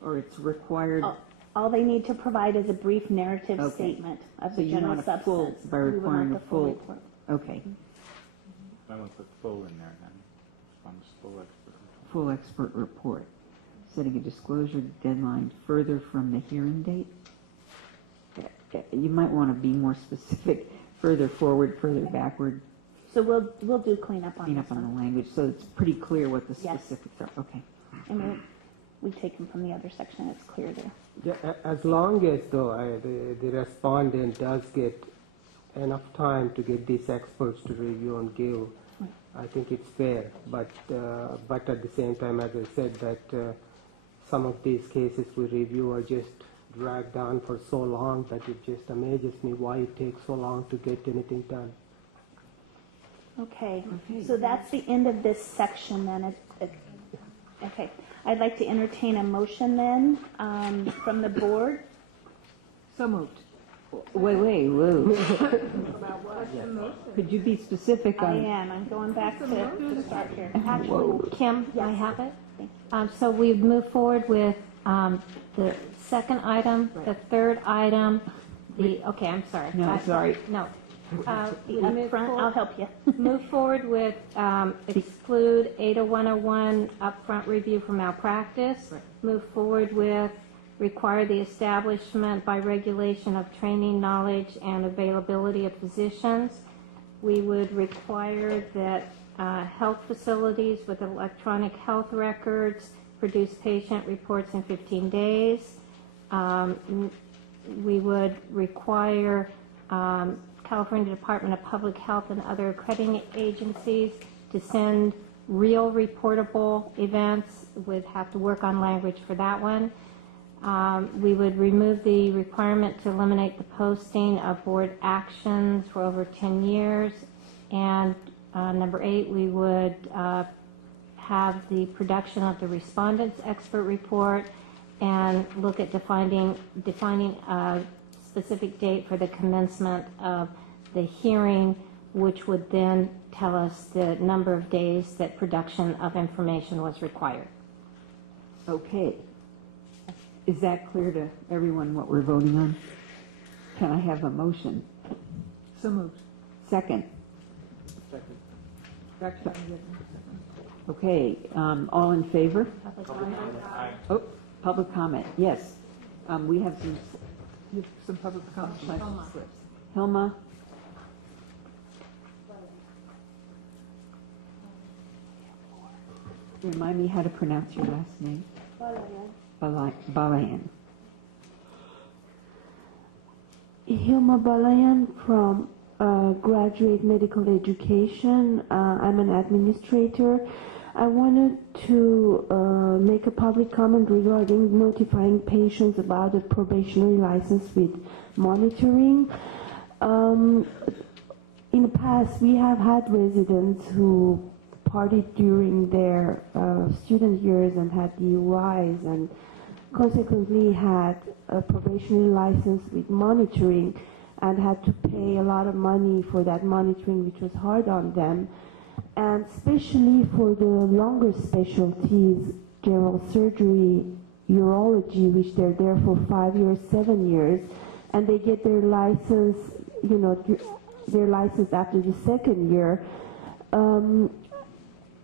or it's required. All they need to provide is a brief narrative Okay. statement of So the you general want a full, substance. by We would want requiring the a full. report. Okay, I want to put full in there then. Respondent's full expert. full expert report. Setting a disclosure deadline further from the hearing date. You might want to be more specific, further forward, further backward. So we'll do cleanup on Clean this up on the one. language, so it's pretty clear what the Yes. specifics are. Okay. And we take them from the other section, it's clear there. Yeah, as long as though the respondent does get enough time to get these experts to review and give, I think it's fair. But at the same time, as I said, that some of these cases we review are just dragged on for so long that it just amazes me why it takes so long to get anything done. Okay, so that's the end of this section then. Okay, I'd like to entertain a motion then from the board. So moved. Wait, whoa. Could you be specific I on? am, I'm going back to start here. Actually, Kim, I have it. So we move forward with the second item, the third item, okay, I'm sorry. No, sorry. No. The upfront, I'll help you. Move forward with exclude 80101 upfront review for malpractice. Move forward with require the establishment by regulation of training, knowledge, and availability of physicians. We would require that health facilities with electronic health records produce patient reports in 15 days. We would require California Department of Public Health and other accrediting agencies to send real reportable events. We'd have to work on language for that one. We would remove the requirement to eliminate the posting of board actions for over 10 years. And number 8, we would have the production of the respondent's expert report and look at defining a specific date for the commencement of the hearing, which would then tell us the number of days that production of information was required. Okay. Is that clear to everyone what we're voting on? Can I have a motion? So moved. Second. Second. Okay, all in favor? Public comment. Oh, public comment, yes. We have some. You have some public comment slips. Hilma? Remind me how to pronounce your last name. Balayan. Hilma Balayan from Graduate Medical Education. I'm an administrator. I wanted to make a public comment regarding notifying patients about the probationary license with monitoring. In the past, we have had residents who partied during their student years and had DUIs and consequently had a probationary license with monitoring and had to pay a lot of money for that monitoring, which was hard on them. And especially for the longer specialties, general surgery, urology, which they're there for 5 years, 7 years, and they get their license, their license after the second year,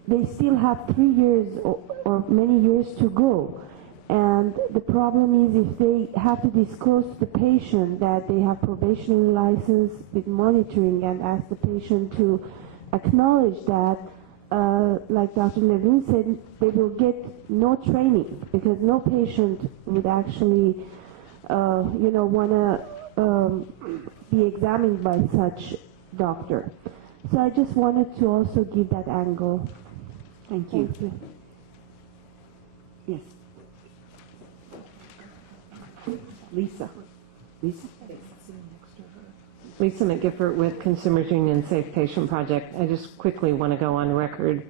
they still have 3 years or many years to go. And the problem is if they have to disclose to the patient that they have probationary license with monitoring and ask the patient to acknowledge that, like Dr. Levine said, they will get no training because no patient would actually, want to be examined by such doctor. So I just wanted to also give that angle. Thank you. Thank you. Yes. Lisa. Lisa McGiffert with Consumers Union Safe Patient Project. I just quickly want to go on record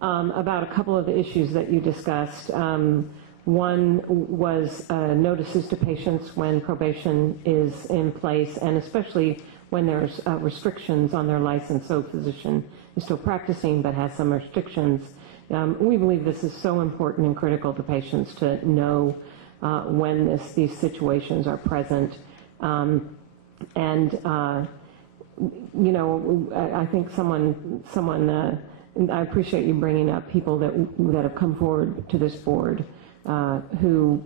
about a couple of the issues that you discussed. One was notices to patients when probation is in place, and especially when there's restrictions on their license. So a physician is still practicing but has some restrictions. We believe this is so important and critical to patients to know when these situations are present. I think someone I appreciate you bringing up people that have come forward to this board who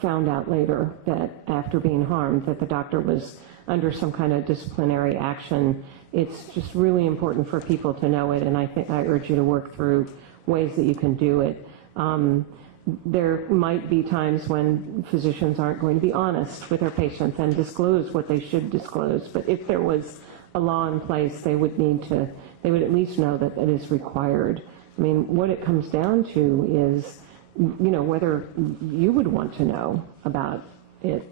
found out later that after being harmed that the doctor was under some kind of disciplinary action. It's just really important for people to know it, and I urge you to work through ways that you can do it. There might be times when physicians aren't going to be honest with their patients and disclose what they should disclose, but if there was a law in place, they would at least know that it is required. I mean, what it comes down to is, whether you would want to know about it,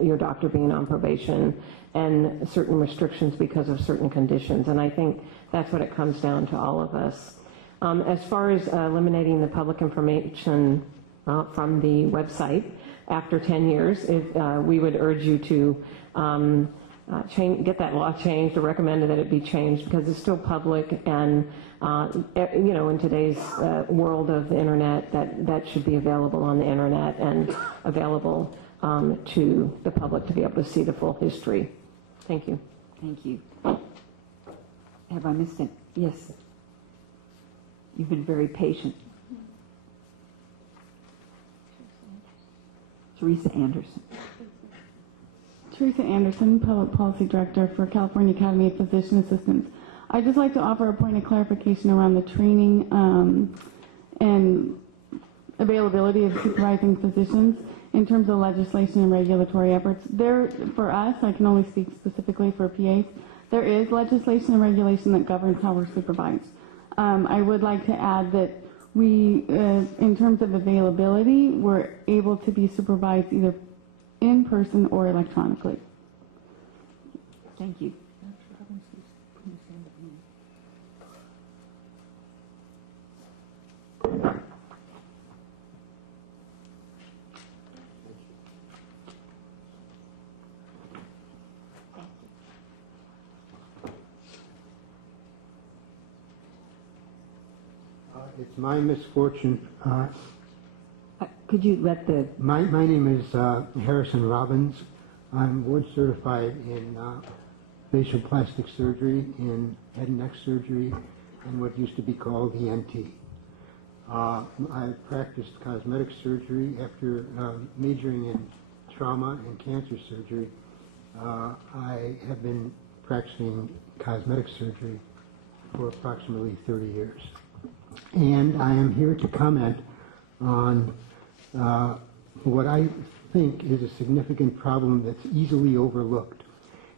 your doctor being on probation and certain restrictions because of certain conditions, and I think that's what it comes down to all of us. As far as eliminating the public information from the website after 10 years, we would urge you to get that law changed or recommend that it be changed because it's still public, and in today's world of the internet, that should be available on the internet and available to the public to be able to see the full history. Thank you. Thank you. Have I missed it? Yes. You've been very patient. Teresa Anderson. Teresa Anderson, Public Policy Director for California Academy of Physician Assistants. I'd just like to offer a point of clarification around the training and availability of supervising physicians in terms of legislation and regulatory efforts. For us, I can only speak specifically for PAs, there is legislation and regulation that governs how we're supervised. I would like to add that we, in terms of availability, we're able to be supervised either in person or electronically. Thank you. It's my misfortune. Could you let the... My name is Harrison Robbins. I'm board certified in facial plastic surgery, in head and neck surgery, and what used to be called ENT. I practiced cosmetic surgery after majoring in trauma and cancer surgery. I have been practicing cosmetic surgery for approximately 30 years. And I am here to comment on what I think is a significant problem that's easily overlooked.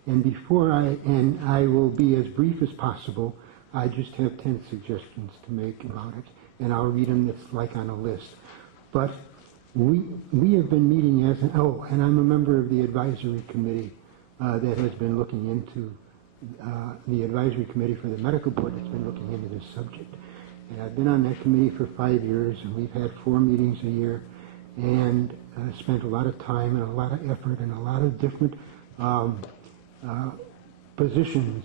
And I will be as brief as possible. I just have 10 suggestions to make about it, and I'll read them. It's like on a list. But we have been meeting and I'm a member of the advisory committee that has been looking into the advisory committee for the medical board that's been looking into this subject. And I've been on that committee for 5 years, and we've had 4 meetings a year, and spent a lot of time and a lot of effort and a lot of different positions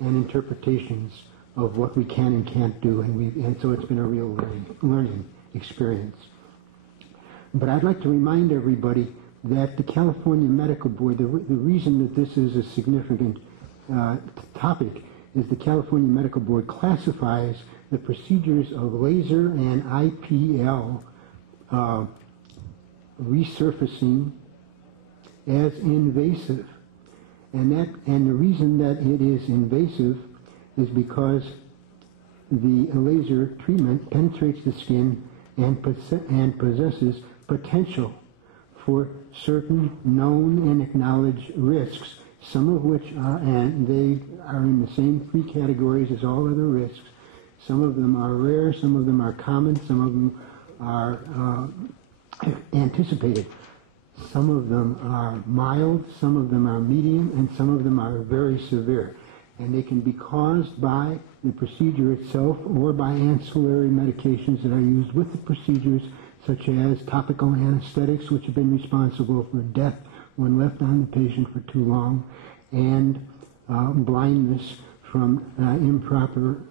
and interpretations of what we can and can't do, and so it's been a real learning experience. But I'd like to remind everybody that the California Medical Board, the reason that this is a significant topic is the California Medical Board classifies the procedures of laser and IPL resurfacing as invasive. And the reason that it is invasive is because the laser treatment penetrates the skin and possesses potential for certain known and acknowledged risks, some of which are, and they are in the same 3 categories as all other risks. Some of them are rare, some of them are common, some of them are anticipated. Some of them are mild, some of them are medium, and some of them are very severe. And they can be caused by the procedure itself or by ancillary medications that are used with the procedures, such as topical anesthetics, which have been responsible for death when left on the patient for too long, and blindness from improper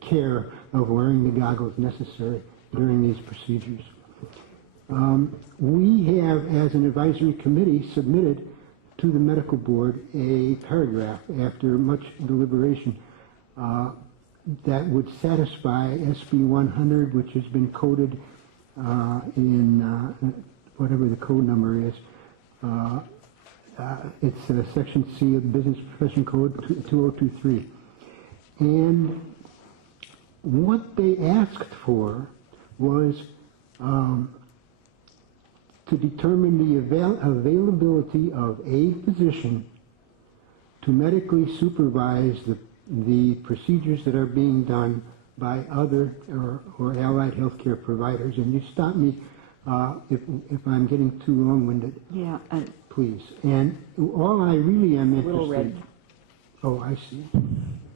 care of wearing the goggles necessary during these procedures. We have, as an advisory committee, submitted to the medical board a paragraph after much deliberation that would satisfy SB 100, which has been coded in whatever the code number is. It's Section C of Business Profession Code 2023. And what they asked for was to determine the availability of a physician to medically supervise the procedures that are being done by other or allied healthcare providers. And you stop me if I'm getting too long-winded. Yeah. Please. And all I really am interested... Little red. Oh, I see.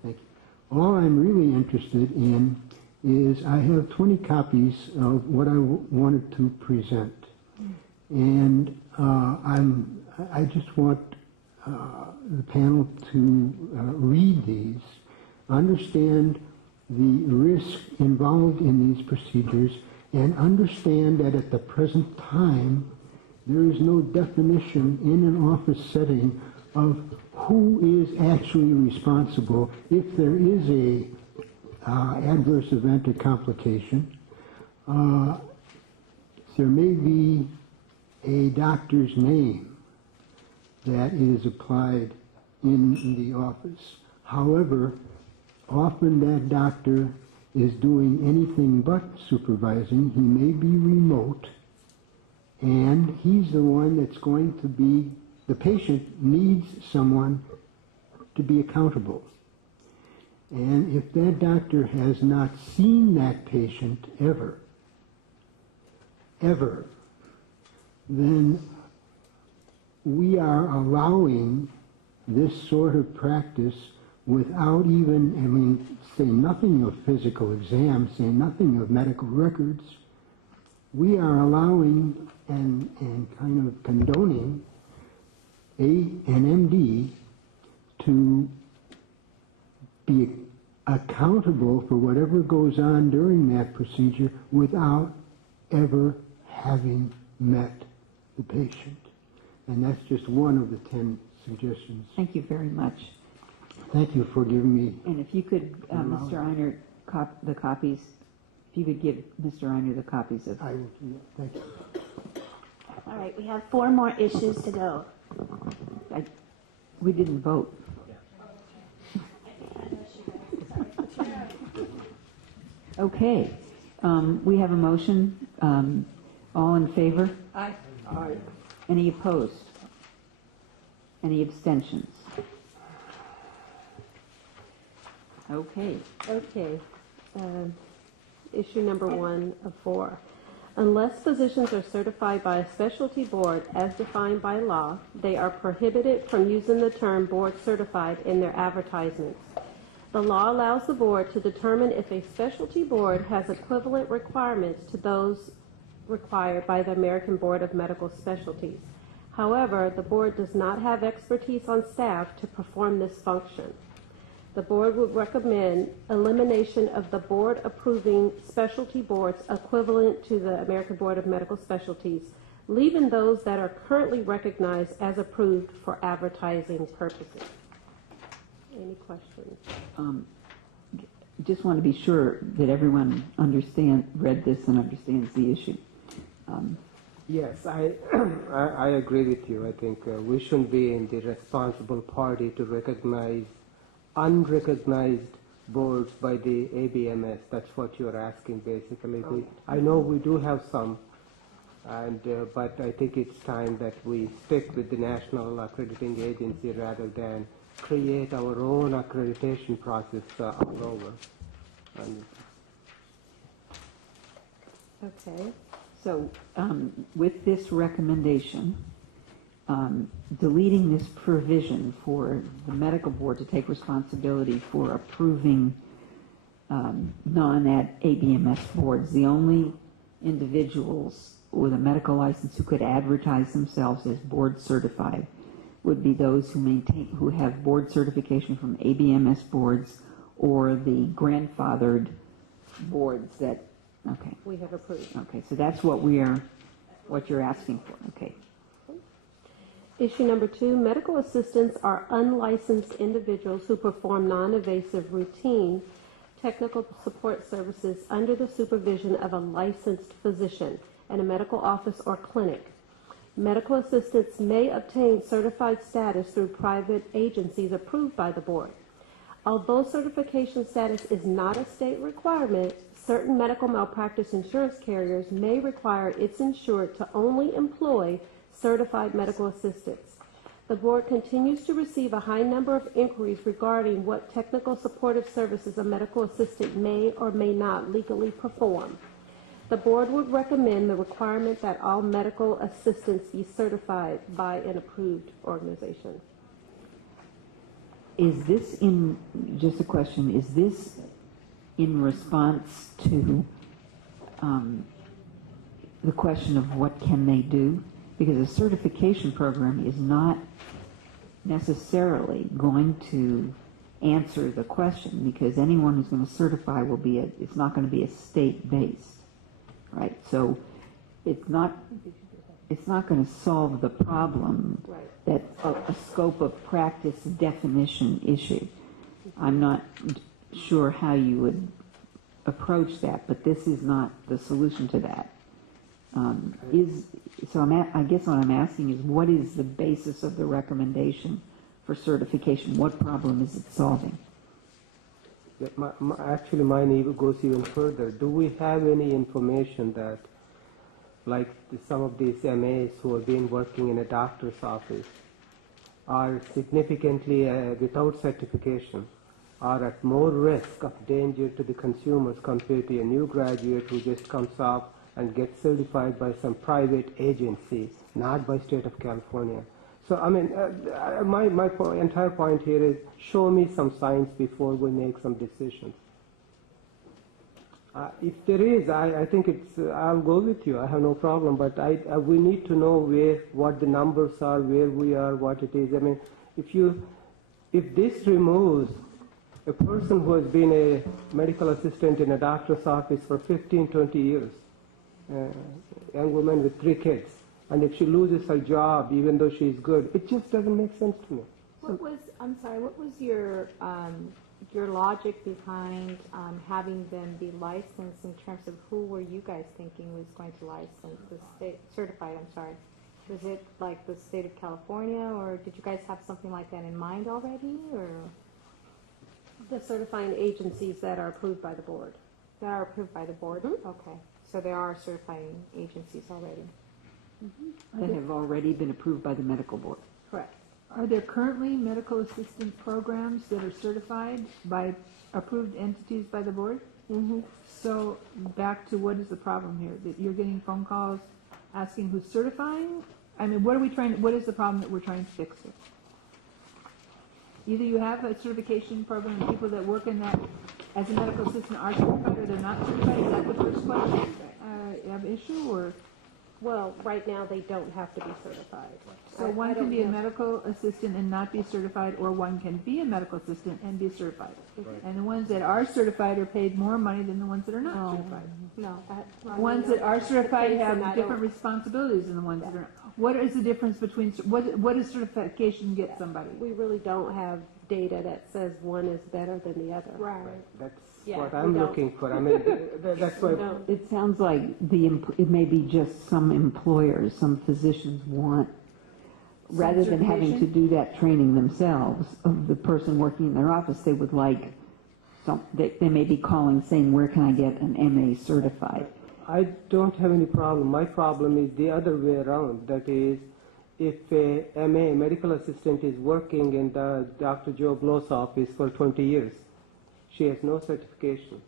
Thank you. All I'm really interested in is I have 20 copies of what I wanted to present. And I just want the panel to read these, understand the risk involved in these procedures, and understand that at the present time, there is no definition in an office setting of who is actually responsible if there is a adverse event or complication. There may be a doctor's name that is applied in the office. However, often that doctor is doing anything but supervising. He may be remote, and he's the one that's going to be, the patient needs someone to be accountable. And if that doctor has not seen that patient ever, then we are allowing this sort of practice without even, say nothing of physical exams, say nothing of medical records. We are allowing and kind of condoning an MD to be accountable for whatever goes on during that procedure without ever having met the patient. And that's just one of the 10 suggestions. Thank you very much. Thank you for giving me... And if you could, Mr. Einer, the copies, if you could give Mr. Einer the copies of... I will do that. Thank you. All right, we have 4 more issues to go. We didn't vote. Okay. We have a motion. All in favor? Aye. Aye. Any opposed? Any abstentions? Okay. Okay. Issue number 1 of 4. Unless physicians are certified by a specialty board as defined by law, they are prohibited from using the term board certified in their advertisements. The law allows the board to determine if a specialty board has equivalent requirements to those required by the American Board of Medical Specialties. However, the board does not have expertise on staff to perform this function. The board would recommend elimination of the board approving specialty boards equivalent to the American Board of Medical Specialties, leaving those that are currently recognized as approved for advertising purposes. Any questions? Just want to be sure that everyone read this and understands the issue. Yes, I agree with you. I think we shouldn't be in the responsible party to recognize unrecognized boards by the ABMS. That's what you're asking, basically. I know we do have some, and but I think it's time that we stick with the National Accrediting Agency rather than create our own accreditation process all over. Okay. So with this recommendation, deleting this provision for the medical board to take responsibility for approving non-ABMS boards, the only individuals with a medical license who could advertise themselves as board certified would be those who have board certification from ABMS boards or the grandfathered boards that we have approved. Okay, so that's what you're asking for. Okay. Issue number 2, medical assistants are unlicensed individuals who perform non-invasive routine technical support services under the supervision of a licensed physician in a medical office or clinic. Medical assistants may obtain certified status through private agencies approved by the board. Although certification status is not a state requirement, certain medical malpractice insurance carriers may require its insured to only employ certified medical assistants. The board continues to receive a high number of inquiries regarding what technical supportive services a medical assistant may or may not legally perform. The board would recommend the requirement that all medical assistants be certified by an approved organization. Is this just a question, is this in response to the question of what can they do? Because a certification program is not necessarily going to answer the question, because anyone who's going to certify it's not going to be a state-based, right? So it's not going to solve the problem that a scope of practice definition issue. I'm not sure how you would approach that, but this is not the solution to that. I guess what I'm asking is, what is the basis of the recommendation for certification? What problem is it solving? Actually, mine goes even further. Do we have any information that, like some of these MAs who have been working in a doctor's office are significantly, without certification, are at more risk of danger to the consumers compared to a new graduate who just comes off and gets certified by some private agency, not by state of California? So, I mean, my entire point here is show me some science before we make some decisions. If there is, I think I'll go with you. I have no problem. But we need to know what the numbers are, where we are, what it is. I mean, if this removes a person who has been a medical assistant in a doctor's office for 15, 20 years, young woman with 3 kids, and if she loses her job, even though she's good, it just doesn't make sense to me. What was your logic behind having them be licensed in terms of who were you guys thinking was going to license the state certified? I'm sorry. Was it like the state of California, or did you guys have something like that in mind already, or? The certifying agencies that are approved by the board. That are approved by the board? Mm-hmm. Okay. So there are certifying agencies already. Mm-hmm. That have already been approved by the medical board. Correct. Are there currently medical assistant programs that are certified by approved entities by the board? Mm-hmm. So back to what is the problem here? That you're getting phone calls asking who's certifying? I mean, what is the problem that we're trying to fix here? Either you have a certification program and people that work in that as a medical assistant are certified or they're not certified. Is that the first question issue, or? Well, right now, they don't have to be certified. So one can be a medical assistant and not be certified, or one can be a medical assistant and be certified. Right. And the ones that are certified are paid more money than the ones that are not certified. No. The ones that are certified have different responsibilities than the ones that are not. What is the difference between, what does certification get somebody? We really don't have data that says one is better than the other. Right. That's what I'm looking for. I mean, that's why. It sounds like it may be just some employers, some physicians want, rather than having to do that training themselves of the person working in their office, they would like they may be calling saying, where can I get an MA certified? I don't have any problem. My problem is the other way around. That is, if a MA, medical assistant, is working in the Dr. Joe Blow's office for 20 years, she has no certification.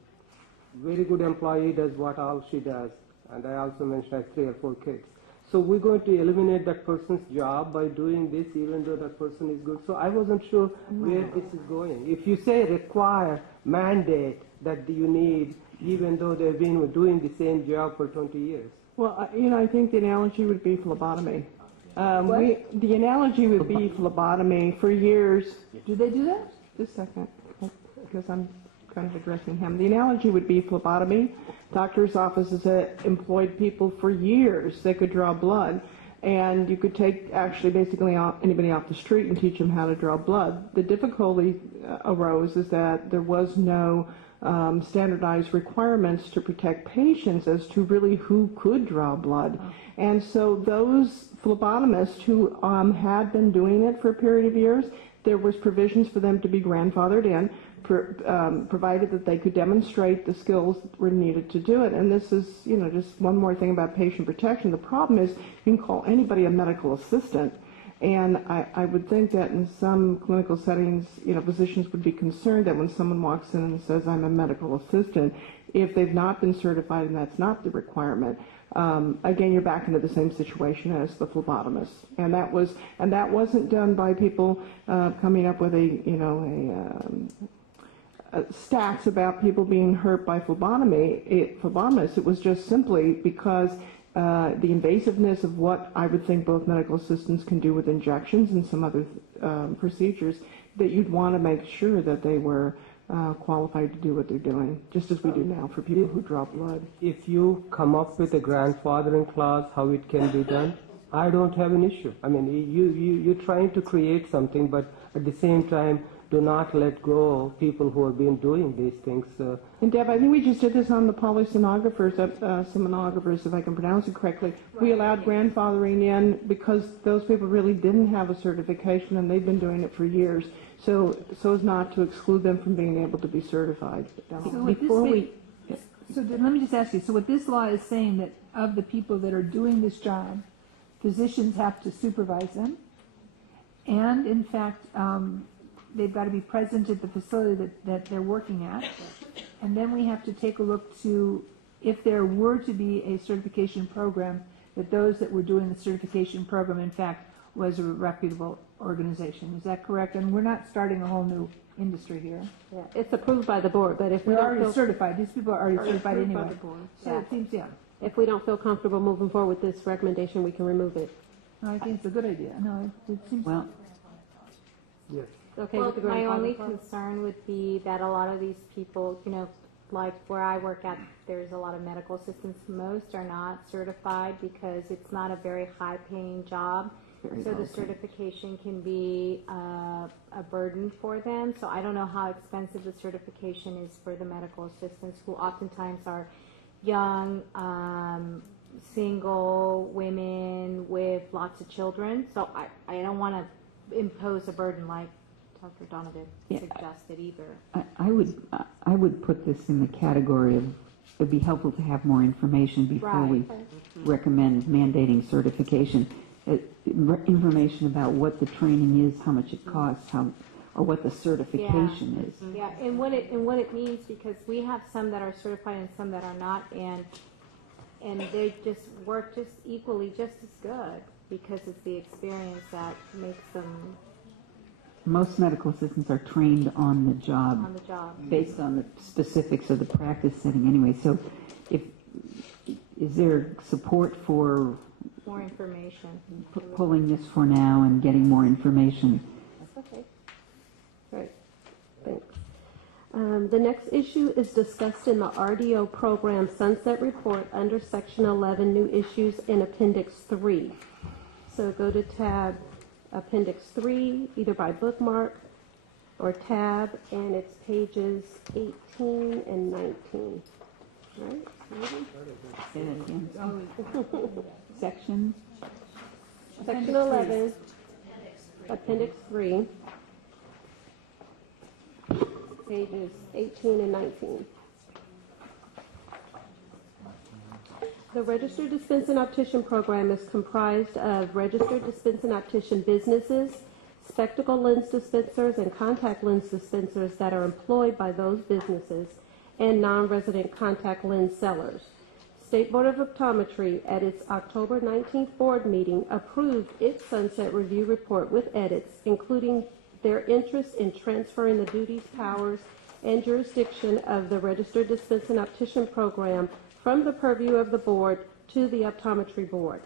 Very good employee, does what all she does. And I also mentioned I have 3 or 4 kids. So we're going to eliminate that person's job by doing this, even though that person is good. So I wasn't sure where this is going. If you say require, mandate that you need, even though they've been doing the same job for 20 years. Well, I think the analogy would be phlebotomy. The analogy would be phlebotomy for years. Do they do that? Just a second, because I'm kind of addressing him. The analogy would be phlebotomy. Doctors' offices employed people for years that could draw blood, and you could take actually basically anybody off the street and teach them how to draw blood. The difficulty arose is that there was no standardized requirements to protect patients as to really who could draw blood. And so those phlebotomists who had been doing it for a period of years, there was provisions for them to be grandfathered in, provided that they could demonstrate the skills that were needed to do it. And this is, just one more thing about patient protection. The problem is you can call anybody a medical assistant. And I would think that in some clinical settings, physicians would be concerned that when someone walks in and says, I'm a medical assistant, if they've not been certified and that's not the requirement, again, you're back into the same situation as the phlebotomist. And that wasn't done by people coming up with stats about people being hurt by phlebotomists. It was just simply because the invasiveness of what I would think both medical assistants can do with injections and some other procedures, that you'd want to make sure that they were qualified to do what they're doing, just as we do now for people who draw blood. If you come up with a grandfathering clause, how it can be done, I don't have an issue. I mean, you're trying to create something, but at the same time, do not let go people who have been doing these things. And Deb, I think we just did this on the polysomnographers, if I can pronounce it correctly. Right. We allowed grandfathering in because those people really didn't have a certification and they've been doing it for years. So as not to exclude them from being able to be certified. So let me just ask you, so what this law is saying, that of the people that are doing this job, physicians have to supervise them, and in fact, they've got to be present at the facility that they're working at. And then we have to take a look to, if there were to be a certification program, that those that were doing the certification program, in fact, was a reputable organization. Is that correct? And we're not starting a whole new industry here. Yeah, it's approved by the board, but if we're already certified, these people are already certified anyway. By the board. So yeah. It seems, If we don't feel comfortable moving forward with this recommendation, we can remove it. No, I think it's a good idea. No, it seems. Well, yes. Okay, well, my only concern would be that a lot of these people, like where I work at, there's a lot of medical assistants. Most are not certified because it's not a very high-paying job. So the certification can be a burden for them. So I don't know how expensive the certification is for the medical assistants, who oftentimes are young, single women with lots of children. So I don't want to impose a burden like Dr. Donovan suggested either. I would put this in the category of, it'd be helpful to have more information before we recommend mandating certification. Information about what the training is, how much it costs, or what the certification is. Yeah, and what it means, because we have some that are certified and some that are not, and they just work just equally, just as good, because it's the experience that makes them most medical assistants are trained on the job. On the job. Based on the specifics of the practice setting anyway. So is there support for More information. pulling this for now and getting more information? That's okay. Right. Thanks. The next issue is discussed in the RDO program Sunset Report under Section 11, New Issues in Appendix 3. So go to tab Appendix 3, either by bookmark or tab, and it's pages 18 and 19. Right? Say that again. Section? Section 11, Appendix 3, pages 18 and 19. The Registered Dispense and Optician Program is comprised of registered dispense and optician businesses, spectacle lens dispensers, and contact lens dispensers that are employed by those businesses, and non-resident contact lens sellers. State Board of Optometry, at its October 19th board meeting, approved its Sunset Review report with edits, including their interest in transferring the duties, powers, and jurisdiction of the Registered Dispense and Optician Program from the purview of the board to the Optometry Board.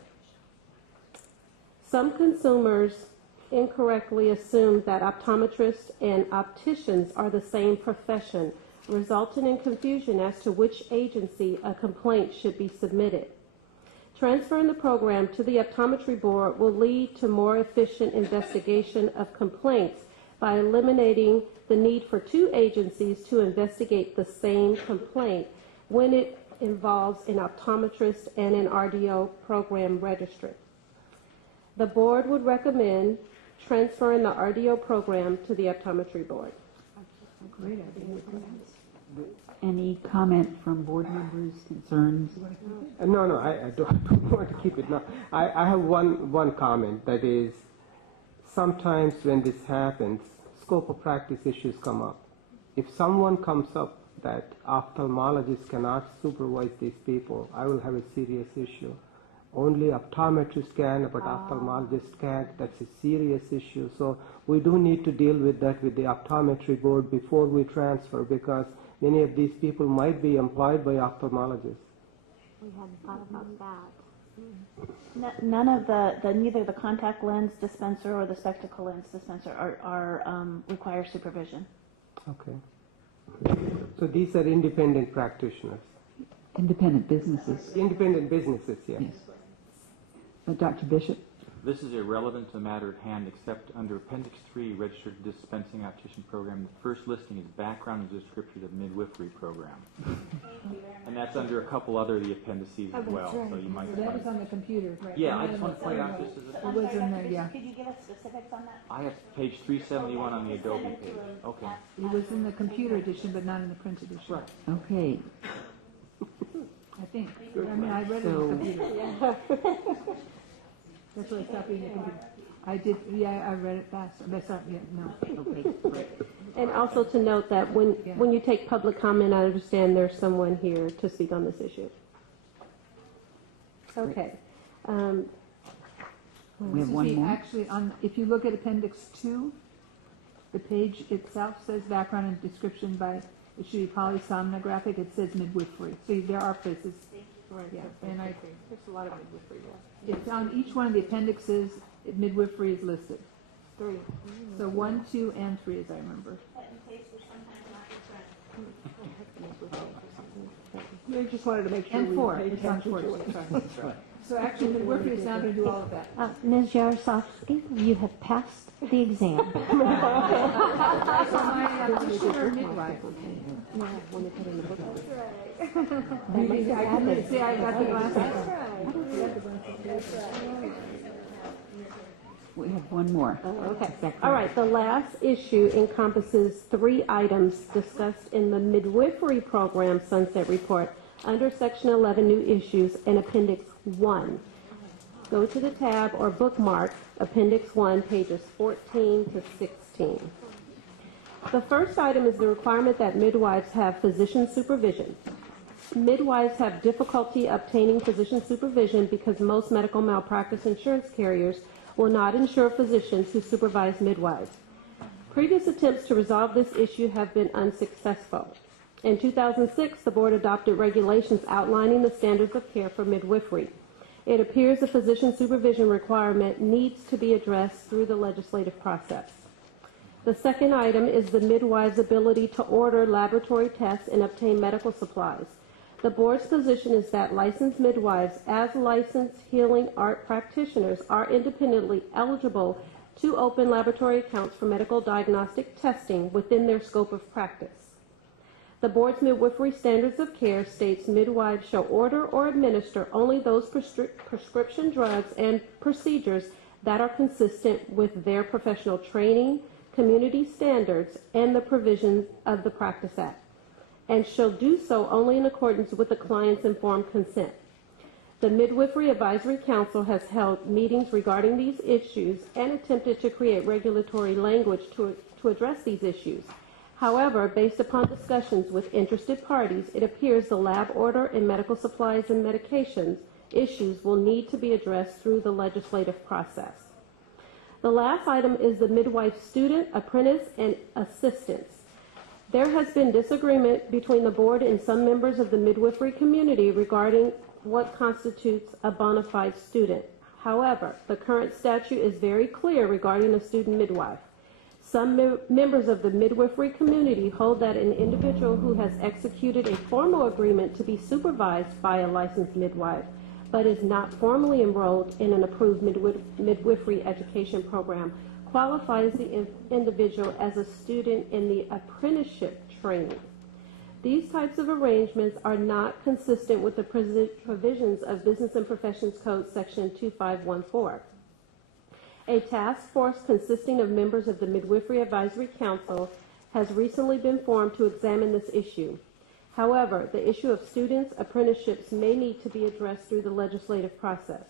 Some consumers incorrectly assume that optometrists and opticians are the same profession, resulting in confusion as to which agency a complaint should be submitted. Transferring the program to the Optometry Board will lead to more efficient investigation of complaints by eliminating the need for two agencies to investigate the same complaint when it involves an optometrist and an RDO program registrant. The board would recommend transferring the RDO program to the Optometry Board. Great idea. Any comment from board members, concerns? No, I don't want to keep it. No, I have one comment, that is, sometimes when this happens, scope of practice issues come up. If someone comes up that ophthalmologists cannot supervise these people, I will have a serious issue. Only optometrists can, but ophthalmologists can't. That's a serious issue. So we do need to deal with that with the Optometry Board before we transfer, because many of these people might be employed by ophthalmologists. We hadn't thought about that. None of neither the contact lens dispenser or the spectacle lens dispenser require supervision. Okay. So these are independent practitioners. Independent businesses. Independent businesses, yes. Dr. Bishop? This is irrelevant to the matter at hand, except under Appendix 3, Registered Dispensing Optician Program, the first listing is background and description of midwifery program. And that's under a couple other of the appendices as well, so you might... That was on the computer, right? Yeah, I just want to point out just as a... It was in there, yeah. Could you give us specifics on that? I have page 371 on the Adobe page. Okay. It was in the computer edition, but not in the print edition. Right. Okay. I think. I mean, I read it on the computer. That's why I stopped reading the computer. I did, yeah, I read it fast. That's not yet, no. Okay, right. And also to note that when you take public comment, I understand there's someone here to speak on this issue. Okay. We have one more. Actually, if you look at Appendix 2, the page itself says background and description by, it should be polysomnographic, it says midwifery. So there are places. Right, yeah, and I agree. There's a lot of midwifery there. It's on each one of the appendixes, midwifery is listed. 3. So 1, 2, and 3, as I remember. They just wanted to make sure And we 4. paid It's on attention 4. to it. So actually, midwifery is not going to do all of that. Ms. Yaroslavsky, you have passed the exam. So my practitioner midwife. Really, I couldn't say I got the glasses. We have one more. Okay. All right. The last issue encompasses 3 items discussed in the midwifery program Sunset Report under Section 11 New Issues and Appendix 1. Go to the tab or bookmark Appendix 1, pages 14 to 16. The first item is the requirement that midwives have physician supervision. Midwives have difficulty obtaining physician supervision because most medical malpractice insurance carriers will not insure physicians who supervise midwives. Previous attempts to resolve this issue have been unsuccessful. In 2006, the board adopted regulations outlining the standards of care for midwifery. It appears the physician supervision requirement needs to be addressed through the legislative process. The second item is the midwife's ability to order laboratory tests and obtain medical supplies. The board's position is that licensed midwives, as licensed healing art practitioners, are independently eligible to open laboratory accounts for medical diagnostic testing within their scope of practice. The board's midwifery standards of care states midwives shall order or administer only those prescription drugs and procedures that are consistent with their professional training, community standards, and the provisions of the Practice Act, and shall do so only in accordance with the client's informed consent. The Midwifery Advisory Council has held meetings regarding these issues and attempted to create regulatory language to address these issues. However, based upon discussions with interested parties, it appears the lab order and medical supplies and medications issues will need to be addressed through the legislative process. The last item is the midwife student, apprentice, and assistants. There has been disagreement between the board and some members of the midwifery community regarding what constitutes a bona fide student. However, the current statute is very clear regarding a student midwife. Some members of the midwifery community hold that an individual who has executed a formal agreement to be supervised by a licensed midwife, but is not formally enrolled in an approved midwifery education program, qualifies the individual as a student in the apprenticeship training. These types of arrangements are not consistent with the provisions of Business and Professions Code Section 2514. A task force consisting of members of the Midwifery Advisory Council has recently been formed to examine this issue. However, the issue of students' apprenticeships may need to be addressed through the legislative process.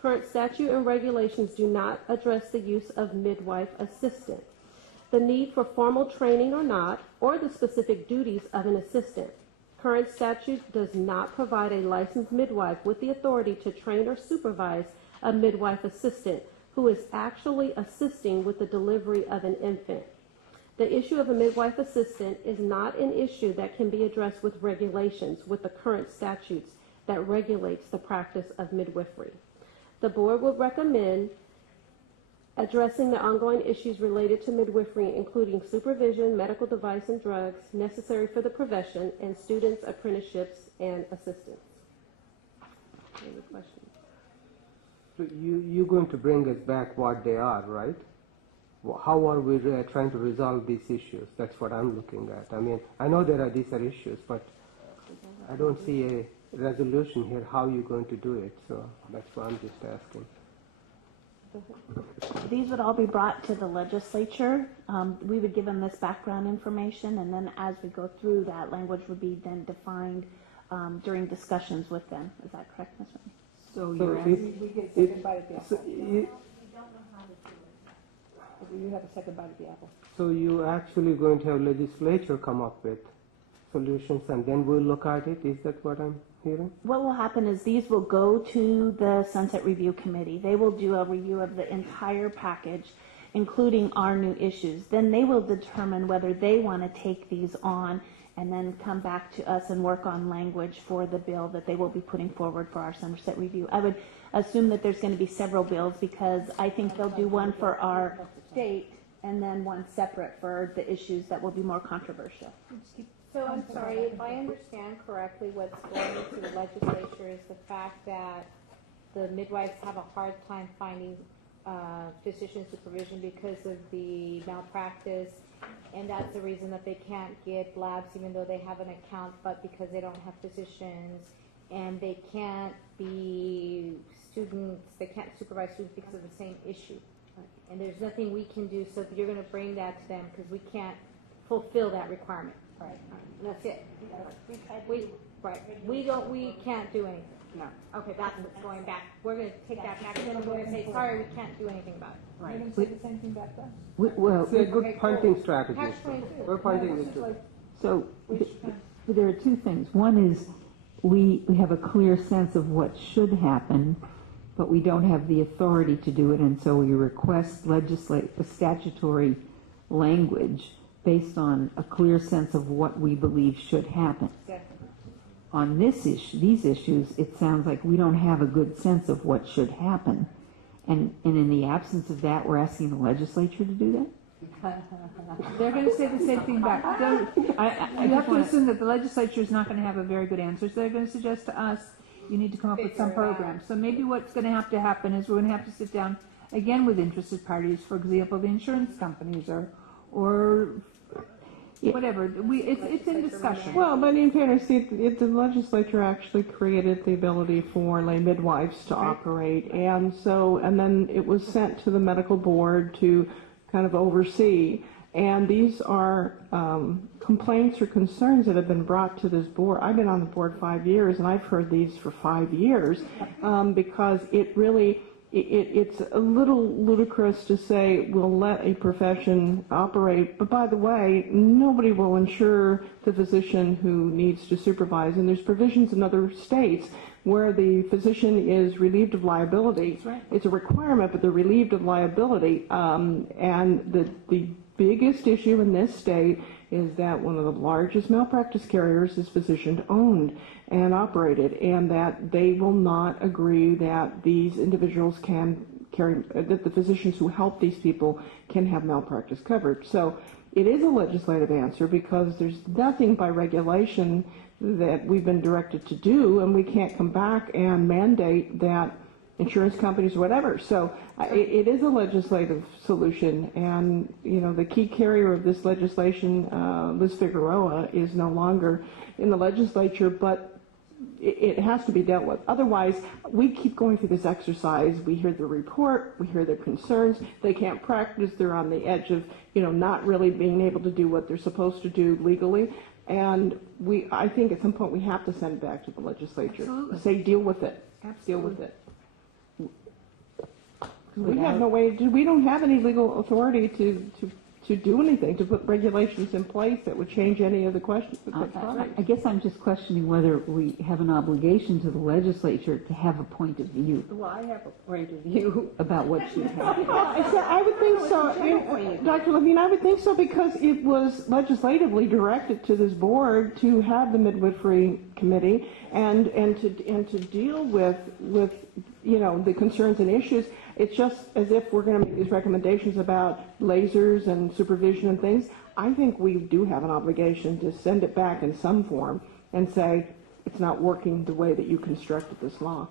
Current statute and regulations do not address the use of midwife assistant, the need for formal training or not, or the specific duties of an assistant. Current statute does not provide a licensed midwife with the authority to train or supervise a midwife assistant who is actually assisting with the delivery of an infant. The issue of a midwife assistant is not an issue that can be addressed with regulations with the current statutes that regulates the practice of midwifery. The board would recommend addressing the ongoing issues related to midwifery, including supervision, medical device and drugs necessary for the profession, and students' apprenticeships and assistants. Any questions? So you're going to bring us back what they are, right? How are we trying to resolve these issues? That's what I'm looking at. I mean, I know these are issues, but I don't see a resolution here. How are you going to do it? So that's why I'm just asking. These would all be brought to the legislature. We would give them this background information, and then as we go through, that language would be then defined during discussions with them. Is that correct, Ms. Remy? So you're asking, we get a second bite at the apple. You have a second bite at the apple. So you actually going to have legislature come up with solutions, and then we'll look at it? Is that what I'm hearing? What will happen is these will go to the Sunset Review Committee. They will do a review of the entire package, including our new issues. Then they will determine whether they want to take these on and then come back to us and work on language for the bill that they will be putting forward for our Sunset Review. I would assume that there's going to be several bills because I think they'll do one for our state and then one separate for the issues that will be more controversial. So I'm sorry, if I understand correctly, what's going to the legislature is the fact that the midwives have a hard time finding physician supervision because of the malpractice, and that's the reason that they can't get labs even though they have an account, but because they don't have physicians, and they can't be students, they can't supervise students because of the same issue. And there's nothing we can do, so you're going to bring that to them because we can't fulfill that requirement. Right. That's it. We can't do anything. No. Okay, that's what's going back. We're going to take that back, and then we're going to say, sorry, we can't do anything about it. Right. We're going to say the same thing back then. Well, it's a good punting strategy. We're punting it too. So there are two things. One is we have a clear sense of what should happen, but we don't have the authority to do it, and so we request statutory language based on a clear sense of what we believe should happen. On these issues, it sounds like we don't have a good sense of what should happen. And in the absence of that, we're asking the legislature to do that? They're going to say the same thing back. You have to assume that the legislature is not going to have a very good answer, so they're going to suggest to us, you need to come up with some program. So maybe what's going to happen is we're going to have to sit down again with interested parties, for example, the insurance companies or whatever. It's in discussion. Well, but in fairness, the legislature actually created the ability for lay midwives to operate, and then it was sent to the medical board to kind of oversee. And these are complaints or concerns that have been brought to this board. I've been on the board 5 years, and I've heard these for 5 years because it really. It's a little ludicrous to say we'll let a profession operate, but by the way, nobody will insure the physician who needs to supervise, and there's provisions in other states where the physician is relieved of liability. Right. It's a requirement, but they're relieved of liability, and the biggest issue in this state is that one of the largest malpractice carriers is physician-owned and operated, and that they will not agree that these individuals can carry, that the physicians who help these people can have malpractice coverage. So it is a legislative answer because there's nothing by regulation that we've been directed to do, and we can't come back and mandate that insurance companies or whatever. So it is a legislative solution, and the key carrier of this legislation, Liz Figueroa, is no longer in the legislature, but it has to be dealt with. Otherwise, we keep going through this exercise. We hear the report, we hear their concerns. They can't practice. They're on the edge of not really being able to do what they're supposed to do legally. And I think at some point we have to send it back to the legislature. Absolutely. Say, deal with it. Absolutely. Deal with it. We have no way. We don't have any legal authority to do anything, to put regulations in place that would change any of the questions. I guess I'm just questioning whether we have an obligation to the legislature to have a point of view. Well, I have a point of view about what should happen. I would think so, Dr. Levine. I would think so because it was legislatively directed to this board to have the midwifery committee and to deal with the concerns and issues. It's just as if we're going to make these recommendations about lasers and supervision and things. I think we do have an obligation to send it back in some form and say it's not working the way that you constructed this law.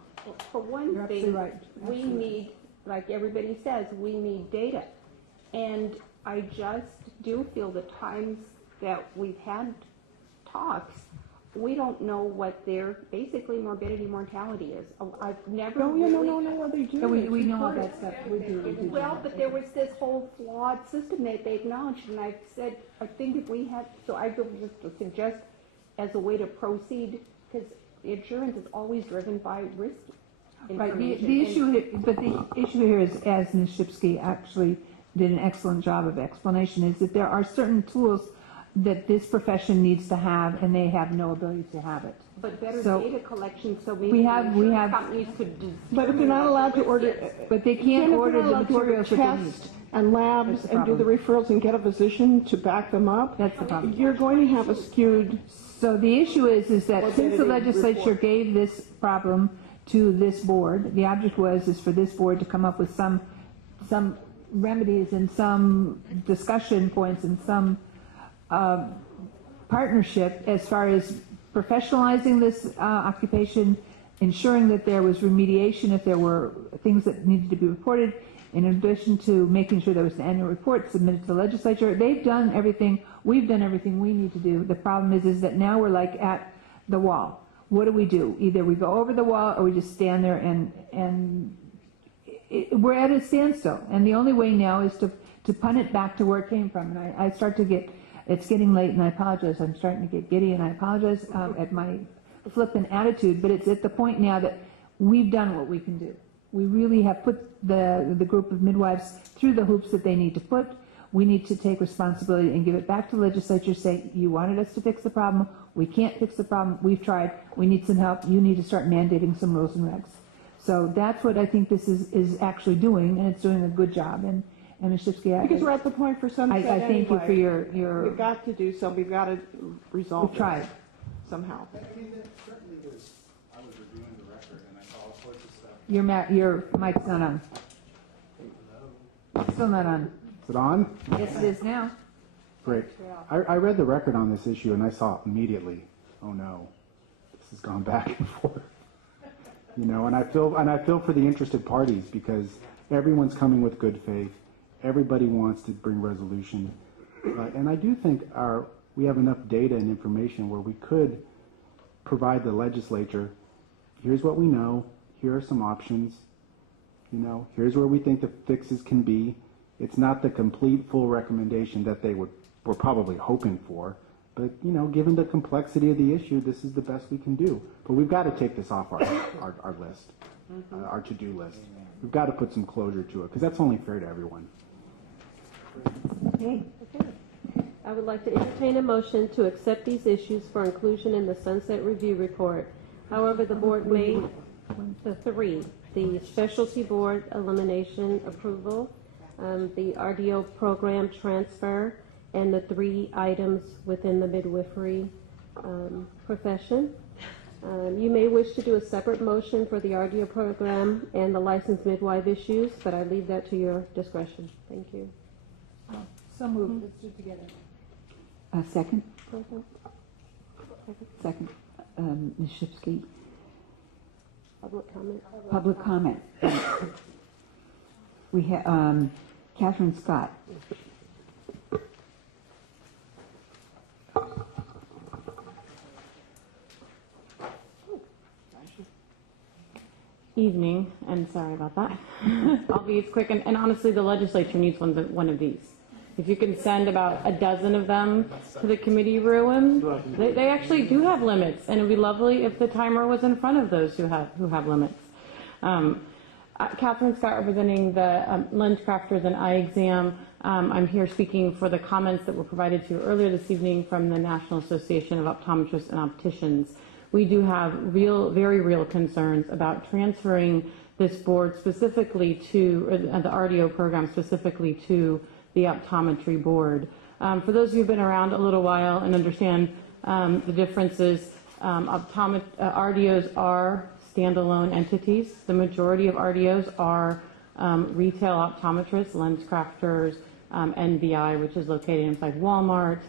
For one thing, we need, like everybody says, we need data. And I just do feel the times that we've had talks, we don't know what their basically morbidity mortality is. I've never No, they do. We know all that stuff. We do. Well, but there was this whole flawed system that they acknowledged, and I've said, I think if we had, so I would just suggest as a way to proceed, because insurance is always driven by risk Right. information. The issue here is, as Ms. Shipsky actually did an excellent job of explanation, is that there are certain tools that this profession needs to have, and they have no ability to have it. But better So data collection, so maybe we have companies could. But if they're not allowed to order, but they can't order the materials that they need. tests and labs and do the referrals and get a physician to back them up. That's the problem. You're going to have a skewed. So the issue is that What since did the it legislature report? gave this problem to this board, the object is for this board to come up with some remedies and some discussion points and some partnership as far as professionalizing this occupation, ensuring that there was remediation if there were things that needed to be reported, in addition to making sure there was an annual report submitted to the legislature. They've done everything. We've done everything we need to do. The problem is that now we're like at the wall. What do? Either we go over the wall or we just stand there and we're at a standstill. And the only way now is to punt it back to where it came from. And I start to get, it's getting late and I apologize. I'm starting to get giddy and I apologize at my flippant attitude, but it's at the point now that we've done what we can do. We really have put the group of midwives through the hoops that they need to put. We need to take responsibility and give it back to the legislature, say, you wanted us to fix the problem. We can't fix the problem. We've tried. We need some help. You need to start mandating some rules and regs. So that's what I think this is actually doing, and it's doing a good job. And Ms. Shipsky, Because we're at the point for sunset I thank you anyway. for your. We've got to do something. We've got to resolve We've tried. this somehow. I mean, that certainly was, I was reviewing the record and I saw all sorts of stuff. Your mic's not on. Still not on. Is it on? Yes, it is now. Great. I read the record on this issue and I saw immediately, oh no, this has gone back and forth. You know, and I feel for the interested parties because everyone's coming with good faith. Everybody wants to bring resolution. And I do think we have enough data and information where we could provide the legislature, here's what we know, here are some options, you know, here's where we think the fixes can be. It's not the complete full recommendation that they were probably hoping for, but you know, given the complexity of the issue, this is the best we can do. But we've got to take this off our list, our to-do list. We've got to put some closure to it because that's only fair to everyone. Okay. I would like to entertain a motion to accept these issues for inclusion in the Sunset Review Report. However, the board may, the specialty board elimination approval, the RDO program transfer, and the 3 items within the midwifery profession. You may wish to do a separate motion for the RDO program and the licensed midwife issues, but I leave that to your discretion. Thank you. So moved. Let's do it together. Second? Second. Ms. Shipsky? Public comment? Public comment. We have Catherine Scott. Evening, and sorry about that. I'll be as quick, and honestly, the legislature needs one of these. If you can send about a dozen of them to the committee room, they actually do have limits, and it would be lovely if the timer was in front of those who have limits. Catherine Scott, representing the LensCrafters and Eye Exam. I'm here speaking for the comments that were provided to you earlier this evening from the National Association of Optometrists and Opticians. We do have very real concerns about transferring this board specifically to, or the RDO program specifically to the optometry board. For those of you who've been around a little while and understand the differences, RDOs are standalone entities. The majority of RDOs are retail optometrists, LensCrafters, NVI, which is located inside Walmart,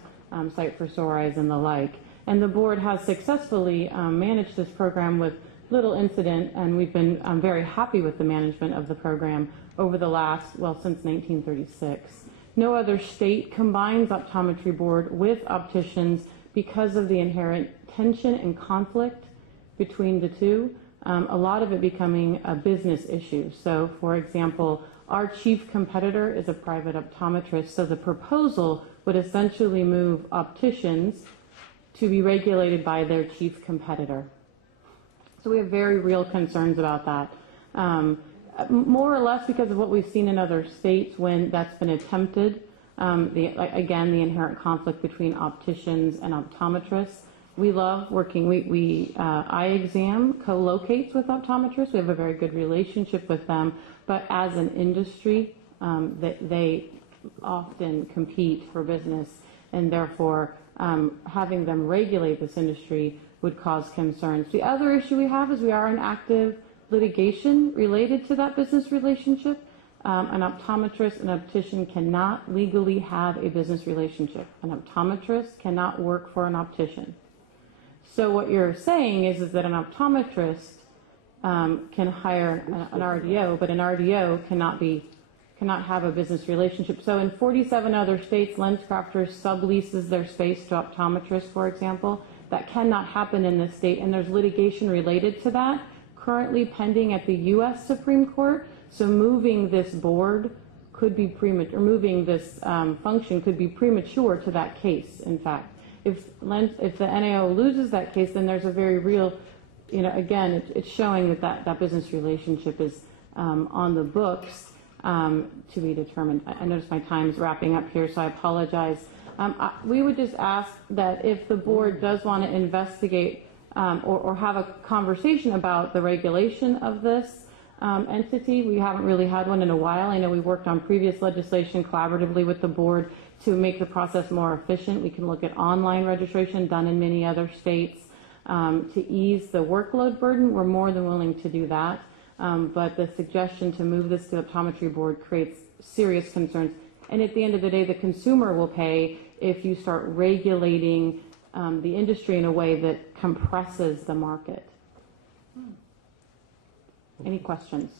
Sight for Sore Eyes, and the like. And the board has successfully managed this program with little incident, and we've been very happy with the management of the program over the last, since 1936. No other state combines optometry board with opticians because of the inherent tension and conflict between the two, a lot of it becoming a business issue. So, for example, our chief competitor is a private optometrist, so the proposal would essentially move opticians to be regulated by their chief competitor. So we have very real concerns about that. More or less because of what we've seen in other states when that's been attempted. Again, the inherent conflict between opticians and optometrists. We love working, Eye Exam co-locates with optometrists. We have a very good relationship with them, but as an industry, they often compete for business, and therefore having them regulate this industry would cause concerns. The other issue we have is we are in active litigation related to that business relationship. An optometrist and optician cannot legally have a business relationship. An optometrist cannot work for an optician. So what you're saying is that an optometrist can hire an RDO, but an RDO cannot have a business relationship. So in 47 other states, LensCrafters subleases their space to optometrists, for example. That cannot happen in this state, and there's litigation related to that currently pending at the U.S. Supreme Court. So moving this board could be premature, moving this function could be premature to that case, in fact. If the NAO loses that case, then there's a very real, again, it's showing that business relationship is on the books to be determined. I notice my time is wrapping up here, so I apologize. We would just ask that if the board does want to investigate or have a conversation about the regulation of this, entity. We haven't really had one in a while. I know we worked on previous legislation collaboratively with the board to make the process more efficient. We can look at online registration done in many other states to ease the workload burden. We're more than willing to do that. But the suggestion to move this to the optometry board creates serious concerns. And at the end of the day, the consumer will pay if you start regulating the industry in a way that compresses the market. Any questions?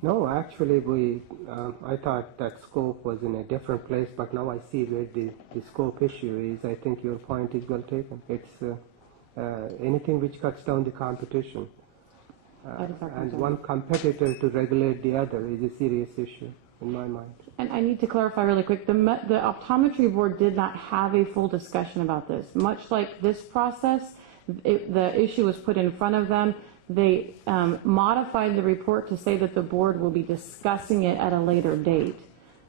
No, actually, I thought that scope was in a different place, but now I see where the scope issue is. I think your point is well taken. It's anything which cuts down the competition. And one competitor to regulate the other is a serious issue in my mind. And I need to clarify really quick, the optometry board did not have a full discussion about this. Much like this process, the issue was put in front of them. They modified the report to say that the board will be discussing it at a later date.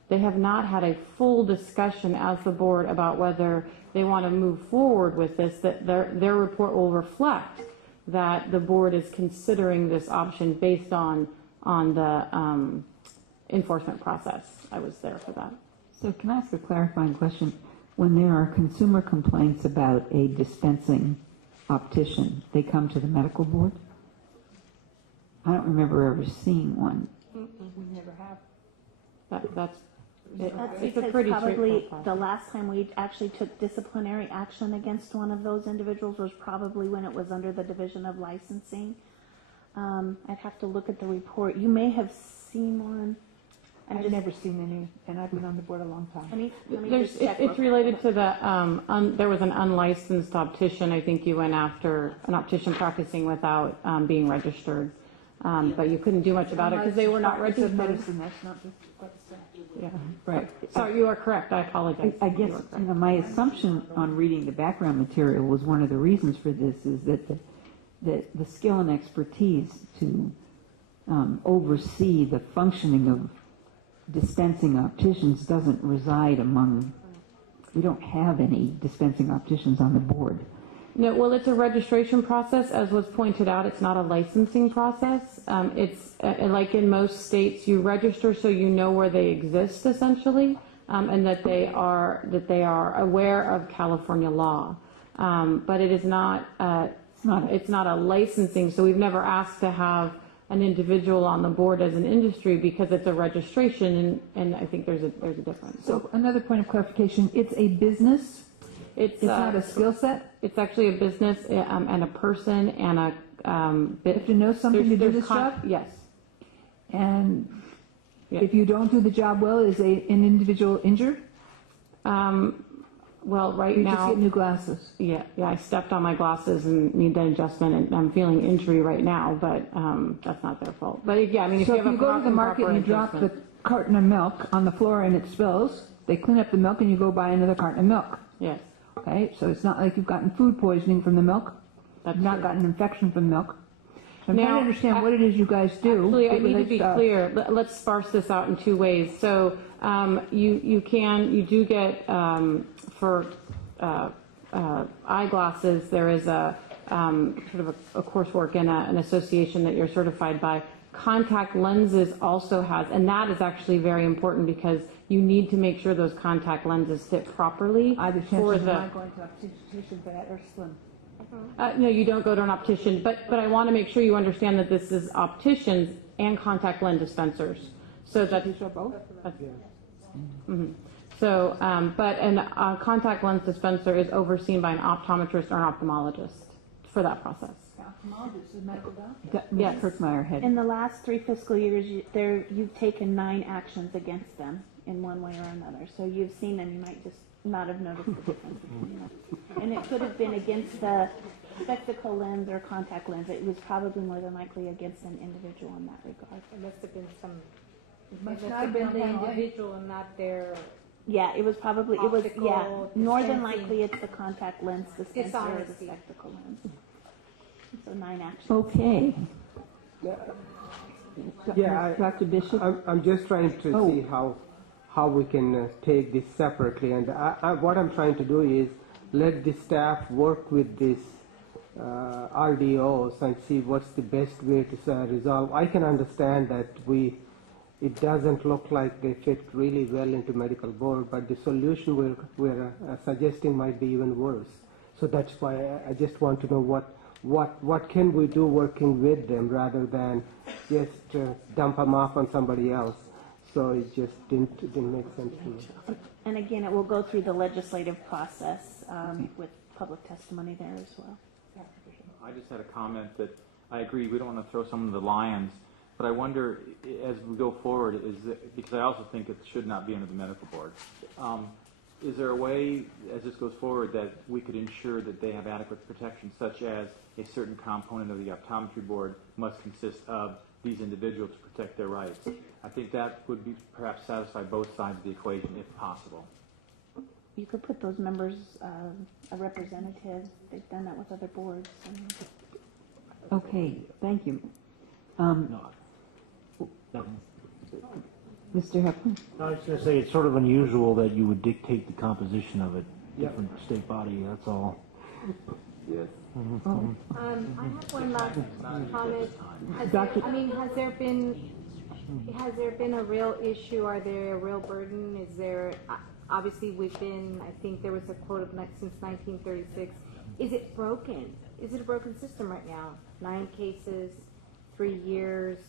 They have not had a full discussion as the board about whether they want to move forward with this, that their report will reflect that the board is considering this option based on the enforcement process. I was there for that. So can I ask a clarifying question? When there are consumer complaints about a dispensing optician, they come to the medical board? I don't remember ever seeing one. We never have. That's That's a pretty probably straightforward process. the last time we actually took disciplinary action against one of those individuals was probably when it was under the Division of Licensing. I'd have to look at the report. You may have seen one. I've never seen any, and I've been on the board a long time. Let me There's, just check. it's related to the, there was an unlicensed optician. I think you went after an optician practicing without being registered. But you couldn't do much about it because they were not registered. Medicine, that's not what the statute. Yeah. Right. So you are correct. I apologize. I guess my assumption on reading the background material was one of the reasons for this is that the skill and expertise to oversee the functioning of dispensing opticians doesn't reside among. We don't have any dispensing opticians on the board. No, well, it's a registration process. As was pointed out, it's not a licensing process. It's like in most states, you register so you know where they exist, essentially, and that they are aware of California law. But it is not. It's not a licensing. So we've never asked to have an individual on the board as an industry because it's a registration, and I think there's a difference. So another point of clarification: it's a business. It's not a skill set? It's actually a business and a person and a... you have to know something to do this job? Yes. And if you don't do the job well, is an individual injured? Well, right you now... You just get new glasses? Yeah, I stepped on my glasses and need that adjustment, and I'm feeling injury right now, but that's not their fault. But yeah, I mean, if so you have if you go to the market and you drop the carton of milk on the floor and it spills, they clean up the milk and you go buy another carton of milk. Yes. Okay, so it's not like you've gotten food poisoning from the milk. You've not gotten an infection from milk. So I'm trying to understand what it is you guys do. Actually, I need to be clear. Let's sparse this out in two ways. So you do get for eyeglasses, there is a sort of a coursework in an association that you're certified by. Contact lenses also has, and that is actually very important because you need to make sure those contact lenses fit properly. The chances of not going to an optician for that are slim. No, you don't go to an optician, but I want to make sure you understand that this is opticians and contact lens dispensers. So that these are both. So, but a contact lens dispenser is overseen by an optometrist or an ophthalmologist for that process. Ophthalmologist is medical doctor. Yes. Kirkmeyer had. In the last 3 fiscal years, you've taken 9 actions against them in one way or another. So you've seen them. You might just not have noticed the difference between them. And it could have been against the spectacle lens or contact lens. It was probably more than likely against an individual in that regard. It must have been some. It must not not have been the on individual and not their. Yeah, it was probably, more than dispensing. likely it's the contact lens dispenser or the Dishonesty. spectacle lens. So 9 actions. Okay. Yeah, Dr. Bishop? I'm just trying to see how we can take this separately. And what I'm trying to do is let the staff work with this RDOs and see what's the best way to resolve. I can understand that it doesn't look like they fit really well into medical board, but the solution we're suggesting might be even worse. So that's why I just want to know what can we do working with them rather than just dump them off on somebody else. So it just didn't make sense to me. And again, it will go through the legislative process with public testimony there as well. I just had a comment that I agree we don't want to throw someone to the lions, but I wonder as we go forward, because I also think it should not be under the medical board. Is there a way, as this goes forward, that we could ensure that they have adequate protection, such as a certain component of the optometry board must consist of these individuals to protect their rights? I think that would be perhaps satisfy both sides of the equation, if possible. You could put those members, a representative. They've done that with other boards. Okay, thank you. Mr. Heflin? I was going to say, it's sort of unusual that you would dictate the composition of it. Different state body, that's all. Yes. I have one last comment. Has there been a real issue? Are there a real burden? Is there, obviously I think there was a quote of since 1936. Is it broken? Is it a broken system right now? 9 cases, 3 years.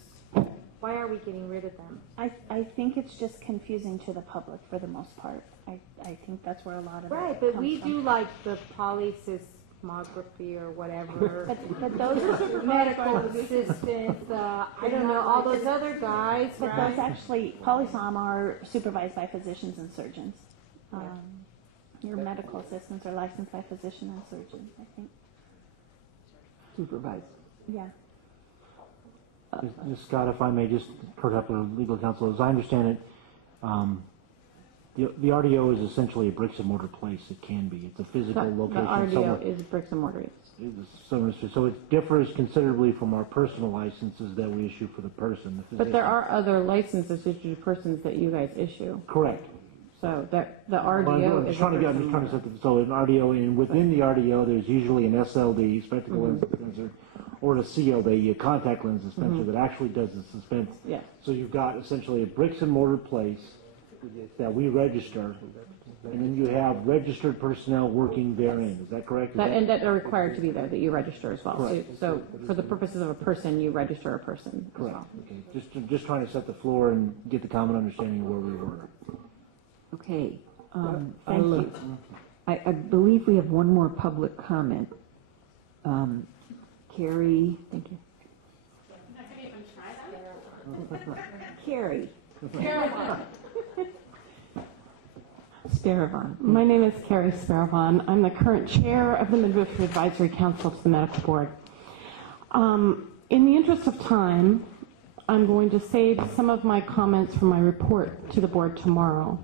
Why are we getting rid of them? I think it's just confusing to the public for the most part. I think that's where a lot of right, it but comes we from. do like the polysysmography or whatever. but those are medical assistants. I don't know all those other guys. But right? those actually, polysom are supervised by physicians and surgeons. Your medical assistants are licensed by physician and surgeon, I think. Supervised. Yeah. Scott, if I may just put up a legal counsel, as I understand it, the RDO is essentially a bricks and mortar place. It can be. It's a physical location. The RDO is bricks and mortar. So it differs considerably from our personal licenses that we issue for the person. But there are other licenses issued to persons that you guys issue. Correct. So that the RDO is so an RDO, and within the RDO, there's usually an SLD, spectacle lens dispenser, or a CO, the contact lens dispenser that actually does the suspense. Yeah. So you've got essentially a bricks and mortar place that we register, and then you have registered personnel working therein. Is that correct? And that are required to be there, that you register as well. Correct. So for the purposes of a person, you register a person. Correct. As well. Okay. Just trying to set the floor and get the common understanding of where we were. Okay, thank you. I believe we have one more public comment. Carrie, thank you. Carrie. Sparavon. My name is Carrie Sparavon. I'm the current chair of the Midwifery Advisory Council to the Medical Board. In the interest of time, I'm going to save some of my comments from my report to the board tomorrow.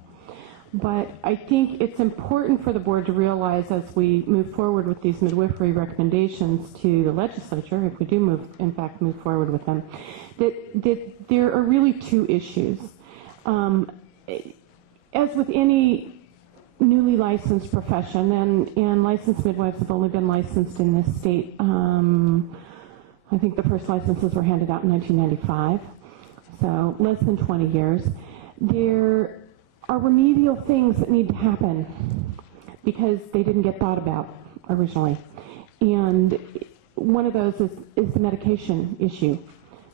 But I think it's important for the board to realize as we move forward with these midwifery recommendations to the legislature, if we do move forward with them, that there are really 2 issues. As with any newly licensed profession, and licensed midwives have only been licensed in this state, I think the first licenses were handed out in 1995, so less than 20 years. There are remedial things that need to happen because they didn't get thought about originally. And one of those is the medication issue.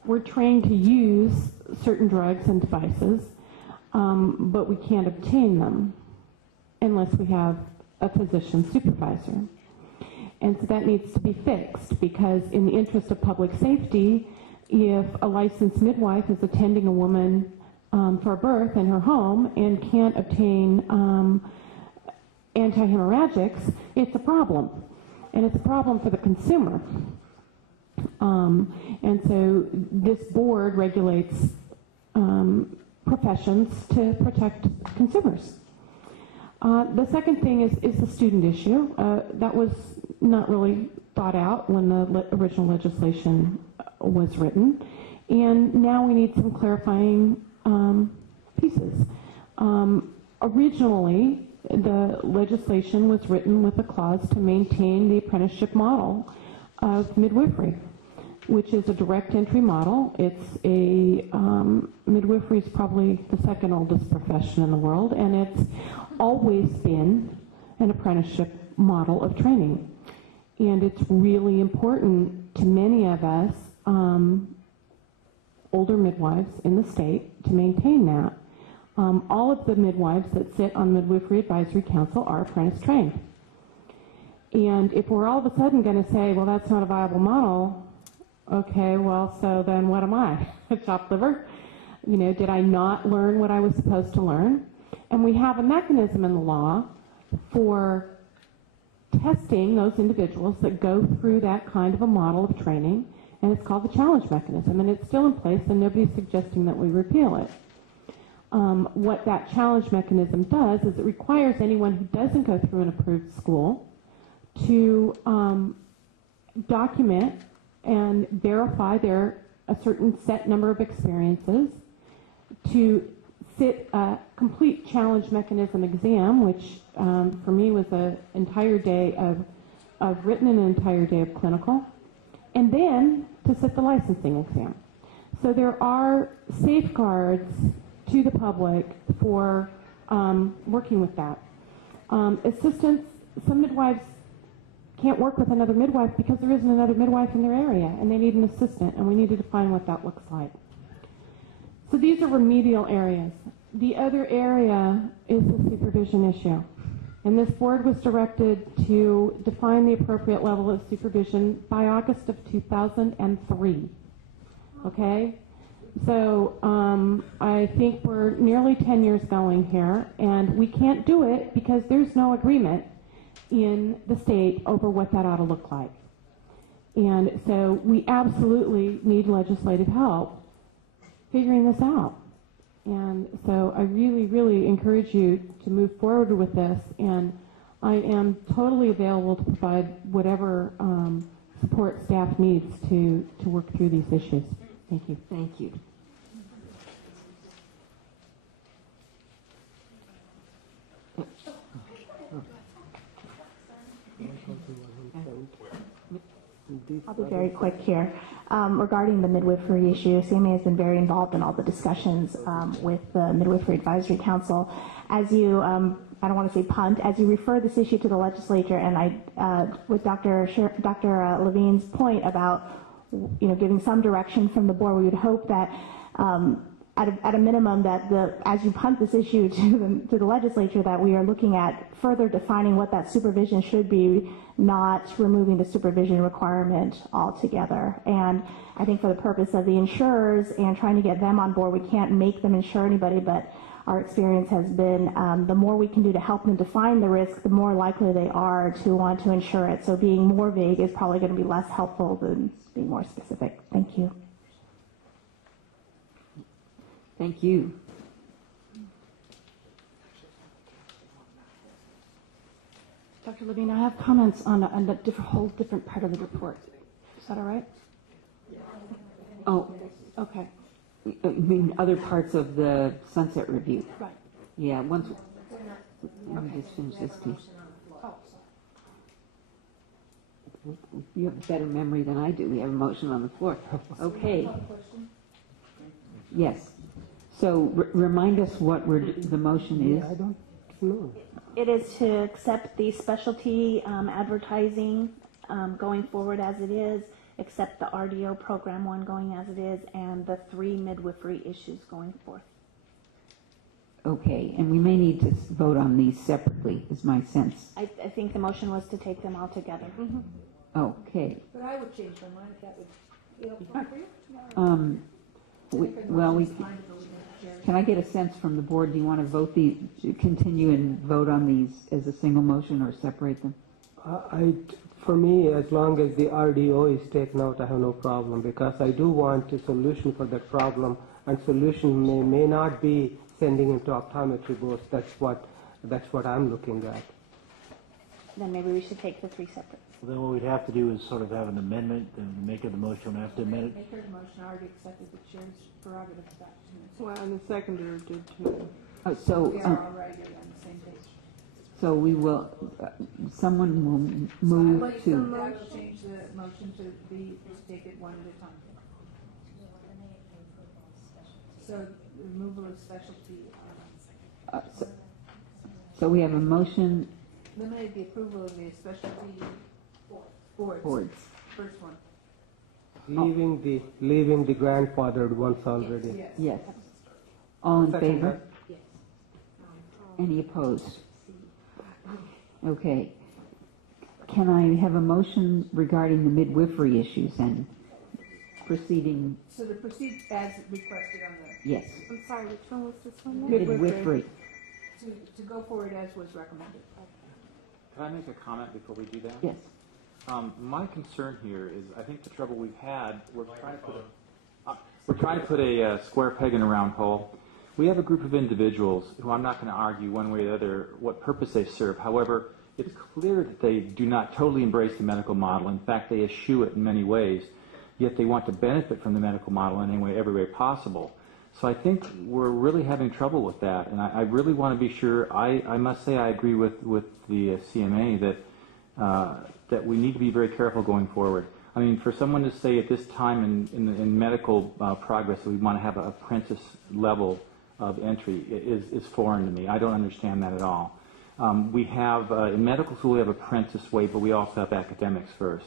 We're trained to use certain drugs and devices, but we can't obtain them unless we have a physician supervisor. And so that needs to be fixed because in the interest of public safety, if a licensed midwife is attending a woman for birth in her home and can't obtain antihemorrhagics, it's a problem. And it's a problem for the consumer. And so this board regulates professions to protect consumers. The second thing is the student issue. That was not really thought out when the original legislation was written. And now we need some clarifying pieces. Originally, the legislation was written with a clause to maintain the apprenticeship model of midwifery, which is a direct entry model. It's a midwifery is probably the second oldest profession in the world, and it's always been an apprenticeship model of training. And it's really important to many of us, older midwives in the state, to maintain that. All of the midwives that sit on Midwifery Advisory Council are apprentice trained. And if we're all of a sudden going to say, well, that's not a viable model, okay, well, so then what am I? A chopped liver? You know, did I not learn what I was supposed to learn? And we have a mechanism in the law for testing those individuals that go through that kind of a model of training, and it's called the challenge mechanism, and it's still in place, and nobody's suggesting that we repeal it. What that challenge mechanism does is it requires anyone who doesn't go through an approved school to document and verify a certain set number of experiences, to sit a complete challenge mechanism exam, which for me was an entire day of written and an entire day of clinical, and then to sit the licensing exam. So there are safeguards to the public for working with that. Assistants, some midwives can't work with another midwife because there isn't another midwife in their area, and they need an assistant, and we need to define what that looks like. So these are remedial areas. The other area is the supervision issue. And this board was directed to define the appropriate level of supervision by August of 2003. Okay? So I think we're nearly 10 years going here, and we can't do it because there's no agreement in the state over what that ought to look like. And so we absolutely need legislative help figuring this out. And so I really, really encourage you to move forward with this, and I am totally available to provide whatever support staff needs to work through these issues. Thank you. Thank you. I'll be very quick here. Regarding the midwifery issue, CMA has been very involved in all the discussions with the Midwifery Advisory Council. As you, I don't want to say punt, as you refer this issue to the legislature, and with Dr. Levine's point about, giving some direction from the board, we would hope that at a minimum that as you punt this issue to the legislature, that we are looking at further defining what that supervision should be, not removing the supervision requirement altogether. And I think for the purpose of the insurers and trying to get them on board, we can't make them insure anybody, but our experience has been the more we can do to help them define the risk, the more likely they are to want to insure it. So being more vague is probably going to be less helpful than being more specific. Thank you. Thank you. Dr. Levine, I have comments on a whole different part of the report. Is that all right? Oh, okay. You mean other parts of the Sunset Review? Right. Yeah, let me just finish this piece. You have better memory than I do. We have a motion on the floor. Okay. Yes. So remind us what the motion is. I don't know. It is to accept the specialty advertising going forward as it is, accept the RDO program one going as it is, and the 3 midwifery issues going forth. Okay, and we may need to vote on these separately, is my sense. I think the motion was to take them all together. Okay. But I would change my mind if that would be helpful for you. Can I get a sense from the board? Do you want to vote continue and vote on these as a single motion or separate them? For me, as long as the RDO is taken out, I have no problem, because I do want a solution for that problem, and solution may not be sending into optometry boards. That's what I'm looking at. Then maybe we should take the 3 separate. Well, then what we'd have to do is sort of have an amendment, and the maker of the motion would have to amend it. The maker of the motion already accepted the chair's prerogative of that. Well, and the seconder did too. So we are already on the same page. So we will. Someone will move to. I will change the motion to take it one at a time. So removal of specialty. So we have a motion. Eliminate the approval of the specialty boards. First one. Leaving the grandfathered ones already. Yes. All in Second favor? Any opposed? Okay. Can I have a motion regarding the midwifery issues and proceeding? So to proceed as requested on the. Yes. I'm sorry, which one was this one? Midwifery. To go forward as was recommended. Can I make a comment before we do that? Yes. My concern here is, I think the trouble we've had, we're trying to put a square peg in a round hole. We have a group of individuals who I'm not going to argue one way or the other what purpose they serve. However, it's clear that they do not totally embrace the medical model. In fact, they eschew it in many ways, yet they want to benefit from the medical model in every way possible. So I think we're really having trouble with that, and I really want to be sure. I must say I agree with the CMA that we need to be very careful going forward. I mean, for someone to say at this time in medical progress that we want to have an apprentice level of entry is foreign to me. I don't understand that at all. We have, in medical school, we have apprentice way, but we also have academics first.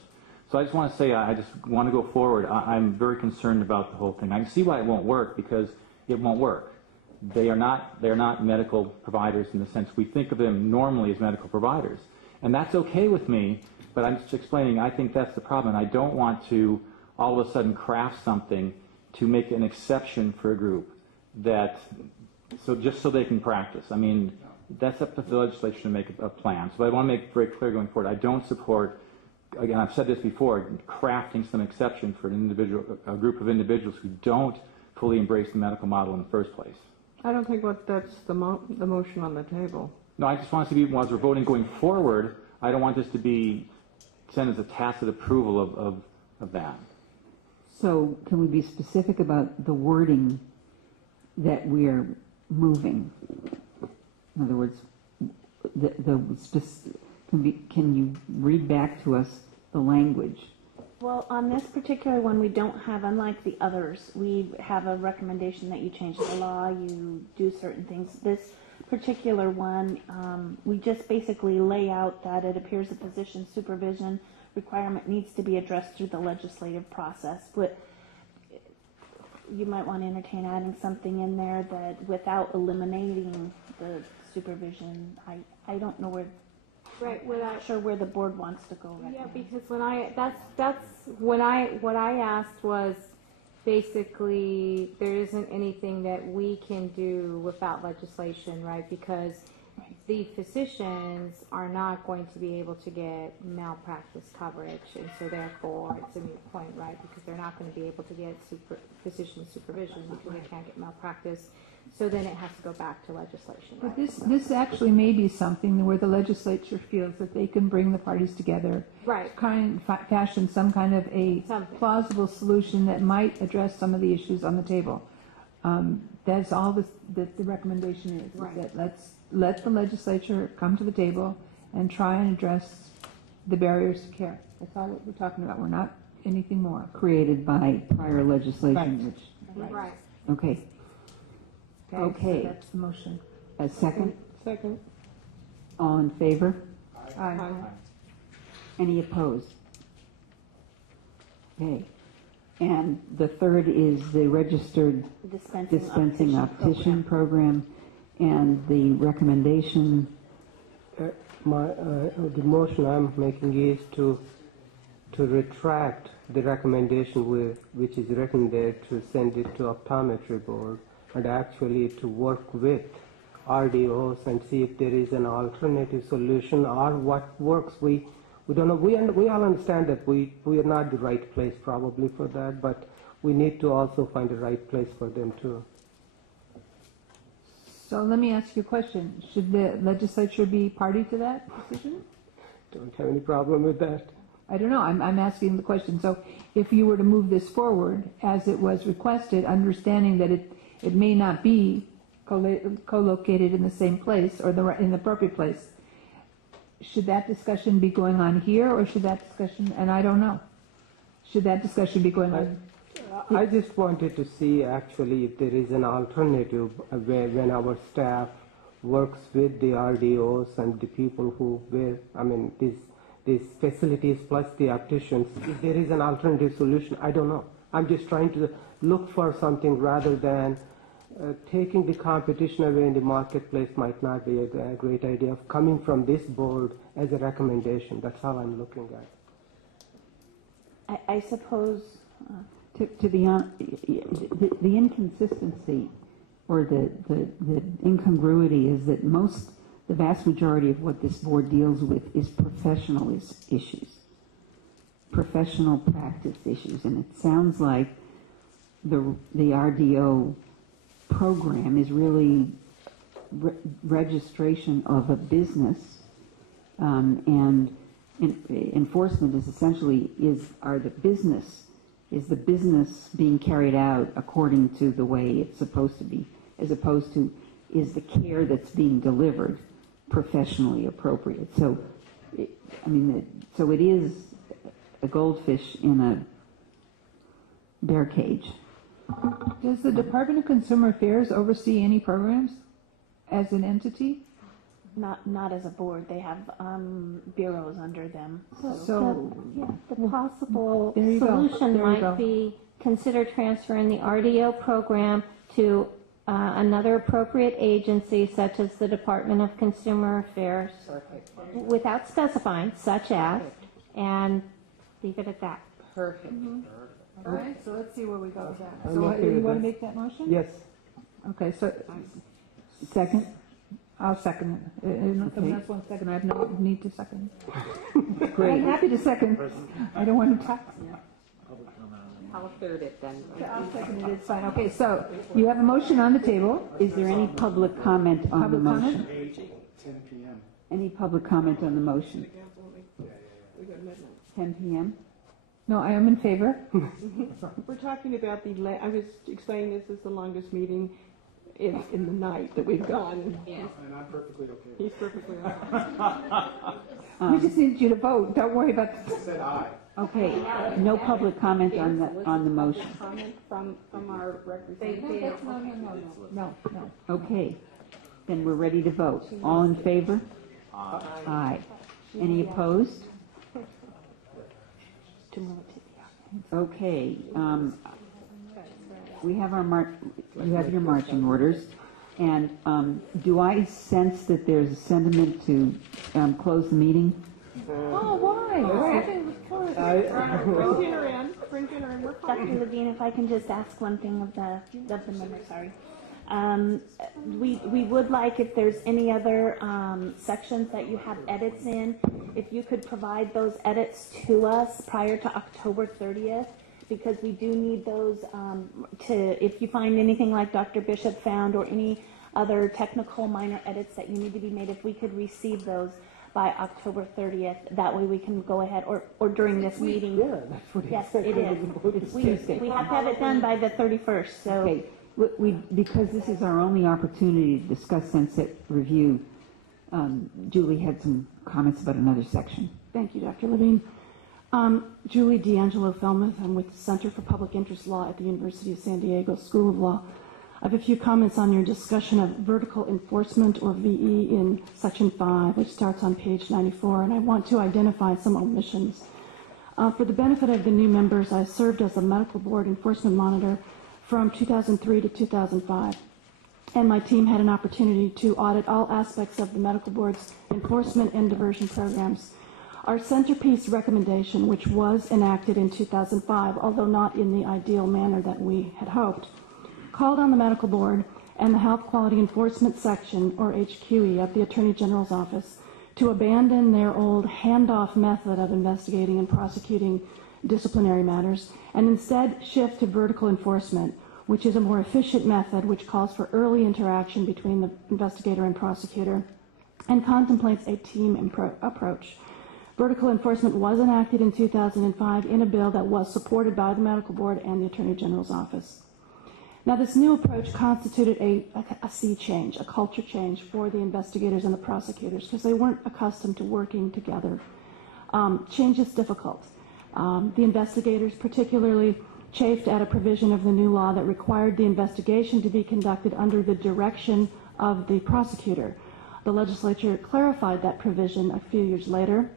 So I just want to say, I just want to go forward. I'm very concerned about the whole thing. I can see why it won't work, because it won't work. They're not medical providers in the sense we think of them normally as medical providers. And that's okay with me, but I'm just explaining, I think that's the problem. And I don't want to all of a sudden craft something to make an exception for a group just so they can practice. I mean, that's up to the legislature to make a plan. So I want to make it very clear going forward. I don't support, again, I've said this before, crafting some exception for a group of individuals who don't fully embrace the medical model in the first place. I don't think that's the motion on the table. No, I just want us to be, as we're voting going forward, I don't want this to be sent as a tacit approval of that. So can we be specific about the wording that we are moving? In other words, can you read back to us the language? Well, on this particular one, we don't have, unlike the others, we have a recommendation that you change the law, you do certain things. This particular one, we just basically lay out that it appears the physician supervision requirement needs to be addressed through the legislative process. But you might want to entertain adding something in there that without eliminating the supervision, I don't know where. Right, I'm not sure where the board wants to go right Yeah, now. because what I asked was basically there isn't anything that we can do without legislation, right? Because the physicians are not going to be able to get malpractice coverage, and so therefore it's a moot point, right? Because they're not going to be able to get physician supervision because they can't get malpractice. So then it has to go back to legislation. But right? this actually may be something where the legislature feels that they can bring the parties together, right? Fashion some kind of a plausible solution that might address some of the issues on the table. That's all that the recommendation is. Right. That let the legislature come to the table and try and address the barriers to care. That's all we're talking about. We're not anything more. Created by prior legislation, Right. Right. Okay. Okay. So that's the motion. A second? Second. All in favor? Aye. Any opposed? Okay. And the third is the registered dispensing optician program, and the recommendation. The motion I'm making is to retract the recommendation which is recommended to send it to optometry board, and actually to work with RDOs and see if there is an alternative solution or what works. We don't know. We all understand that we are not the right place probably for that, but we need to also find the right place for them too. So let me ask you a question. Should the legislature be party to that decision? Don't have any problem with that. I don't know. I'm asking the question. So if you were to move this forward as it was requested, understanding that it may not be co-located in the same place or in the appropriate place, should that discussion be going on here, or should that discussion, and I don't know, should that discussion be going on? I just wanted to see actually if there is an alternative where when our staff works with the RDOs and the people who wear, I mean, these facilities plus the opticians, if there is an alternative solution, I don't know. I'm just trying to look for something rather than taking the competition away in the marketplace might not be a great idea of coming from this board as a recommendation. That's how I'm looking at it. I suppose... To be honest, the inconsistency or the incongruity is that the vast majority of what this board deals with is professional issues, professional practice issues, and it sounds like the RDO program is really registration of a business, and enforcement is essentially is the business being carried out according to the way it's supposed to be, as opposed to is the care that's being delivered professionally appropriate. So, so it is a goldfish in a bear cage. Does the Department of Consumer Affairs oversee any programs as an entity? Not as a board. They have bureaus under them. So the possible there you go. solution There you go. might be consider transferring the RDO program to another appropriate agency, such as the Department of Consumer Affairs, without specifying, such as, and leave it at that. Perfect. All right, so let's see where we go with that. I'm So okay you with want to that. make that motion? Yes. Okay, so Second? I'll second it. If someone else wants to second, I have no need to second. Great. I'm happy to second. I don't want to talk. I'll third it then. I'll second it, it's fine. Okay, so you have a motion on the table. Is there any public comment on the Public motion? comment? 10 p.m. Any public comment on the motion? 10 p.m.? No, I am in favor. We're talking about I was explaining this is the longest meeting in the night that we've gone. And I'm perfectly okay. He's perfectly okay. We just need you to vote. Don't worry about I said aye. Okay, no public comment on the motion. Comment from our representative. No. Okay, then we're ready to vote. All in favor? Aye. Any opposed? Okay, we have you have your marching orders, and do I sense that there's a sentiment to close the meeting? Oh, why? Bring dinner in. We're Dr. Levine, if I can just ask one thing of the members, sorry. We would like, if there's any other sections that you have edits in, if you could provide those edits to us prior to October 30th, because we do need those if you find anything like Dr. Bishop found or any other technical minor edits that you need to be made, if we could receive those by October 30th, that way we can go ahead, or during this meeting. Yeah, that's what he Yes, said. it is. We have to have it done by the 31st, so. Okay, because this is our only opportunity to discuss sunset review, Julie had some comments about another section. Thank you, Dr. Levine. Julie D'Angelo Felmuth. I'm with the Center for Public Interest Law at the University of San Diego School of Law. I have a few comments on your discussion of vertical enforcement, or VE, in Section 5, which starts on page 94, and I want to identify some omissions. For the benefit of the new members, I served as a medical board enforcement monitor from 2003 to 2005, and my team had an opportunity to audit all aspects of the medical board's enforcement and diversion programs. Our centerpiece recommendation, which was enacted in 2005, although not in the ideal manner that we had hoped, called on the medical board and the Health Quality Enforcement Section, or HQE, of the Attorney General's office to abandon their old handoff method of investigating and prosecuting disciplinary matters and instead shift to vertical enforcement, which is a more efficient method which calls for early interaction between the investigator and prosecutor and contemplates a team approach. Vertical enforcement was enacted in 2005 in a bill that was supported by the medical board and the Attorney General's office. Now, this new approach constituted a sea change, a culture change for the investigators and the prosecutors because they weren't accustomed to working together. Change is difficult. The investigators particularly chafed at a provision of the new law that required the investigation to be conducted under the direction of the prosecutor. The legislature clarified that provision a few years later.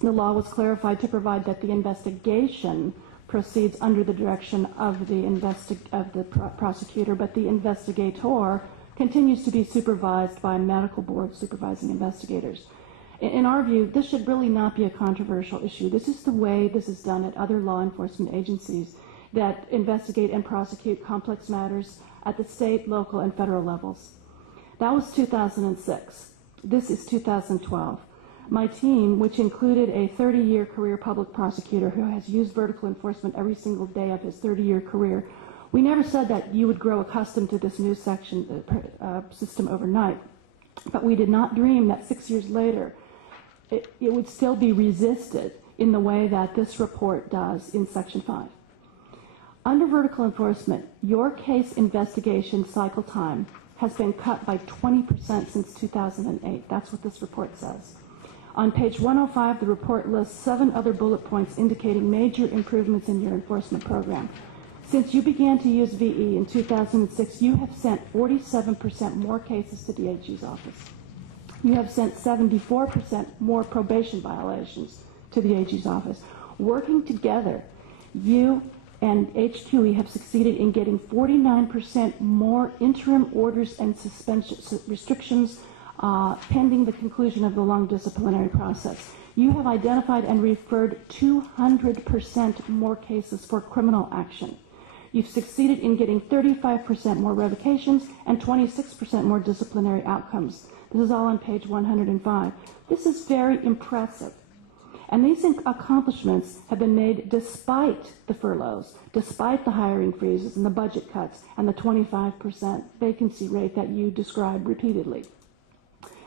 The law was clarified to provide that the investigation proceeds under the direction of the prosecutor, but the investigator continues to be supervised by a medical board supervising investigators. In our view, this should really not be a controversial issue. This is the way this is done at other law enforcement agencies that investigate and prosecute complex matters at the state, local, and federal levels. That was 2006. This is 2012. My team, which included a 30-year career public prosecutor who has used vertical enforcement every single day of his 30-year career, we never said that you would grow accustomed to this new system overnight. But we did not dream that 6 years later it would still be resisted in the way that this report does in Section 5. Under vertical enforcement, your case investigation cycle time has been cut by 20% since 2008. That's what this report says. On page 105, the report lists 7 other bullet points indicating major improvements in your enforcement program. Since you began to use VE in 2006, you have sent 47% more cases to the AG's office. You have sent 74% more probation violations to the AG's office. Working together, you and HQE have succeeded in getting 49% more interim orders and suspension restrictions pending the conclusion of the long disciplinary process. You have identified and referred 200% more cases for criminal action. You've succeeded in getting 35% more revocations and 26% more disciplinary outcomes. This is all on page 105. This is very impressive. And these accomplishments have been made despite the furloughs, despite the hiring freezes and the budget cuts and the 25% vacancy rate that you described repeatedly.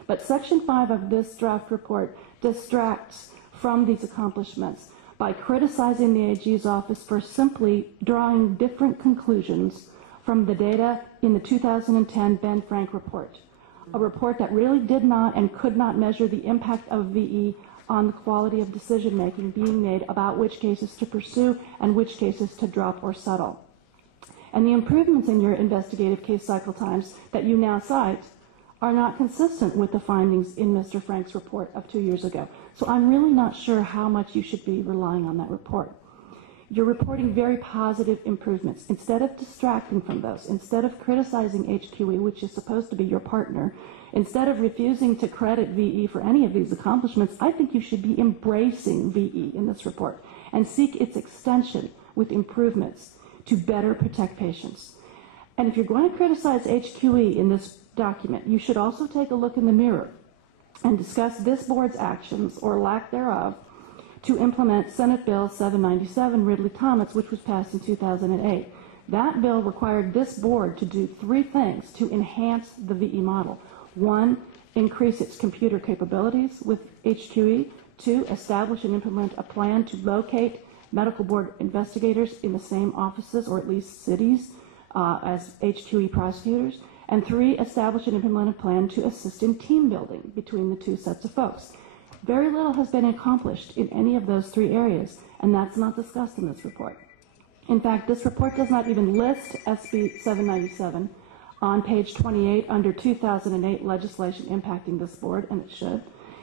But Section 5 of this draft report distracts from these accomplishments by criticizing the AG's office for simply drawing different conclusions from the data in the 2010 Ben Frank report, a report that really did not and could not measure the impact of VE on the quality of decision-making being made about which cases to pursue and which cases to drop or settle. And the improvements in your investigative case cycle times that you now cite are not consistent with the findings in Mr. Frank's report of 2 years ago. So I'm really not sure how much you should be relying on that report. You're reporting very positive improvements. Instead of distracting from those, instead of criticizing HQE, which is supposed to be your partner, instead of refusing to credit VE for any of these accomplishments, I think you should be embracing VE in this report and seek its extension with improvements to better protect patients. And if you're going to criticize HQE in this document, you should also take a look in the mirror and discuss this board's actions, or lack thereof, to implement Senate Bill 797 Ridley-Thomas, which was passed in 2008. That bill required this board to do 3 things to enhance the VE model. 1, increase its computer capabilities with HQE. 2, establish and implement a plan to locate medical board investigators in the same offices, or at least cities, as HQE prosecutors. And 3, establish and implement a plan to assist in team building between the 2 sets of folks. Very little has been accomplished in any of those 3 areas, and that's not discussed in this report. In fact, this report does not even list SB 797 on page 28 under 2008 legislation impacting this board, and it should.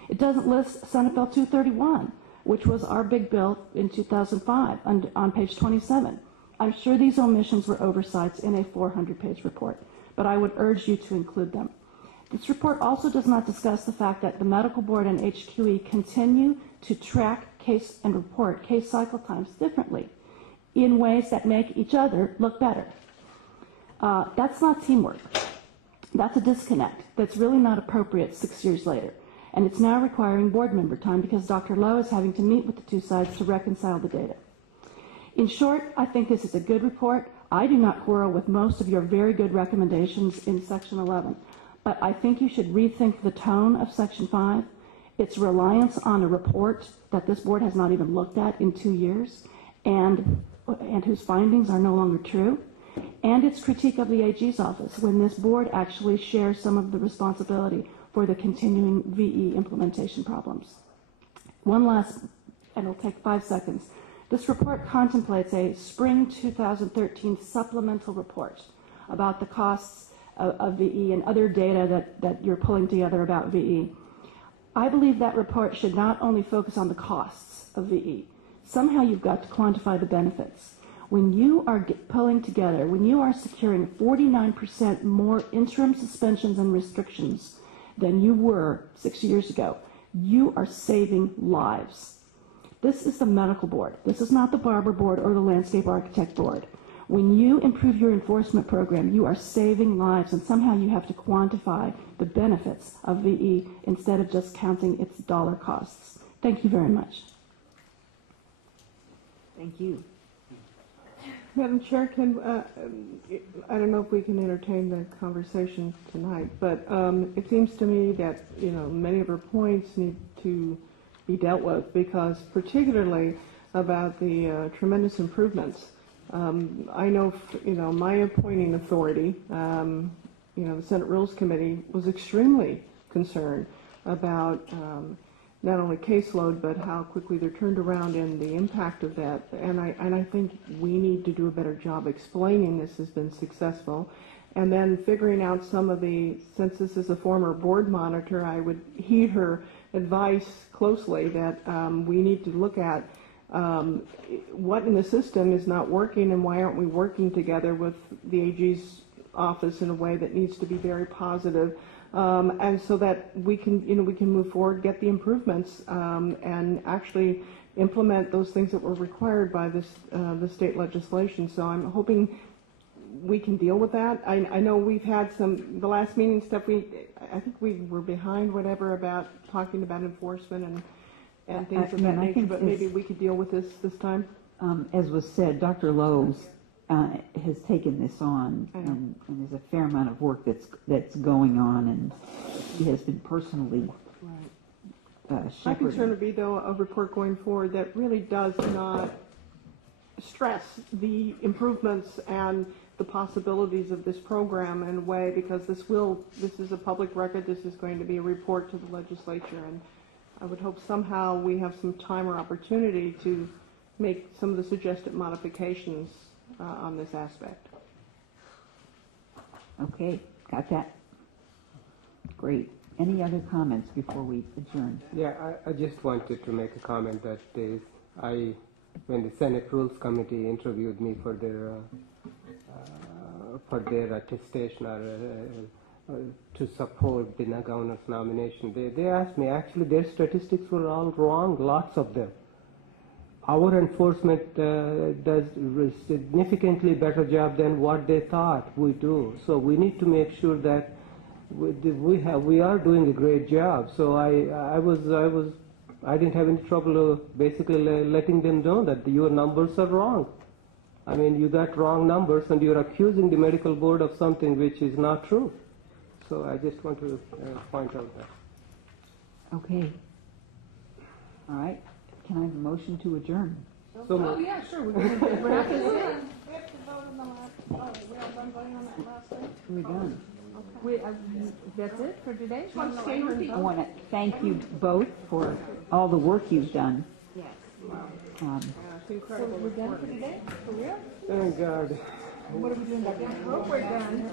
It doesn't list Senate Bill 231, which was our big bill in 2005, on page 27. I'm sure these omissions were oversights in a 400-page report, but I would urge you to include them. This report also does not discuss the fact that the medical board and HQE continue to track case and report case cycle times differently in ways that make each other look better. That's not teamwork. That's a disconnect that's really not appropriate 6 years later. And it's now requiring board member time because Dr. Lowe is having to meet with the 2 sides to reconcile the data. In short, I think this is a good report. I do not quarrel with most of your very good recommendations in Section 11, but I think you should rethink the tone of Section 5, its reliance on a report that this board has not even looked at in 2 years, and whose findings are no longer true, and its critique of the AG's office when this board actually shares some of the responsibility for the continuing VE implementation problems. One last, and it'll take 5 seconds. This report contemplates a spring 2013 supplemental report about the costs of VE and other data that you're pulling together about VE. I believe that report should not only focus on the costs of VE. Somehow you've got to quantify the benefits. When you are pulling together, when you are securing 49% more interim suspensions and restrictions than you were 6 years ago, you are saving lives. This is the medical board. This is not the barber board or the landscape architect board. When you improve your enforcement program, you are saving lives, and somehow you have to quantify the benefits of VE instead of just counting its dollar costs. Thank you very much. Thank you. Madam Chair, I don't know if we can entertain the conversation tonight, but it seems to me that many of her points need to be dealt with, because particularly about the tremendous improvements. I know, my appointing authority, the Senate Rules Committee was extremely concerned about not only caseload, but how quickly they're turned around and the impact of that. And I think we need to do a better job explaining this has been successful. And then figuring out some of the, since this is a former board monitor, I would heed her advice closely that we need to look at what in the system is not working and why aren't we working together with the AG's office in a way that needs to be very positive. And so that we can move forward, get the improvements, and actually implement those things that were required by the state legislation. So I'm hoping we can deal with that. I know we've had the last meeting stuff, I think we were behind whatever about talking about enforcement and things of that nature, but maybe we could deal with this time. As was said, Dr. Lowe's has taken this on, and there's a fair amount of work that's going on, and he has been personally shepherding. My concern would be, though, a report going forward that really does not stress the improvements and the possibilities of this program in a way, because this is a public record, this is going to be a report to the legislature, and I would hope somehow we have some time or opportunity to make some of the suggested modifications on this aspect. Okay, got that. Great. Any other comments before we adjourn? Yeah, I just wanted to make a comment that when the Senate Rules Committee interviewed me for their attestation or to support the governor's nomination, they asked me, actually their statistics were all wrong, lots of them. Our enforcement does a significantly better job than what they thought we do. So we need to make sure that we are doing a great job. So I didn't have any trouble basically letting them know that your numbers are wrong. I mean, you got wrong numbers and you're accusing the medical board of something which is not true. So I just want to point out that. Okay. All right. Can I have a motion to adjourn? So yeah, sure. We're going to wrap this in. We have to vote on the last. We all done voting on that last thing? We're done. That's it for today? I want to thank you both for all the work you've done. Yes. Incredible. So we're done for today? For real? Thank God. What are we doing back then? I hope we're done.